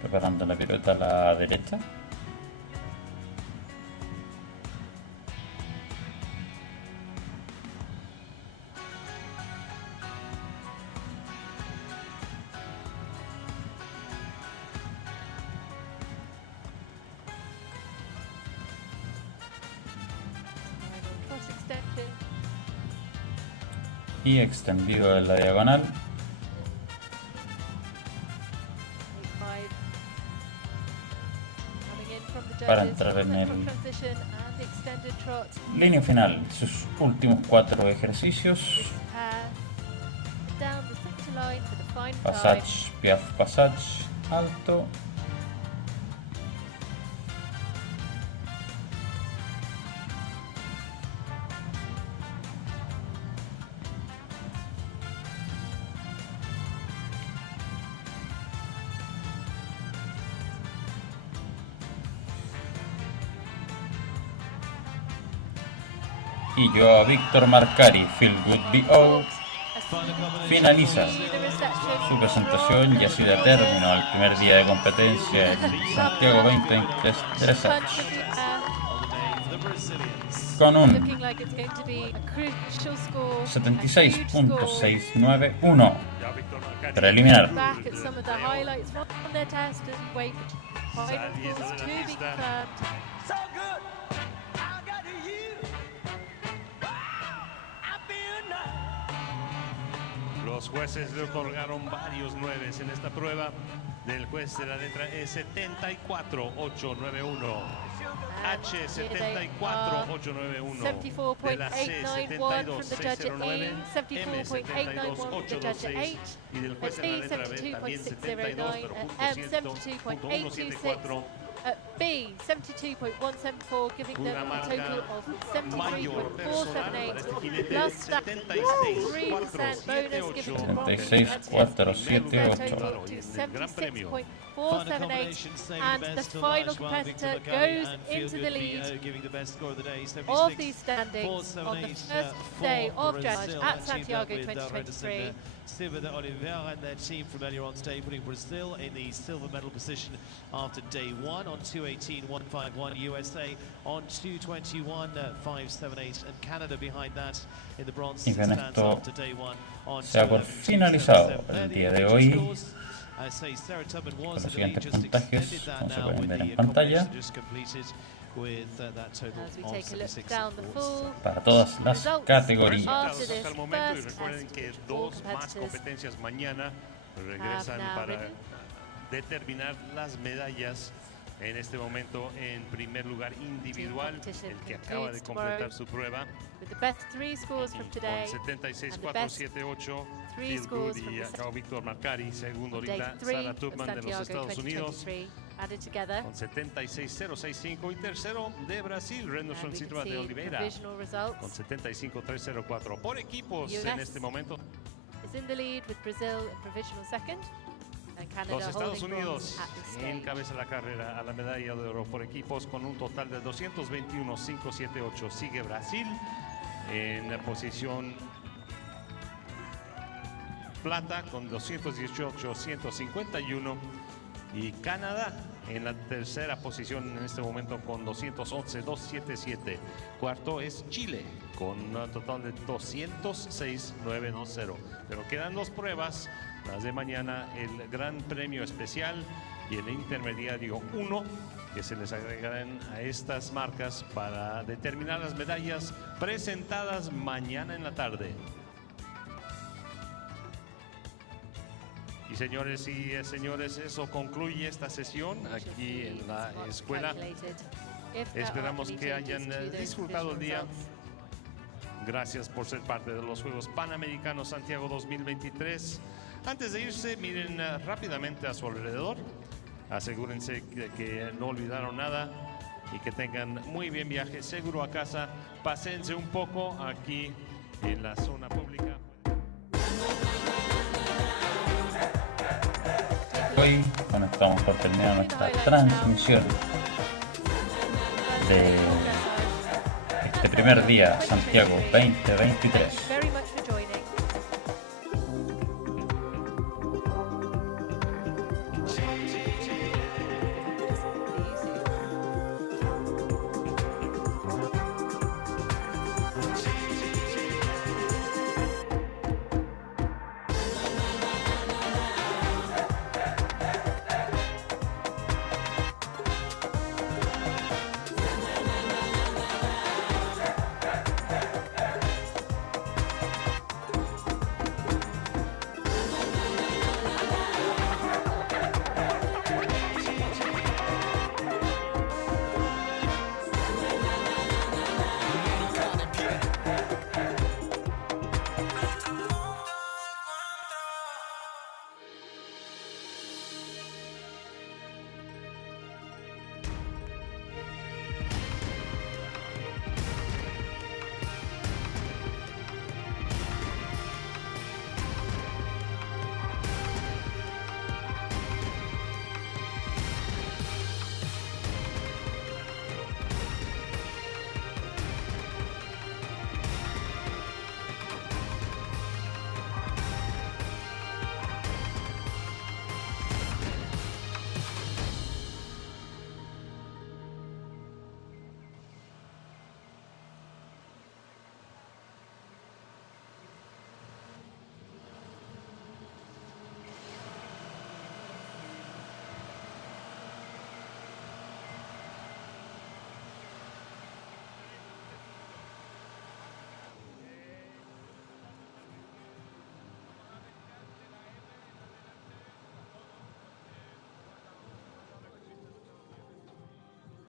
Preparando la pirueta a la derecha. Y extendido en la diagonal. Para entrar en el línea final, sus últimos 4 ejercicios. Passage, piaf, passage, alto. Y yo a Víctor Marcari, Feel Good BO, finaliza su presentación y así da término al primer día de competencia en Santiago 2023 Dressage con un 76.691 preliminar. Los jueces le otorgaron varios 9 en esta prueba. Del juez de la letra E 74891, H 74891, de la C 72609, M 72826 y del juez de la letra B también 72, pero punto 174. B 72.174, giving them a total of 73.478 plus that 3% bonus, giving them a total to 76.478, and the final competitor goes into the lead of these standings on the first day of Dressage at Santiago 2023. Silva de Oliveira and their team from earlier on today, putting Brazil in the silver medal position after day 1 on 2:18.151, USA on 2:21.578, and Canada behind that in the bronze stands after day 1 on se ha por finalizado el día de hoy con los siguientes puntajes, como se pueden ver en pantalla, para todas las categorías. Hasta el momento, y recuerden que 2 más competencias mañana regresan para determinar las medallas. En este momento, en primer lugar individual, el que acaba de completar su prueba con 76.478, Feel Good y acabó Víctor Marcari. Segundo ahorita Sarah Tubman de los Estados Unidos con 76.065, y tercero de Brasil, Renderson Silva de Oliveira con 75.304. Por equipos en este momento, los Estados Unidos encabeza la carrera a la medalla de oro por equipos con un total de 221.578. Sigue Brasil en la posición plata con 218.151 y Canadá en la tercera posición en este momento con 211.277. Cuarto es Chile con un total de 206.920. Pero quedan 2 pruebas, las de mañana, el Gran Premio Especial y el intermediario 1, que se les agregarán a estas marcas para determinar las medallas presentadas mañana en la tarde. Y señores y señores, eso concluye esta sesión aquí en la escuela. Esperamos que hayan disfrutado el día. Gracias por ser parte de los Juegos Panamericanos Santiago 2023. Antes de irse, miren rápidamente a su alrededor. Asegúrense de que no olvidaron nada y que tengan muy bien viaje seguro a casa. Pásense un poco aquí en la zona pública. Hoy, bueno, estamos por terminar nuestra transmisión de este primer día Santiago 2023.